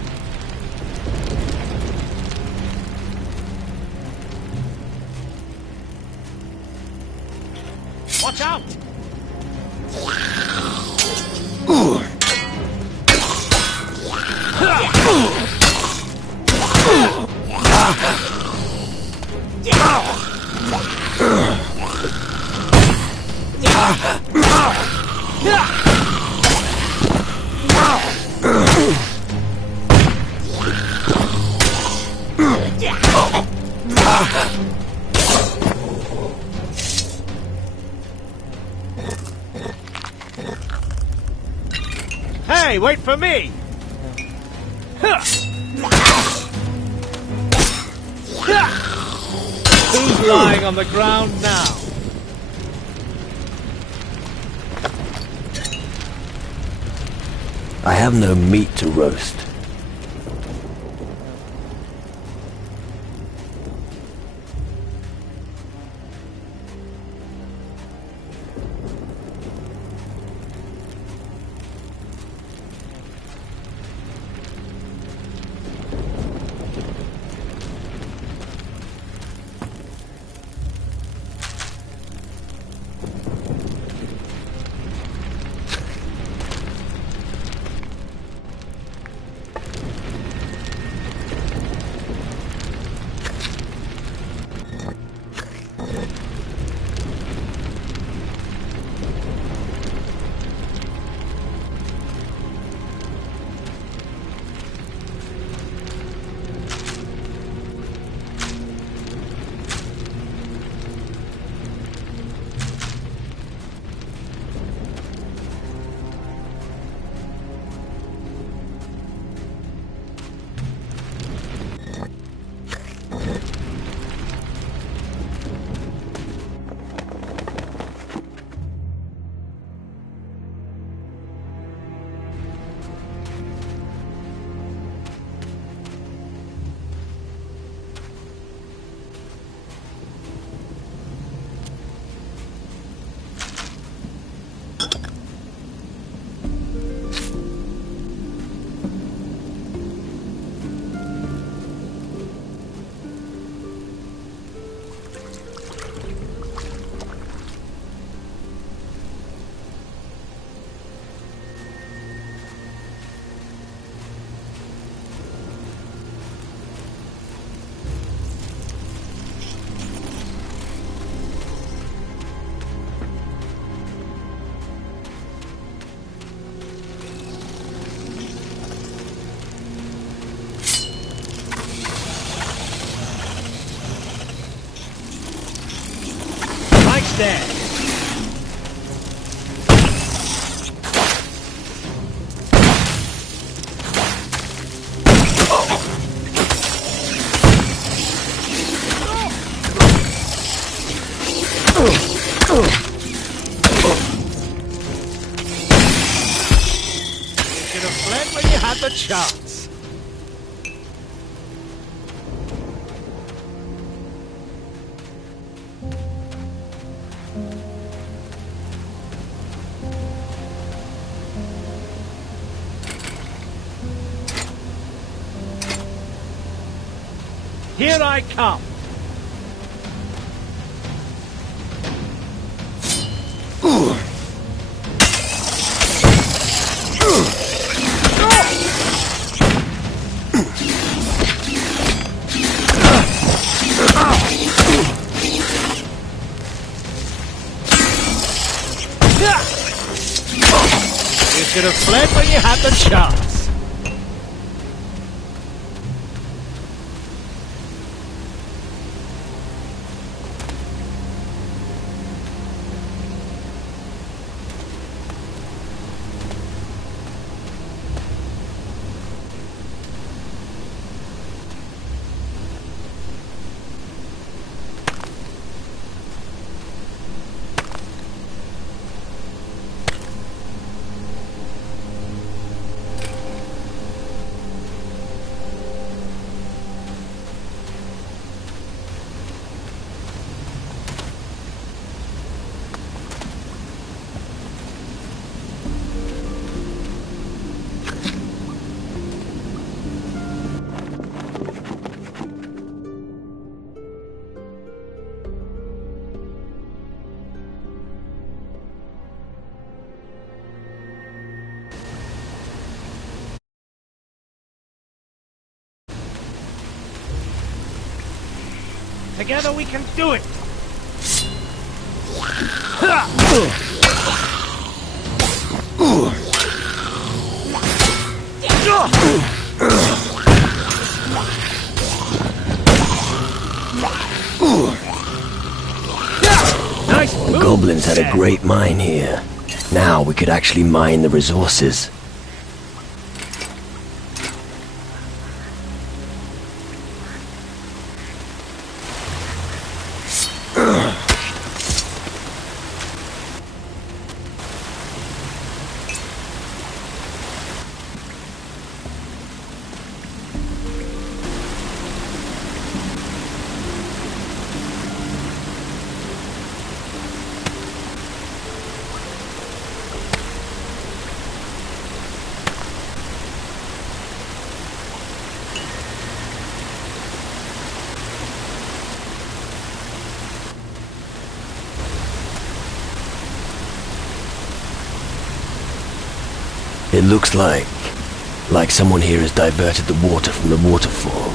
Watch out! Hey, wait for me! Who's lying on the ground now? I have no meat to roast. dead. You should have fled when you had the chance. Here I come. You should have fled when you had the chance. Together we can do it! The goblins had a great mine here. Now we could actually mine the resources. It looks like someone here has diverted the water from the waterfall.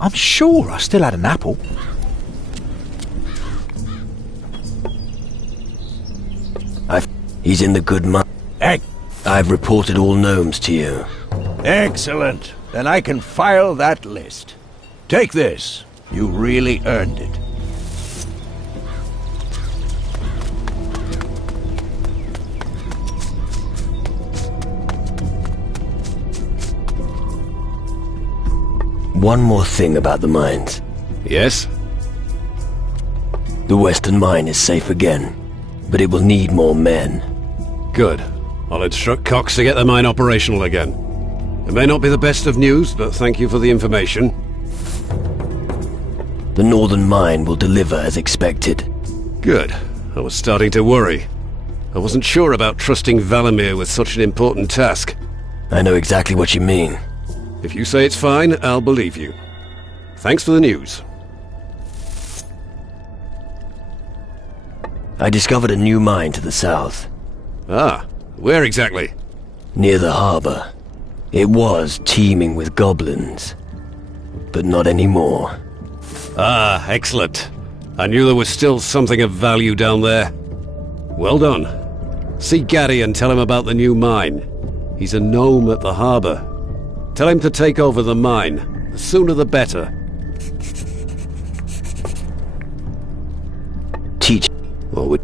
I'm sure I still had an apple. He's in the good mine. I've reported all gnomes to you. Excellent. Then I can file that list. Take this. You really earned it. One more thing about the mines. Yes? The western mine is safe again, but it will need more men. Good. I'll instruct Cox to get the mine operational again. It may not be the best of news, but thank you for the information. The northern mine will deliver as expected. Good. I was starting to worry. I wasn't sure about trusting Valimir with such an important task. I know exactly what you mean. If you say it's fine, I'll believe you. Thanks for the news. I discovered a new mine to the south. Ah, where exactly? Near the harbor. It was teeming with goblins, but not anymore. Ah, excellent. I knew there was still something of value down there. Well done. See Gaddy and tell him about the new mine. He's a gnome at the harbor. Tell him to take over the mine. The sooner the better. Teach. Well, we...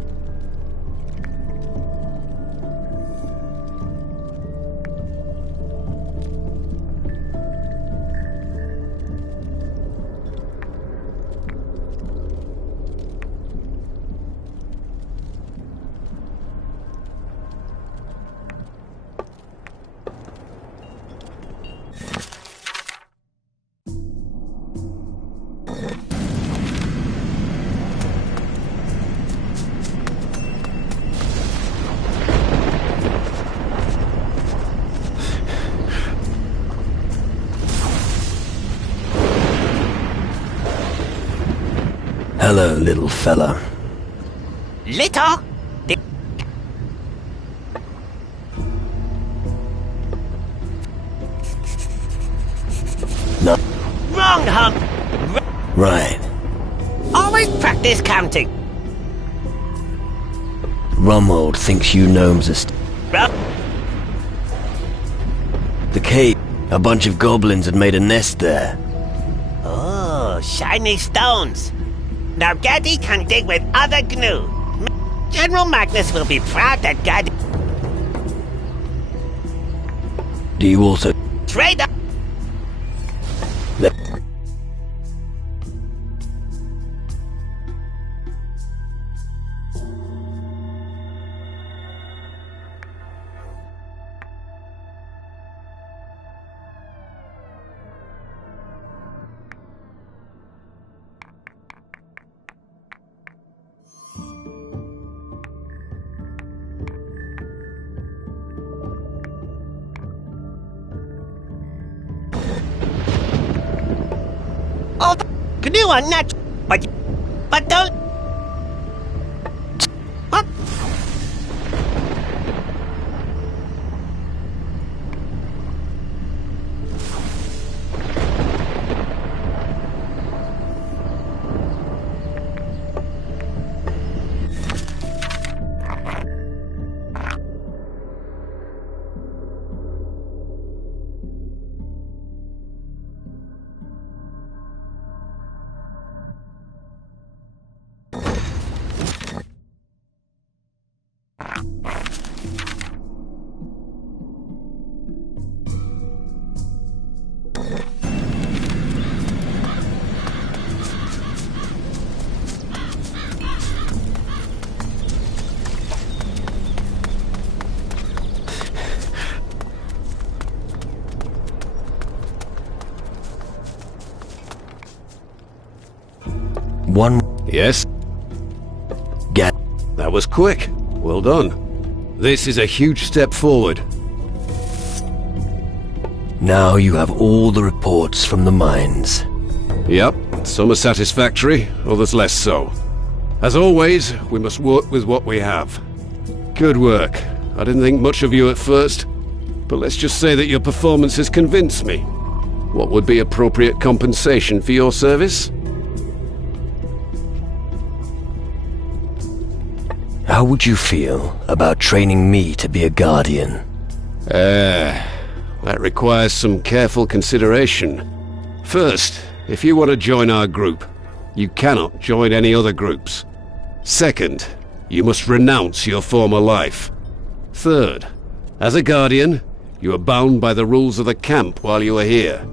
Hello, little fella. Little? No. Wrong, Hump. Right. Always practice counting. Rummold thinks you gnomes are The cave. A bunch of goblins had made a nest there. Oh, shiny stones. Now Gaddy can dig with other gnu. General Magnus will be proud that Gaddy... Do you also... Trade up... Oh, gnu are not... But don't... What? One... Yes? That was quick. Well done. This is a huge step forward. Now you have all the reports from the mines. Yep, some are satisfactory, others less so. As always, we must work with what we have. Good work. I didn't think much of you at first, but let's just say that your performance has convinced me. What would be appropriate compensation for your service? How would you feel about training me to be a guardian? That requires some careful consideration. First, if you want to join our group, you cannot join any other groups. Second, you must renounce your former life. Third, as a guardian, you are bound by the rules of the camp while you are here.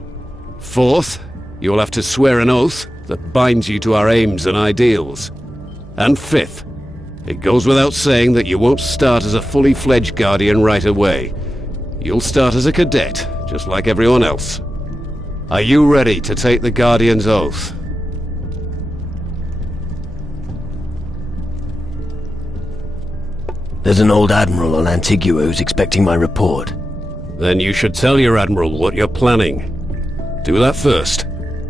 Fourth, you will have to swear an oath that binds you to our aims and ideals. And fifth, it goes without saying that you won't start as a fully fledged guardian right away. You'll start as a cadet, just like everyone else. Are you ready to take the Guardian's oath? There's an old admiral on Antigua who's expecting my report. Then you should tell your admiral what you're planning. Do that first,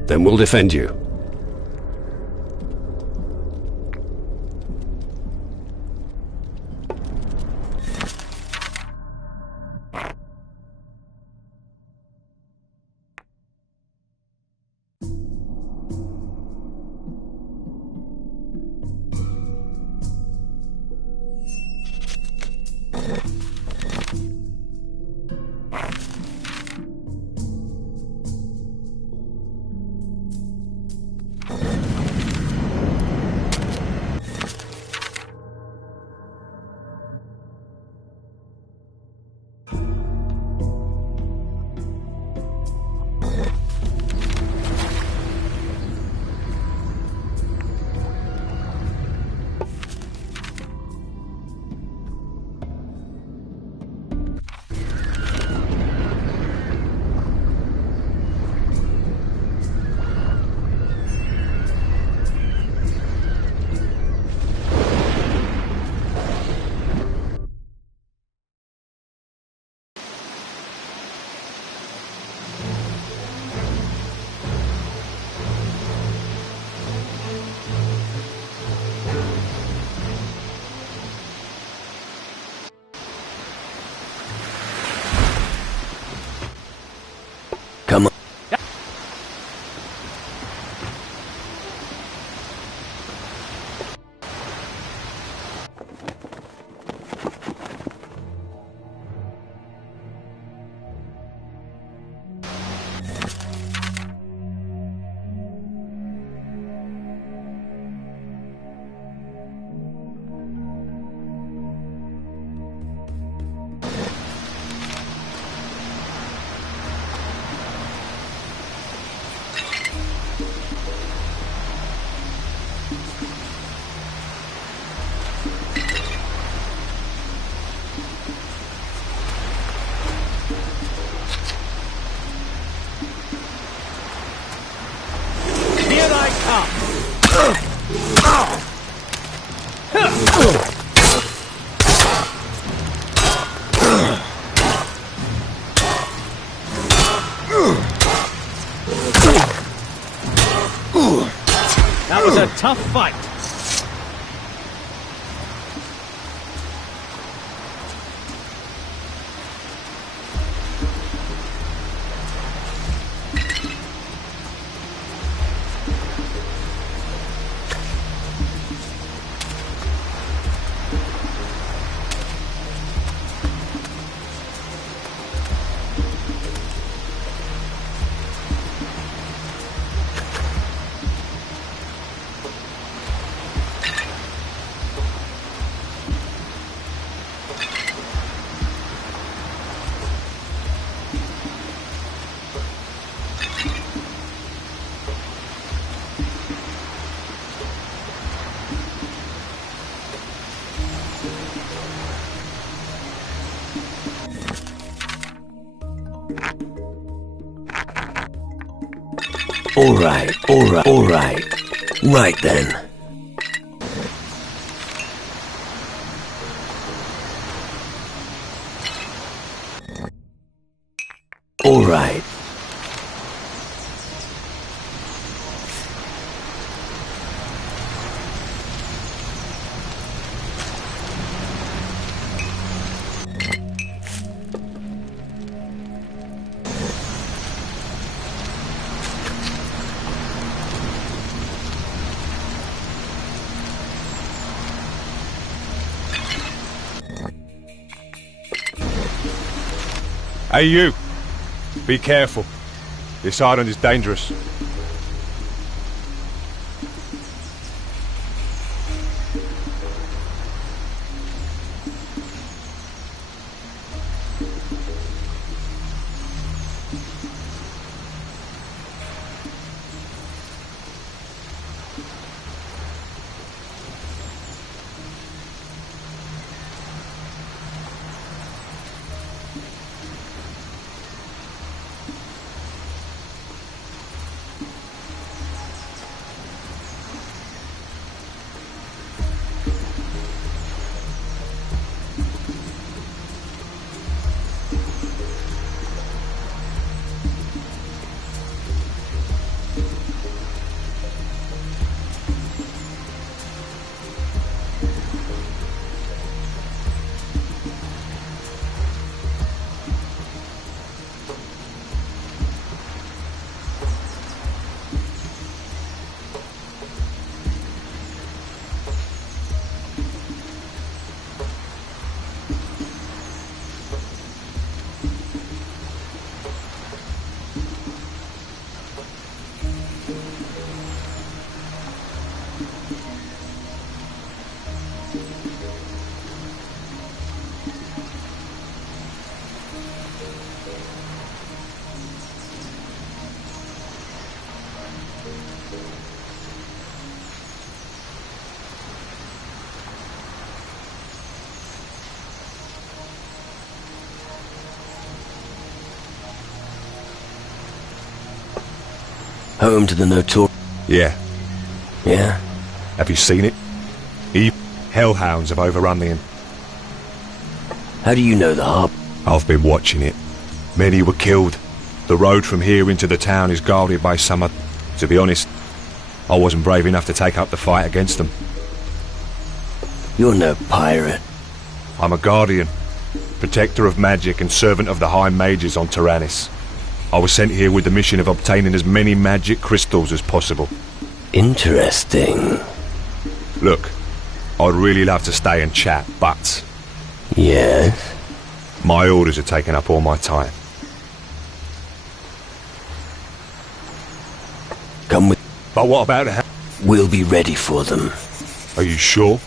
then we'll defend you. Come on. That was a tough fight. All right. Right then. All right. Hey, you! Be careful. This island is dangerous. Home to the notorious... Yeah. Yeah? Have you seen it? Hellhounds have overrun the inn. How do you know the harp? I've been watching it. Many were killed. The road from here into the town is guarded by some... To be honest, I wasn't brave enough to take up the fight against them. You're no pirate. I'm a guardian, protector of magic and servant of the High Mages on Tyrannus. I was sent here with the mission of obtaining as many magic crystals as possible. Interesting. Look, I'd really love to stay and chat, but... Yes? My orders are taking up all my time. Come with... But what about the... We'll be ready for them. Are you sure?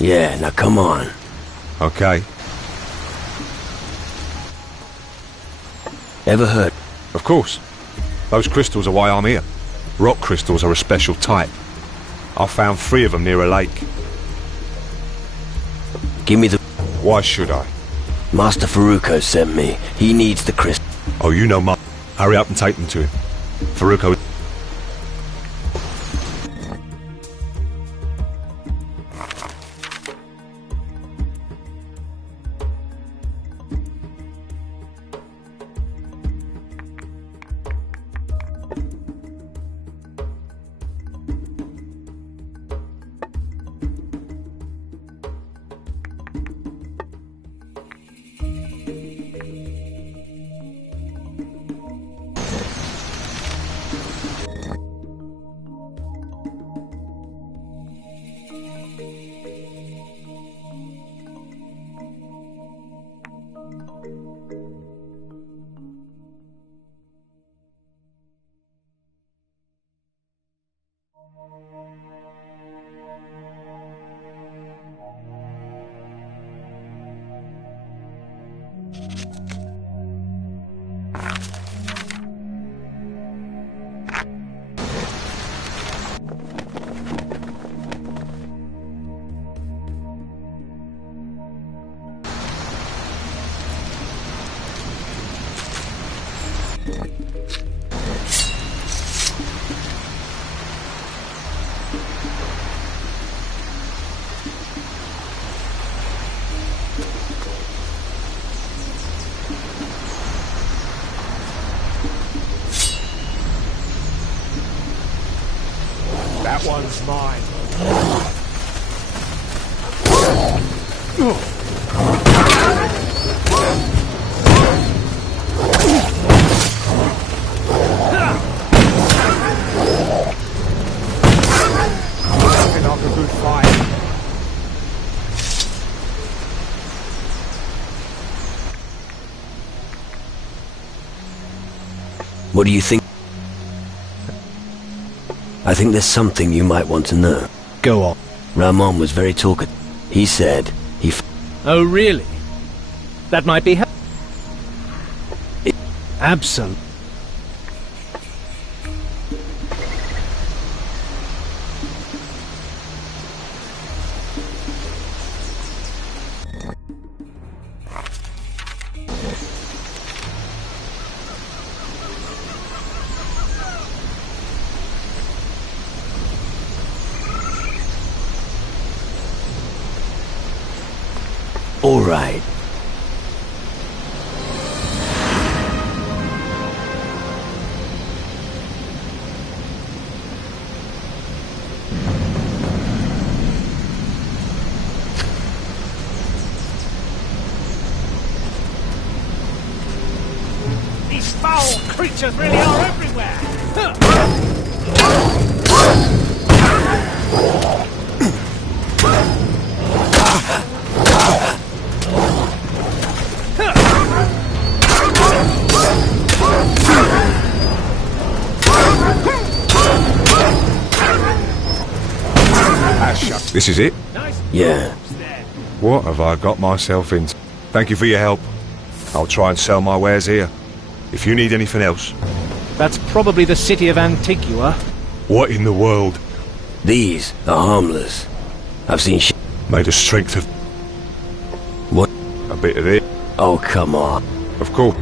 Yeah, now come on. Okay. Ever heard? Of course. Those crystals are why I'm here. Rock crystals are a special type. I found 3 of them near a lake. Give me the... Why should I? Master Faruko sent me. He needs the crystal. Oh, you know Mark. Hurry up and take them to him. Faruko... That one's mine. Looking like a good fight. What do you think? I think there's something you might want to know. Go on. Ramon was very talkative. He said he... Oh, really? That might be Absolutely. All right. These foul creatures really are everywhere! This is it? Yeah. What have I got myself into? Thank you for your help. I'll try and sell my wares here. If you need anything else... That's probably the city of Antigua. What in the world? These are harmless. I've seen made of strength of... What? A bit of it. Oh, come on. Of course.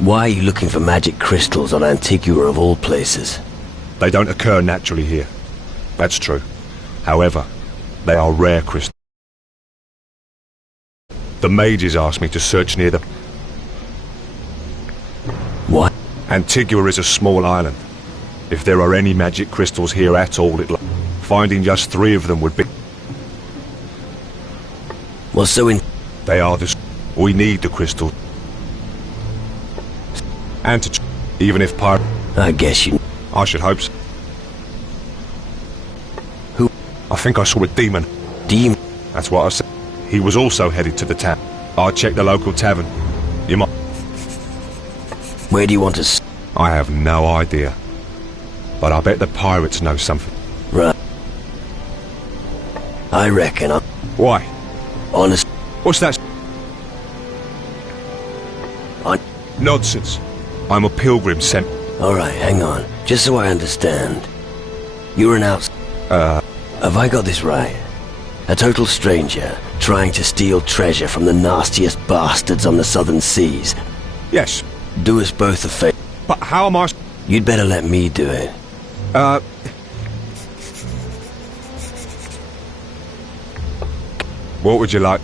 Why are you looking for magic crystals on Antigua of all places? They don't occur naturally here. That's true. However, they are rare crystals. The mages asked me to search near the... What? Antigua is a small island. If there are any magic crystals here at all, finding just 3 of them would be... Well, so in... They are the... We need the crystals. And to... Even if pirate... I guess you... I should hope so. Who? I think I saw a demon. Demon? That's what I said. He was also headed to the town. I checked the local tavern. You might... Where do you want to... I have no idea. But I bet the pirates know something. Right. I reckon I'm... Why? Honest... What's that? Nonsense. I'm a pilgrim sent... Alright, hang on. Just so I understand. You're an outs... Have I got this right? A total stranger, trying to steal treasure from the nastiest bastards on the southern seas. Yes. Do us both a favor. But how am I... You'd better let me do it. What would you like?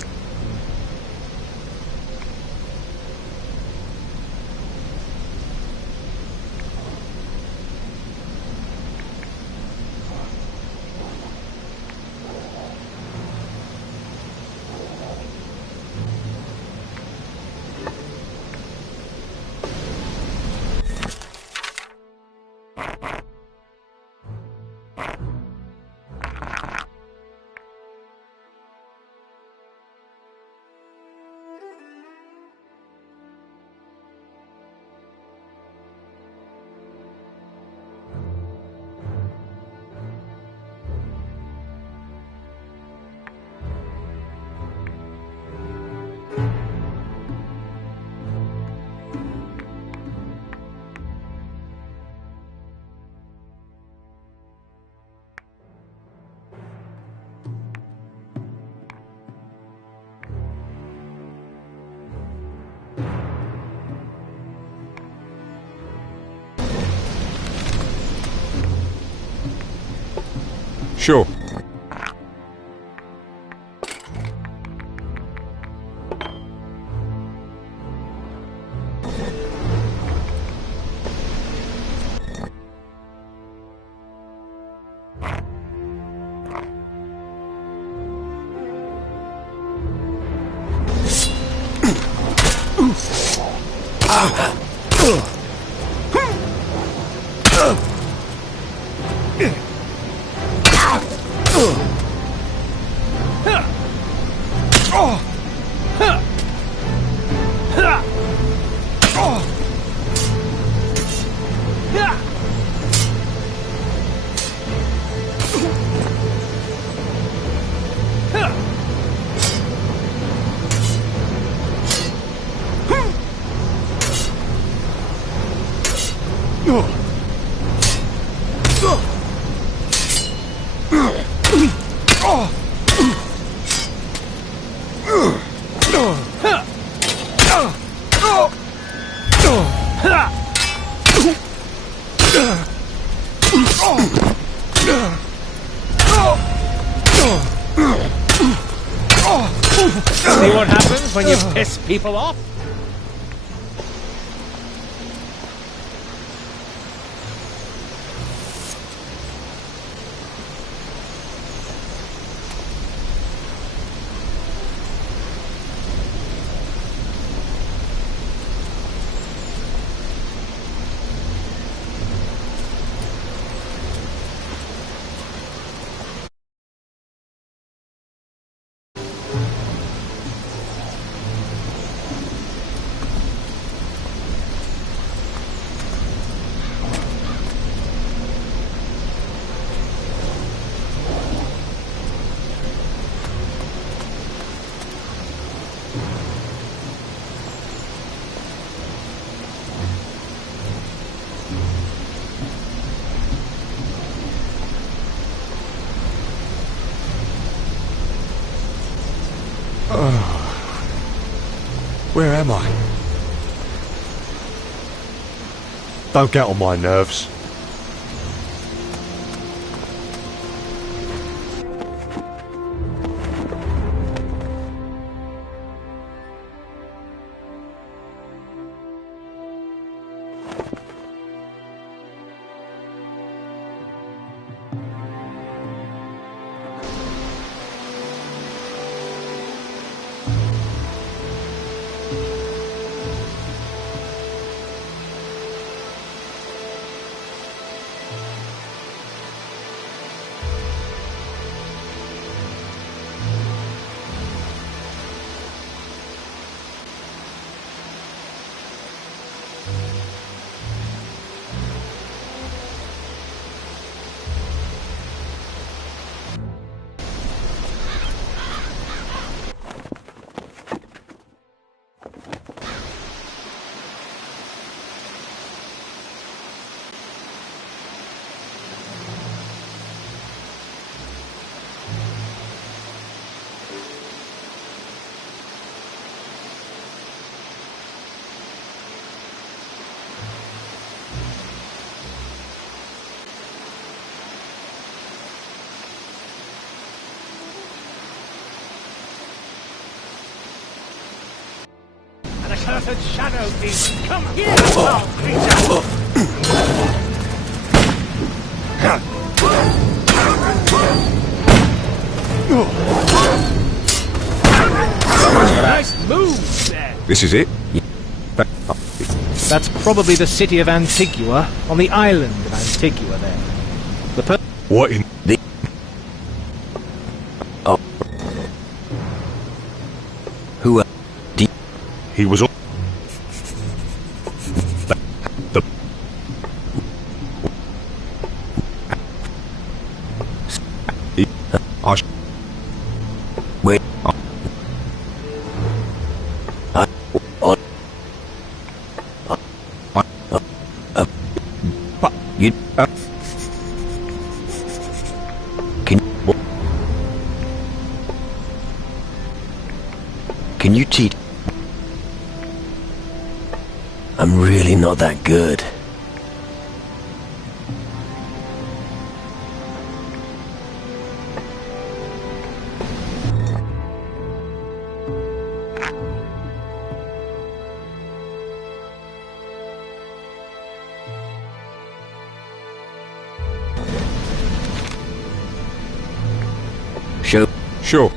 Sure. See what happens when you piss people off? Where am I? Don't get on my nerves. And a cursed shadow beast. Come here, foul creature! Nice move there. This is it? That's probably the city of Antigua, on the island of Antigua there. What in the... Oh. Who He was all... The... Wait. You... Can you cheat? I'm really not that good. Sure.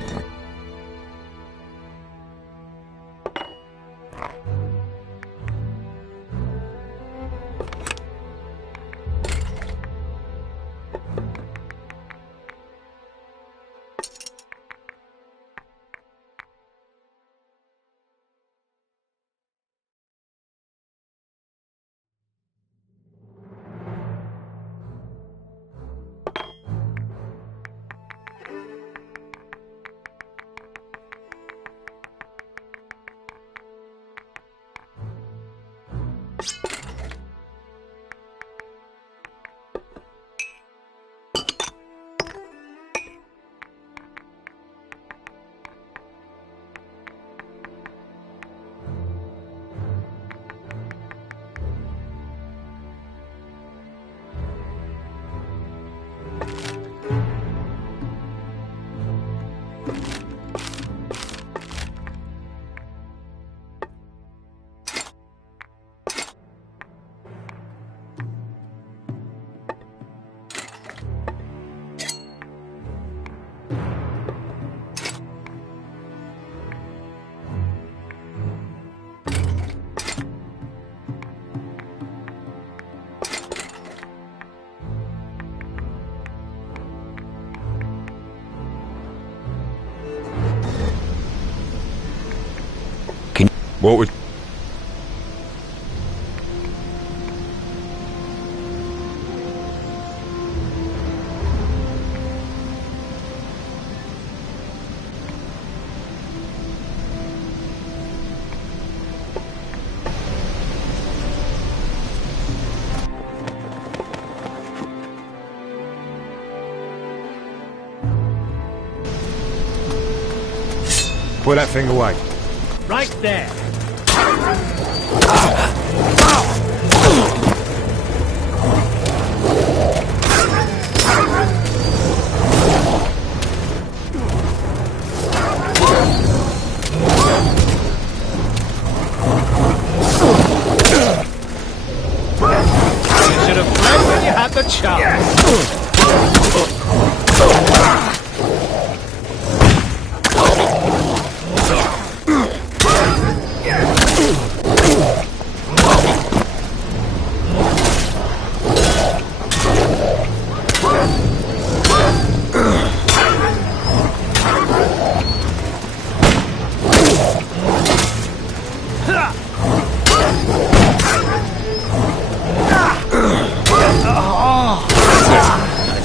What was... Put that thing away. Right there.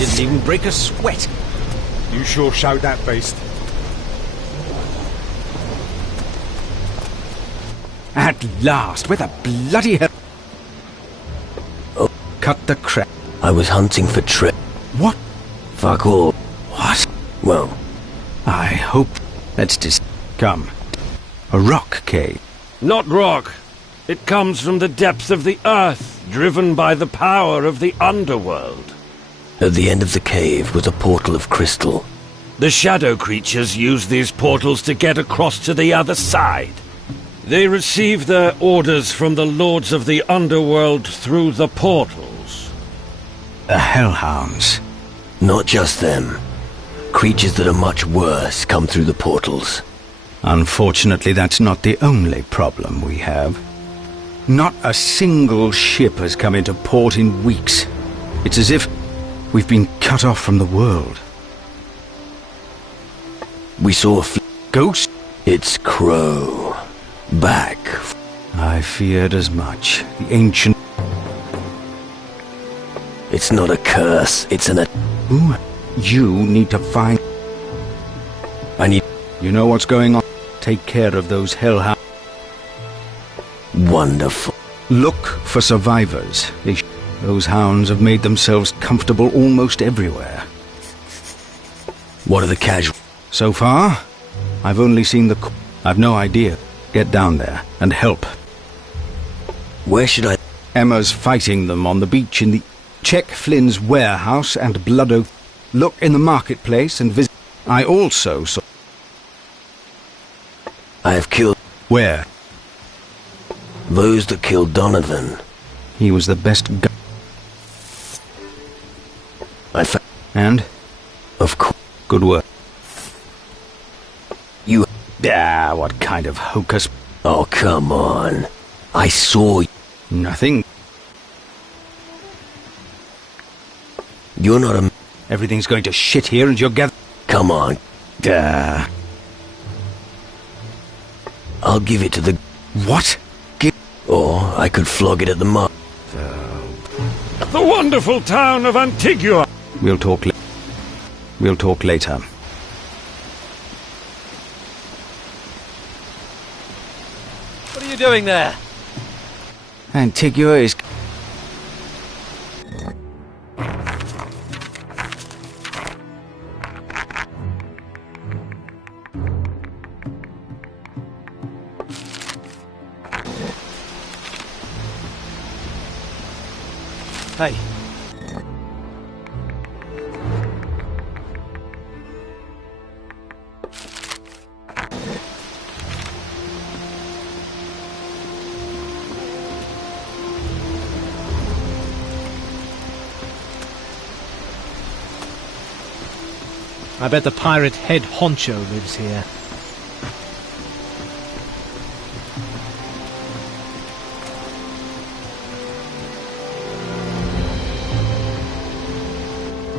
didn't even break a sweat. You sure showed that beast. At last, where the bloody hell? Oh, cut the crap. I was hunting for What? Fuck all. What? Well, I hope. Let's just come. A rock cave. Not rock. It comes from the depth of the earth, driven by the power of the underworld. at the end of the cave was a portal of crystal. The shadow creatures use these portals to get across to the other side. They receive their orders from the lords of the underworld through the portals. The hellhounds. Not just them. Creatures that are much worse come through the portals. Unfortunately, that's not the only problem we have. Not a single ship has come into port in weeks. It's as if we've been cut off from the world. We saw a ghost? It's Crow. Back. I feared as much. The ancient... It's not a curse, it's an... Ooh, you need to find... I need... You know what's going on? Take care of those hellhounds. Wonderful. Look for survivors. Those hounds have made themselves comfortable almost everywhere. What are the casualties? So far, I've only seen the... I've no idea. Get down there and help. Where should I... Emma's fighting them on the beach in the... Check Flynn's warehouse and Blood Oath. Look in the marketplace and visit... I also saw... I have killed... Where? Those that killed Donovan. He was the best guy. And? Of course. Good work. You... Ah, what kind of hocus... Oh, come on. I saw... Nothing. You're not a... Everything's going to shit here and you're gathering... Come on. Duh. I'll give it to the... What? Or I could flog it at the mark. The wonderful town of Antigua! We'll talk later. What are you doing there? Antigua is... Hey. I bet the pirate head honcho lives here.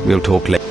We'll talk later.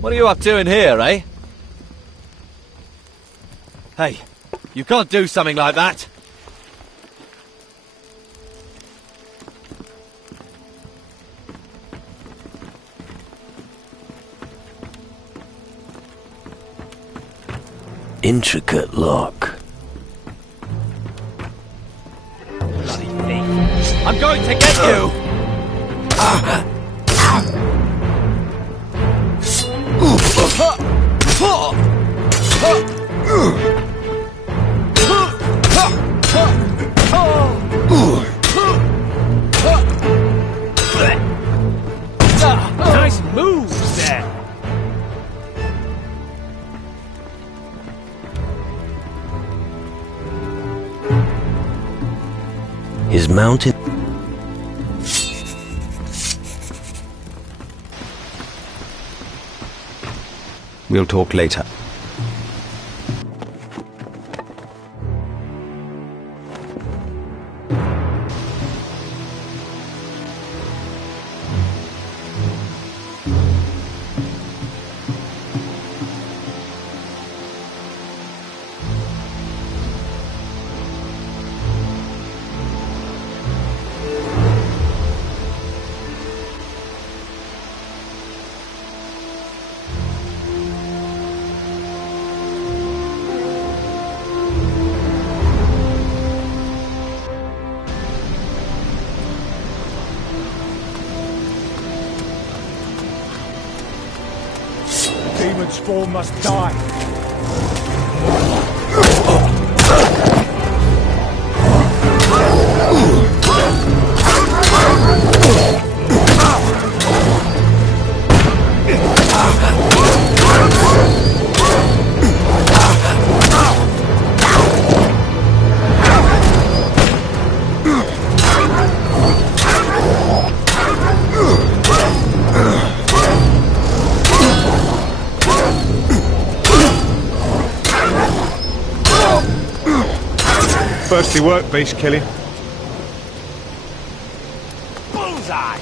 What are you up to in here, eh? Hey, you can't do something like that. Intricate lock. Bloody thief. I'm going to get you! Nice moves there! His mountain... We'll talk later. Demon's spawn must die. Thirsty work, beast killing. Bullseye!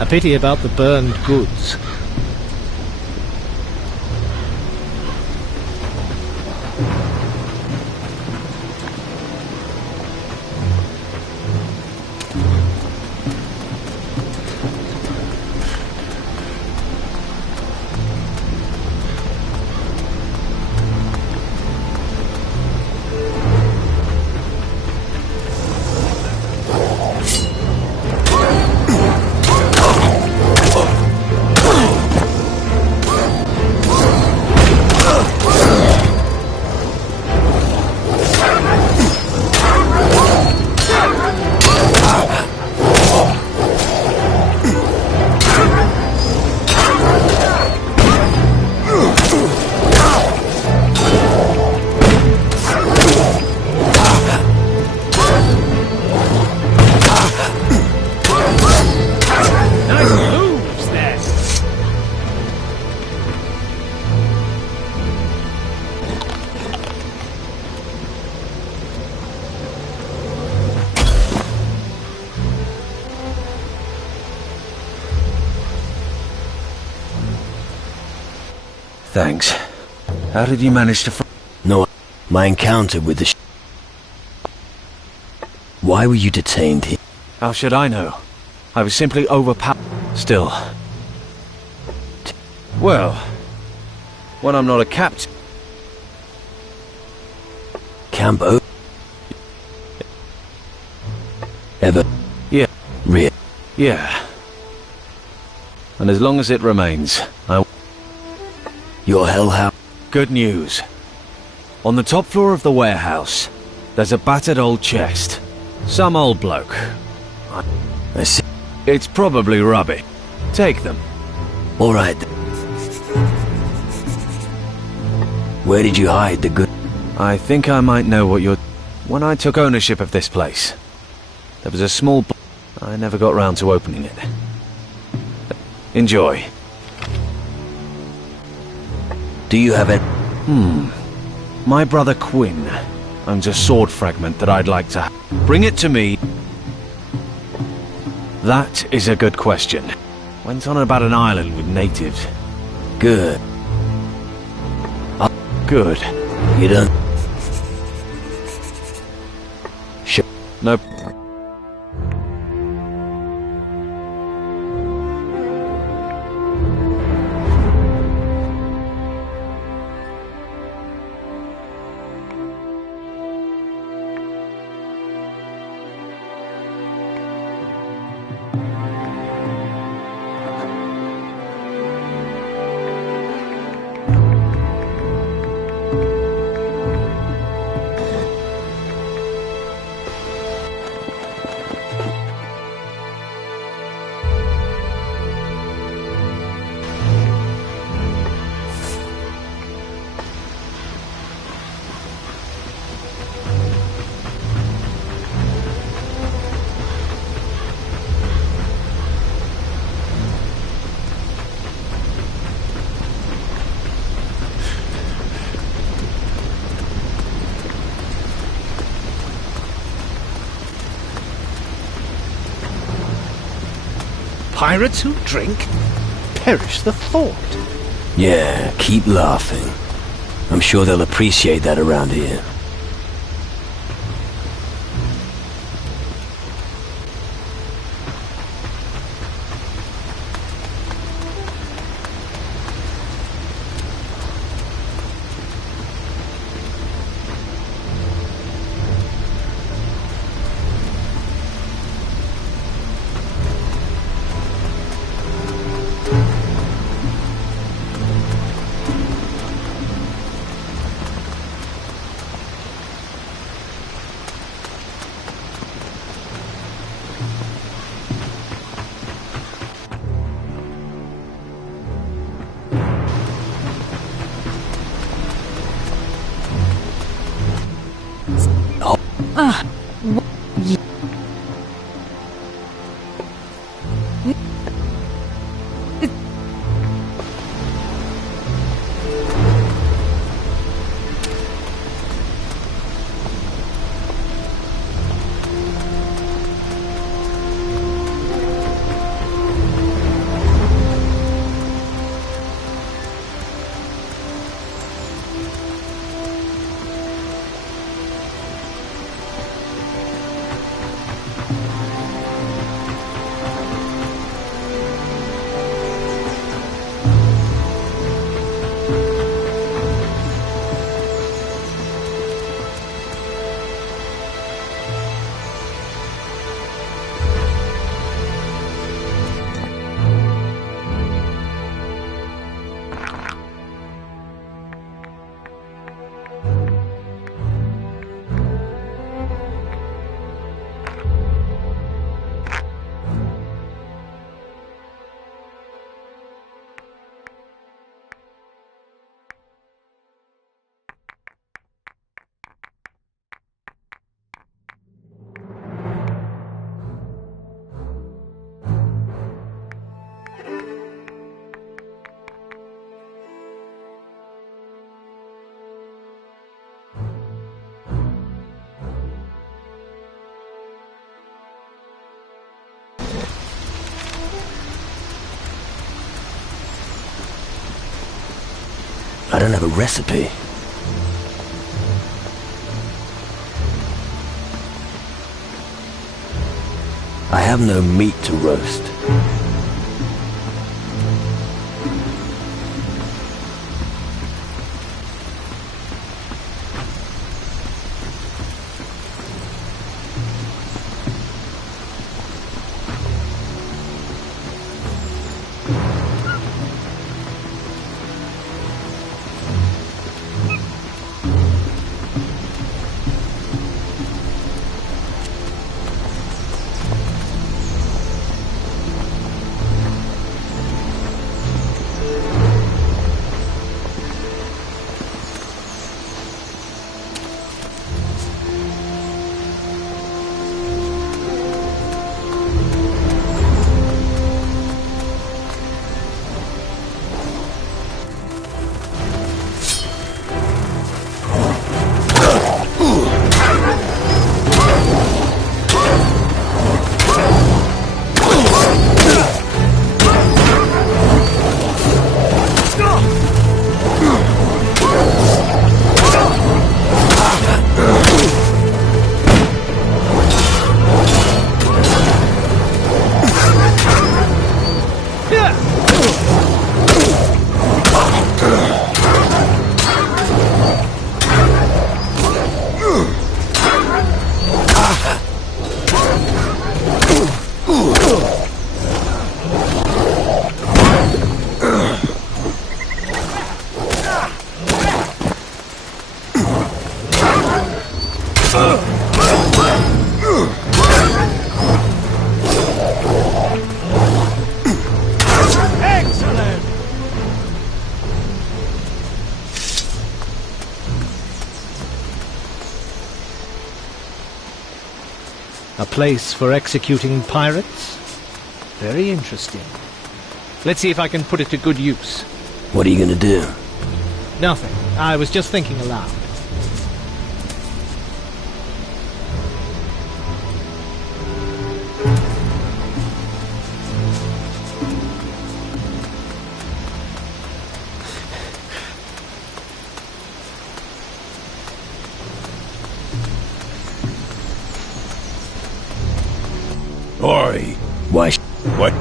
A pity about the burned goods. Thanks. How did you manage to... No, my encounter with the Why were you detained here? How should I know? I was simply overpowered. Still. Well, when I'm not a captain... Camp O... Ever... Yeah. Real... Yeah. And as long as it remains, Your hellhound... Good news. On the top floor of the warehouse, there's a battered old chest. Some old bloke. I see. It's probably rubbish. Take them. All right. Where did you hide the good... I think I might know what you're... When I took ownership of this place, there was a small... I never got round to opening it. Enjoy. Do you have it? My brother Quinn owns a sword fragment that I'd like to bring it to me. That is a good question. Went on about an island with natives. Good. Good. You don't... No. Pirates who drink? Perish the thought. Yeah, keep laughing. I'm sure they'll appreciate that around here. I don't have a recipe. I have no meat to roast. Excellent! A place for executing pirates? Very interesting. Let's see if I can put it to good use. What are you gonna do? Nothing. I was just thinking aloud. Oi! Why? What?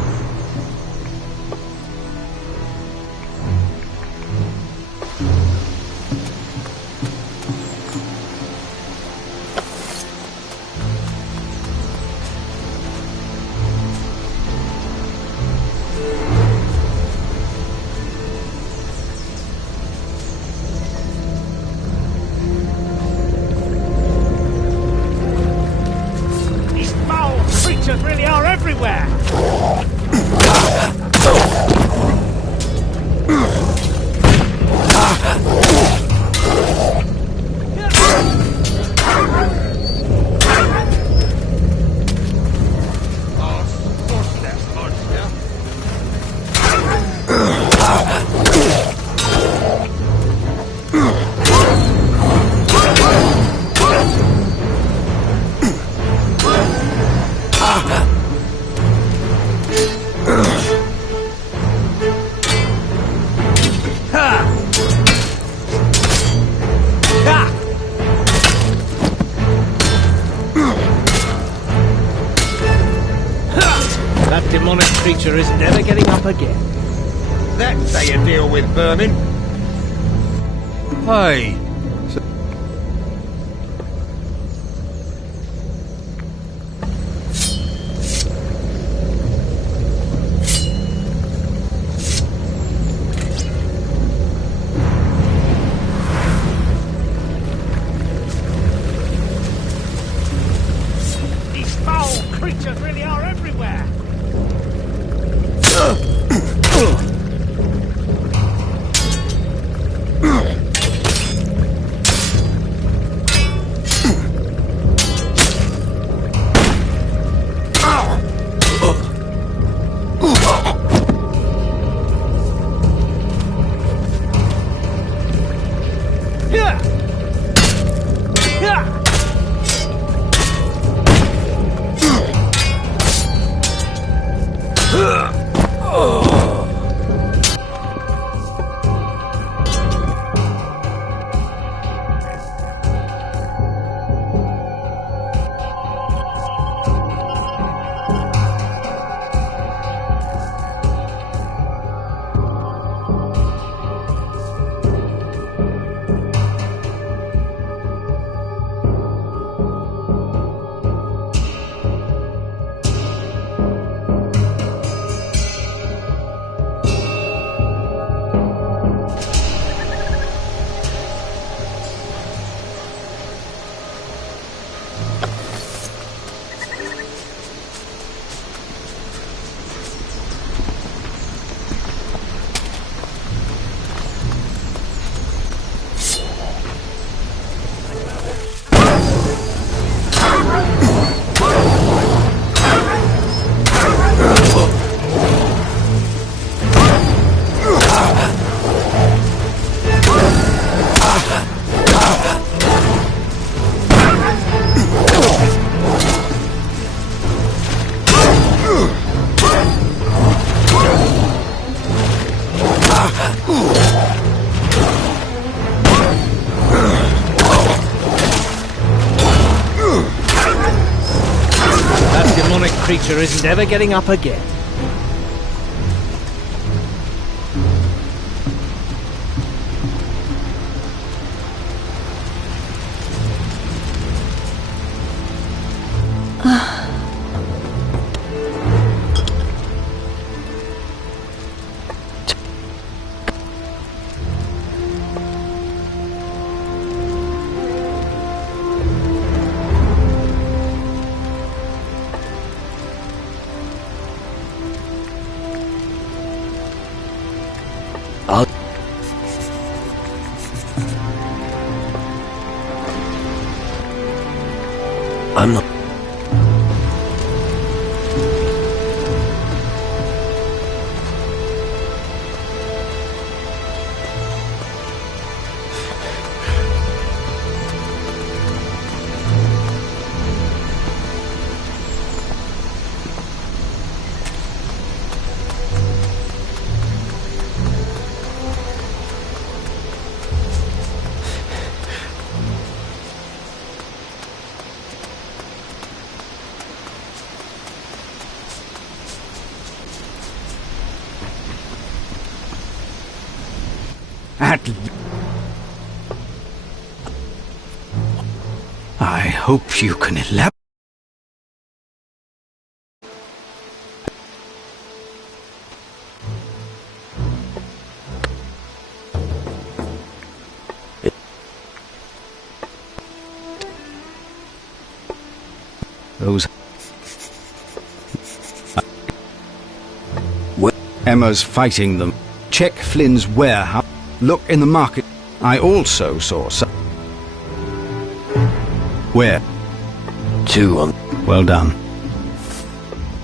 These foul creatures really are everywhere! That demonic creature is never getting up again. That's how you deal with vermin. Hey. These foul creatures really are everywhere! Creature is never getting up again. I'm not... I hope you can elaborate. Those... Emma's fighting them. Check Flynn's warehouse. Look in the market. I also saw some... Where? 2 on... Well done.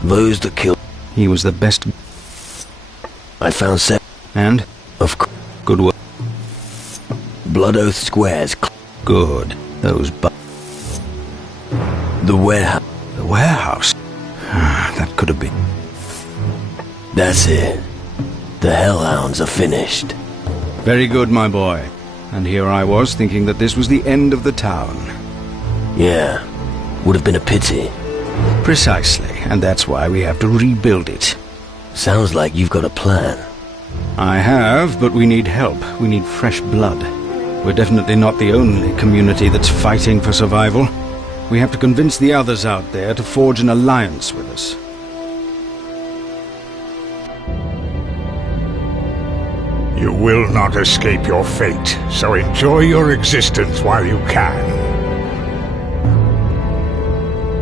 Those that killed... He was the best... I found 7... And? Of course. Good work. Blood Oath Squares... Good. Those The warehouse... The warehouse? That could have been... That's it. The Hellhounds are finished. Very good, my boy. And here I was thinking that this was the end of the town. Yeah. Would have been a pity. Precisely, and that's why we have to rebuild it. Sounds like you've got a plan. I have, but we need help. We need fresh blood. We're definitely not the only community that's fighting for survival. We have to convince the others out there to forge an alliance with us. You will not escape your fate, so enjoy your existence while you can.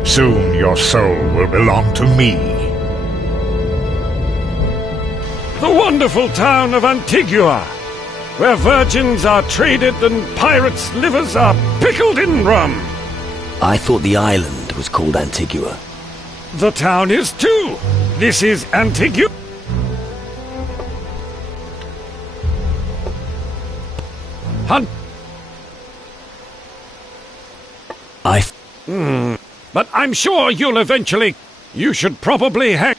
Soon your soul will belong to me. The wonderful town of Antigua, where virgins are traded and pirates' livers are pickled in rum. I thought the island was called Antigua. The town is too. This is Antigua. But I'm sure you'll eventually... You should probably hang...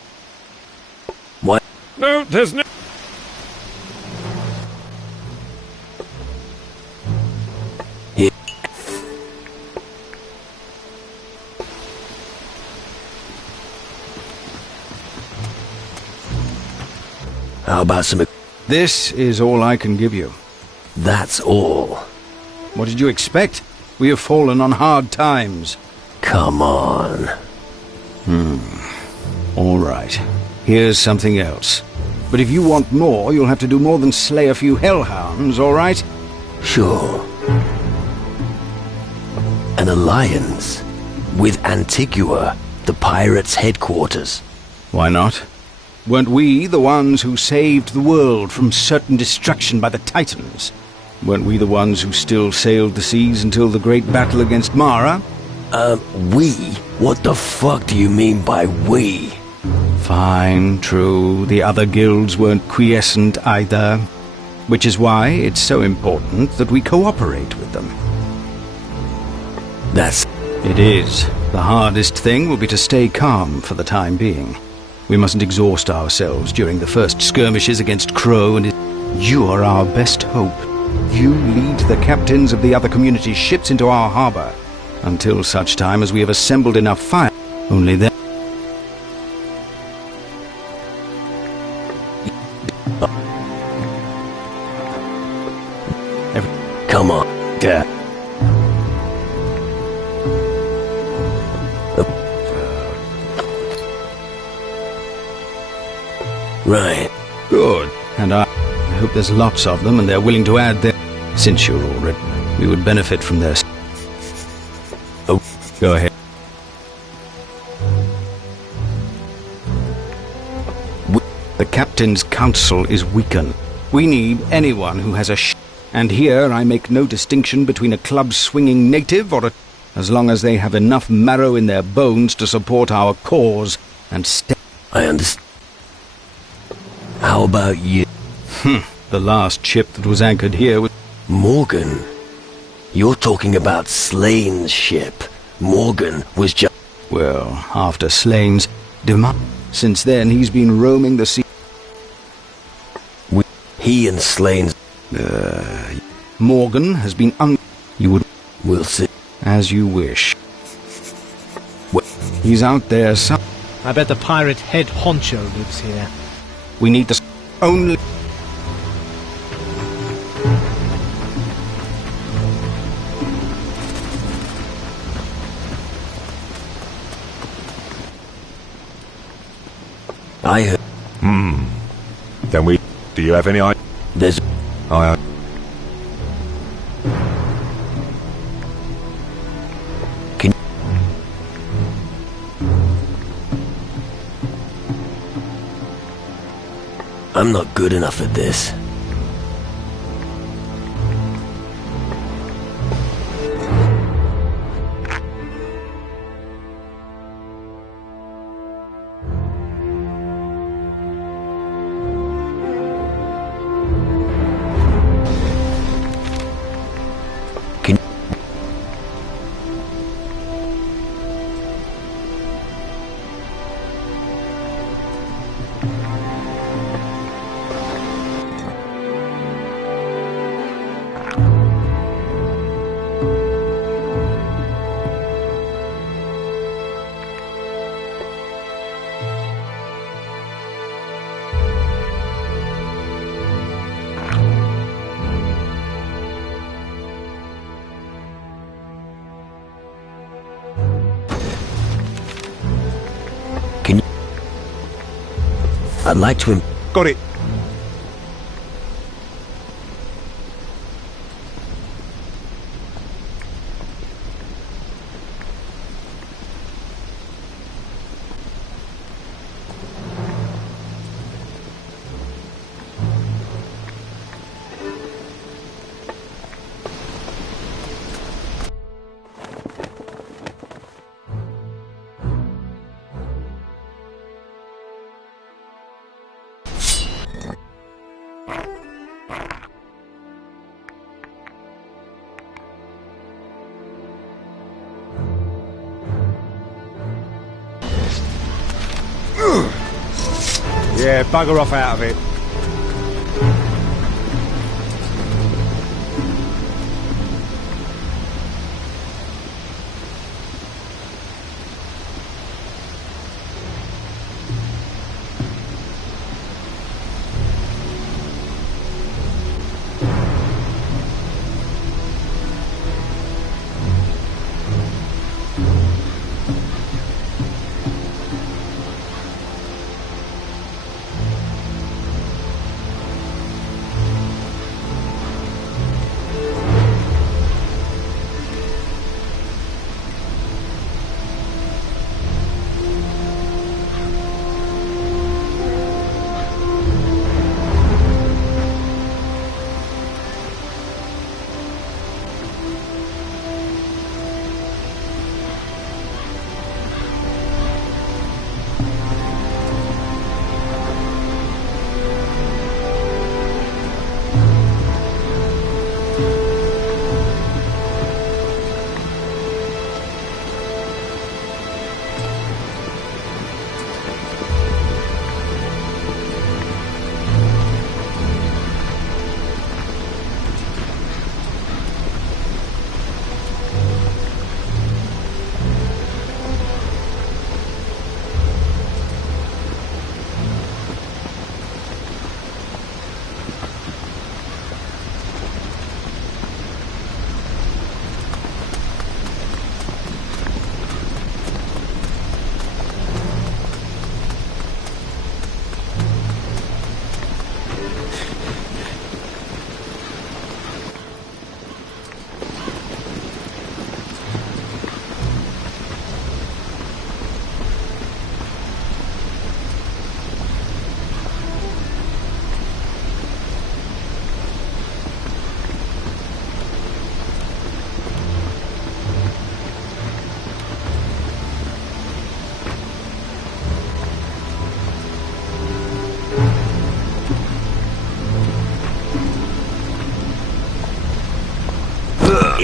What? No, there's no... Here. How about some... This is all I can give you. That's all. What did you expect? We have fallen on hard times. Come on. All right. Here's something else. But if you want more, you'll have to do more than slay a few hellhounds, all right? Sure. An alliance with Antigua, the pirates' headquarters. Why not? Weren't we the ones who saved the world from certain destruction by the Titans? Weren't we the ones who still sailed the seas until the great battle against Mara? We? What the fuck do you mean by we? Fine, true. The other guilds weren't quiescent either. Which is why it's so important that we cooperate with them. It is. The hardest thing will be to stay calm for the time being. We mustn't exhaust ourselves during the first skirmishes against Crow and you are our best hope. You lead the captains of the other community's ships into our harbor. Until such time as we have assembled enough fire. Only then... Come on, Dad. Right. Good. And I hope there's lots of them and they're willing to add their... Since you're already... We would benefit from this. Oh, go ahead. The Captain's Council is weakened. We need anyone who has a And here I make no distinction between a club-swinging native or a... as long as they have enough marrow in their bones to support our cause and stay. I understand. How about you? The last ship that was anchored here was... Morgan? You're talking about Slane's ship. Morgan was just... Well, after Slane's demise. Since then, he's been roaming the sea. He and Slane's... Morgan has been You would... We'll see. As you wish. He's out there some... I bet the pirate head honcho lives here. We need to... Only... I heard... Then we... Do you have any idea? There's... I'm not good enough at this. I'd like to... Got it. Yeah, bugger off out of it.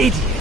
idiot!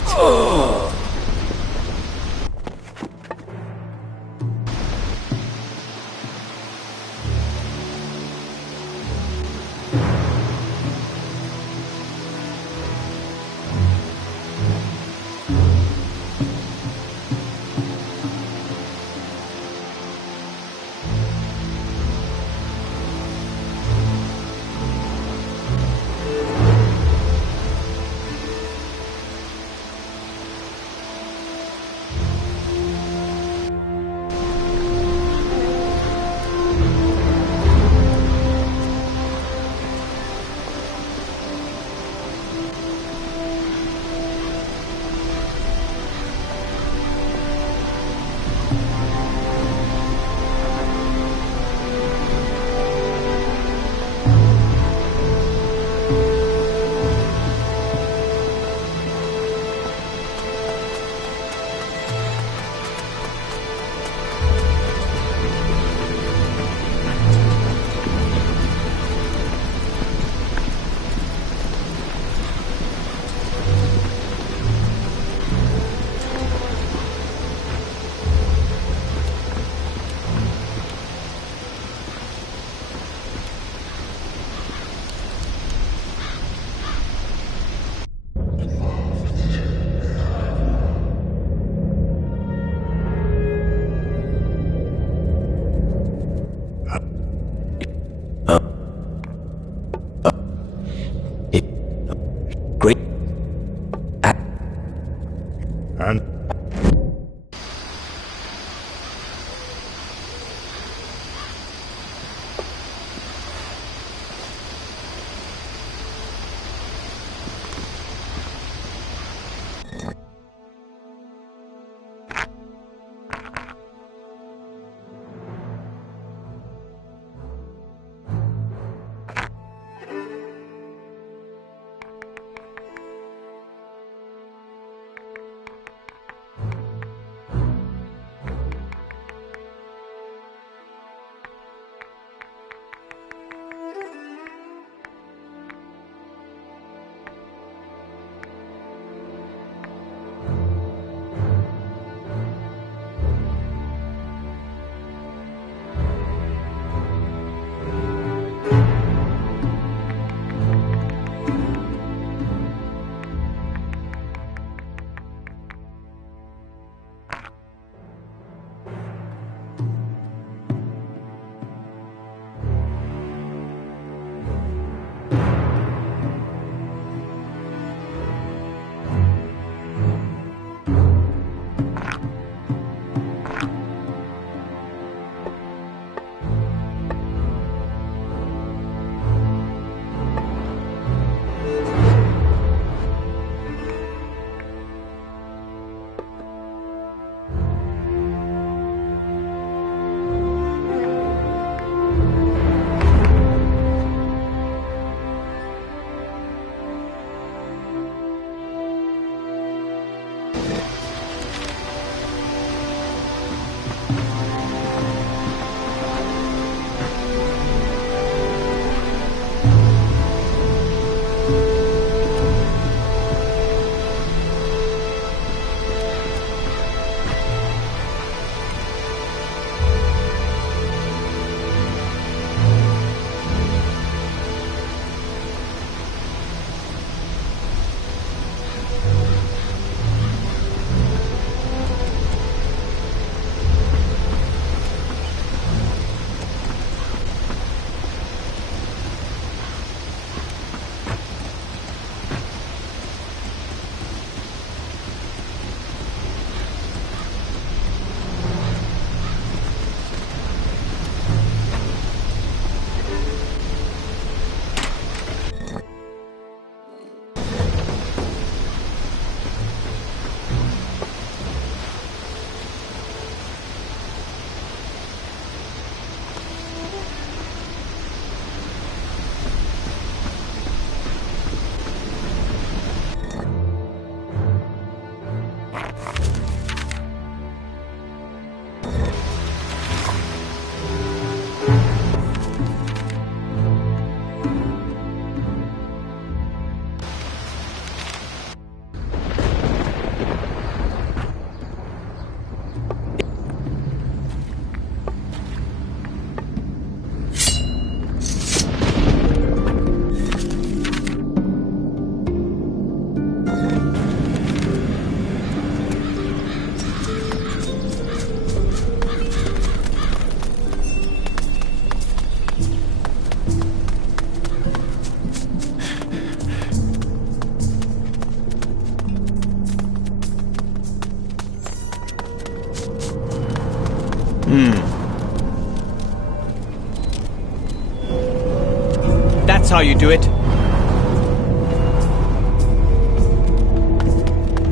That's how you do it.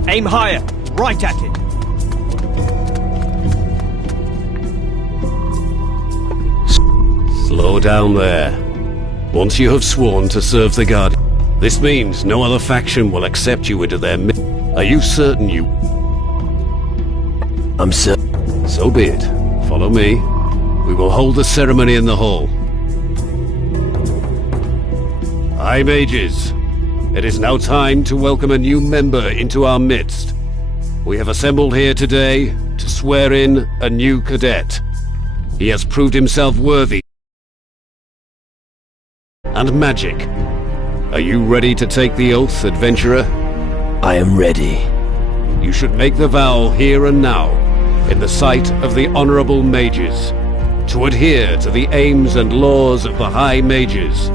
Aim higher, right at it. Slow down there. Once you have sworn to serve the Guardian, this means no other faction will accept you into their Are you certain you... I'm certain. So be it. Follow me. We will hold the ceremony in the hall. High Mages, it is now time to welcome a new member into our midst. We have assembled here today to swear in a new cadet. He has proved himself worthy and magic. Are you ready to take the oath, adventurer? I am ready. You should make the vow here and now, in the sight of the honorable mages, to adhere to the aims and laws of the High Mages,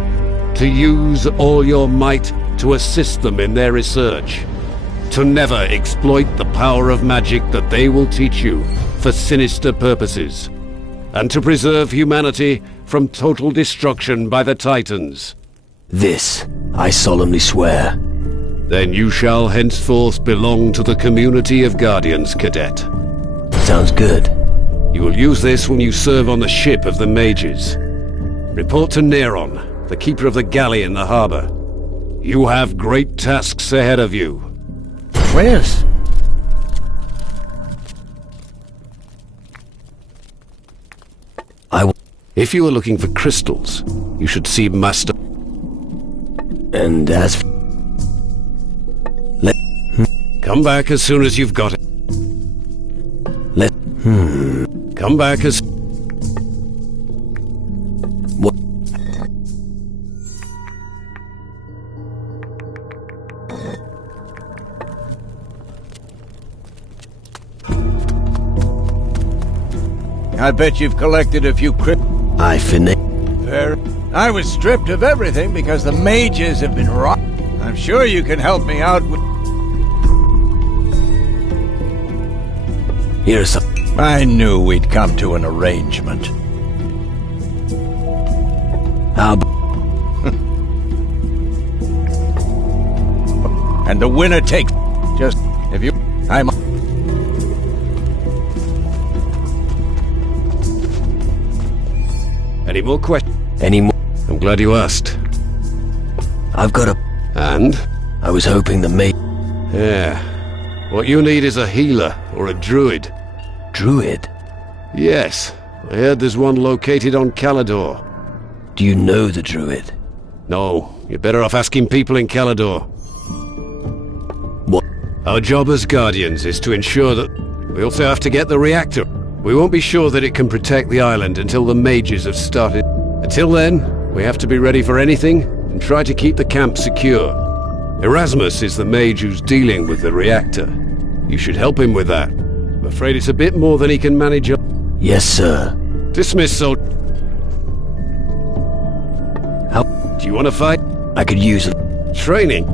to use all your might to assist them in their research, to never exploit the power of magic that they will teach you for sinister purposes, and to preserve humanity from total destruction by the Titans. This, I solemnly swear. Then you shall henceforth belong to the community of Guardians, Cadet. Sounds good. You will use this when you serve on the ship of the Mages. Report to Neron, the keeper of the galley in the harbor. You have great tasks ahead of you. Where's? If you are looking for crystals, you should see Master... And as... Come back as soon as you've got it. Come back as... What? I bet you've collected a few I finished. I was stripped of everything because the mages have been rotten. I'm sure you can help me out with... Here's some... I knew we'd come to an arrangement. How And the winner takes... Just... If you... I'm... Any more questions? Any more? I'm glad you asked. I've got a... And? I was hoping the mate... Yeah. What you need is a healer or a druid. Druid? Yes. I heard there's one located on Calador. Do you know the druid? No. You're better off asking people in Calador. What? Our job as Guardians is to ensure that... We also have to get the reactor. We won't be sure that it can protect the island until the mages have started. Until then, we have to be ready for anything and try to keep the camp secure. Erasmus is the mage who's dealing with the reactor. You should help him with that. I'm afraid it's a bit more than he can manage. Yes, sir. Dismiss, so... How... Do you want to fight? I could use it. Training?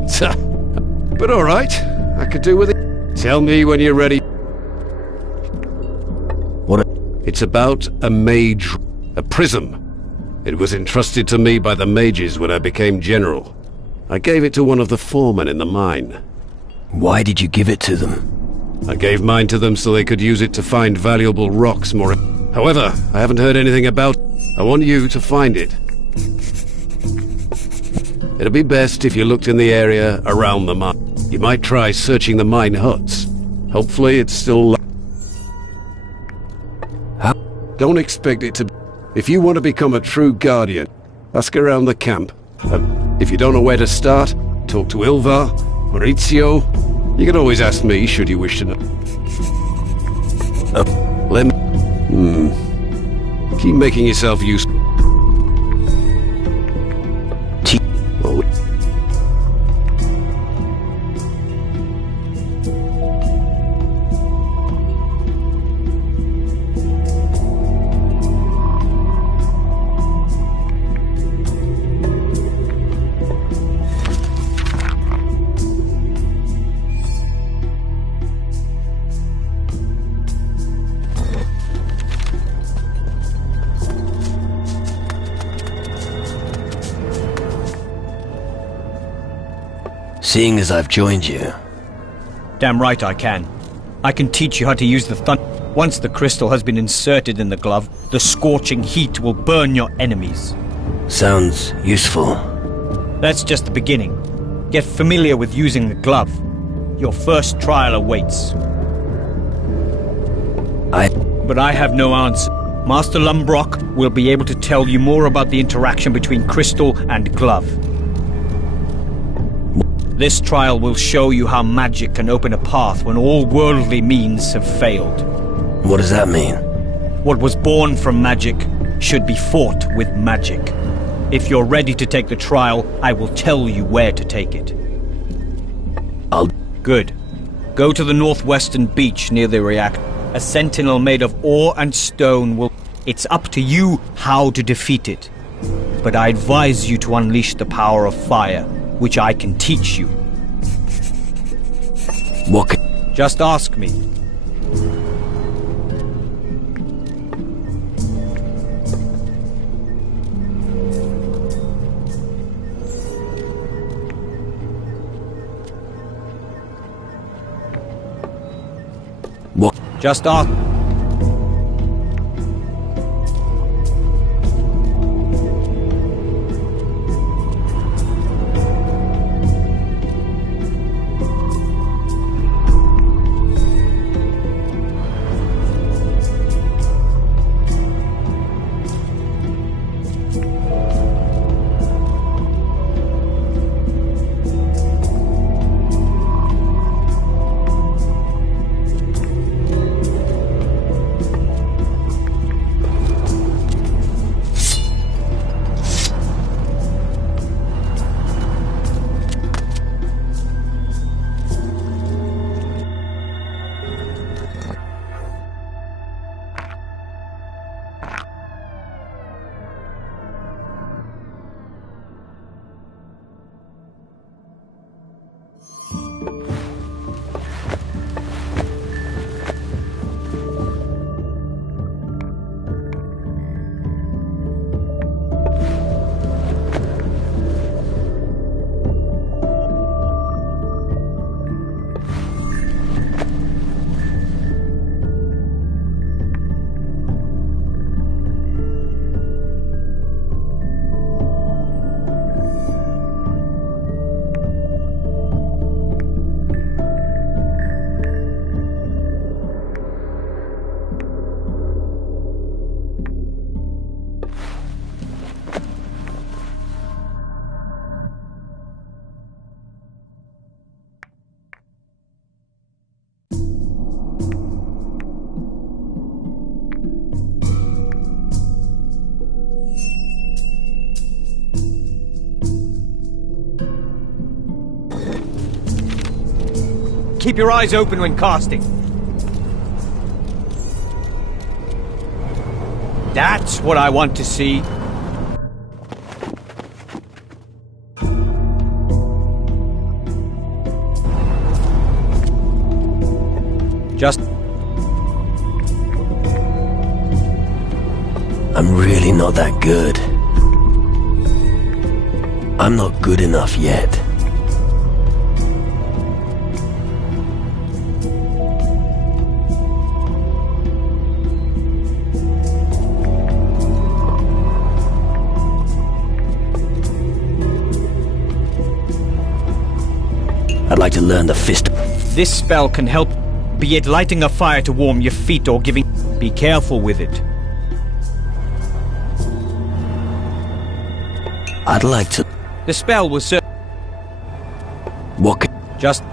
But alright, I could do with it. Tell me when you're ready. What? It's about a mage... a prism. It was entrusted to me by the mages when I became general. I gave it to one of the foremen in the mine. Why did you give it to them? I gave mine to them so they could use it to find valuable rocks more... However, I haven't heard anything about... I want you to find it. It'll be best if you looked in the area around the mine. You might try searching the mine huts. Hopefully it's still... How? Don't expect it to... If you want to become a true guardian, ask around the camp. If you don't know where to start, talk to Ilva, Maurizio. You can always ask me, should you wish to know. Let me... Keep making yourself useful. Well, Seeing as I've joined you. Damn right I can. I can teach you how to use the thunder. Once the crystal has been inserted in the glove, the scorching heat will burn your enemies. Sounds useful. That's just the beginning. Get familiar with using the glove. Your first trial awaits. But I have no answer. Master Lumbrock will be able to tell you more about the interaction between crystal and glove. This trial will show you how magic can open a path when all worldly means have failed. What does that mean? What was born from magic should be fought with magic. If you're ready to take the trial, I will tell you where to take it. Good. Go to the northwestern beach near the reactor. A sentinel made of ore and stone will... It's up to you how to defeat it. But I advise you to unleash the power of fire, which I can teach you. What? Just ask me. What? Just ask. Keep your eyes open when casting. That's what I want to see. Just... I'm really not that good. I'm not good enough yet. I'd like to learn the fist. This spell can help, be it lighting a fire to warm your feet or giving... Be careful with it. I'd like to... The spell was... What? Just...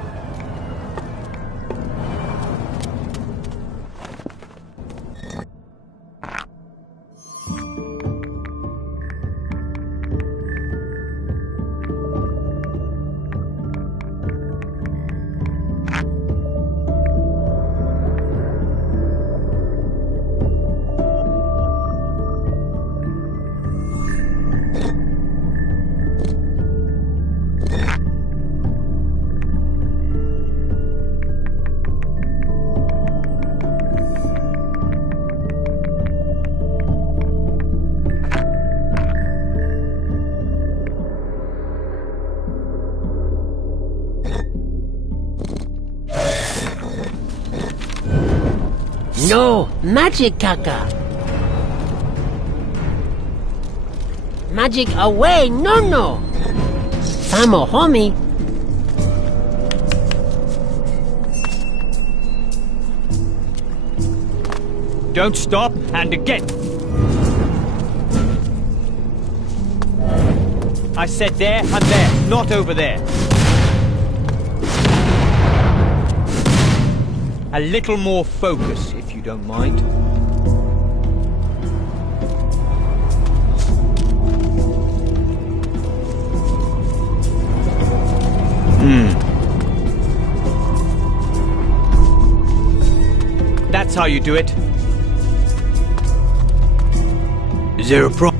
No, magic, Kaka. Magic away, no. Samo, homie. Don't stop, and again. I said there and there, not over there. A little more focus, if you don't mind. That's how you do it. Is there a problem?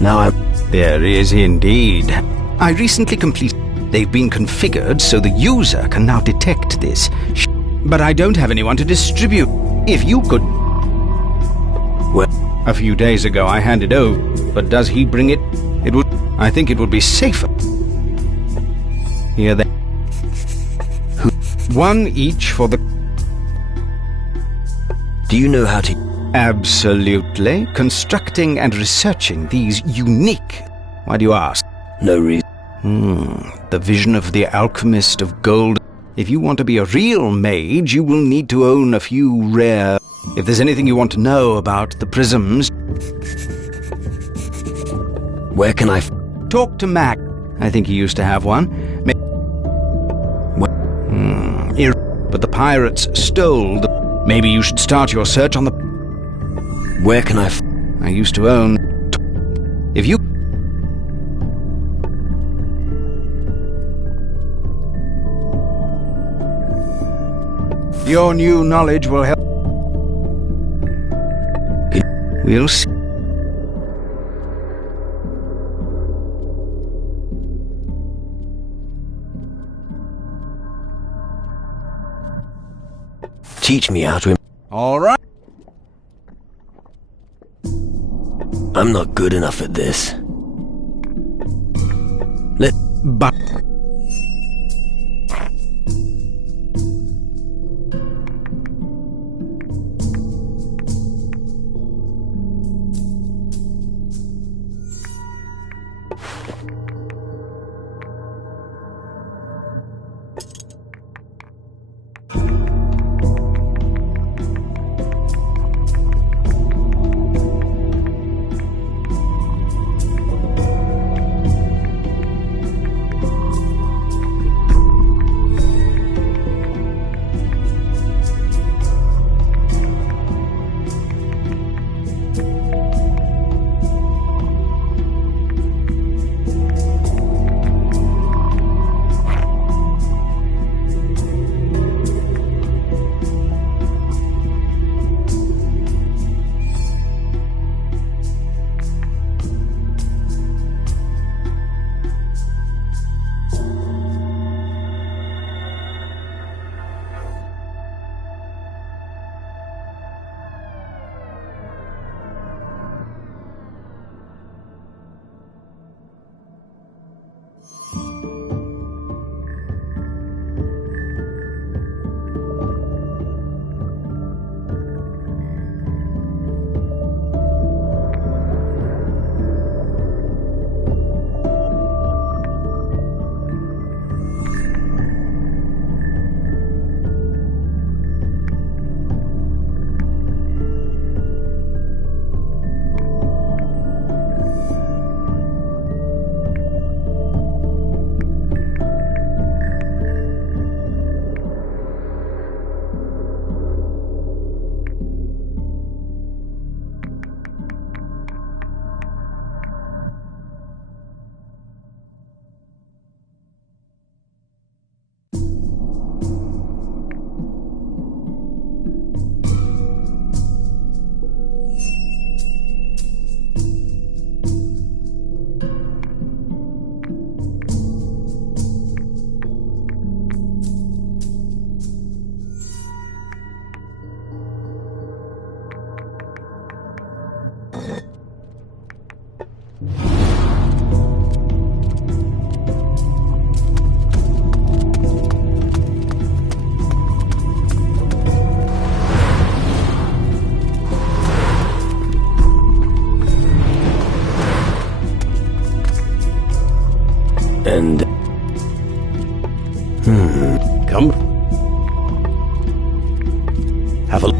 Now I'm... There is indeed. I recently completed... They've been configured so the user can now detect this. But I don't have anyone to distribute. If you could... Well... A few days ago I handed over, but does he bring it? It would... I think it would be safer. Here they... One each for the... Do you know how to... Absolutely. Constructing and researching these unique... Why do you ask? No reason. The vision of the alchemist of gold. If you want to be a real mage, you will need to own a few rare... If there's anything you want to know about the prisms... Where can I... Talk to Mac. I think he used to have one. But the pirates stole the... Maybe you should start your search on the... Where can I... I used to own... If you... Your new knowledge will help... We'll see. Teach me how to... All right. I'm not good enough at this. But... And... Come. Have a...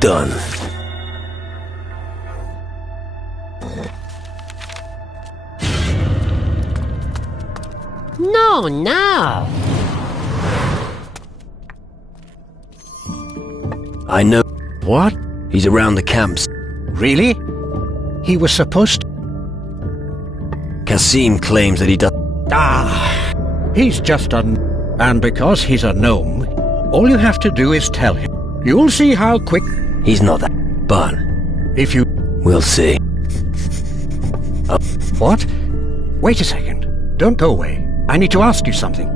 Done. No, no. I know. What? He's around the camps. Really? He was supposed to... Kasim claims that he does... Ah! He's just a... And because he's a gnome, all you have to do is tell him. You'll see how quick... He's not that... But... If you... We'll see. What? Wait a second. Don't go away. I need to ask you something.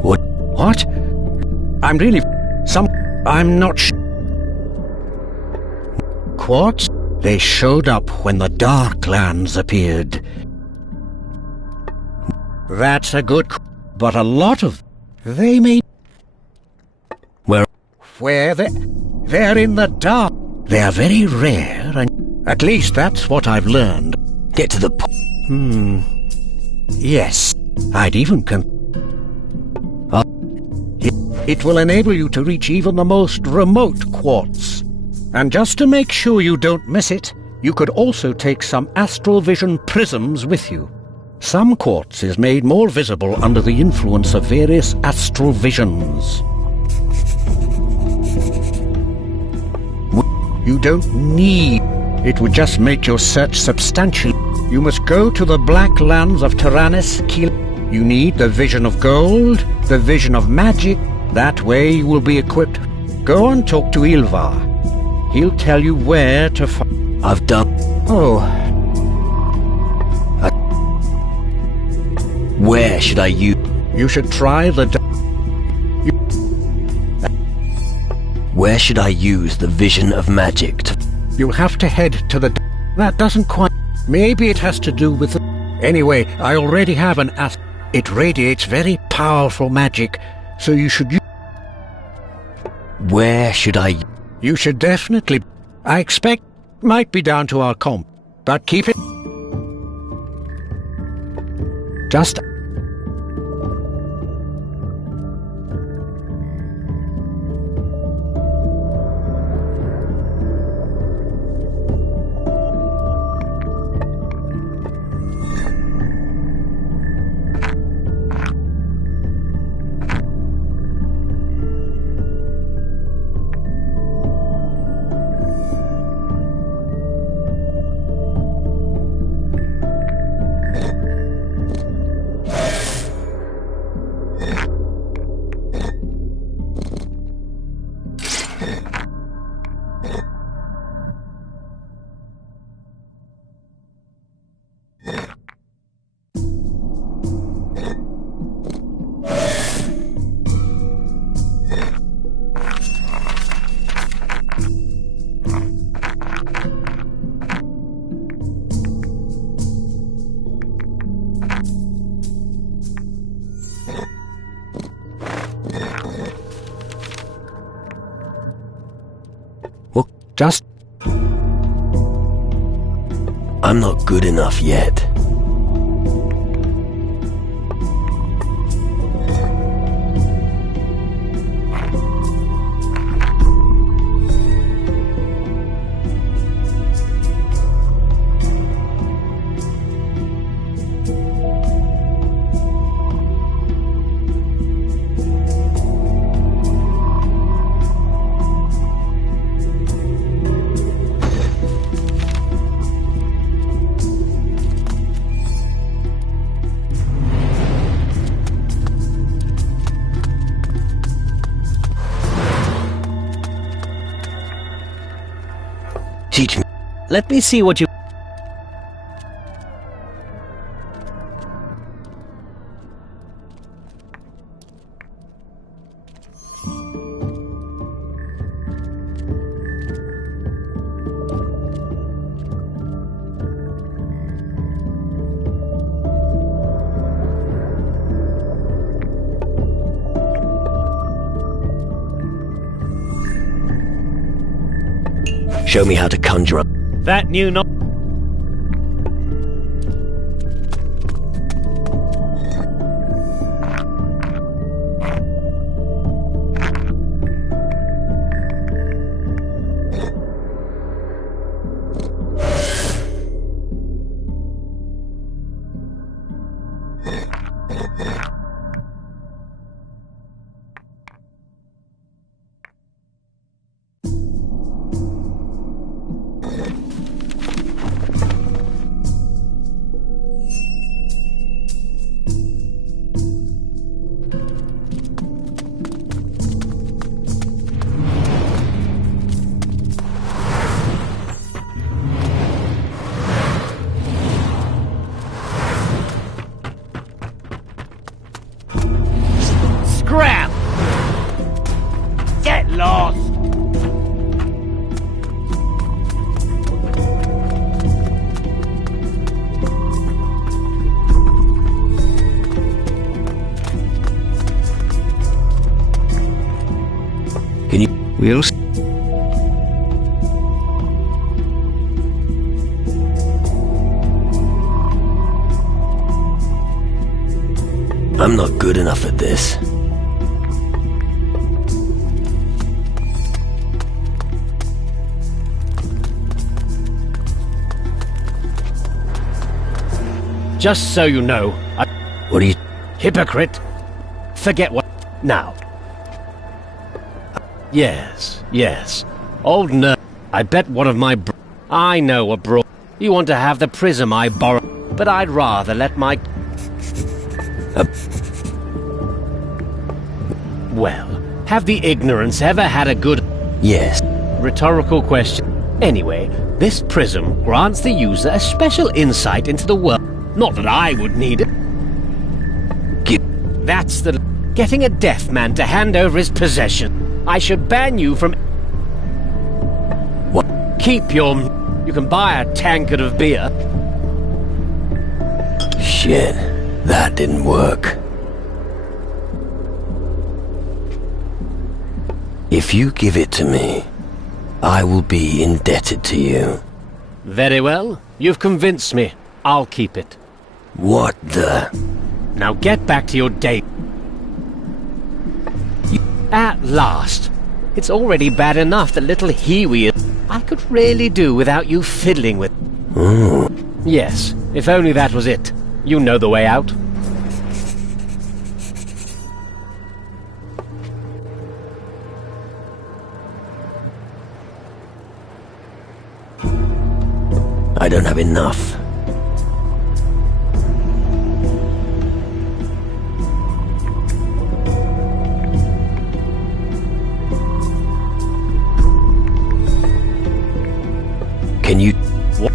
What? What? I'm really... I'm not Quartz? They showed up when the Darklands appeared. That's a good... But a lot of... They made... Where? Where they're in the dark. They are very rare, and... At least that's what I've learned. Get to the Yes. I'd even It will enable you to reach even the most remote quartz. And just to make sure you don't miss it, you could also take some astral vision prisms with you. Some quartz is made more visible under the influence of various astral visions. You don't need... It would just make your search substantial. You must go to the Black Lands of Tyrannus Kiel. You need the vision of gold, the vision of magic. That way you will be equipped. Go and talk to Ilvar. He'll tell you where to find... I've done... Oh. Where should I use... You should try the... Where should I use the vision of magic to... You'll have to head to the... That doesn't quite... Maybe it has to do with the... Anyway, I already have an It radiates very powerful magic, so you should use... Where should I... You should definitely... I expect... Might be down to our comp, but keep it... Just... Just... I'm not good enough yet. Teach me. Let me see what you... Show me how to conjure up. That new no... lost! Can you... We'll... I'm not good enough at this. Just so you know, What are you... hypocrite. Forget what... Now. Yes, yes. Old nerd. I bet one of my I know a bro. You want to have the prism I borrowed, but I'd rather let my... Well, have the ignorance ever had a good... Yes. Rhetorical question. Anyway, this prism grants the user a special insight into the world. Not that I would need it. That's the... Getting a deaf man to hand over his possession. I should ban you from... What? Keep your... You can buy a tankard of beer. Shit. That didn't work. If you give it to me, I will be indebted to you. Very well. You've convinced me. I'll keep it. What the... Now get back to your day. At last. It's already bad enough that little Hiwi is... I could really do without you fiddling with... Yes, if only that was it. You know the way out. I don't have enough. Can you... What?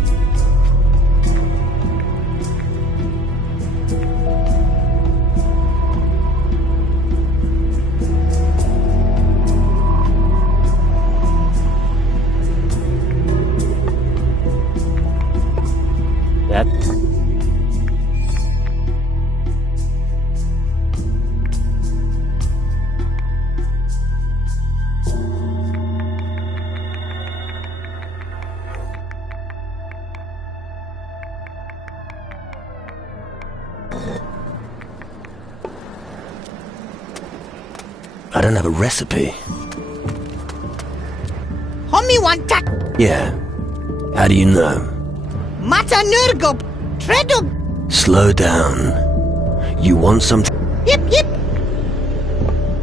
That... I don't have a recipe. Homie want tak Yeah. How do you know? mata nurgop tredob. Slow down. You want some... Yip yip.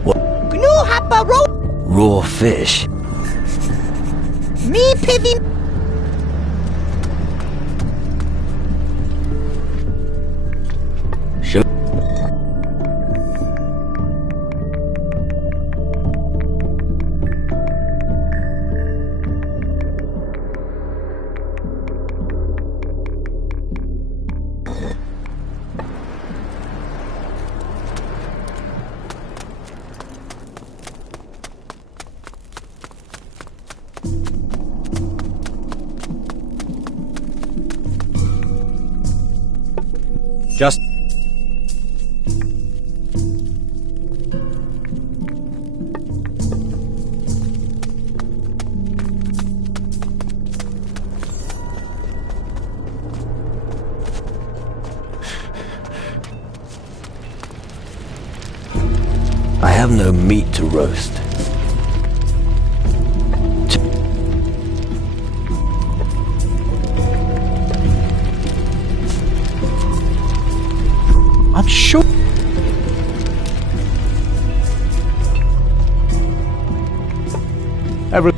What? Gnu hapa ro. Raw fish? Me pivi. Sure. Just... I have no meat to roast. I'm sure... Every...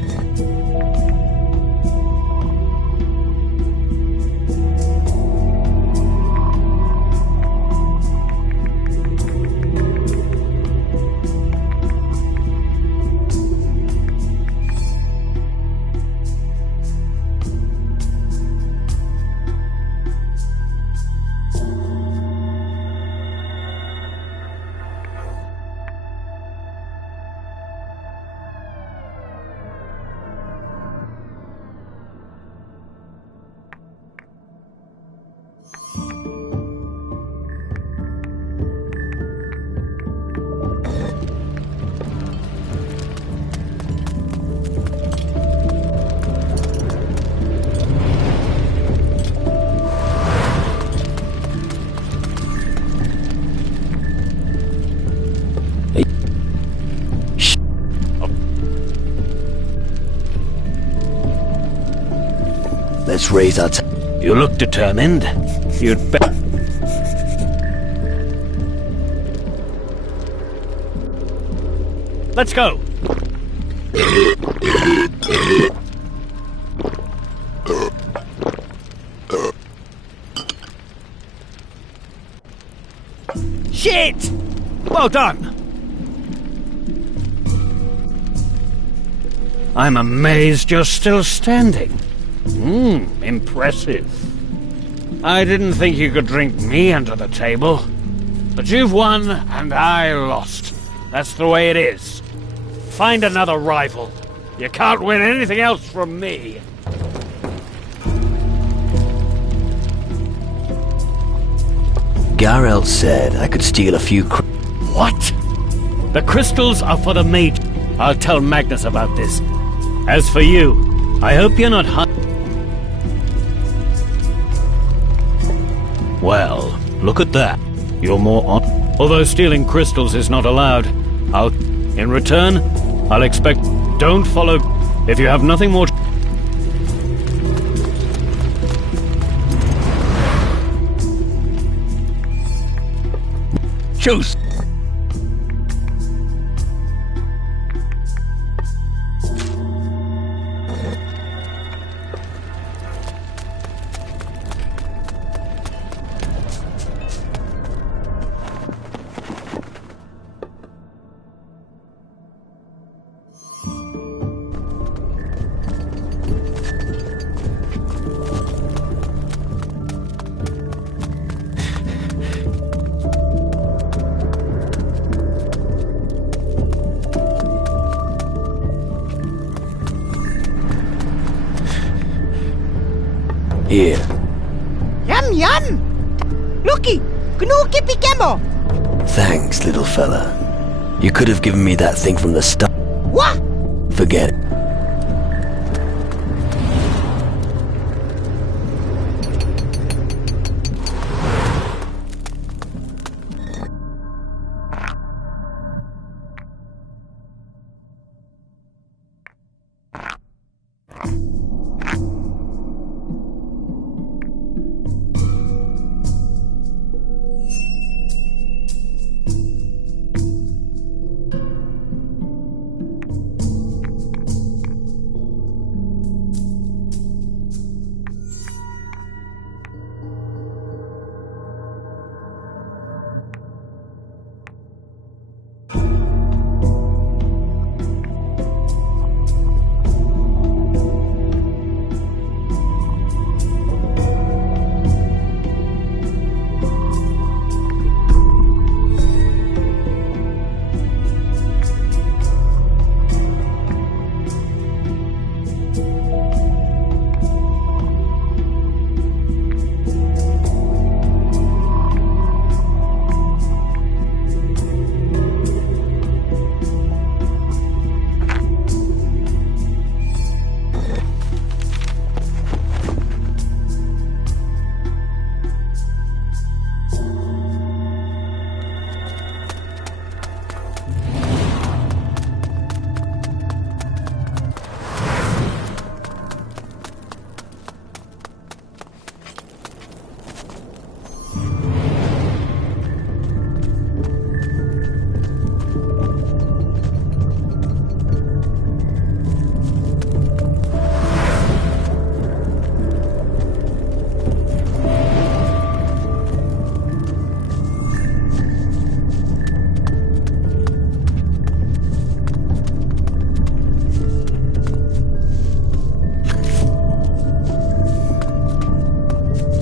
Let's raise our... You look determined. You'd bet. Let's go. Shit! Well done. I'm amazed you're still standing. Impressive. I didn't think you could drink me under the table. But you've won, and I lost. That's the way it is. Find another rival. You can't win anything else from me. Garel said I could steal a few What? The crystals are for the mage. I'll tell Magnus about this. As for you, I hope you're not Well, look at that. You're more on. Although stealing crystals is not allowed, in return, I'll expect. Don't follow. If you have nothing more. Choose. Here. Yum yum! Looky! Gnu kippy gemo! Thanks, little fella. You could have given me that thing from the start. What? Forget it.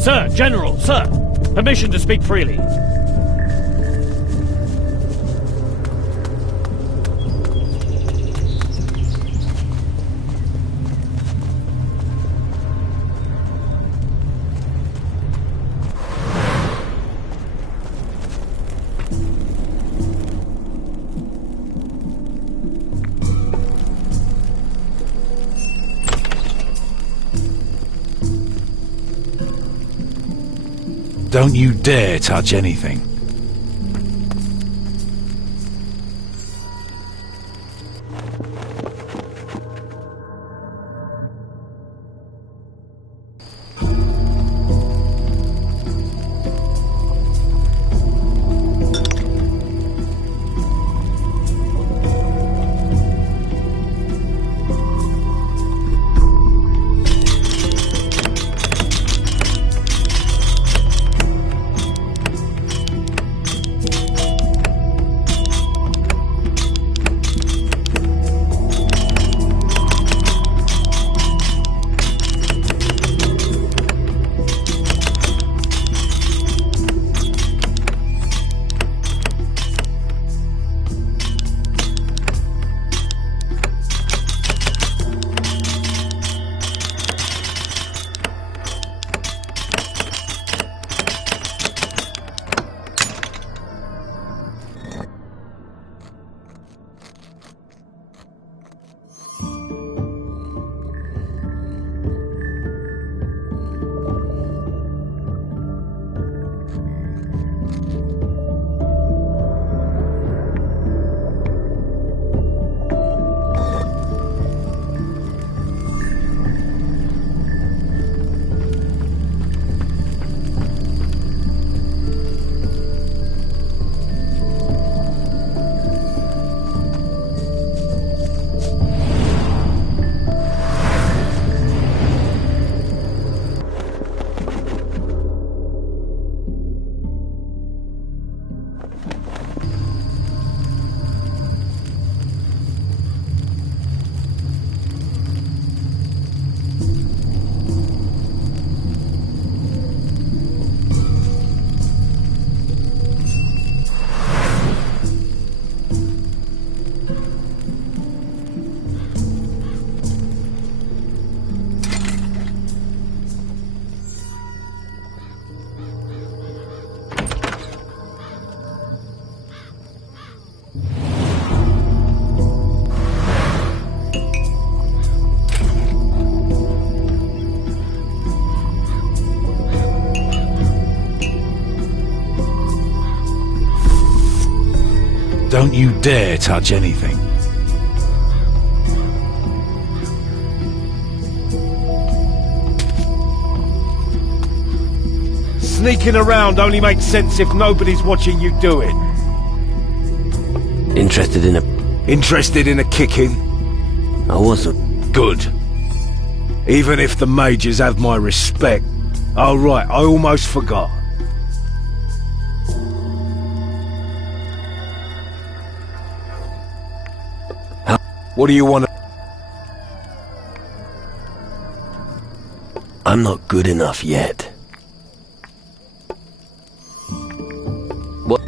Sir, General, sir! Permission to speak freely. Don't you dare touch anything. Don't you dare touch anything. Sneaking around only makes sense if nobody's watching you do it. Interested in a... Interested in a kicking? I wasn't. Good. Even if the majors have my respect. Oh right, I almost forgot. What do you want to... I'm not good enough yet. What?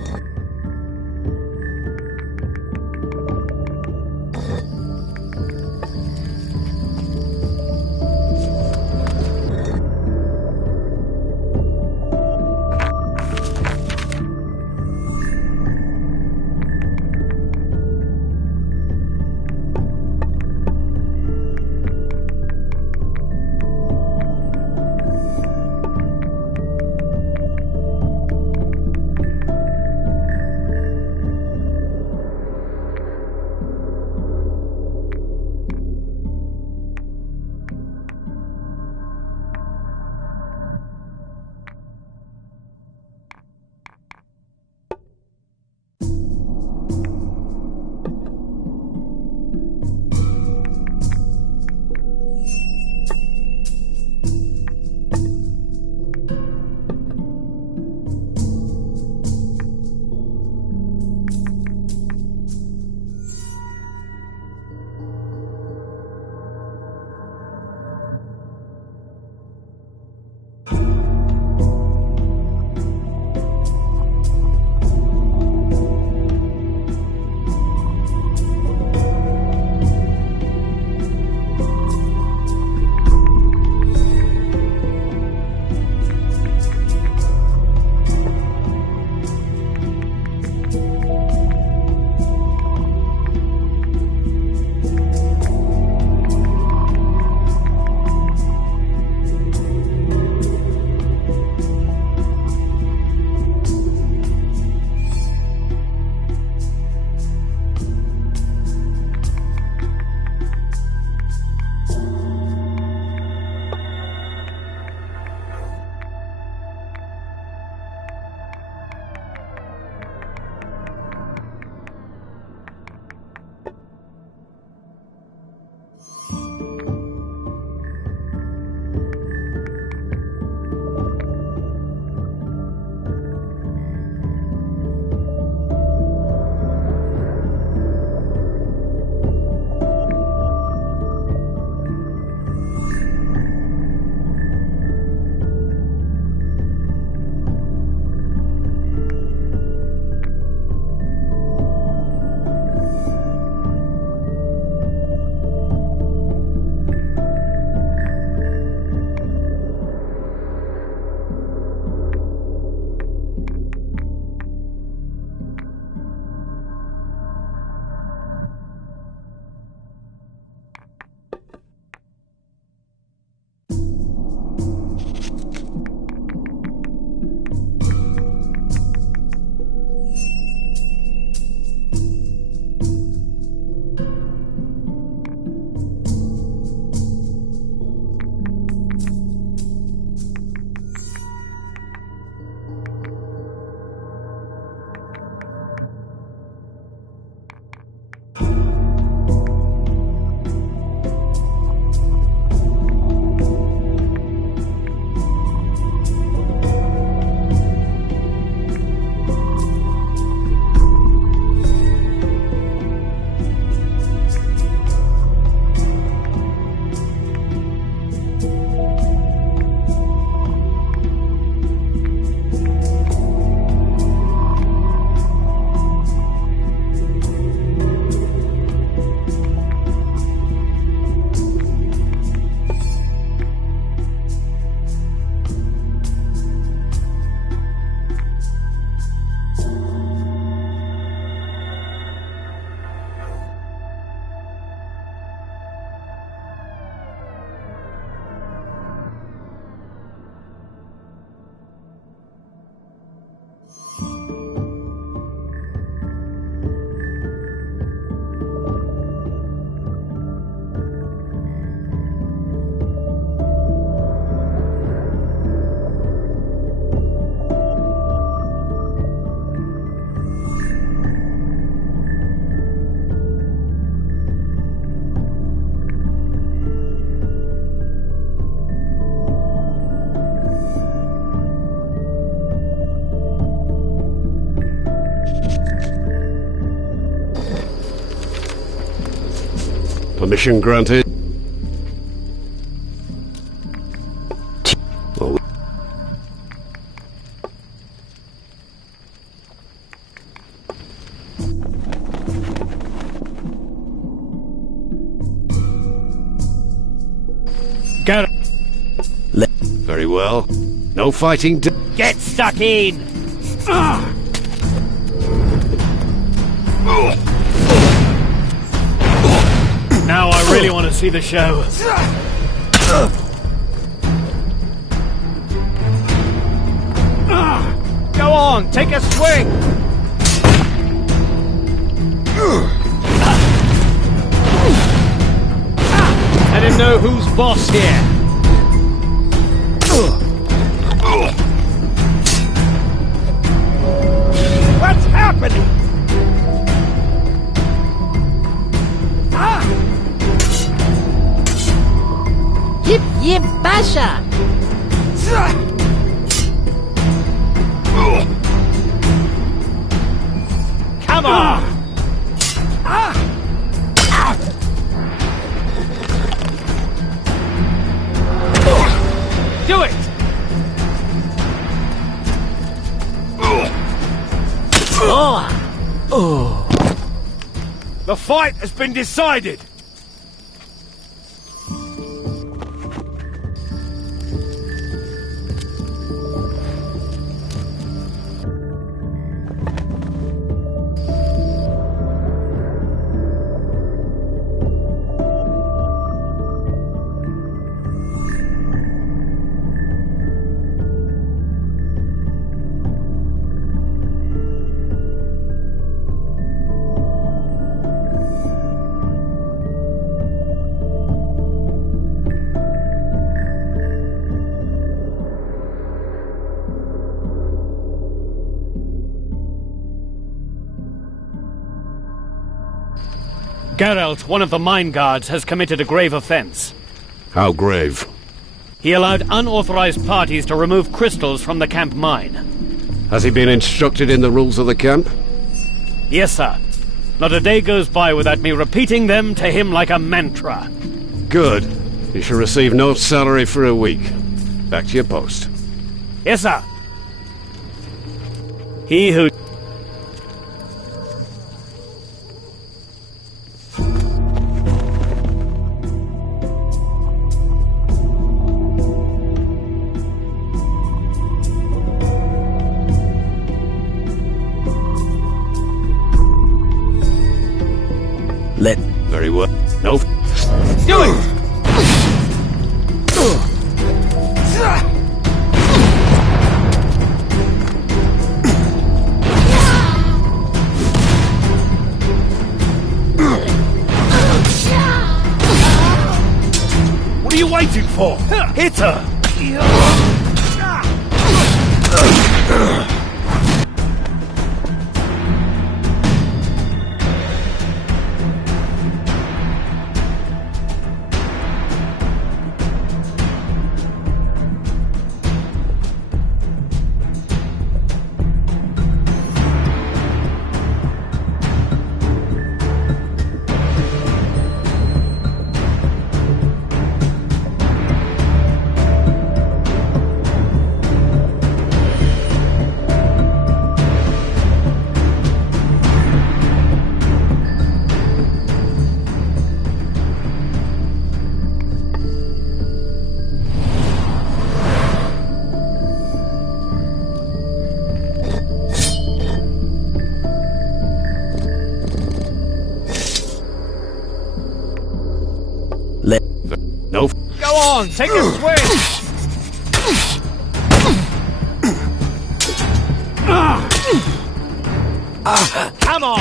Mission granted. Well, Get very well. No fighting. Get stuck in! Now I really want to see the show. Go on, take a swing! Let him know who's boss here. What's happening? Yip yip basha! Come on! Do it! The fight has been decided. Geralt, one of the mine guards, has committed a grave offense. How grave? He allowed unauthorized parties to remove crystals from the camp mine. Has he been instructed in the rules of the camp? Yes, sir. Not a day goes by without me repeating them to him like a mantra. Good. You shall receive no salary for a week. Back to your post. Yes, sir. He who... Very well. No. Do it! What are you waiting for? Hit her! No. Go on, take a swing! Come on!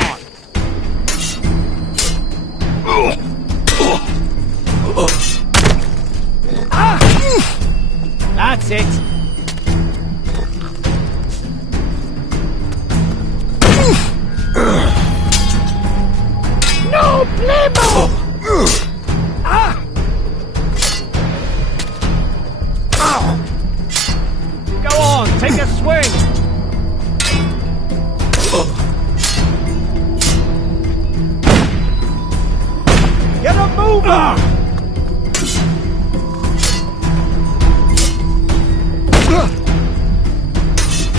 That's it! No blemo! Go on, take a swing! Get a move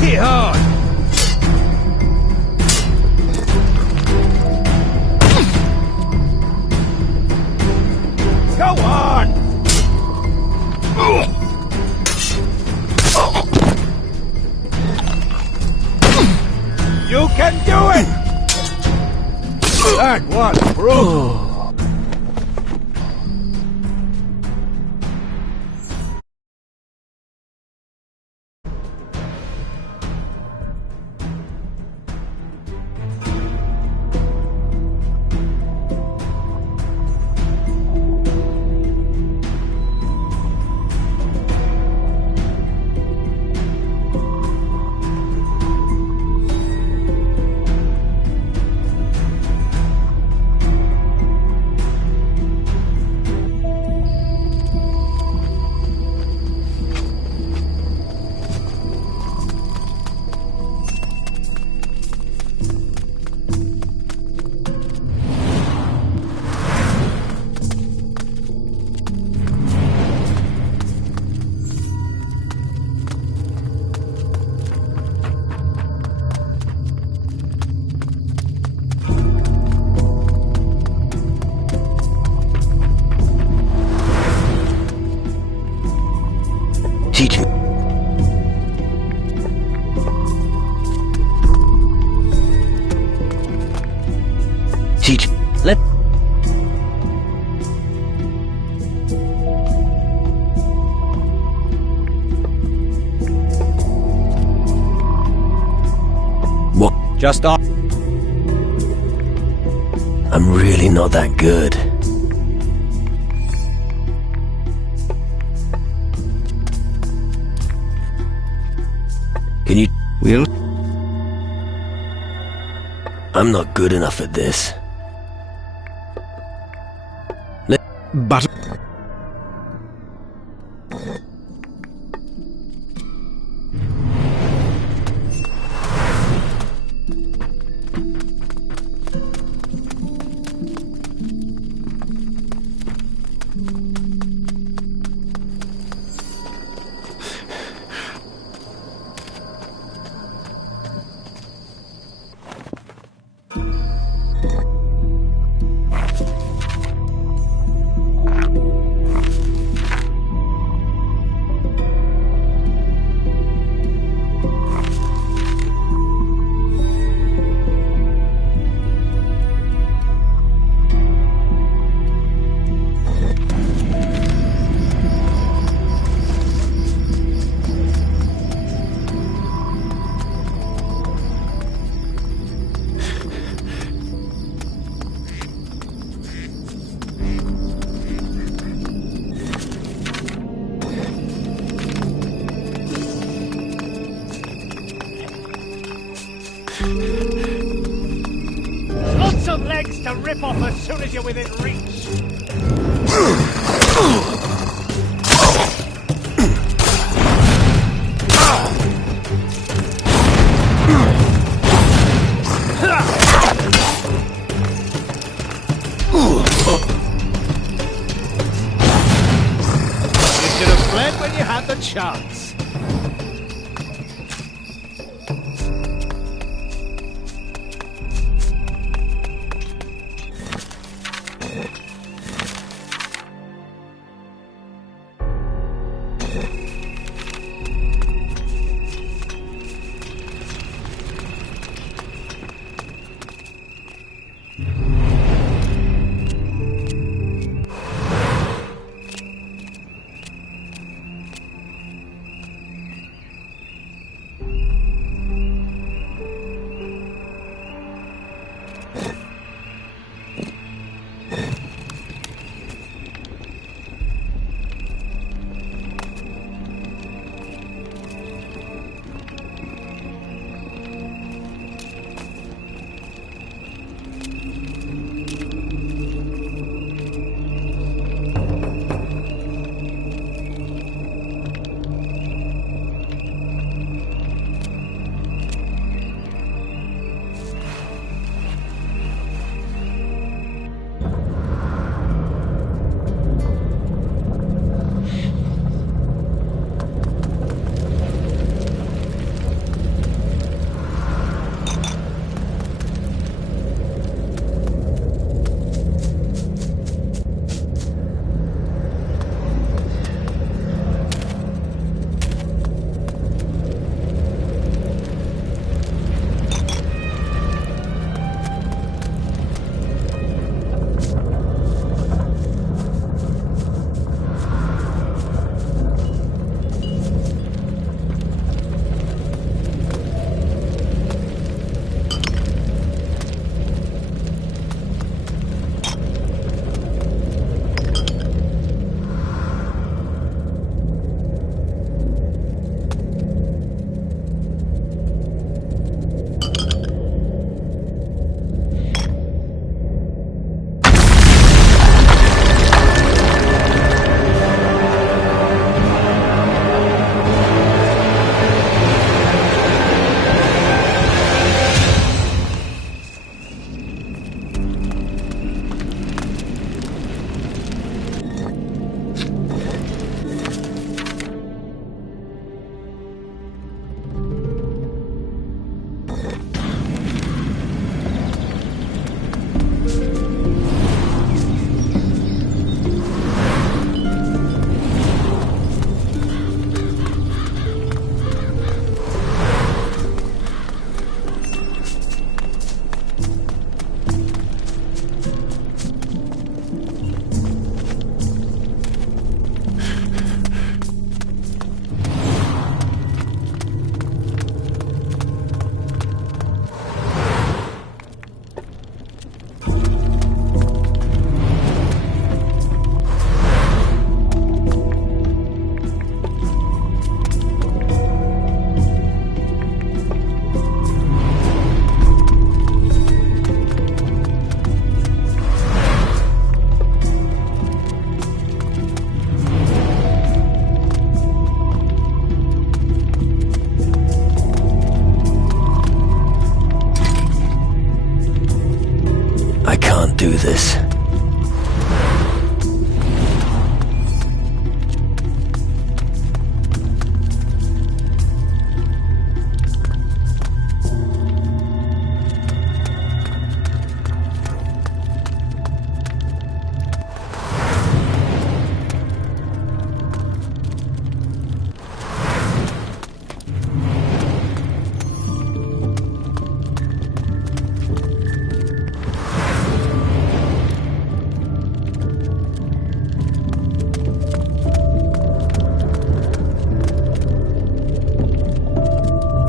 Hit hard! Go on! You can do it! That was brutal! Teach me. Teach. Let... What? Just off. I'm really not that good. Can you... Will? I'm not good enough at this. But... Lots of legs to rip off as soon as you're within reach. You should have fled when you had the chance. do this.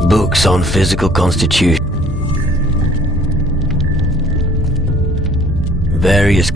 Books on physical constitution. Various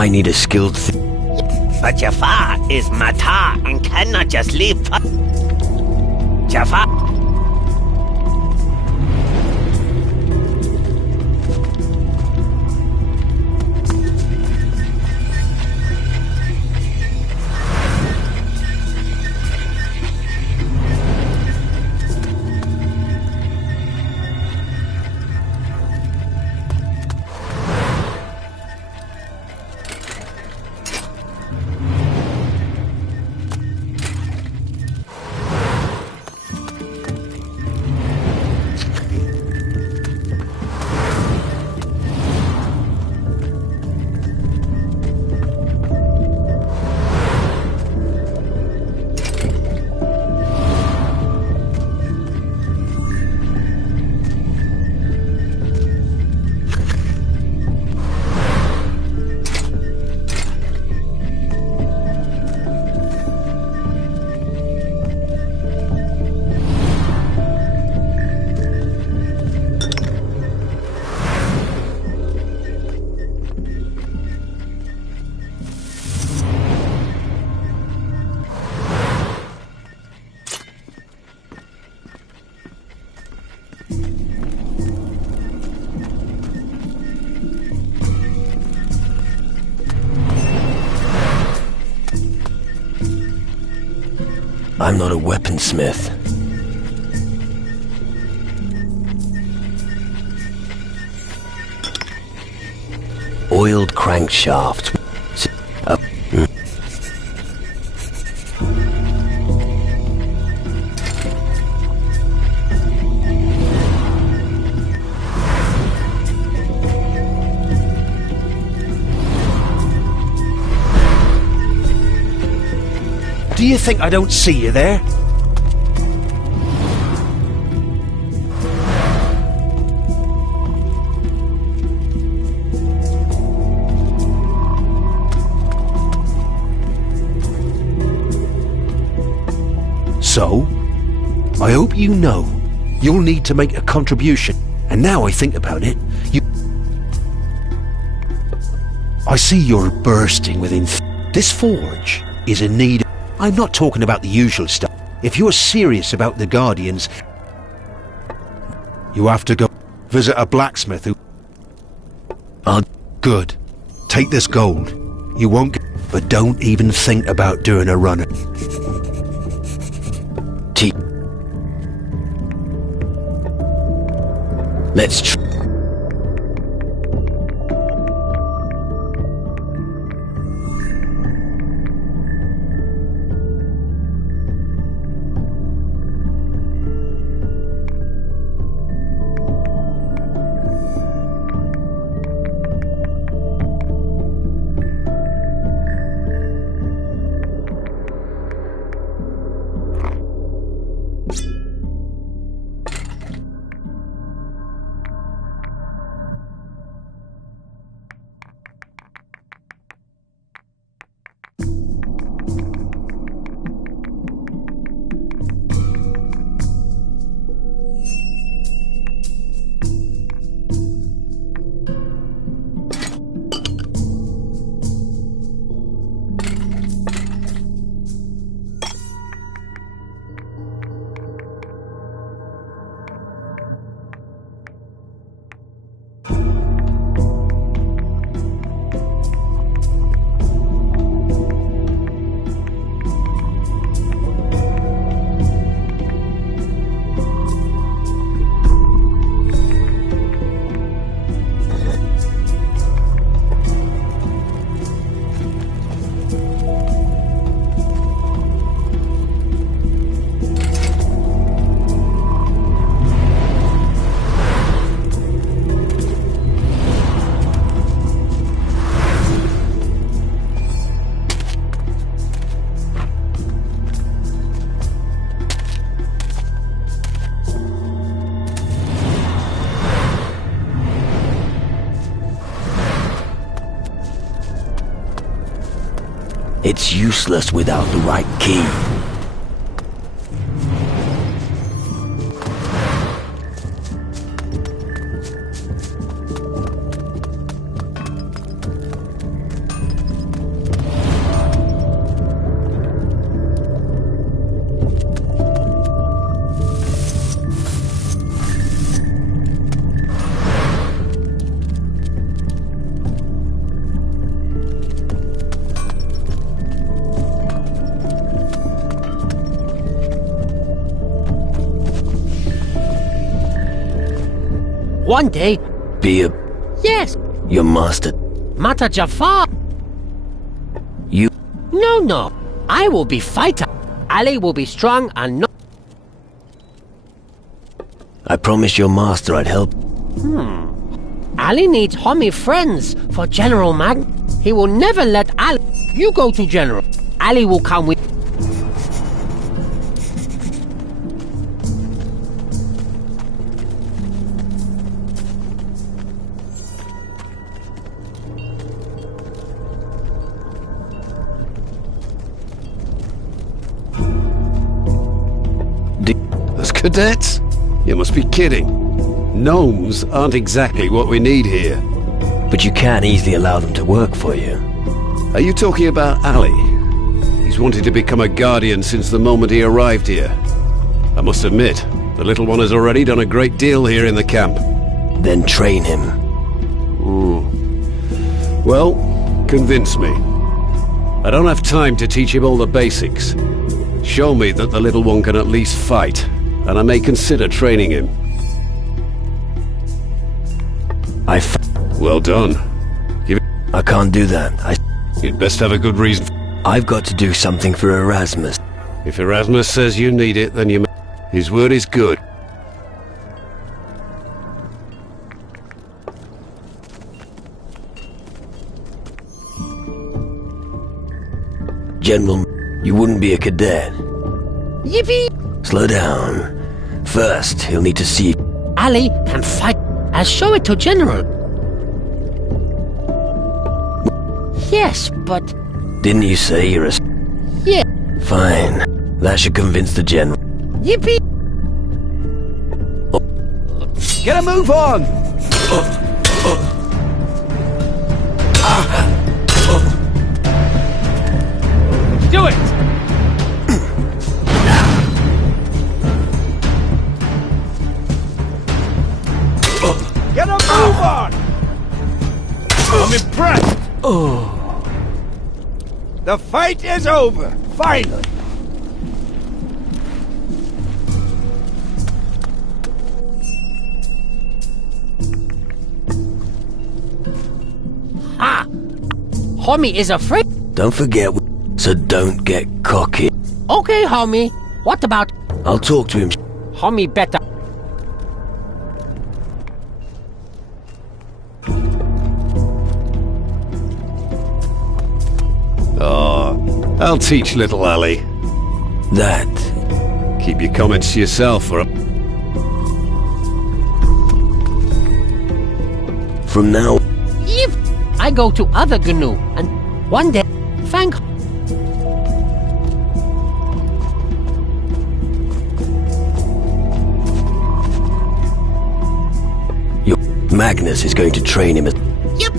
I need a skilled But Jafar is Matar and cannot just leave. Jafar. I'm not a weaponsmith. Oiled crankshaft. Do you think I don't see you there? So, I hope you know you'll need to make a contribution. And now I think about it, I see you're bursting within. This forge is in need. I'm not talking about the usual stuff. If you're serious about the Guardians, you have to go visit a blacksmith who... Good. Take this gold. You won't get... But don't even think about doing a run. Let's try. It's useless without the right key. One day... Be a... Yes, your master. Mata Jafar. You... No. I will be fighter. Ali will be strong and no... I promised your master I'd help. Ali needs homie friends for General Mag. He will never let Ali... You go to General. Ali will come with... As cadets? You must be kidding. Gnomes aren't exactly what we need here. But you can easily allow them to work for you. Are you talking about Ali? He's wanted to become a guardian since the moment he arrived here. I must admit, the little one has already done a great deal here in the camp. Then train him. Well, convince me. I don't have time to teach him all the basics. Show me that the little one can at least fight, and I may consider training him. Well done. I can't do that. You'd best have a good reason. I've got to do something for Erasmus. If Erasmus says you need it, then you... His word is good. General, you wouldn't be a cadet. Yippee! Slow down. First, he'll need to see... Ali can fight. I'll show it to General. Yes, but... Didn't you say you're a... Yeah. Fine. That should convince the General. Yippee! Get a move on! Do it! Get a move on! I'm impressed! The fight is over, finally! Ah! Homie is afraid. Don't forget, so don't get cocky. Okay, homie. What about... I'll talk to him. Homie better... Oh, I'll teach little Ali. That. Keep your comments to yourself, or... From now... If I go to other GNU, and one day, thank... Your Magnus is going to train him as... Yup.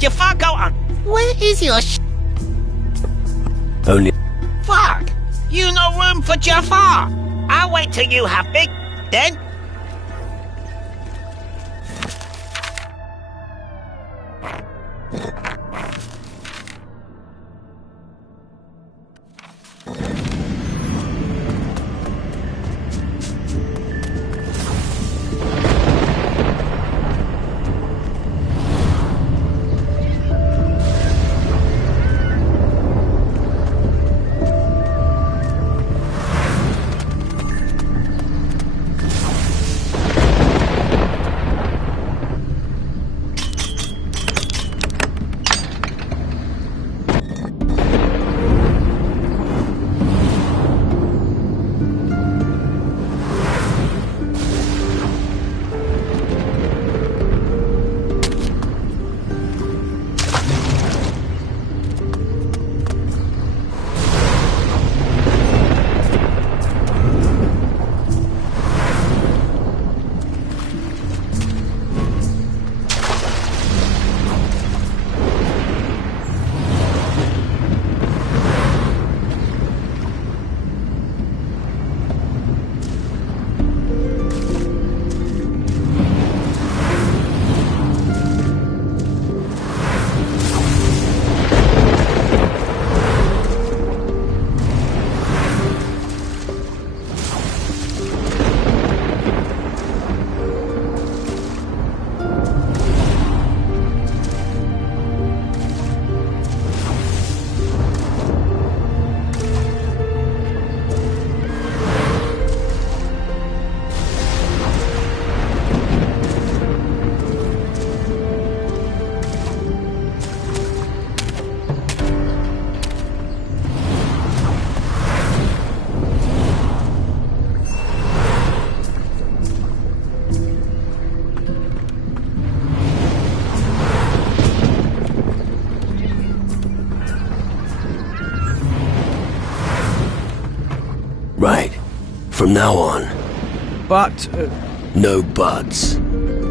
Jafar, go on. Where is your Only... Fuck! You no room for Jafar. I'll wait till you have big, then. Right. From now on. But... No buts.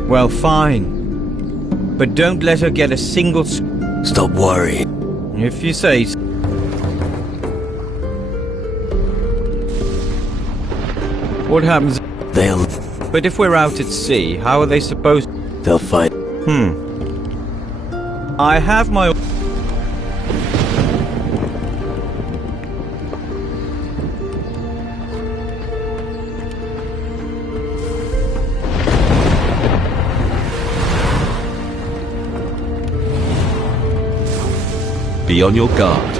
Well, fine. But don't let her get a single... Stop worrying. If you say so. What happens... They'll... But if we're out at sea, how are they supposed... They'll find... I have my... Be on your guard.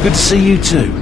Good to see you too.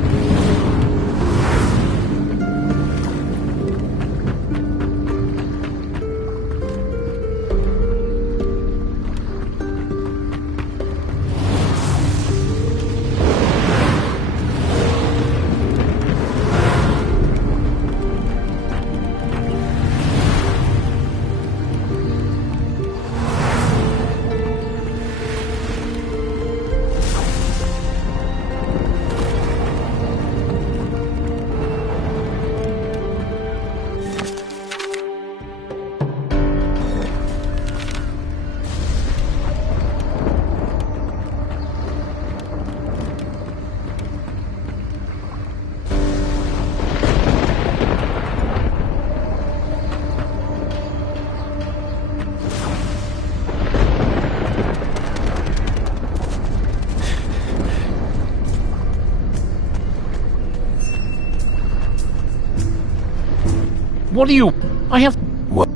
What are you... I have... What?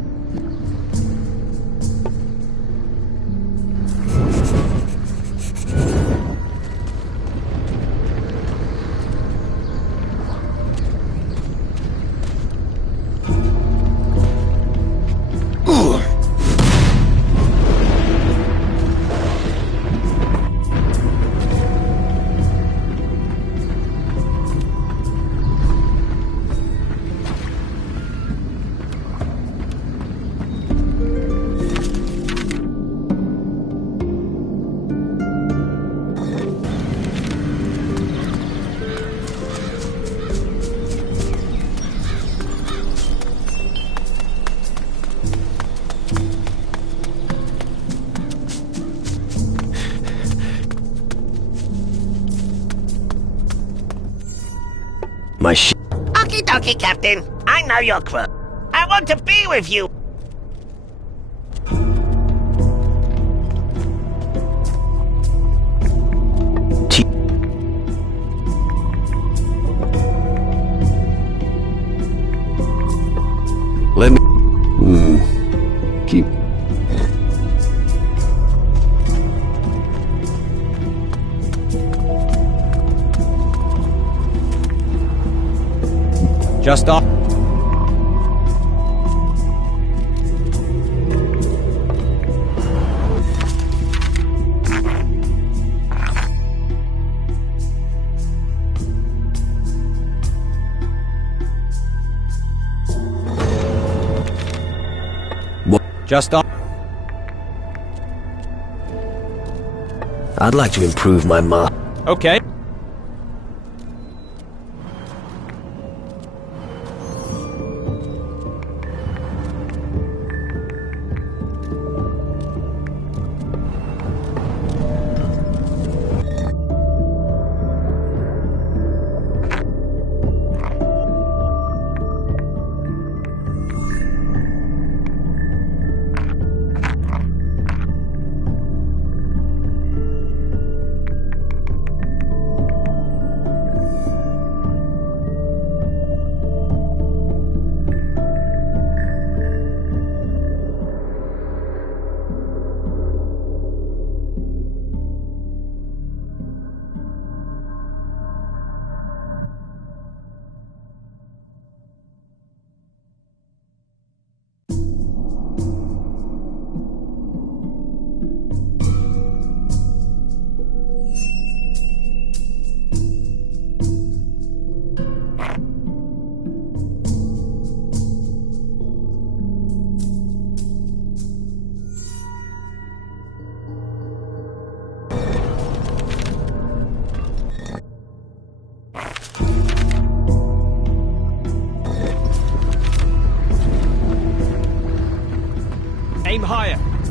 My sh... Okie dokie, Captain. I know your crew. I want to be with you. Let me... Keep... Just off. Just off. I'd like to improve my mark. Okay.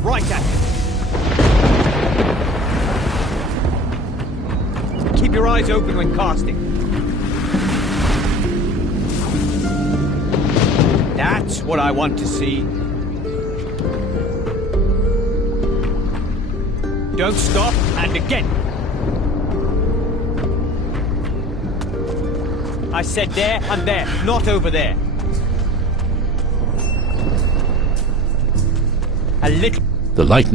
right at it. Keep your eyes open when casting. That's what I want to see. Don't stop, and again. I said there and there, not over there. A little... The light...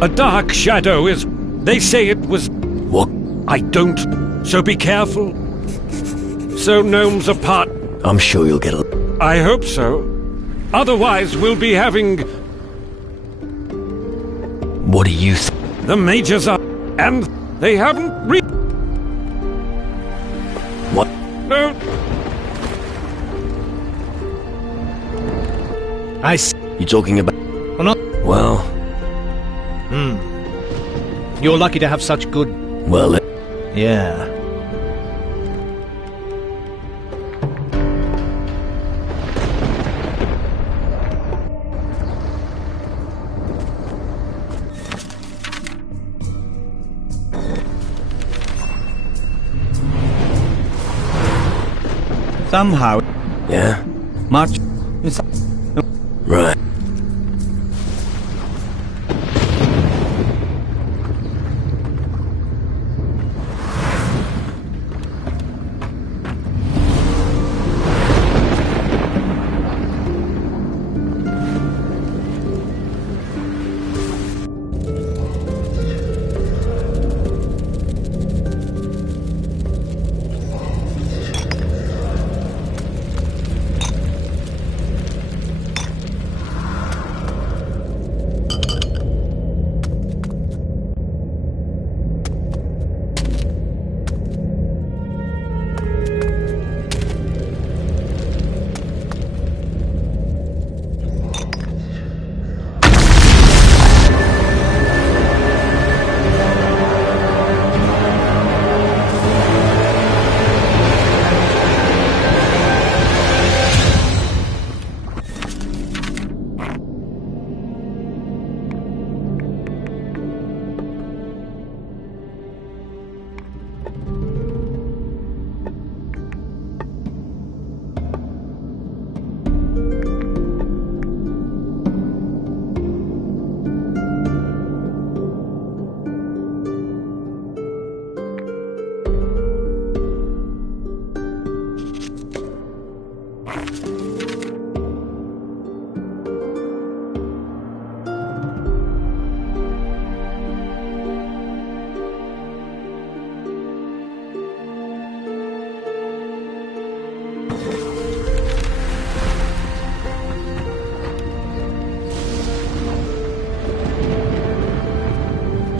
A dark shadow is... They say it was... What? I don't. So be careful. So gnomes apart. I'm sure you'll get a... I hope so. Otherwise we'll be having... What do you The mages are... And they haven't What? No. You talking about... Well, not... Well... You're lucky to have such good... Well... Yeah. Somehow... Yeah? Much... Right.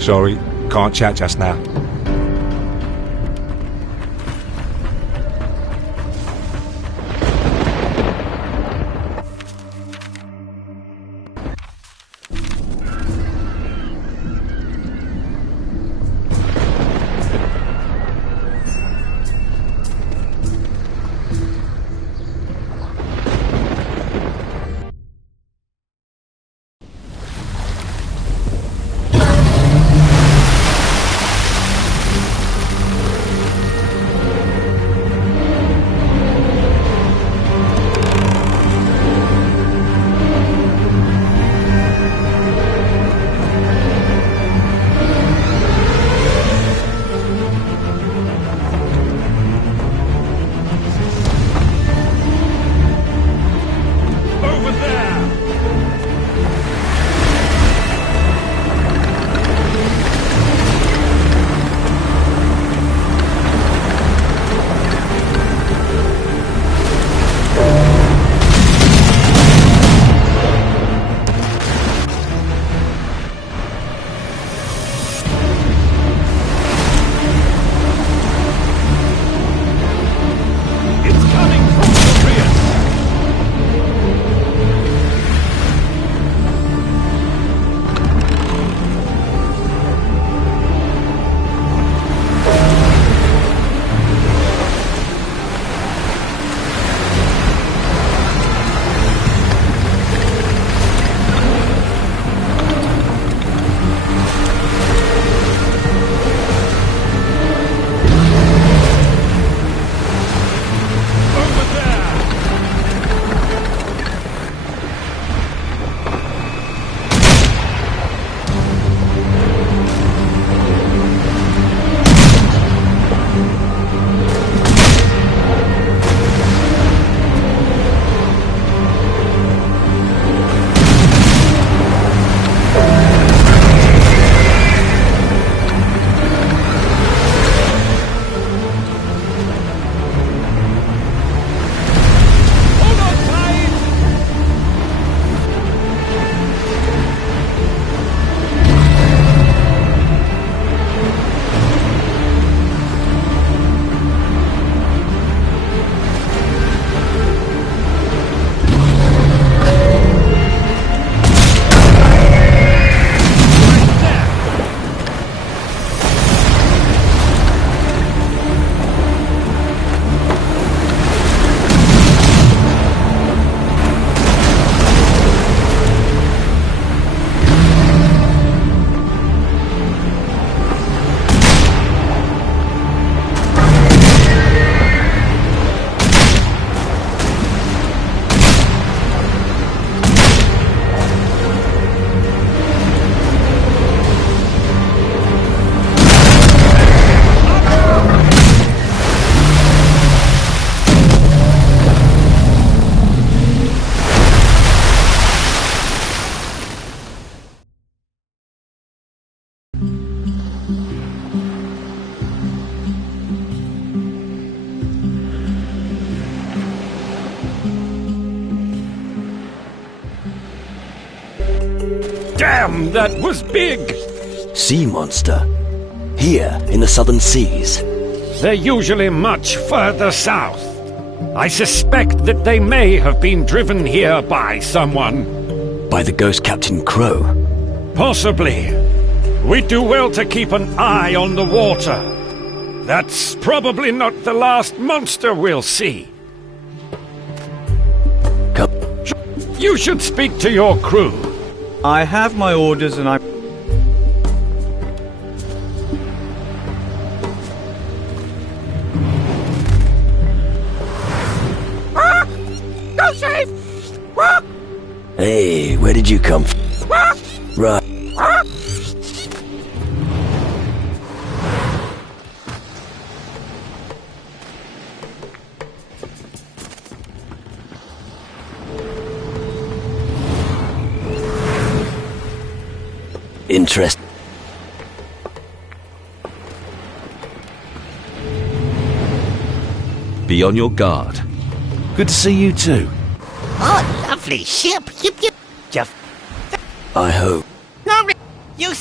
Sorry, can't chat just now. Damn, that was big! Sea monster. Here, in the southern seas. They're usually much further south. I suspect that they may have been driven here by someone. By the ghost Captain Crow? Possibly. We'd do well to keep an eye on the water. That's probably not the last monster we'll see. Come. You should speak to your crew. I have my orders and I... Go save! Hey, where did you come from? Right. Interest. Be on your guard. Good to see you too. Oh, lovely ship. Yip, yip. Just... I hope. No, you...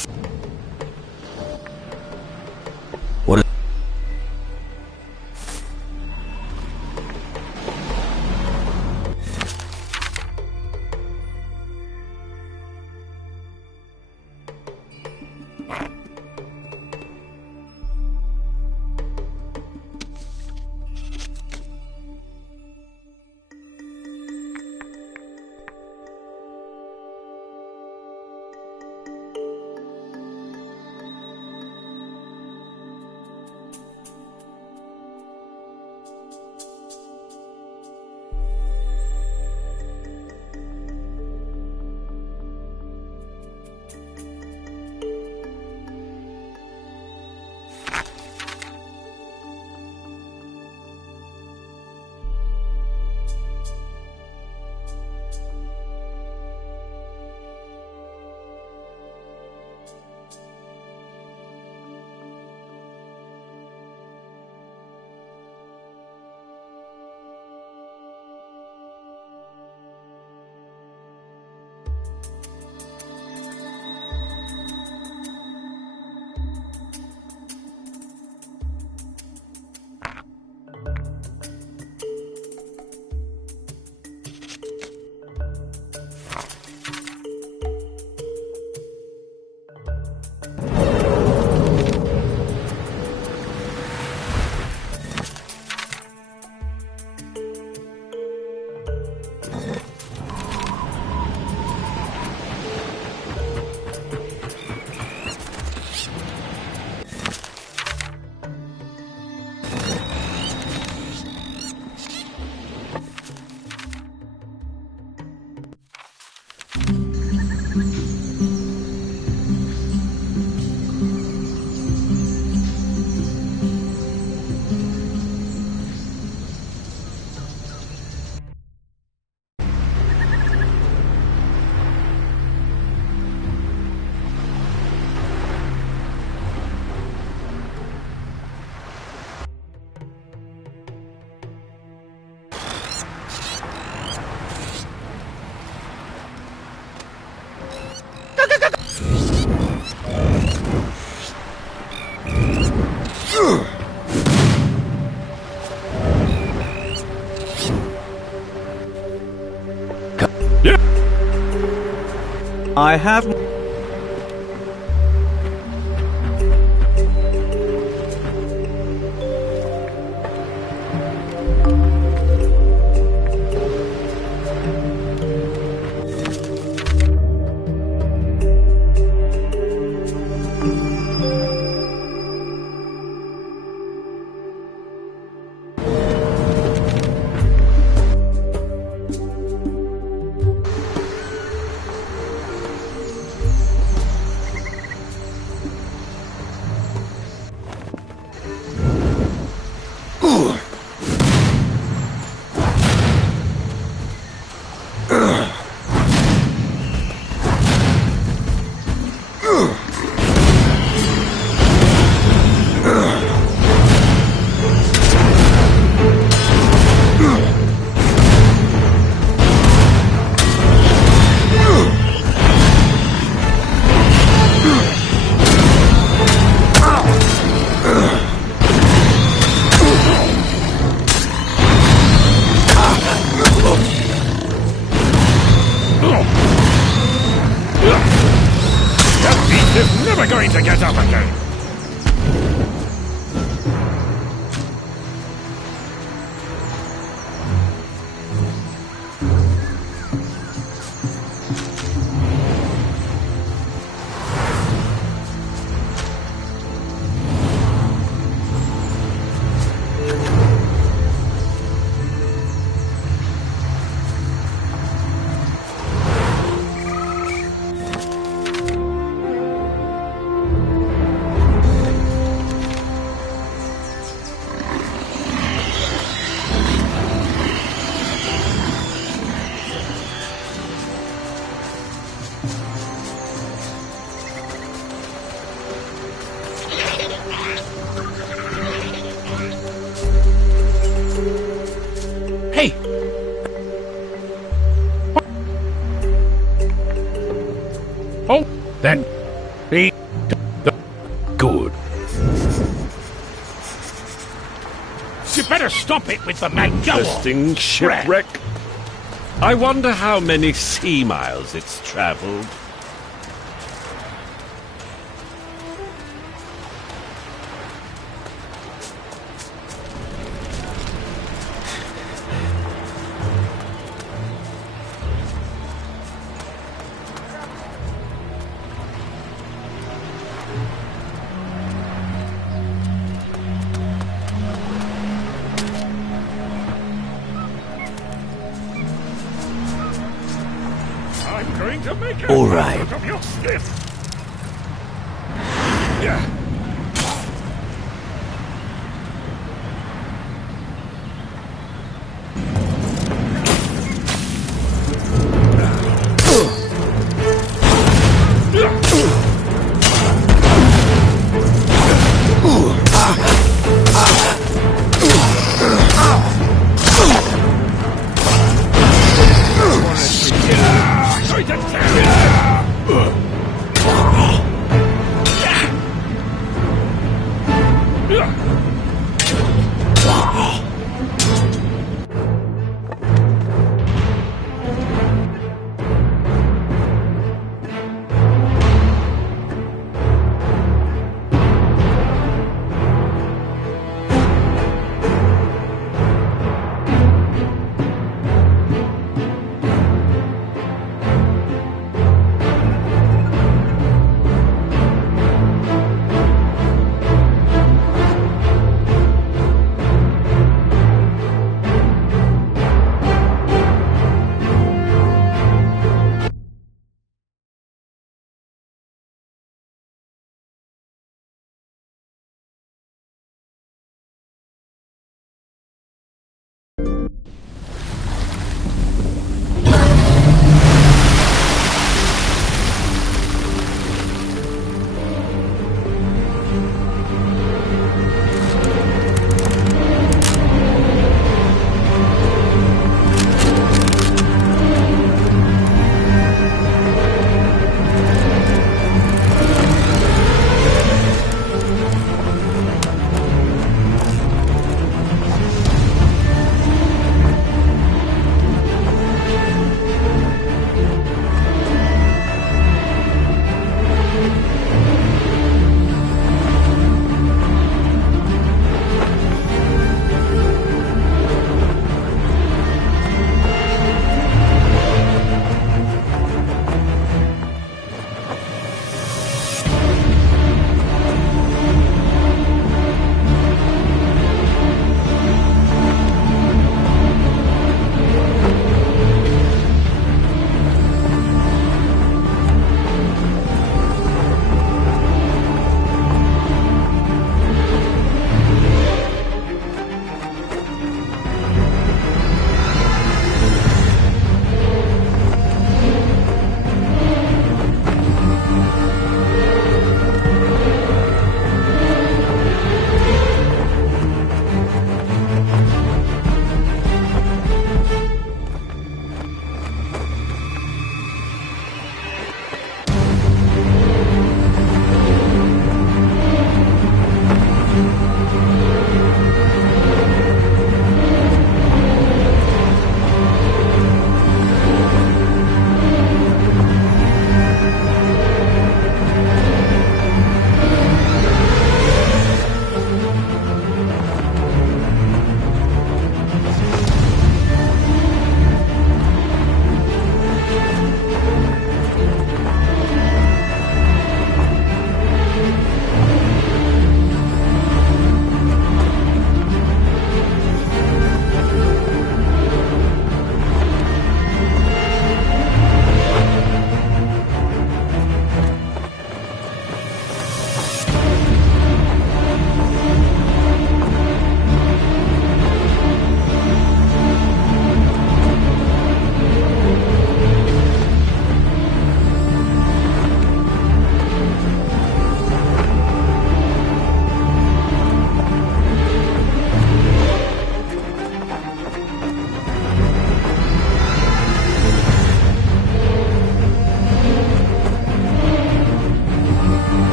I have... That beast is never going to get up again! Hey! Oh, then be good. You better stop it with the man. Go on. Interesting shipwreck. I wonder how many sea miles it's travelled. I'm going to make a All right. out of your skin. Yeah.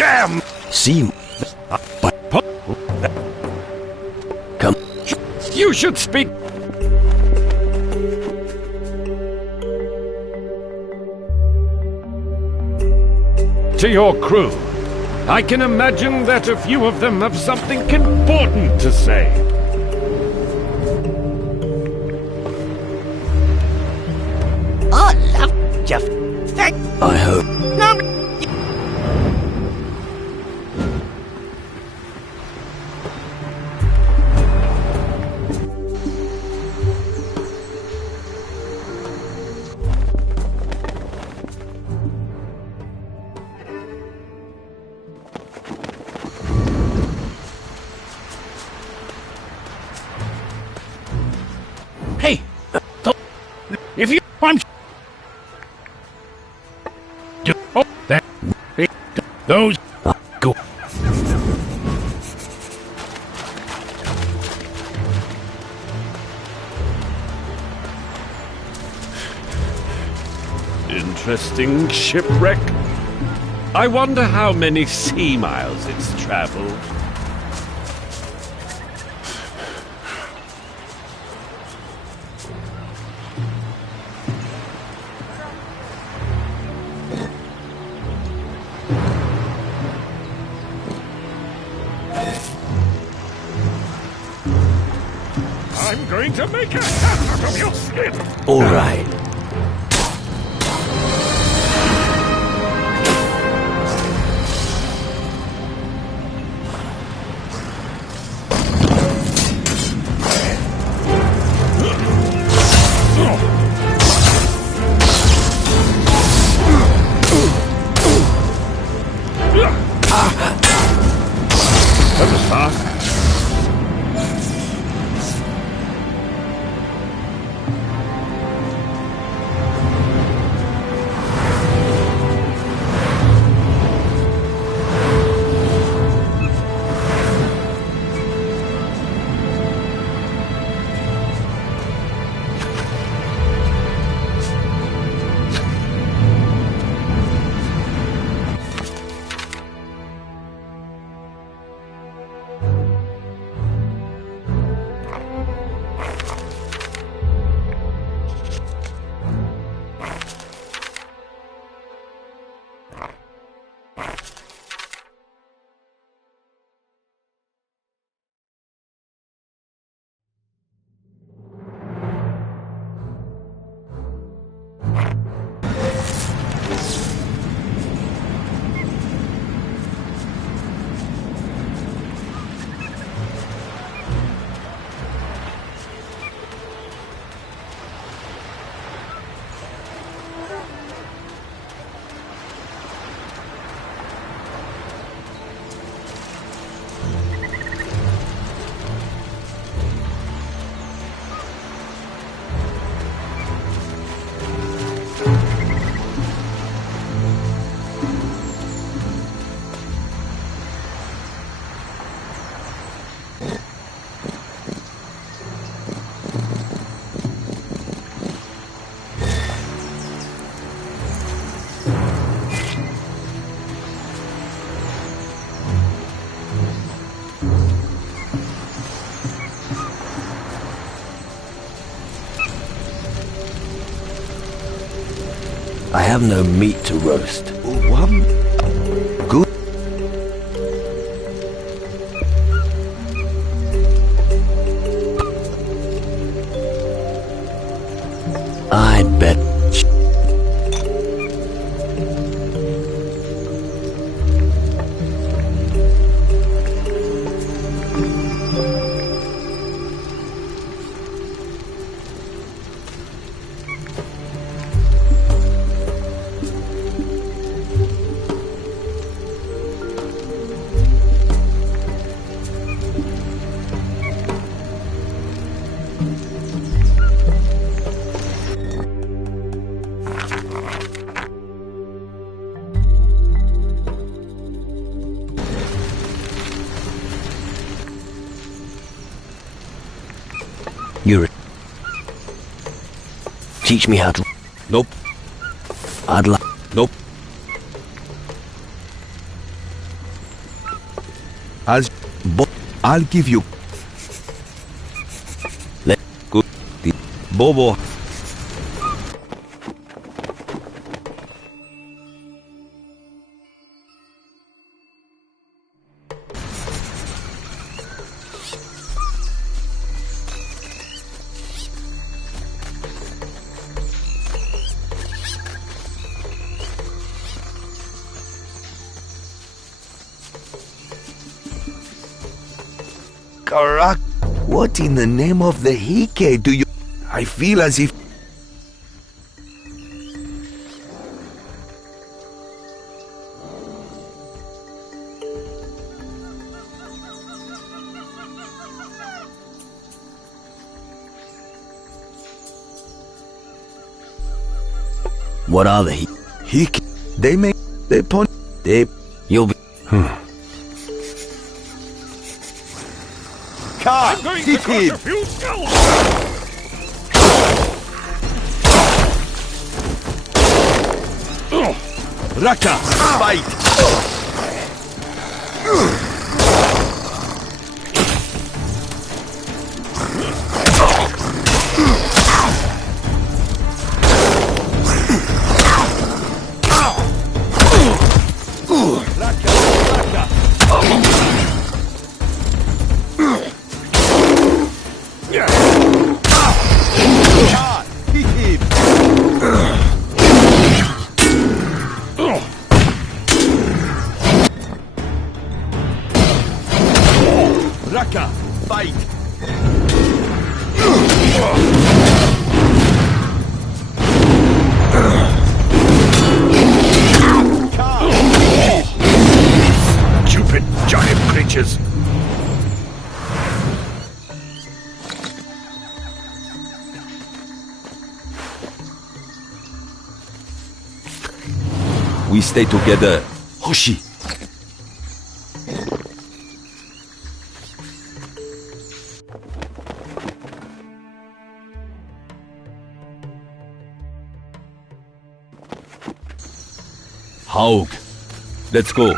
Damn! See, come. You should speak. To your crew. I can imagine that a few of them have something important to say. Oh, love, Jeff. Thank. I hope. No. Hey, if you want, oh, that those go. Interesting shipwreck. I wonder how many sea miles it's traveled. I'm going to make a hat out of your skin! All right. That was fast. I have no meat to roast. Good. I bet. You're a... Teach me how to... Nope. I'd like... Nope. I'll give you. Good. Bobo. Karak, what in the name of the Hike do you... I feel as if... What are they? Hike. They make... They pon... They... You'll be... I'm going to crush a few skulls! Raka, fight! Raka, fight! Stupid giant creatures! We stay together. Hoshi! Haug, let's go.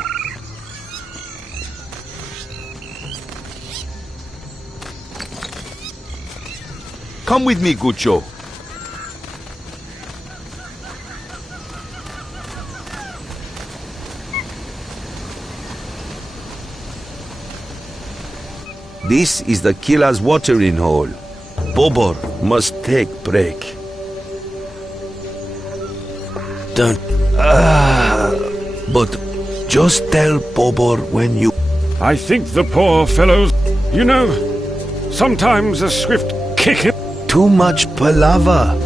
Come with me, Gucho. This is the killer's watering hole. Bobor must take break. Don't... But just tell Bobor when you... I think the poor fellows... You know, sometimes a swift kick... Too much palaver.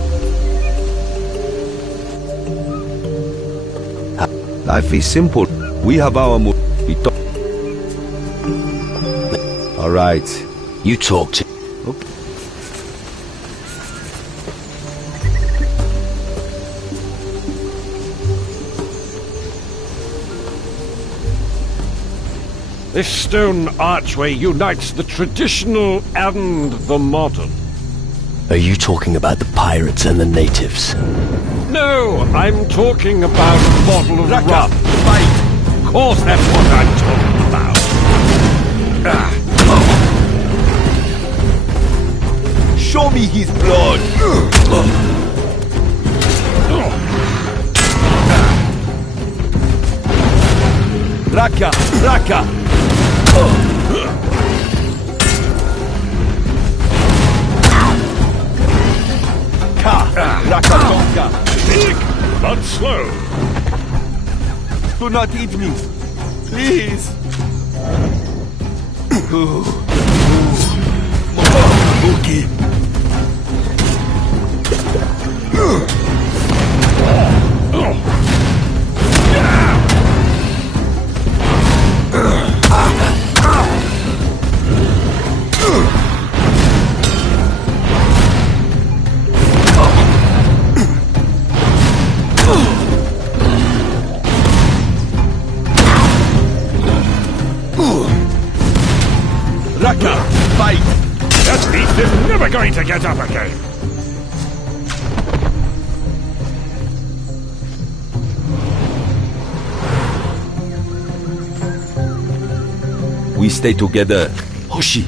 Life is simple. We have our we talk. All right. You talk to... This stone archway unites the traditional and the modern. Are you talking about the pirates and the natives? No, I'm talking about a bottle of rum. Fight! Of course that's what I'm talking about. Show me his blood! Raka! Raka! Raka Tonka! Big, but slow. Do not eat me! Please! Okay. Raka, fight! That beast is never going to get up again. We stay together. Hoshi!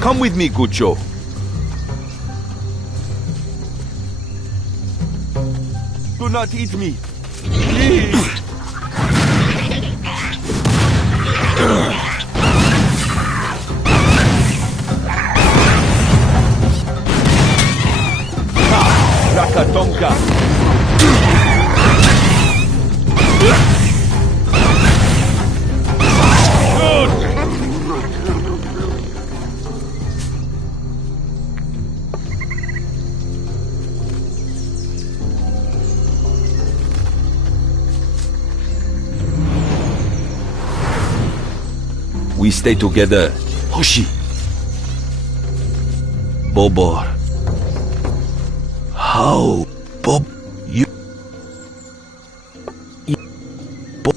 Come with me, Gucho. Do not eat me. Please! Rakatonka! We stay together. Hoshi! Bobor. How? Bob... You... Bob...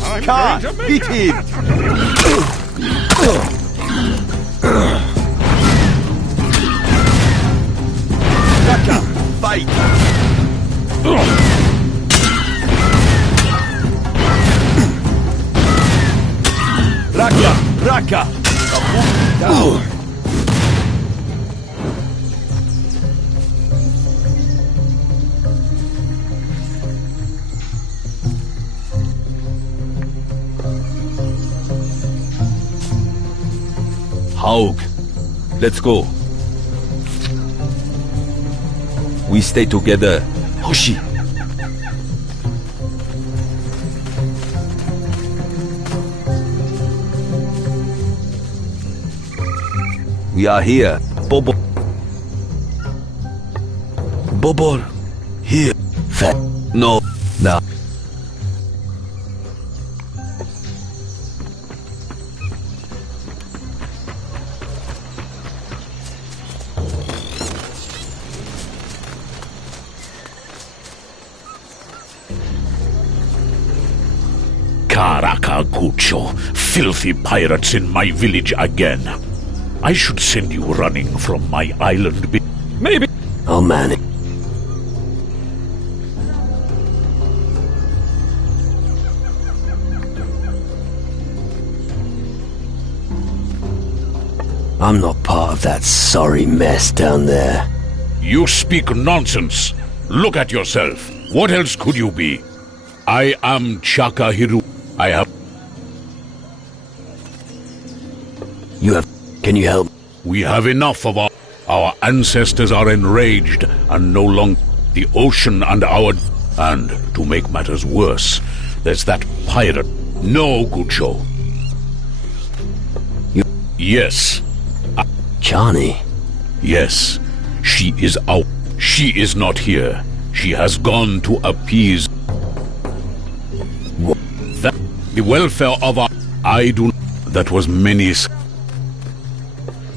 I'm going to make beat him! Raka, fight! Raka! Down. Haug, let's go. We stay together. Hoshi! We are here. Bobo. Bobor. Here. Fat. No. Now. Karaka Gucho, filthy pirates in my village again. I should send you running from my island. Maybe. Oh man. I'm not part of that sorry mess down there. You speak nonsense. Look at yourself. What else could you be? I am Chakahiru. I have... You have... Can you help? We have enough of our ancestors are enraged and no longer the ocean and our... And to make matters worse, there's that pirate. No, Gucho. You... Yes. Chani? Yes. She is out. She is not here. She has gone to appease... What? That... The welfare of our... I do... That was many...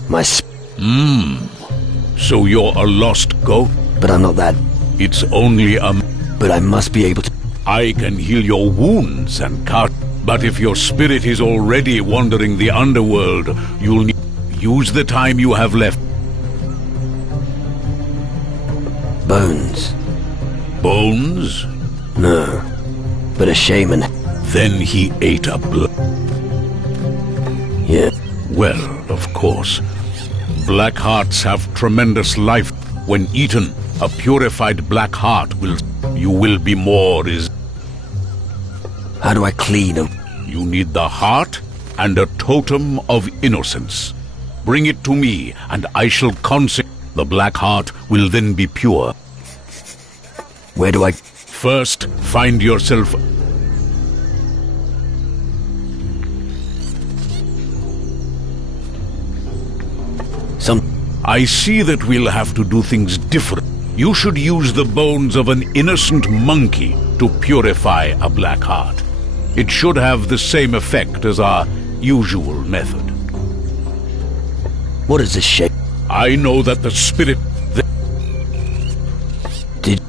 My So you're a lost goat? But I'm not that... It's only a... But I must be able to... I can heal your wounds and cut... But if your spirit is already wandering the underworld, you'll need... Use the time you have left. Bones. Bones? No. But a shaman... Then he ate a blood. Yeah. Well, of course. Black hearts have tremendous life. When eaten, a purified black heart will... You will be more is... How do I clean them? You need the heart and a totem of innocence. Bring it to me, and I shall consecrate. The black heart will then be pure. Where do I... First, find yourself... I see that we'll have to do things different. You should use the bones of an innocent monkey to purify a black heart. It should have the same effect as our usual method. What is this shape? I know that the spirit... Did...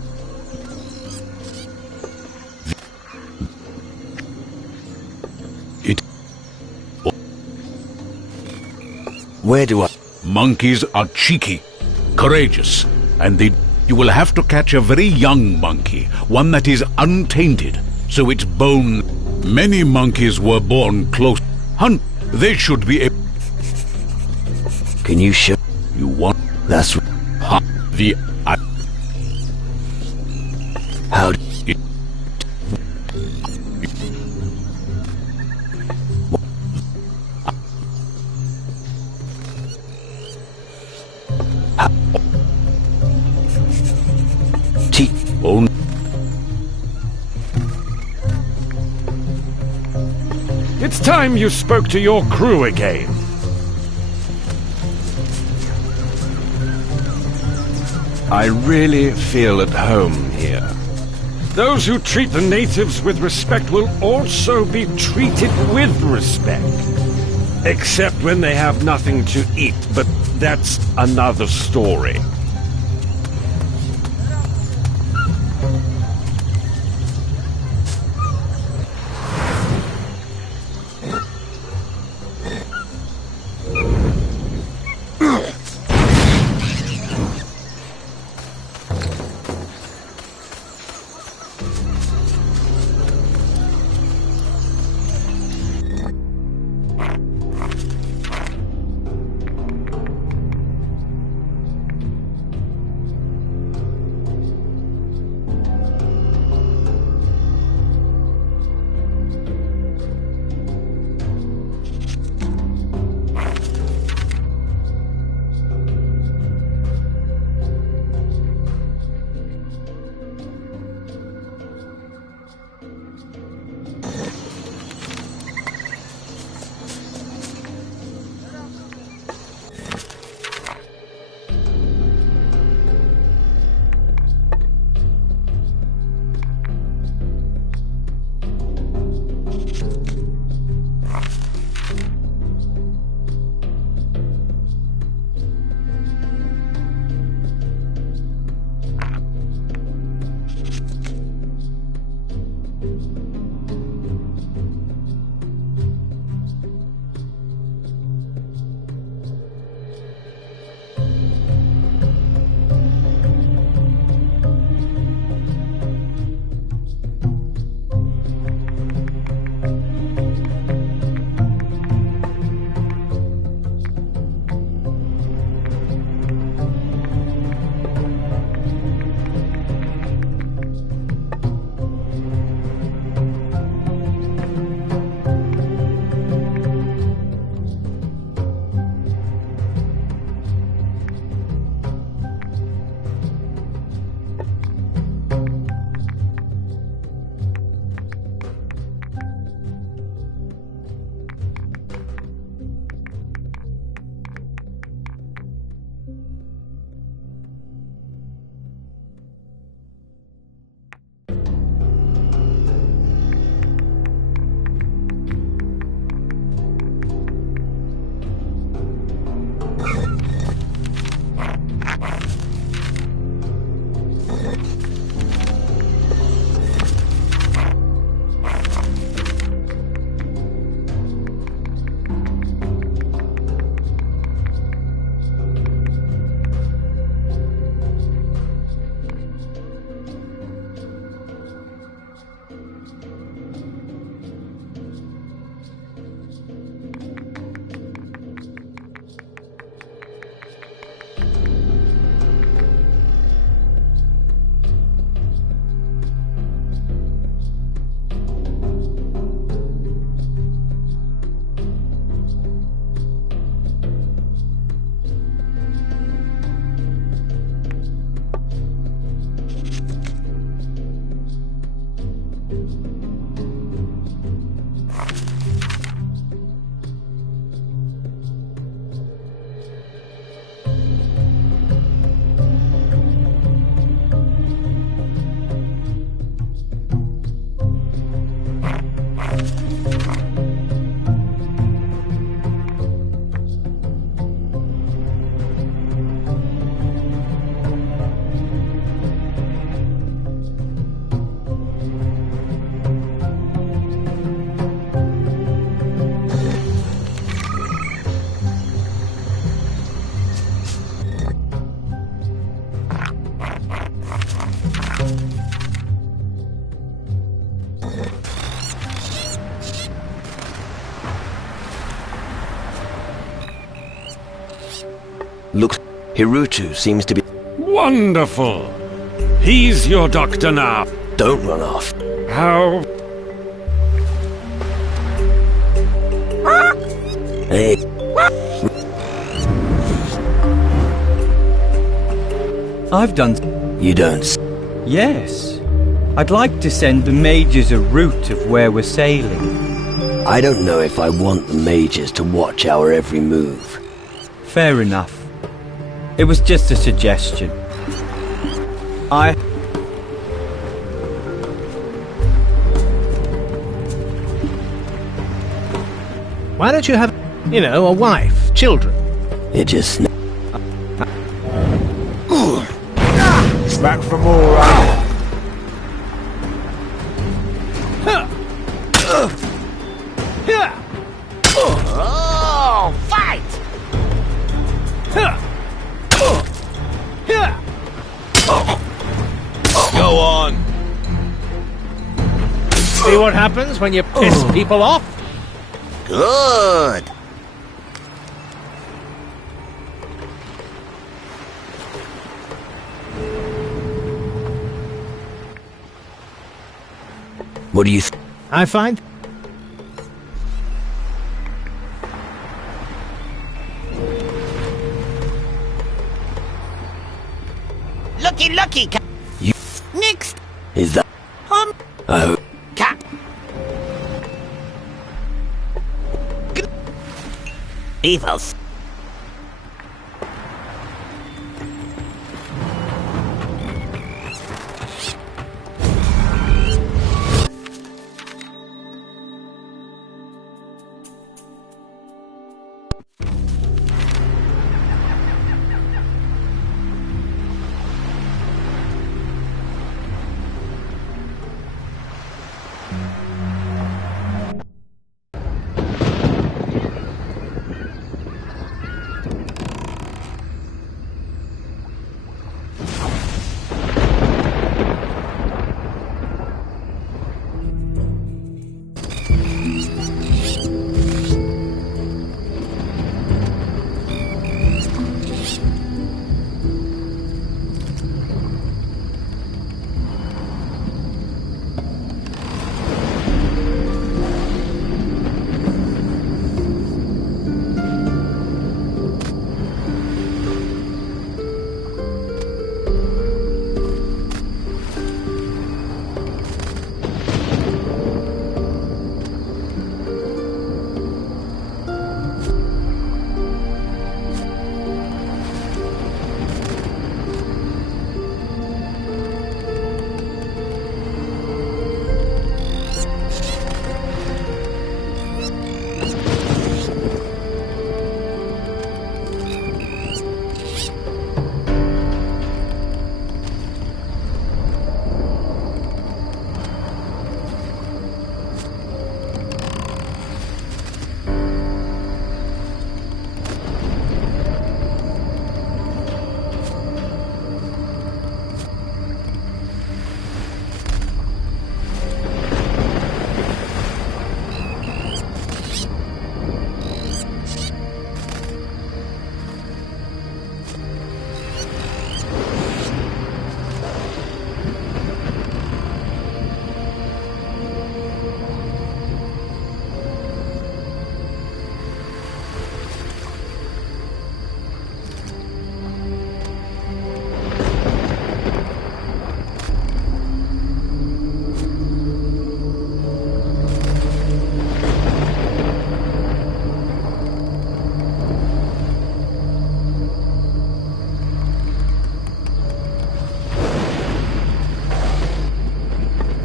Where do I... Monkeys are cheeky, courageous, and you will have to catch a very young monkey, one that is untainted, so its bone... Many monkeys were born close. Hunt, they should be able... Can you show... You want... That's... The... How... Own... It's time you spoke to your crew again. I really feel at home here. Those who treat the natives with respect will also be treated with respect. Except when they have nothing to eat, but that's another story. Hirutu seems to be... Wonderful! He's your doctor now. Don't run off. How... Hey. I've done... You don't... Yes. I'd like to send the mages a route of where we're sailing. I don't know if I want the mages to watch our every move. Fair enough. It was just a suggestion. Why don't you have, a wife, children? It just... Back for more, Oh, fight! Go on. See what happens when you piss people off? Good. What do you I find... Looky. You... Next. Is that... I hope... Cat. Evils.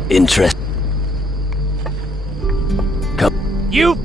Interest. Come. You...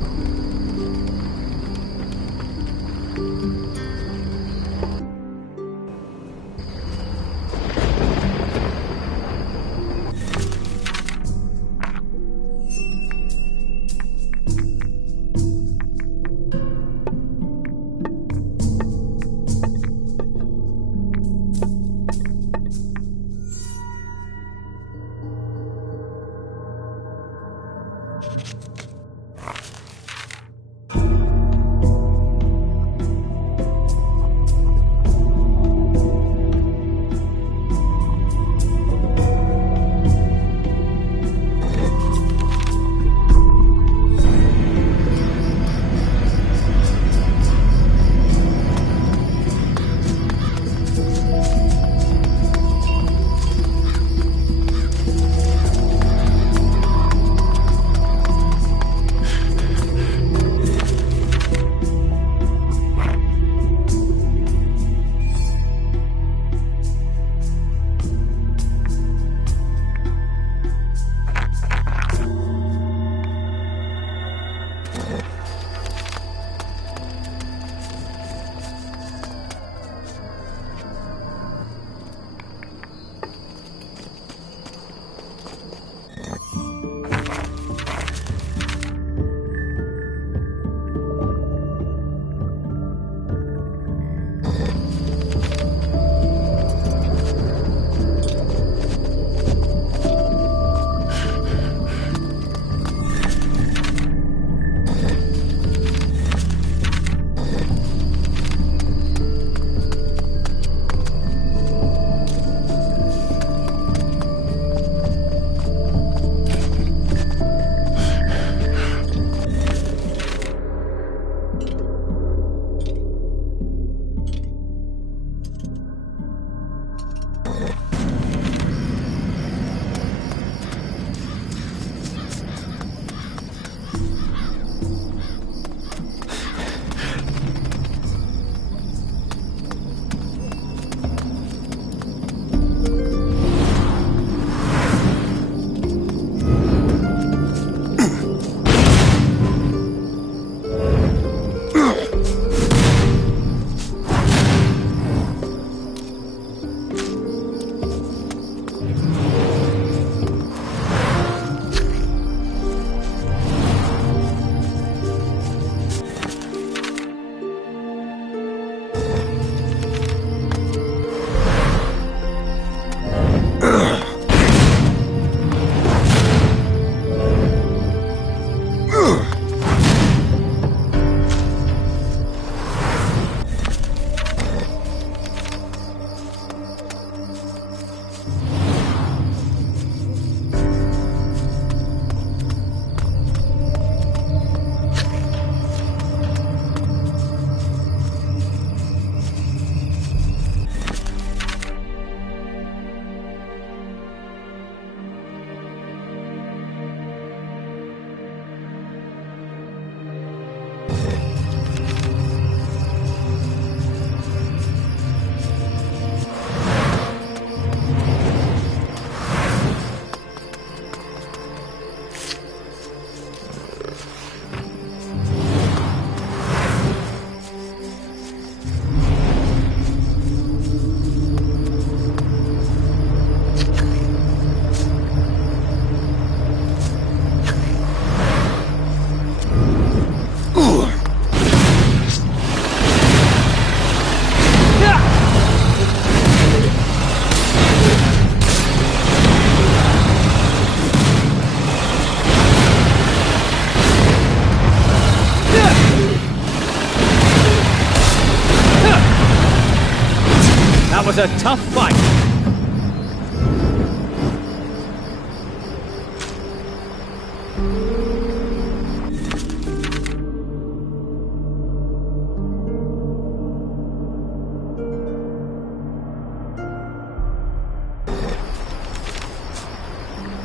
was a tough fight.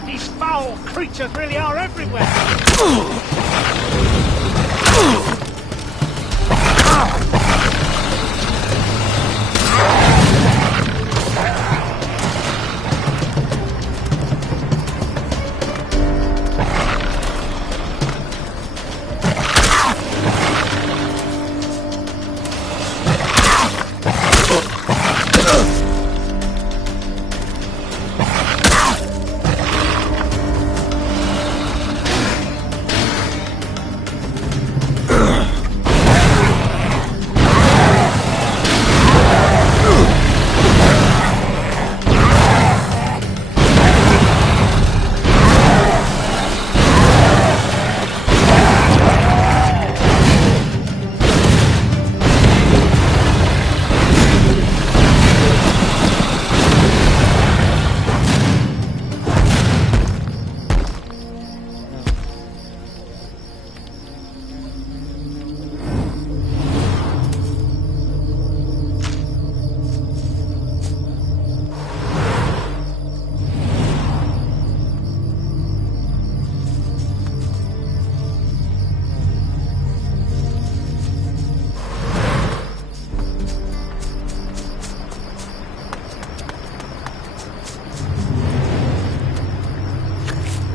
These foul creatures really are everywhere!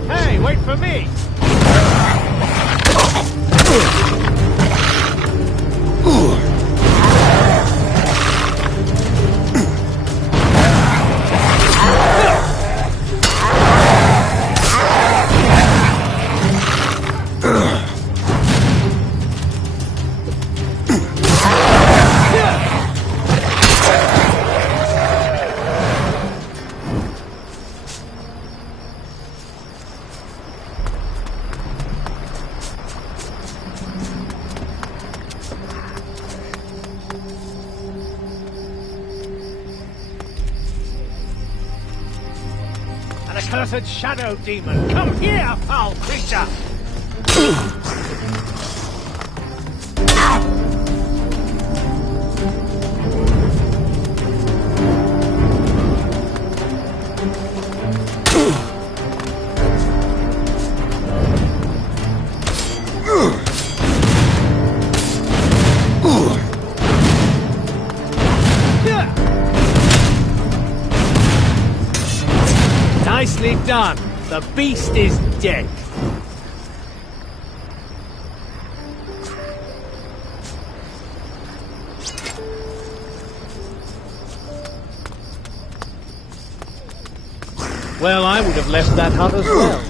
Hey, wait for me! An accursed shadow demon! Come here, foul creature! Nicely done. The beast is dead. Well, I would have left that hut as well.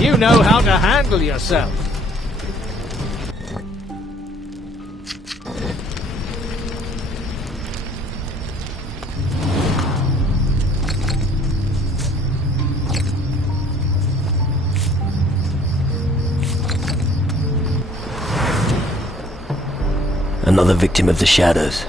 You know how to handle yourself. Another victim of the shadows.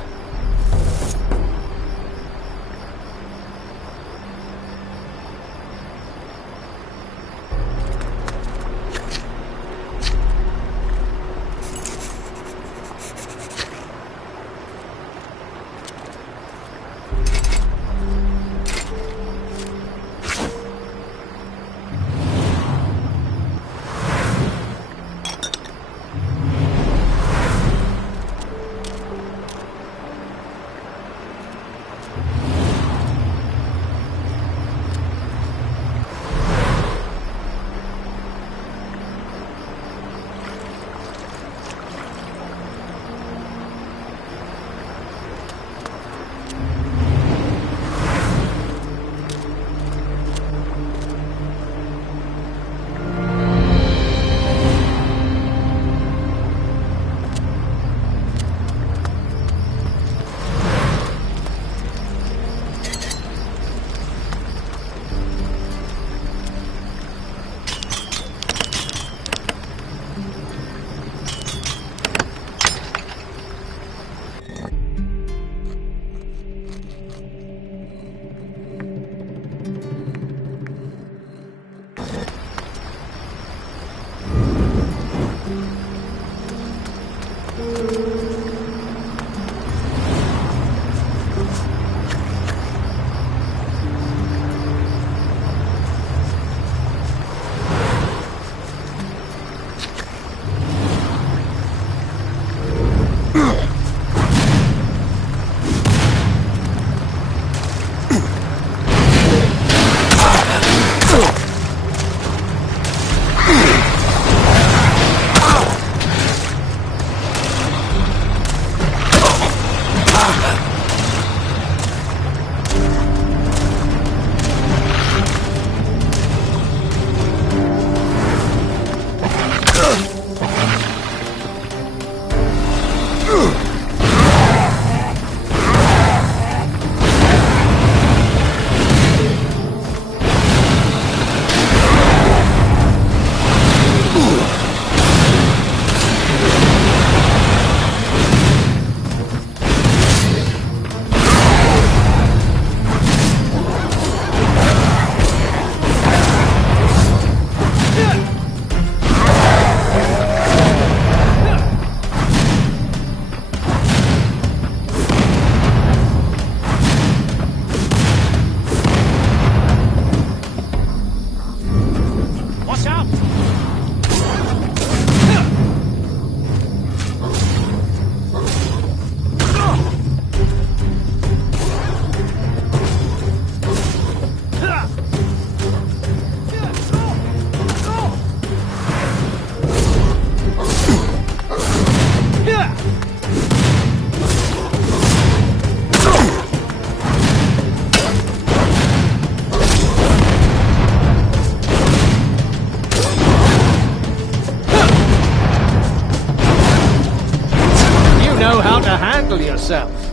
yourself.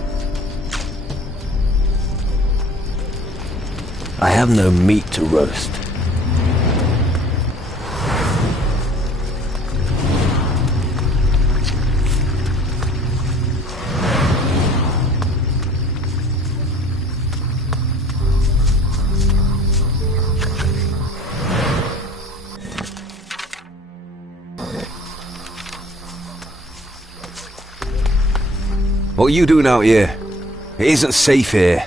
I have no meat to roast. What are you doing out here? It isn't safe here.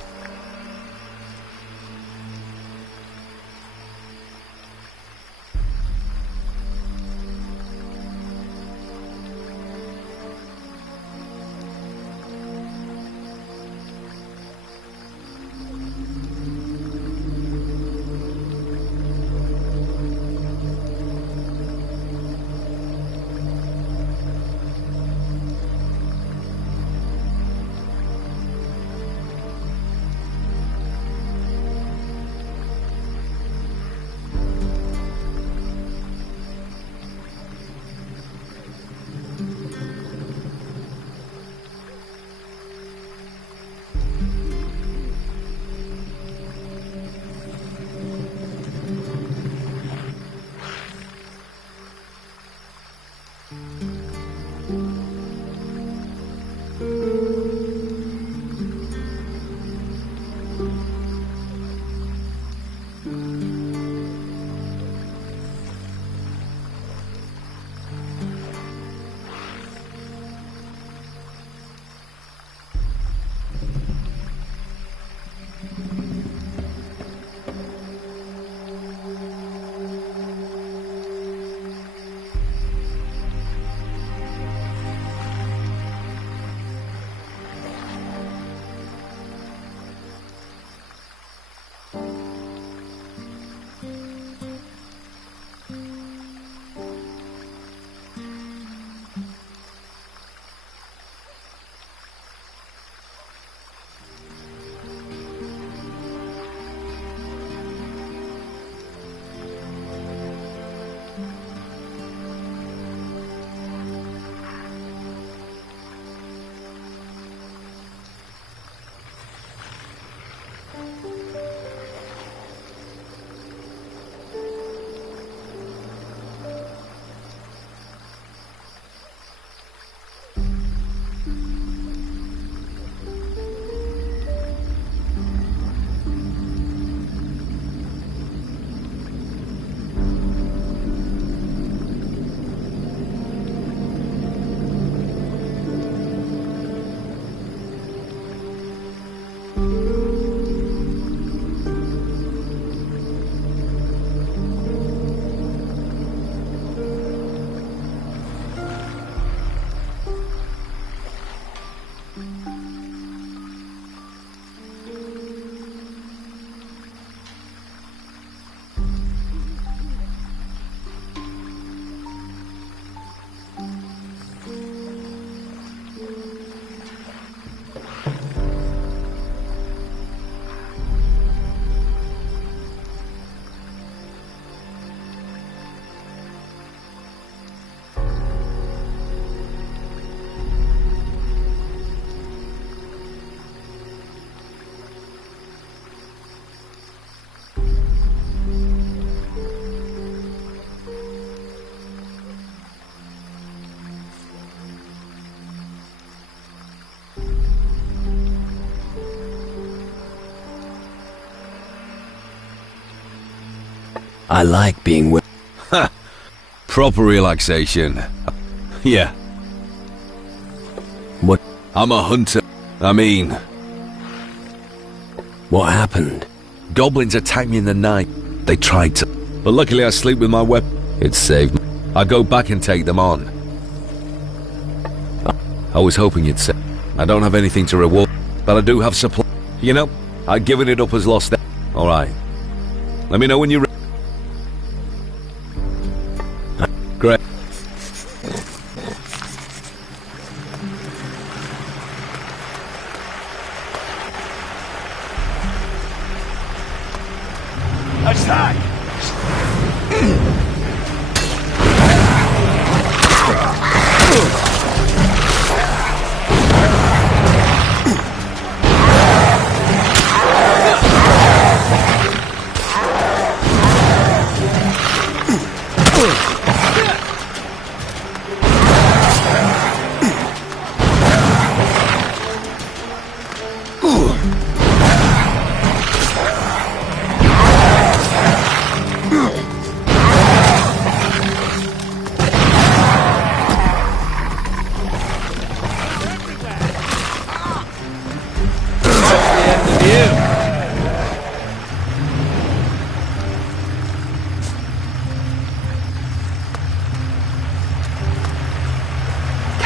I like being with... Ha! Proper relaxation. Yeah. What? I'm a hunter. I mean... What happened? Goblins attacked me in the night. They tried to... But luckily I sleep with my weapon. It saved me. I go back and take them on. I was hoping you'd say... I don't have anything to reward, but I do have supply. You know, I've given it up as lost. Alright. Let me know when you're ready. Great. Attack!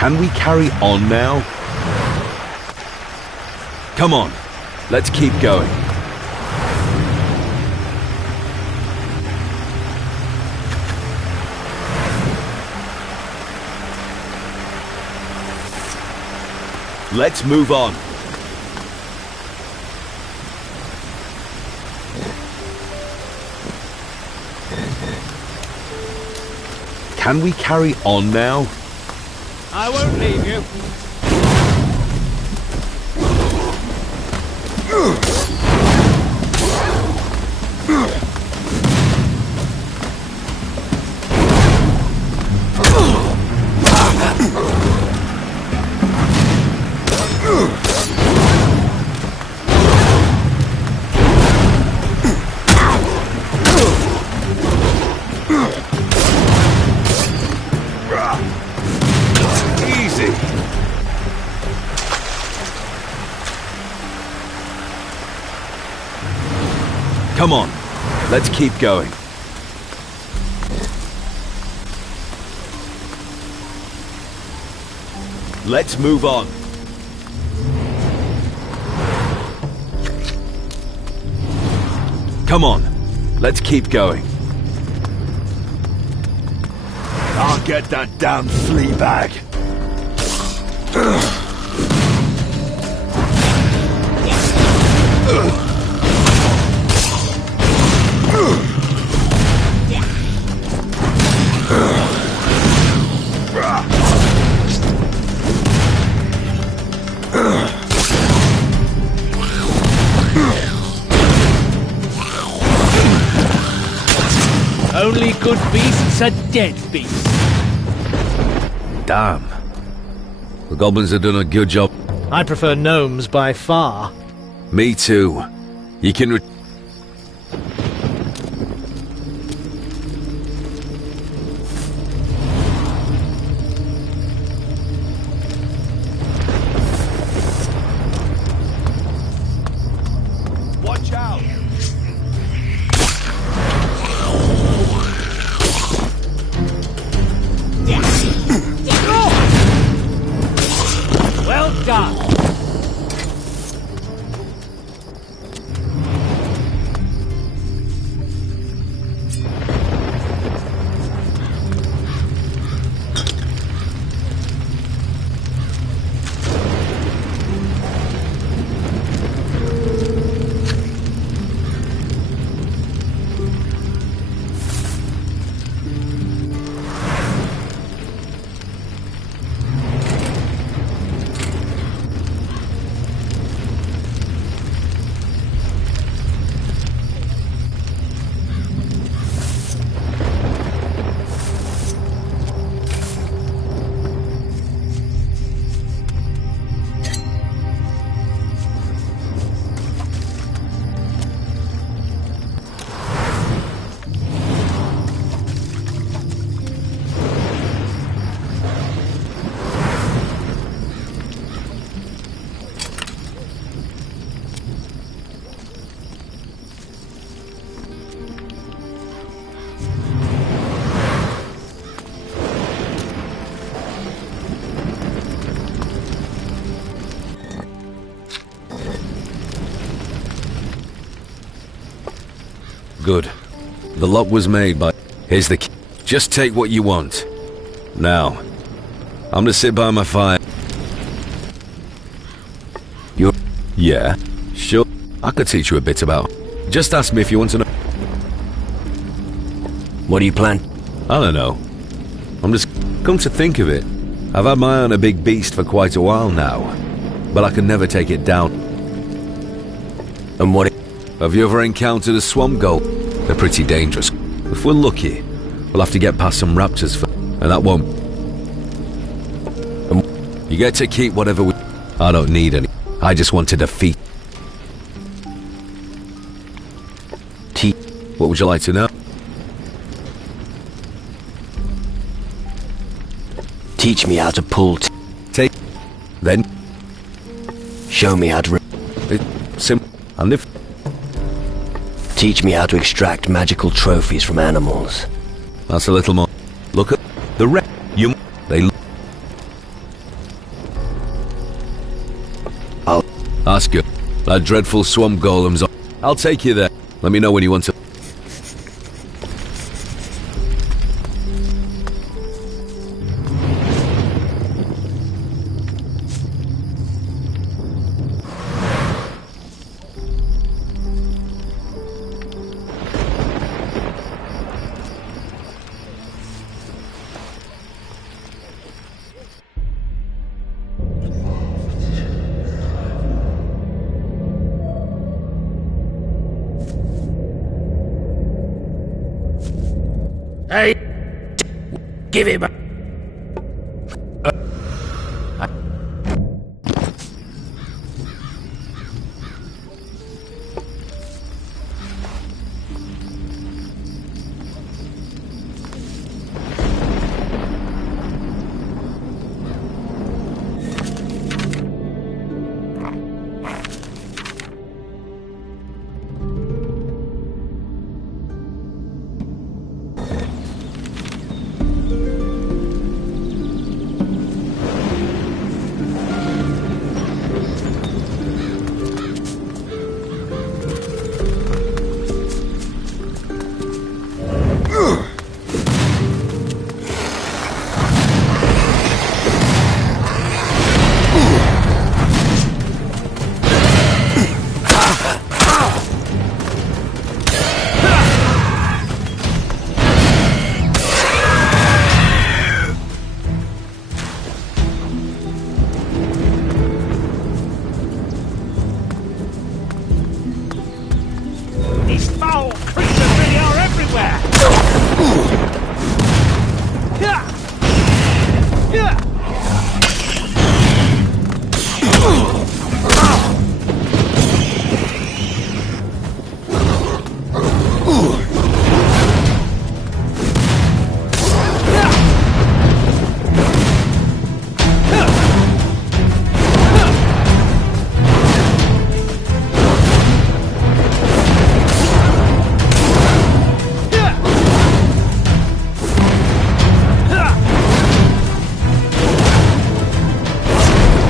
Can we carry on now? Come on, let's keep going. Let's move on. Can we carry on now? I won't leave you. Easy. Come on, let's keep going. Let's move on. Come on, let's keep going. I'll get that damn flea bag. Only good beasts are dead beasts. Damn. The goblins have done a good job. I prefer gnomes by far. Me too. You can Watch out! Well done. Good. The lock was made by... Here's the key. Just take what you want. Now, I'm gonna sit by my fire. You're... Yeah, sure. I could teach you a bit about... Just ask me if you want to know. What do you plan? I don't know. I'm just... Come to think of it, I've had my eye on a big beast for quite a while now. But I can never take it down. And what... Have you ever encountered a swamp goat? They're pretty dangerous. If we're lucky, we'll have to get past some raptors for... And that won't... You get to keep whatever we... I don't need any. I just want to defeat... What would you like to know? Teach me how to pull... Take... Then... Show me how to... Simple. And if... Teach me how to extract magical trophies from animals. That's a little more... Look at... The You... They... Ask her. That dreadful swamp golem's on. I'll take you there. Let me know when you want to. Hey, give him a... These foul creatures really are everywhere!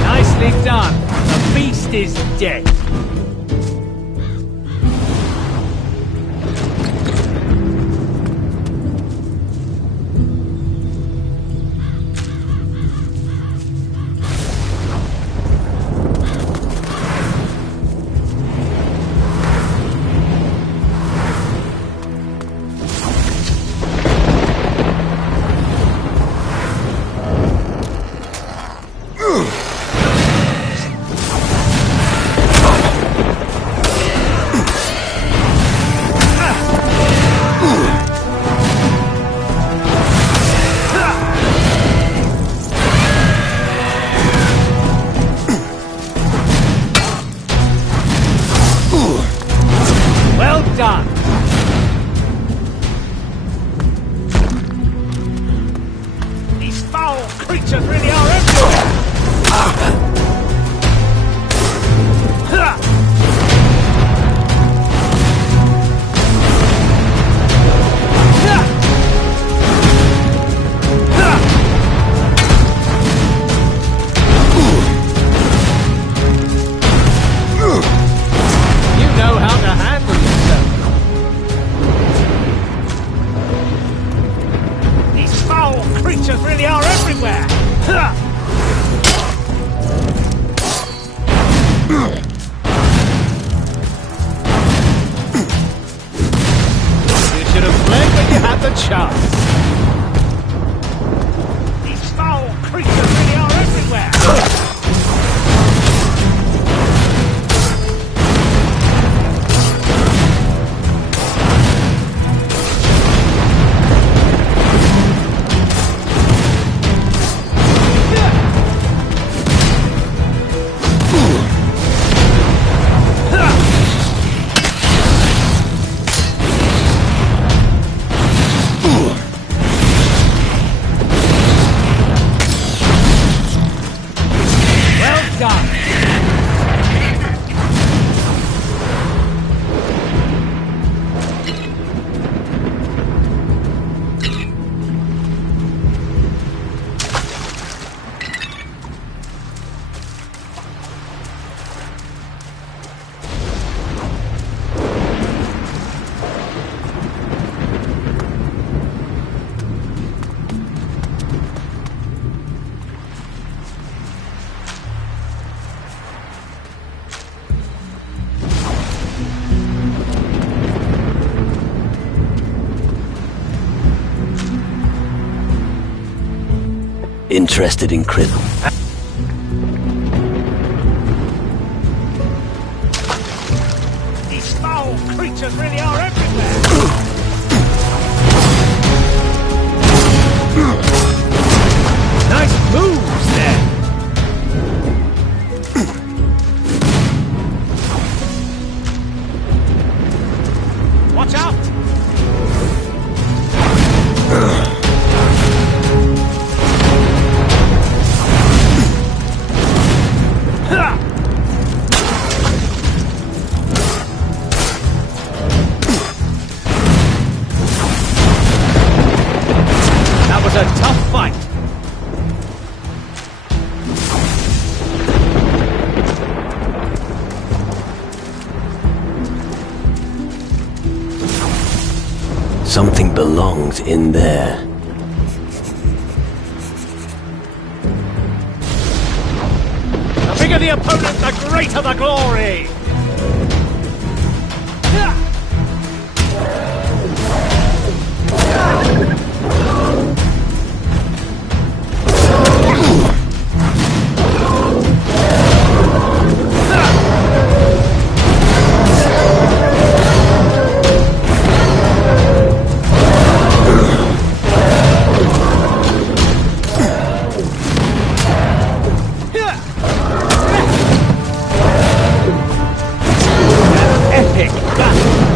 Nicely done. The beast is dead. Well done! These foul creatures really are everywhere! You know how to handle yourself. These foul creatures really are everywhere! You should have fled when you had the chance. These foul creatures really are everywhere! Interested in crystal? These foul creatures really are everywhere! Nice moves there! Watch out! That was a tough fight. Something belongs in there. The bigger the opponent, the greater the glory! Epic battle.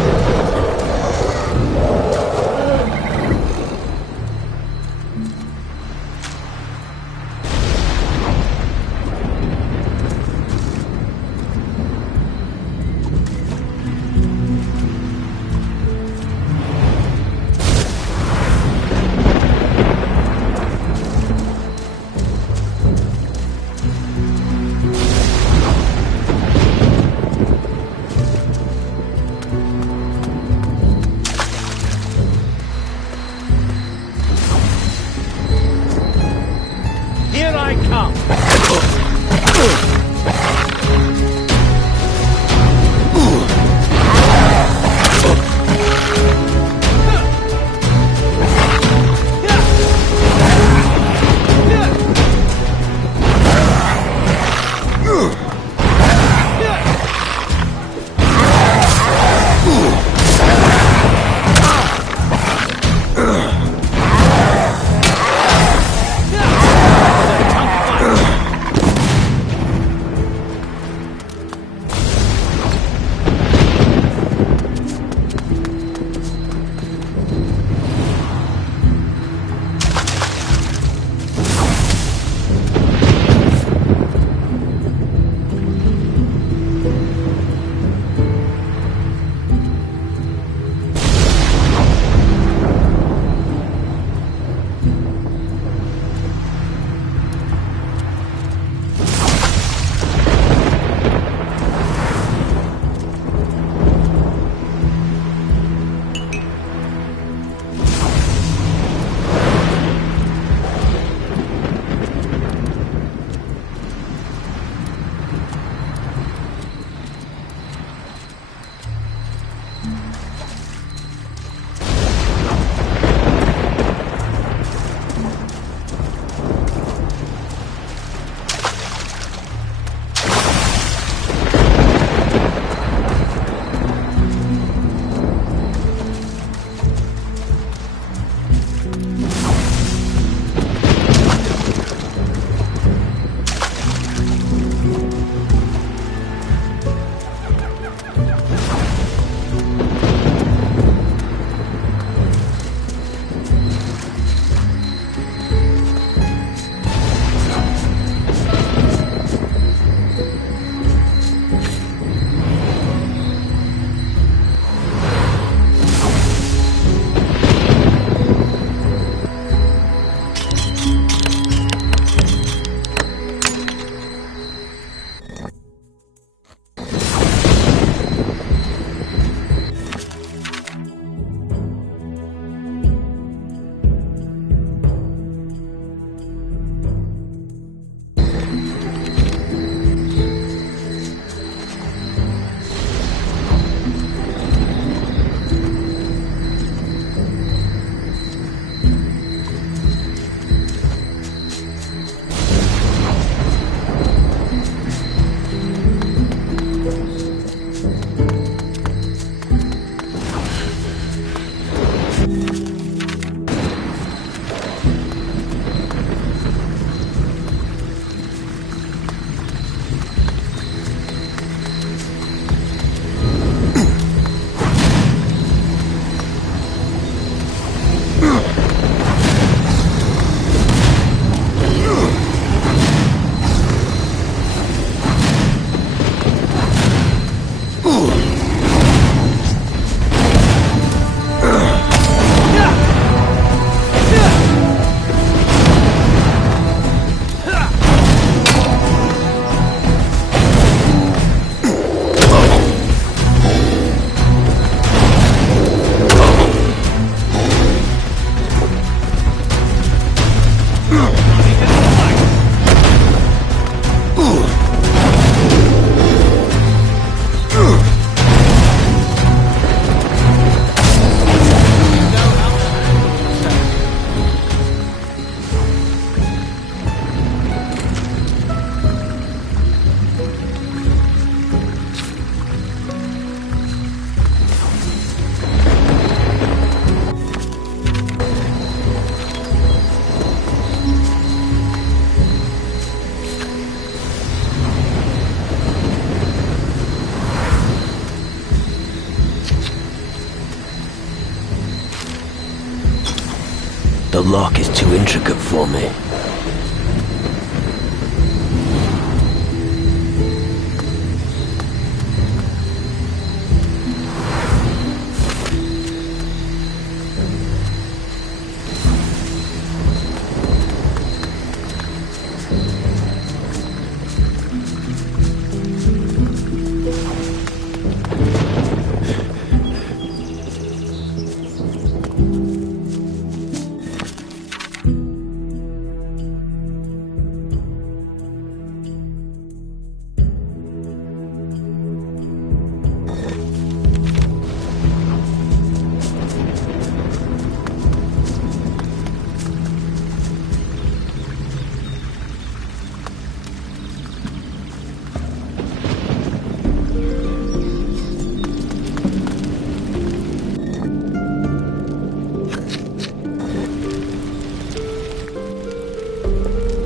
The lock is too intricate for me.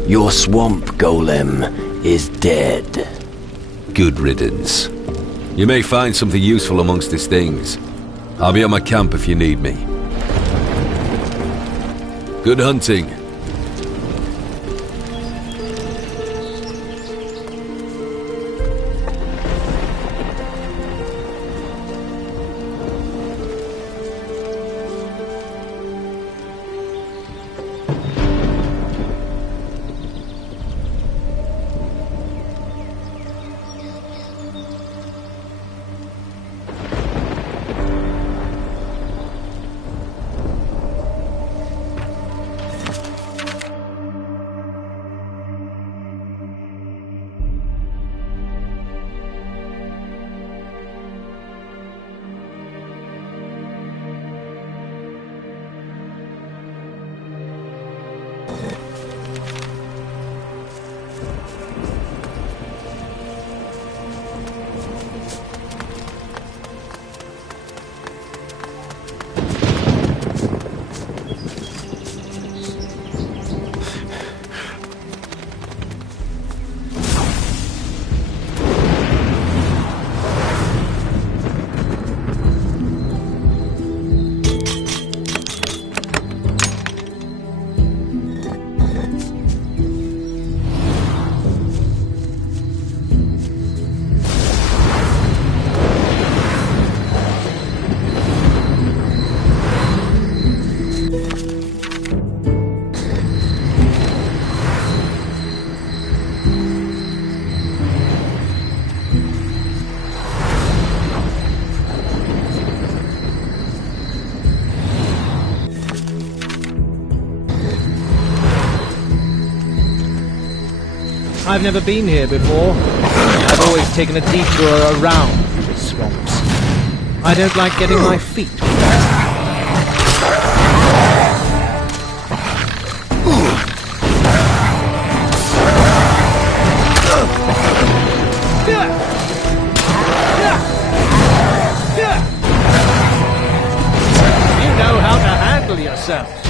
Your swamp golem is dead. Good riddance. You may find something useful amongst his things. I'll be at my camp if you need me. Good hunting. I've never been here before. I've always taken a detour around the swamps. I don't like getting my feet wet. You know how to handle yourself.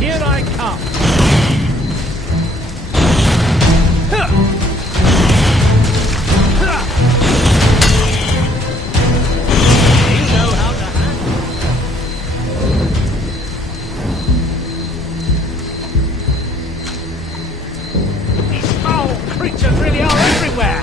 Here I come. You know how to handle. These foul creatures really are everywhere.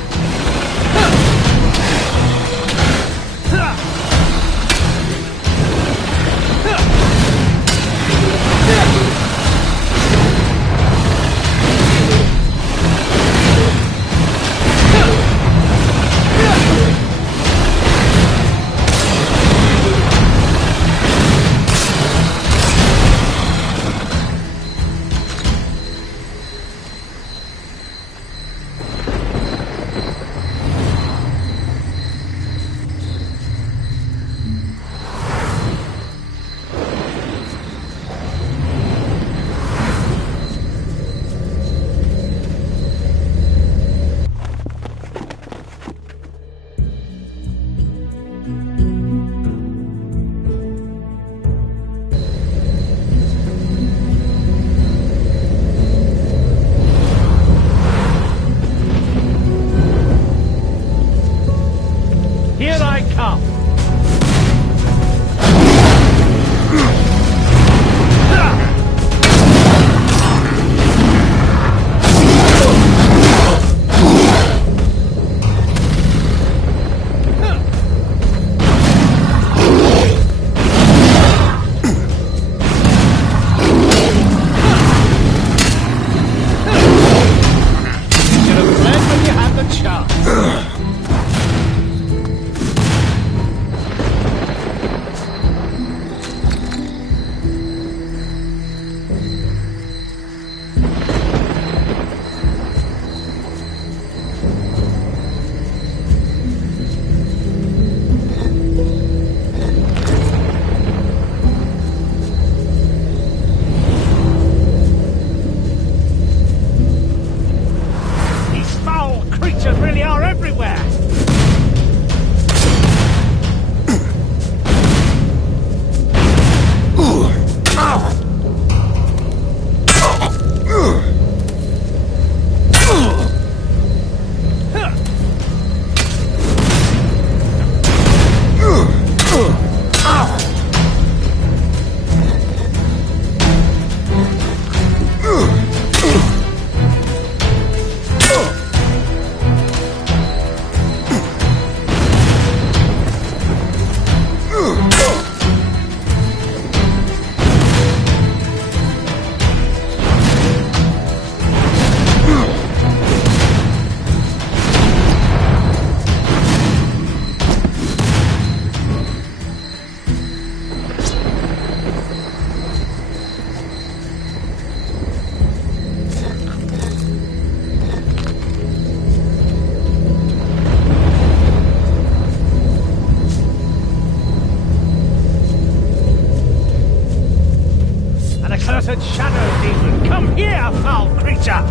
Come here, foul creature!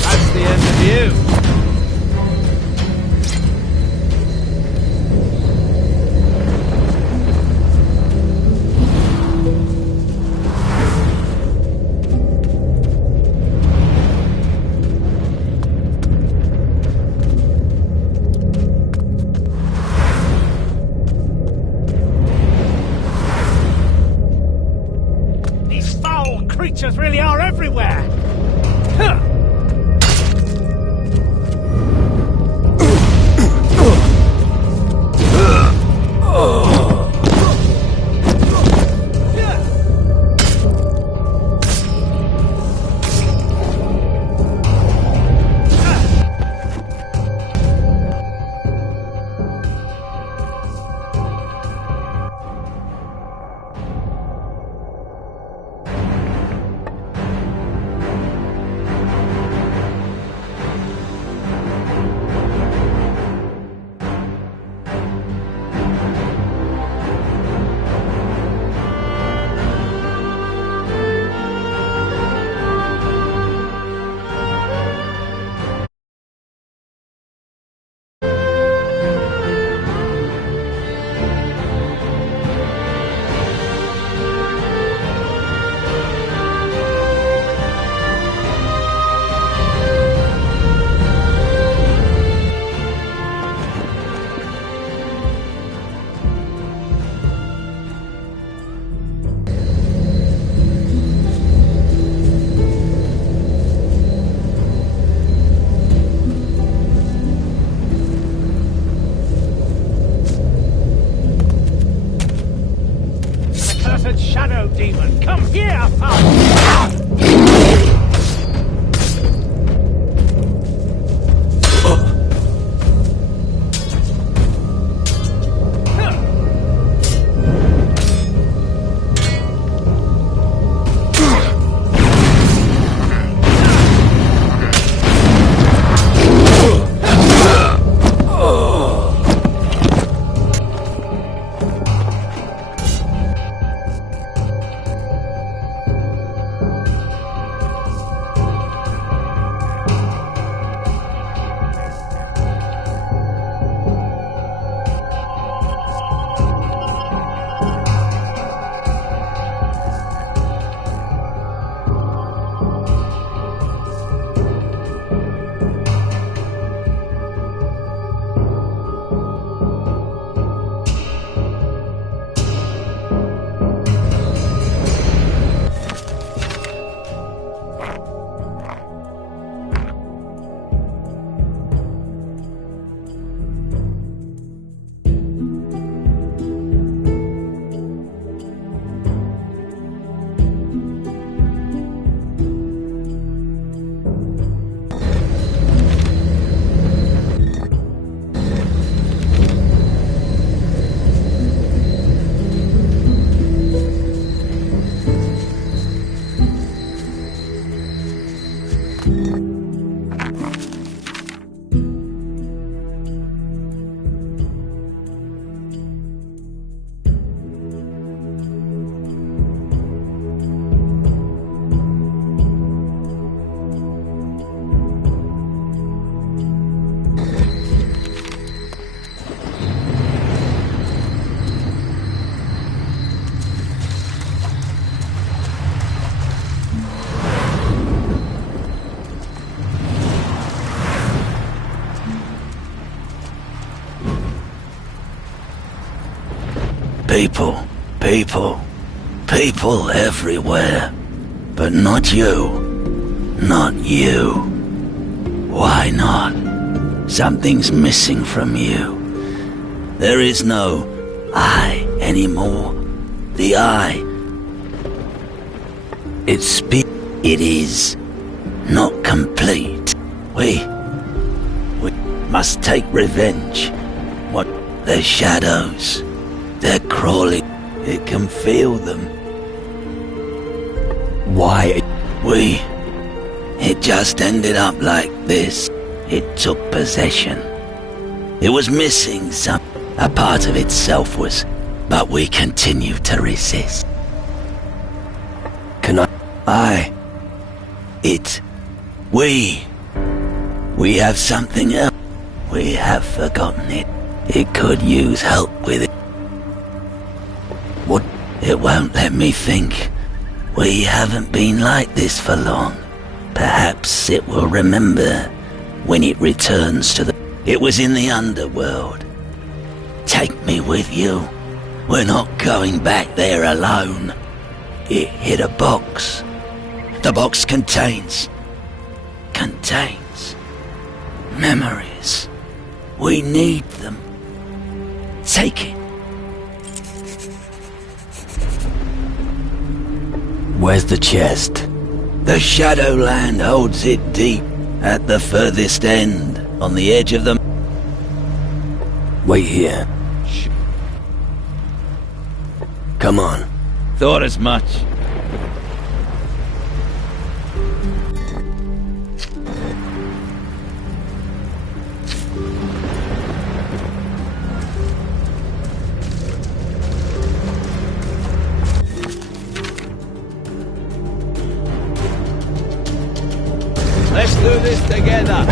That's the end of you. These foul creatures really are everywhere! Huh. Shadow demon, come here, foul! People, people, people everywhere. But not you. Not you. Why not? Something's missing from you. There is no I anymore. The I. It speaks. It is not complete. We must take revenge. What? The shadows. They're crawling. It can feel them. Why? It just ended up like this. It took possession. It was missing a part of itself was, but we continue to resist. We have something else. We have forgotten it. It could use help with it. What? It won't let me think. We haven't been like this for long. Perhaps it will remember when it returns to the... It was in the underworld. Take me with you. We're not going back there alone. It hit a box. The box contains memories. We need them. Take it. Where's the chest? The Shadowland holds it deep, at the furthest end, on the edge of the... Wait here. Come on. Thought as much. Let's do this together.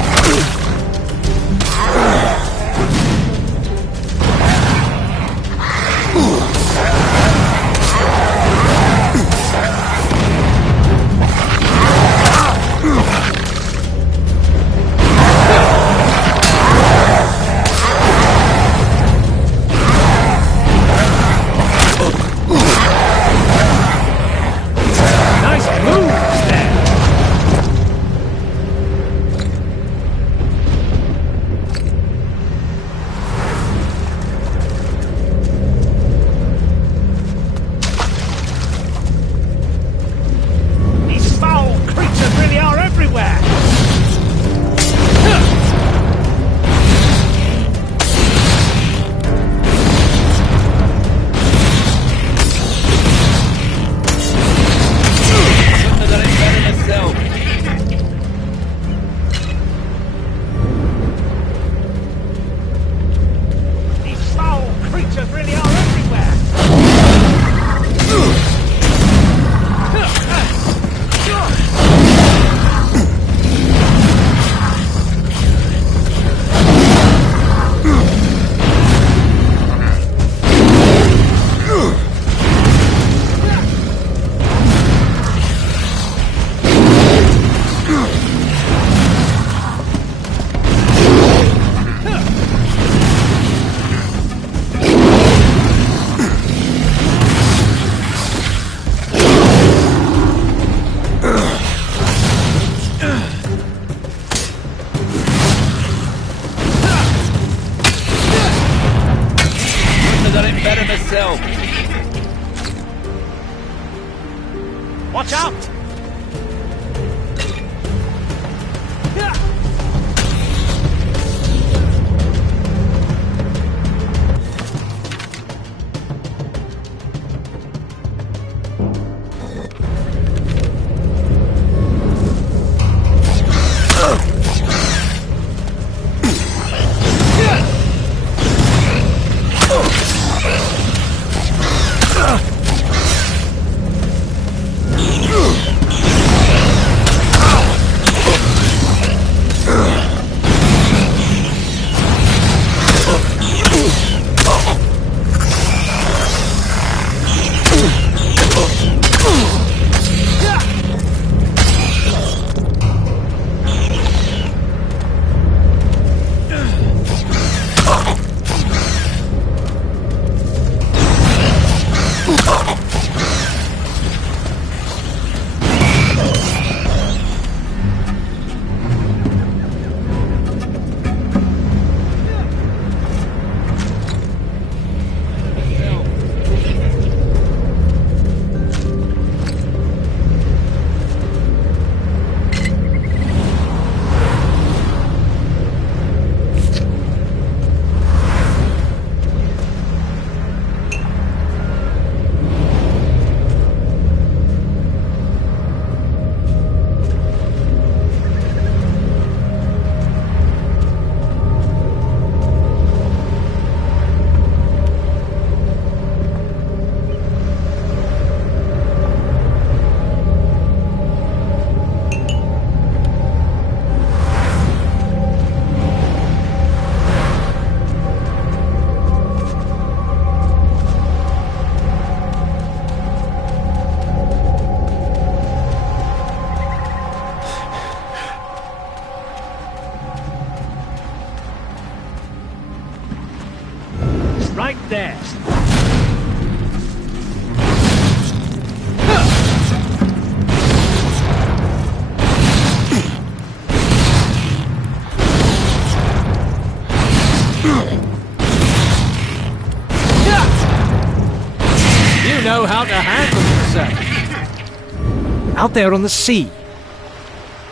out there on the sea.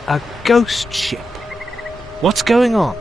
A ghost ship. What's going on?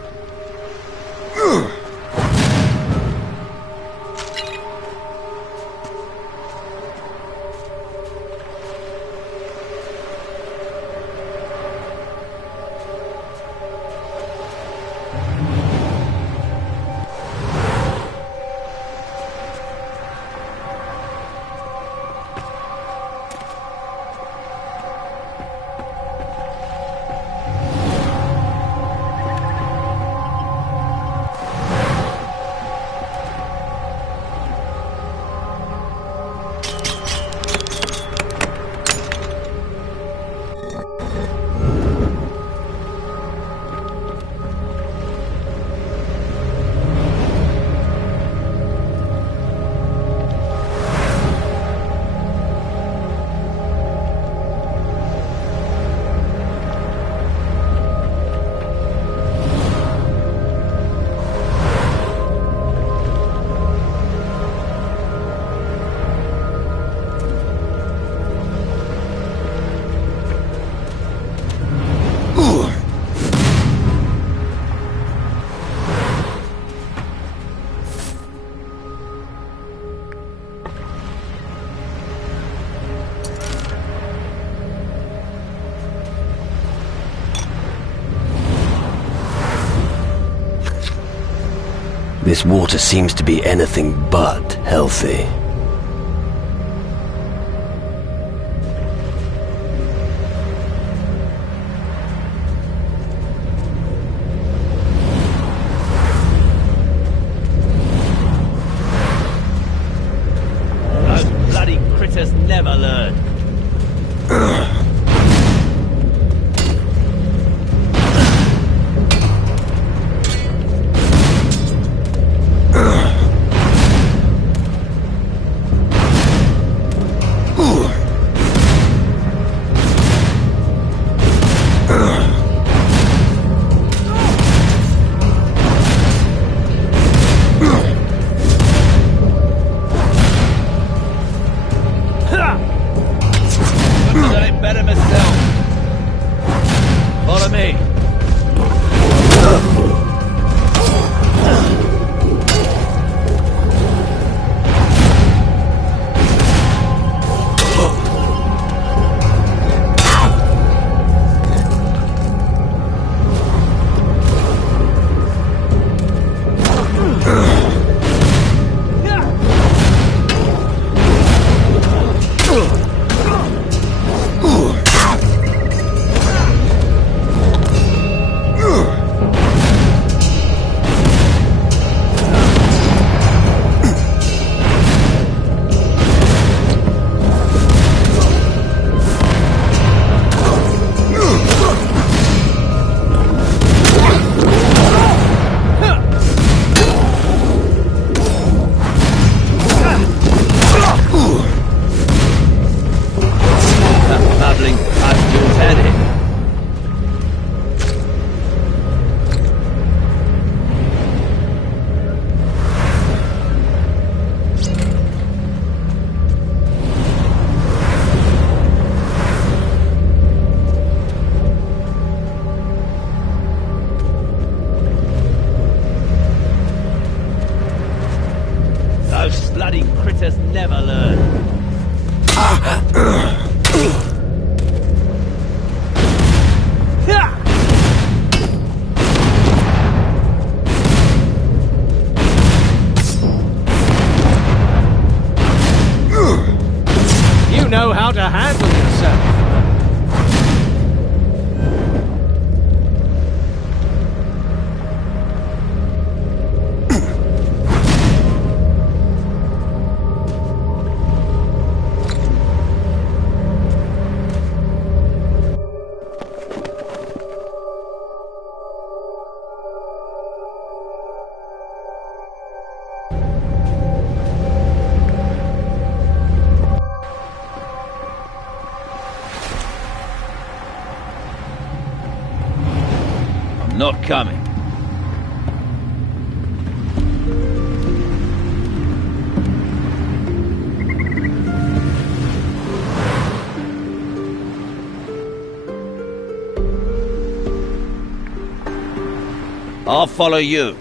This water seems to be anything but healthy. Those bloody critters never learn. Better myself. Follow me. Those bloody critters never learn. You know how to handle yourself. Not coming. I'll follow you.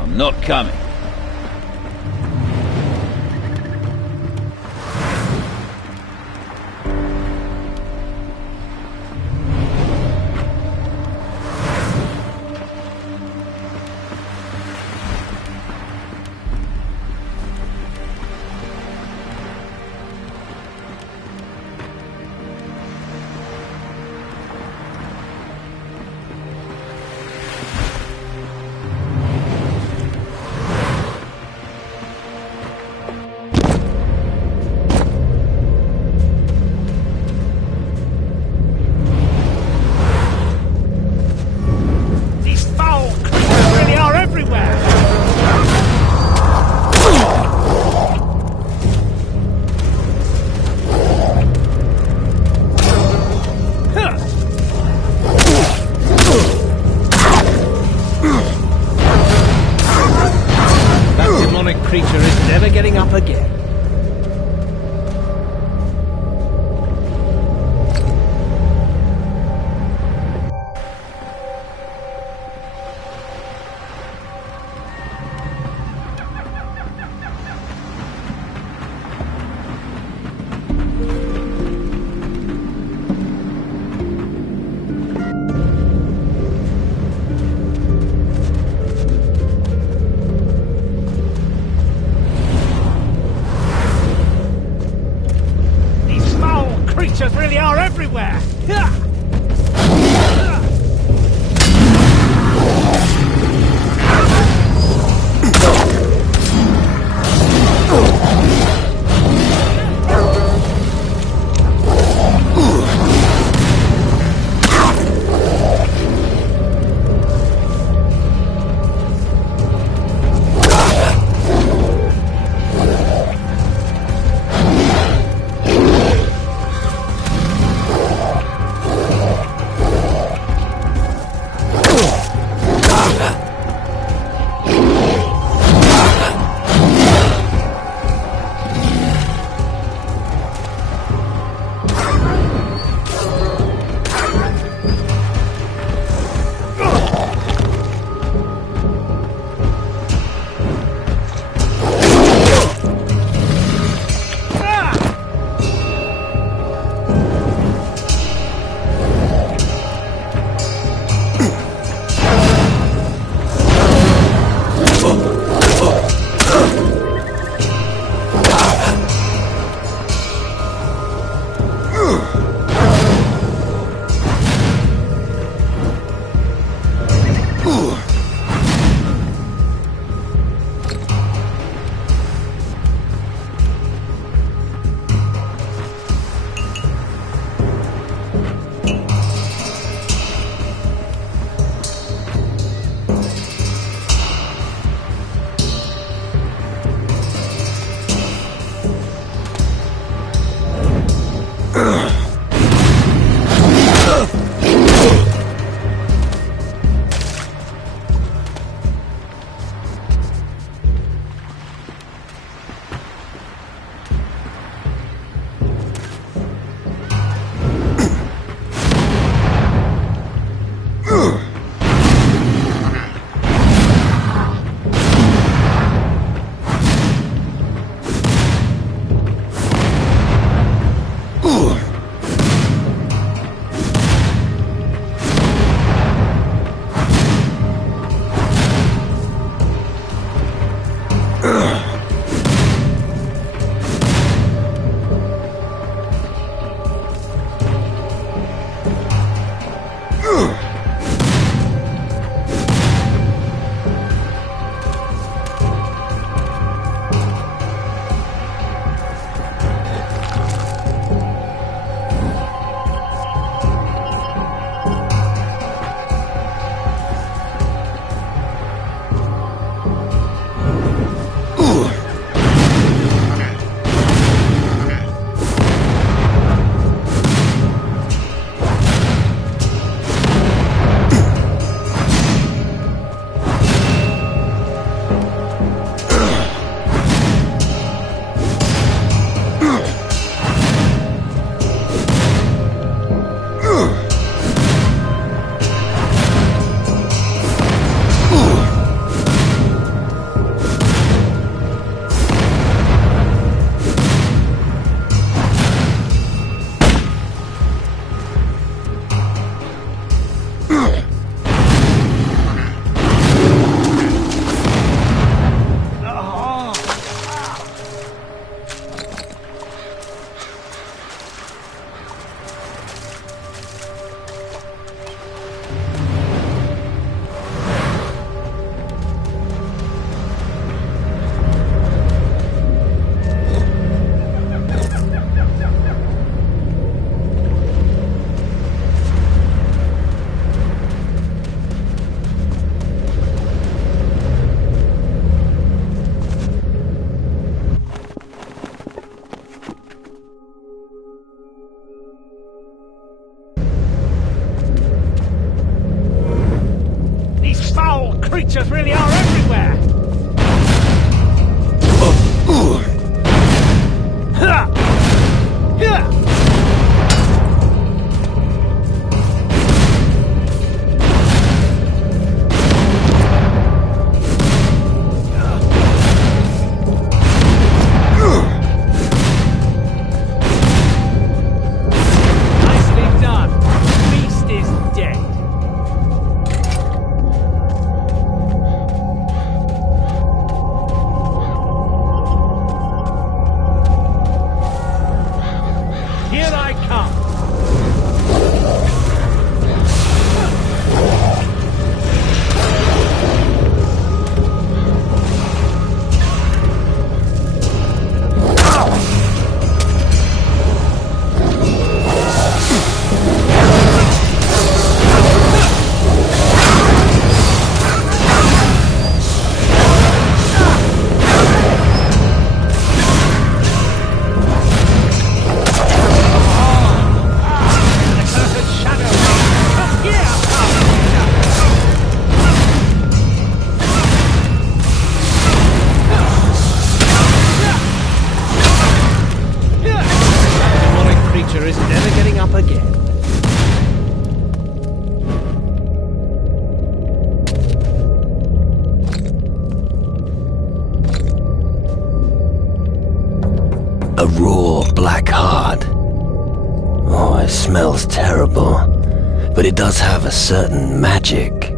I'm not coming. These foul creatures really are everywhere! That demonic creature is never getting up again. foul creatures really are everywhere! Nicely done. The beast is dead. Here I come. Creature is never getting up again. A raw black heart. Oh, it smells terrible. But it does have a certain magic.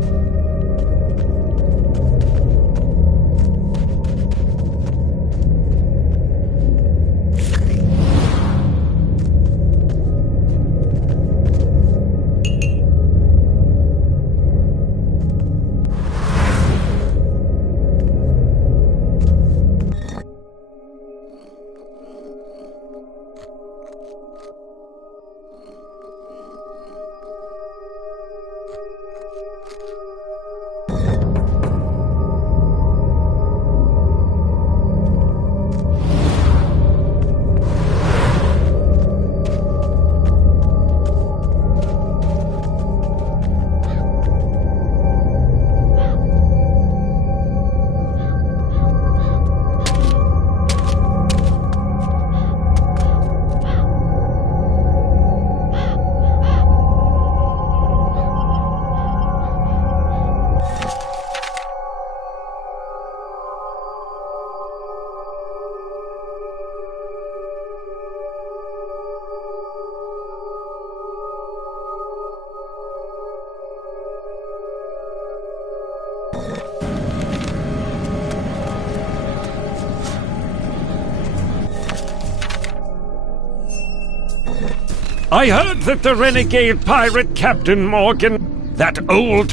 I heard that the renegade pirate Captain Morgan, that old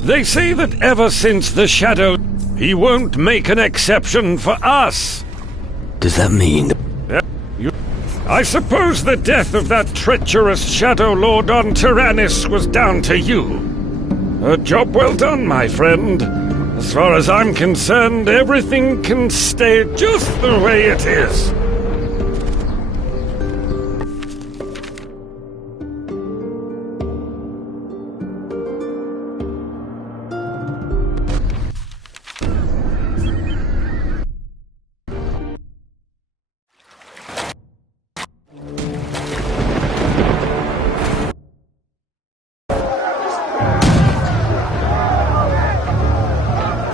they say that ever since the Shadow, he won't make an exception for us. Does that mean... I suppose the death of that treacherous Shadow Lord on Tyrannus was down to you. A job well done, my friend. As far as I'm concerned, everything can stay just the way it is.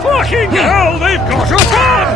Fucking hell, they've got a gun!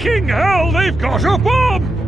Fucking hell, they've got a bomb!